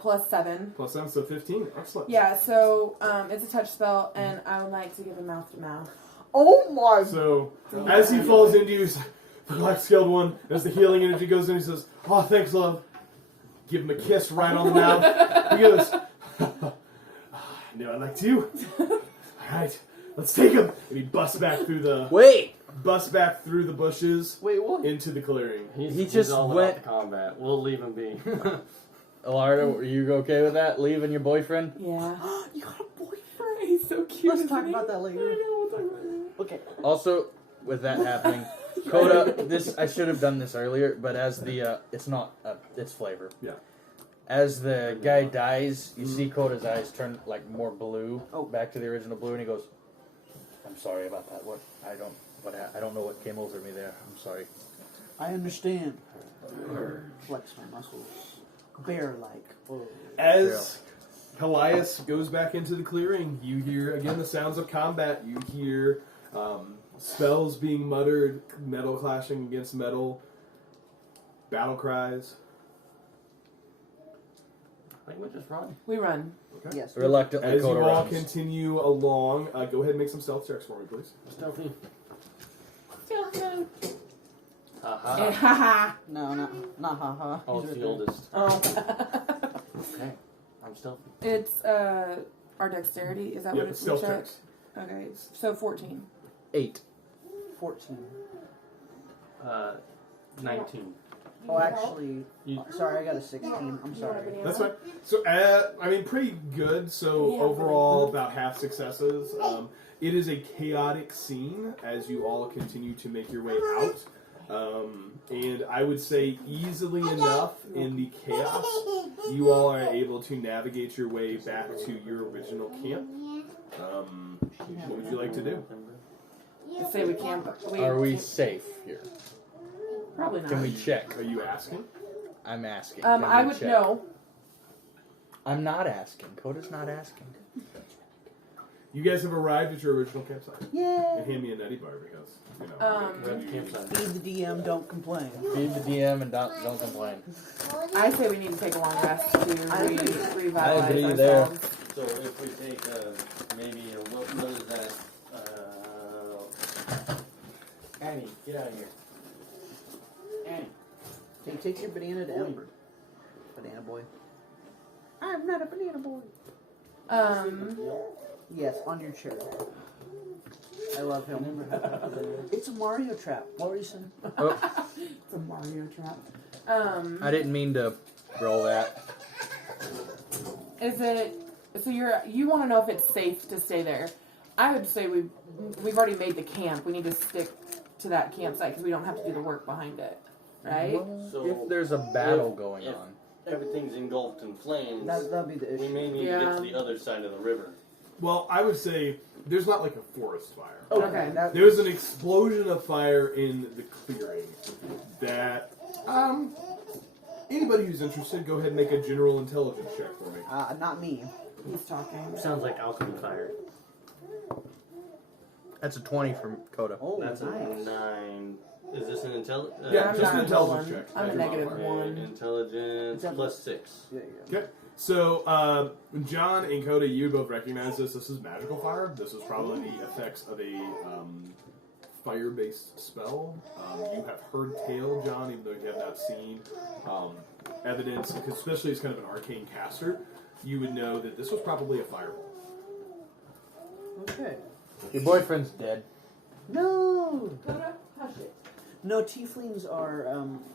Plus 7. plus 7, so 15. Excellent. Yeah, so it's a touch spell, and I would like to give a mouth to mouth. Oh my! So as he falls into you, he's like, the black scaled one. As the healing energy goes in, he says, "Oh, thanks, love." Give him a kiss right on the mouth. He goes, "I knew I'd like to." All right, let's take him. And he busts back through the bushes Wait, what? into the clearing. He's just all went- about the combat. We'll leave him be. Alarda, are you okay with that? Leaving your boyfriend? Yeah. You got a boyfriend? He's so cute. Let's isn't talk he? about that later. I know, we'll talk about it later. Okay. Also, with that happening, Coda, this I should have done this earlier, but as the it's not it's flavor. Yeah. As the guy dies, you see Coda's eyes turn like more blue, back to the original blue, and he goes, "I'm sorry about that. I don't know what came over me there. I'm sorry." I understand. Flex my muscles. Bear-like. Oh. As Callias goes back into the clearing, you hear again the sounds of combat. You hear spells being muttered, metal clashing against metal, battle cries. I think we just run. We run. Okay. Yes. Reluctantly, As you Coda all runs. continue along, go ahead and make some stealth checks for me, please. Stealthy. Haha. Haha. No, not haha. Oh, He's it's right the there. oldest. Oh. Okay. I'm stealthy. It's our dexterity. Is that what Yep, it's stealth check? checks. Okay, so 14. 8. 14. 19. Oh, actually, You- sorry, I got a 16. I'm sorry. That's fine. So, pretty good. So, Yeah. overall, about half successes. It is a chaotic scene as you all continue to make your way out. And I would say easily enough in the chaos, you all are able to navigate your way back to your original camp. What would you like to do? Let's say we camp. Are we safe here? Probably not. Can we check? Are you asking? I'm asking. Can I we would check? know. I'm not asking. Coda's not asking. You guys have arrived at your original campsite. Yay! And hand me a nutty bar because, We're at the campsite. Feed the DM, don't complain. Feed the DM and don't complain. I say we need to take a long rest to I agree. revitalize I agree there. ourselves. So if we take maybe what is that? Annie, get out of here. Annie. Hey, take your banana to Ember. Banana boy. I'm not a banana boy. Yes, on your chair. I love him. It's a Mario trap. What were you saying? Oh, It's a Mario trap. I didn't mean to roll that. Is it? So you want to know if it's safe to stay there? I would say we've already made the camp. We need to stick to that campsite because we don't have to do the work behind it, right? So If there's a battle going if on. everything's engulfed in flames, That'd be the we issue. may need to get Yeah. to the other side of the river. Well, I would say there's not like a forest fire. Okay. There's an explosion of fire in the clearing that, anybody who's interested, go ahead and make a general intelligence check for me. Not me. He's talking. Sounds like alchemy fire. That's a 20 from Coda. Oh, That's nice. a 9. Is this an intelligence? Yeah, I'm just an not intelligence rolling. check. I'm a negative Okay, 1. intelligence plus 6. Yeah, yeah. Okay. So, John and Coda, you both recognize this. This is magical fire. This is probably the effects of a fire-based spell. You have heard tale, John, even though you have not seen evidence, because especially as kind of an arcane caster, you would know that this was probably a fireball. Okay. Your boyfriend's dead. No! Coda, hush it. No, tieflings are,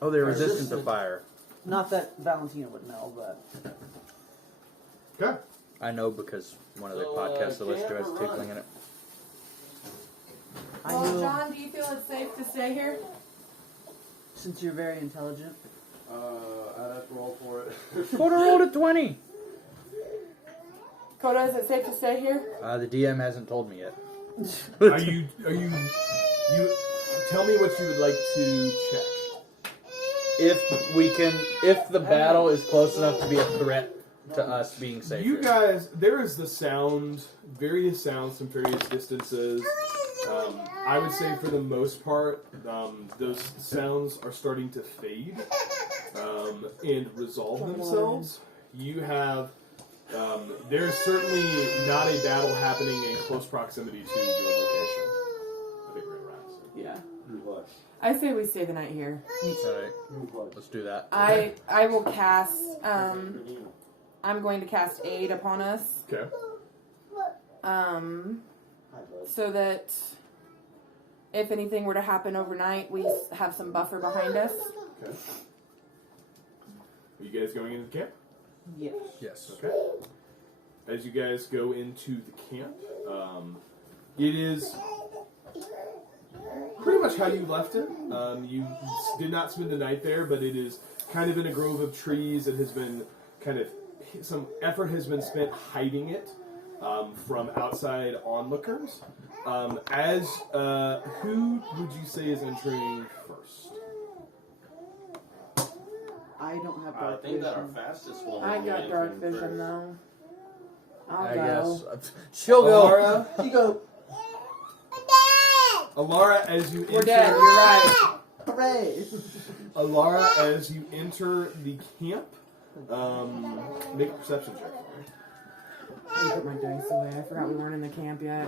Oh, they're resistant to fire. not that Valentina would know, but... Okay. I know because one of the So, podcasts I listen to has camp or tickling in run? it. I Well, know, John, do you feel it's safe to stay here? since you're very intelligent, I'd have to roll for it. Coda rolled a 20! Coda, is it safe to stay here? The DM hasn't told me yet. Are you Tell me what you would like to check. If the battle is close enough to be a threat to us being safe. You guys, there is the sound, various sounds from various distances. I would say for the most part, those sounds are starting to fade and resolve themselves. You have, there's certainly not a battle happening in close proximity to your location. I think we're around. Yeah. What? I say we stay the night here. Alright, let's do that. I will cast. I'm going to cast aid upon us. Okay. So that if anything were to happen overnight, we have some buffer behind us. Okay. Are you guys going into the camp? Yes. Yes. Okay. As you guys go into the camp, it is pretty much how you left it. You did not spend the night there, but it is kind of in a grove of trees. It has been kind of, some effort has been spent hiding it from outside onlookers. Who would you say is entering first? I don't have I dark think that our vision. fastest one. I will got get dark entering vision first. though. I'll I go. guess. She'll go. Alara, You go. Alara, as you We're enter, dead. You're right. Hooray! Alara, as you enter the camp, make a perception check for me. Let me put my dice away. I forgot we weren't in the camp yet.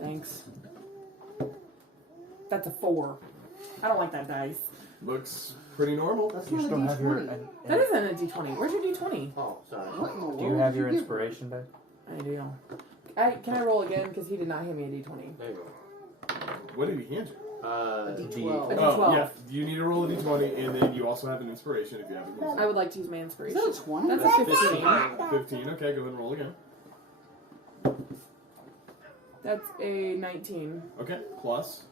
Thanks. That's a 4. I don't like that dice. Looks pretty normal. That's You not a still have your. D20. That isn't a D20. Where's your D20? Oh, sorry. What in the Do you world have did your give me? inspiration back? I do. Can I roll again? Because he did not hand me a D20. There you go. What did he hand you? A D- D12. A D12. Oh, yeah. You need to roll a d20, and then you also have an inspiration if you have it. I would like to use my Is inspiration. that a 20? That's a 15. 15, okay, go ahead and roll again. That's a 19. Okay, plus.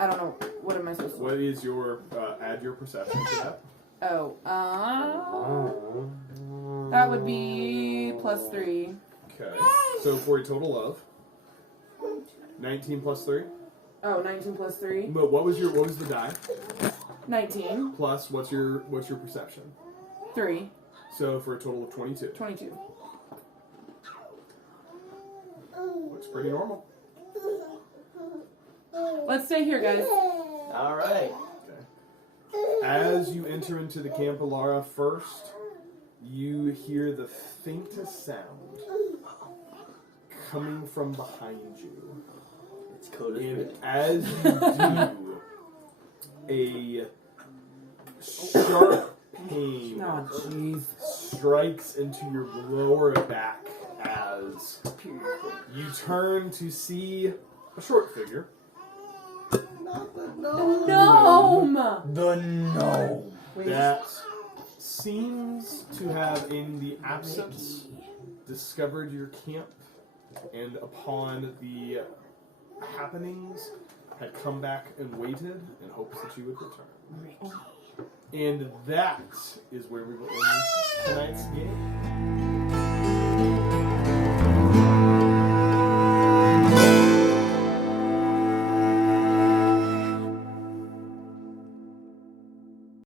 I don't know. What am I supposed to What is your, add your perception to that? Oh, that would be plus 3. Okay, so for a total of 19 plus 3. Oh, 19 plus 3. But what was the die? 19. Plus, what's your perception? 3. So for a total of 22. 22. Looks pretty normal. Let's stay here, guys. All right. Okay. As you enter into the camp, Alara, first, you hear the faintest sound coming from behind you. It's code And as you do, a sharp pain Oh, jeez. strikes into your lower back as you turn to see a short figure. Gnome! The gnome. That seems to have, in the absence, discovered your camp, and upon the happenings, had come back and waited in hopes that you would return. And that is where we will end tonight's game.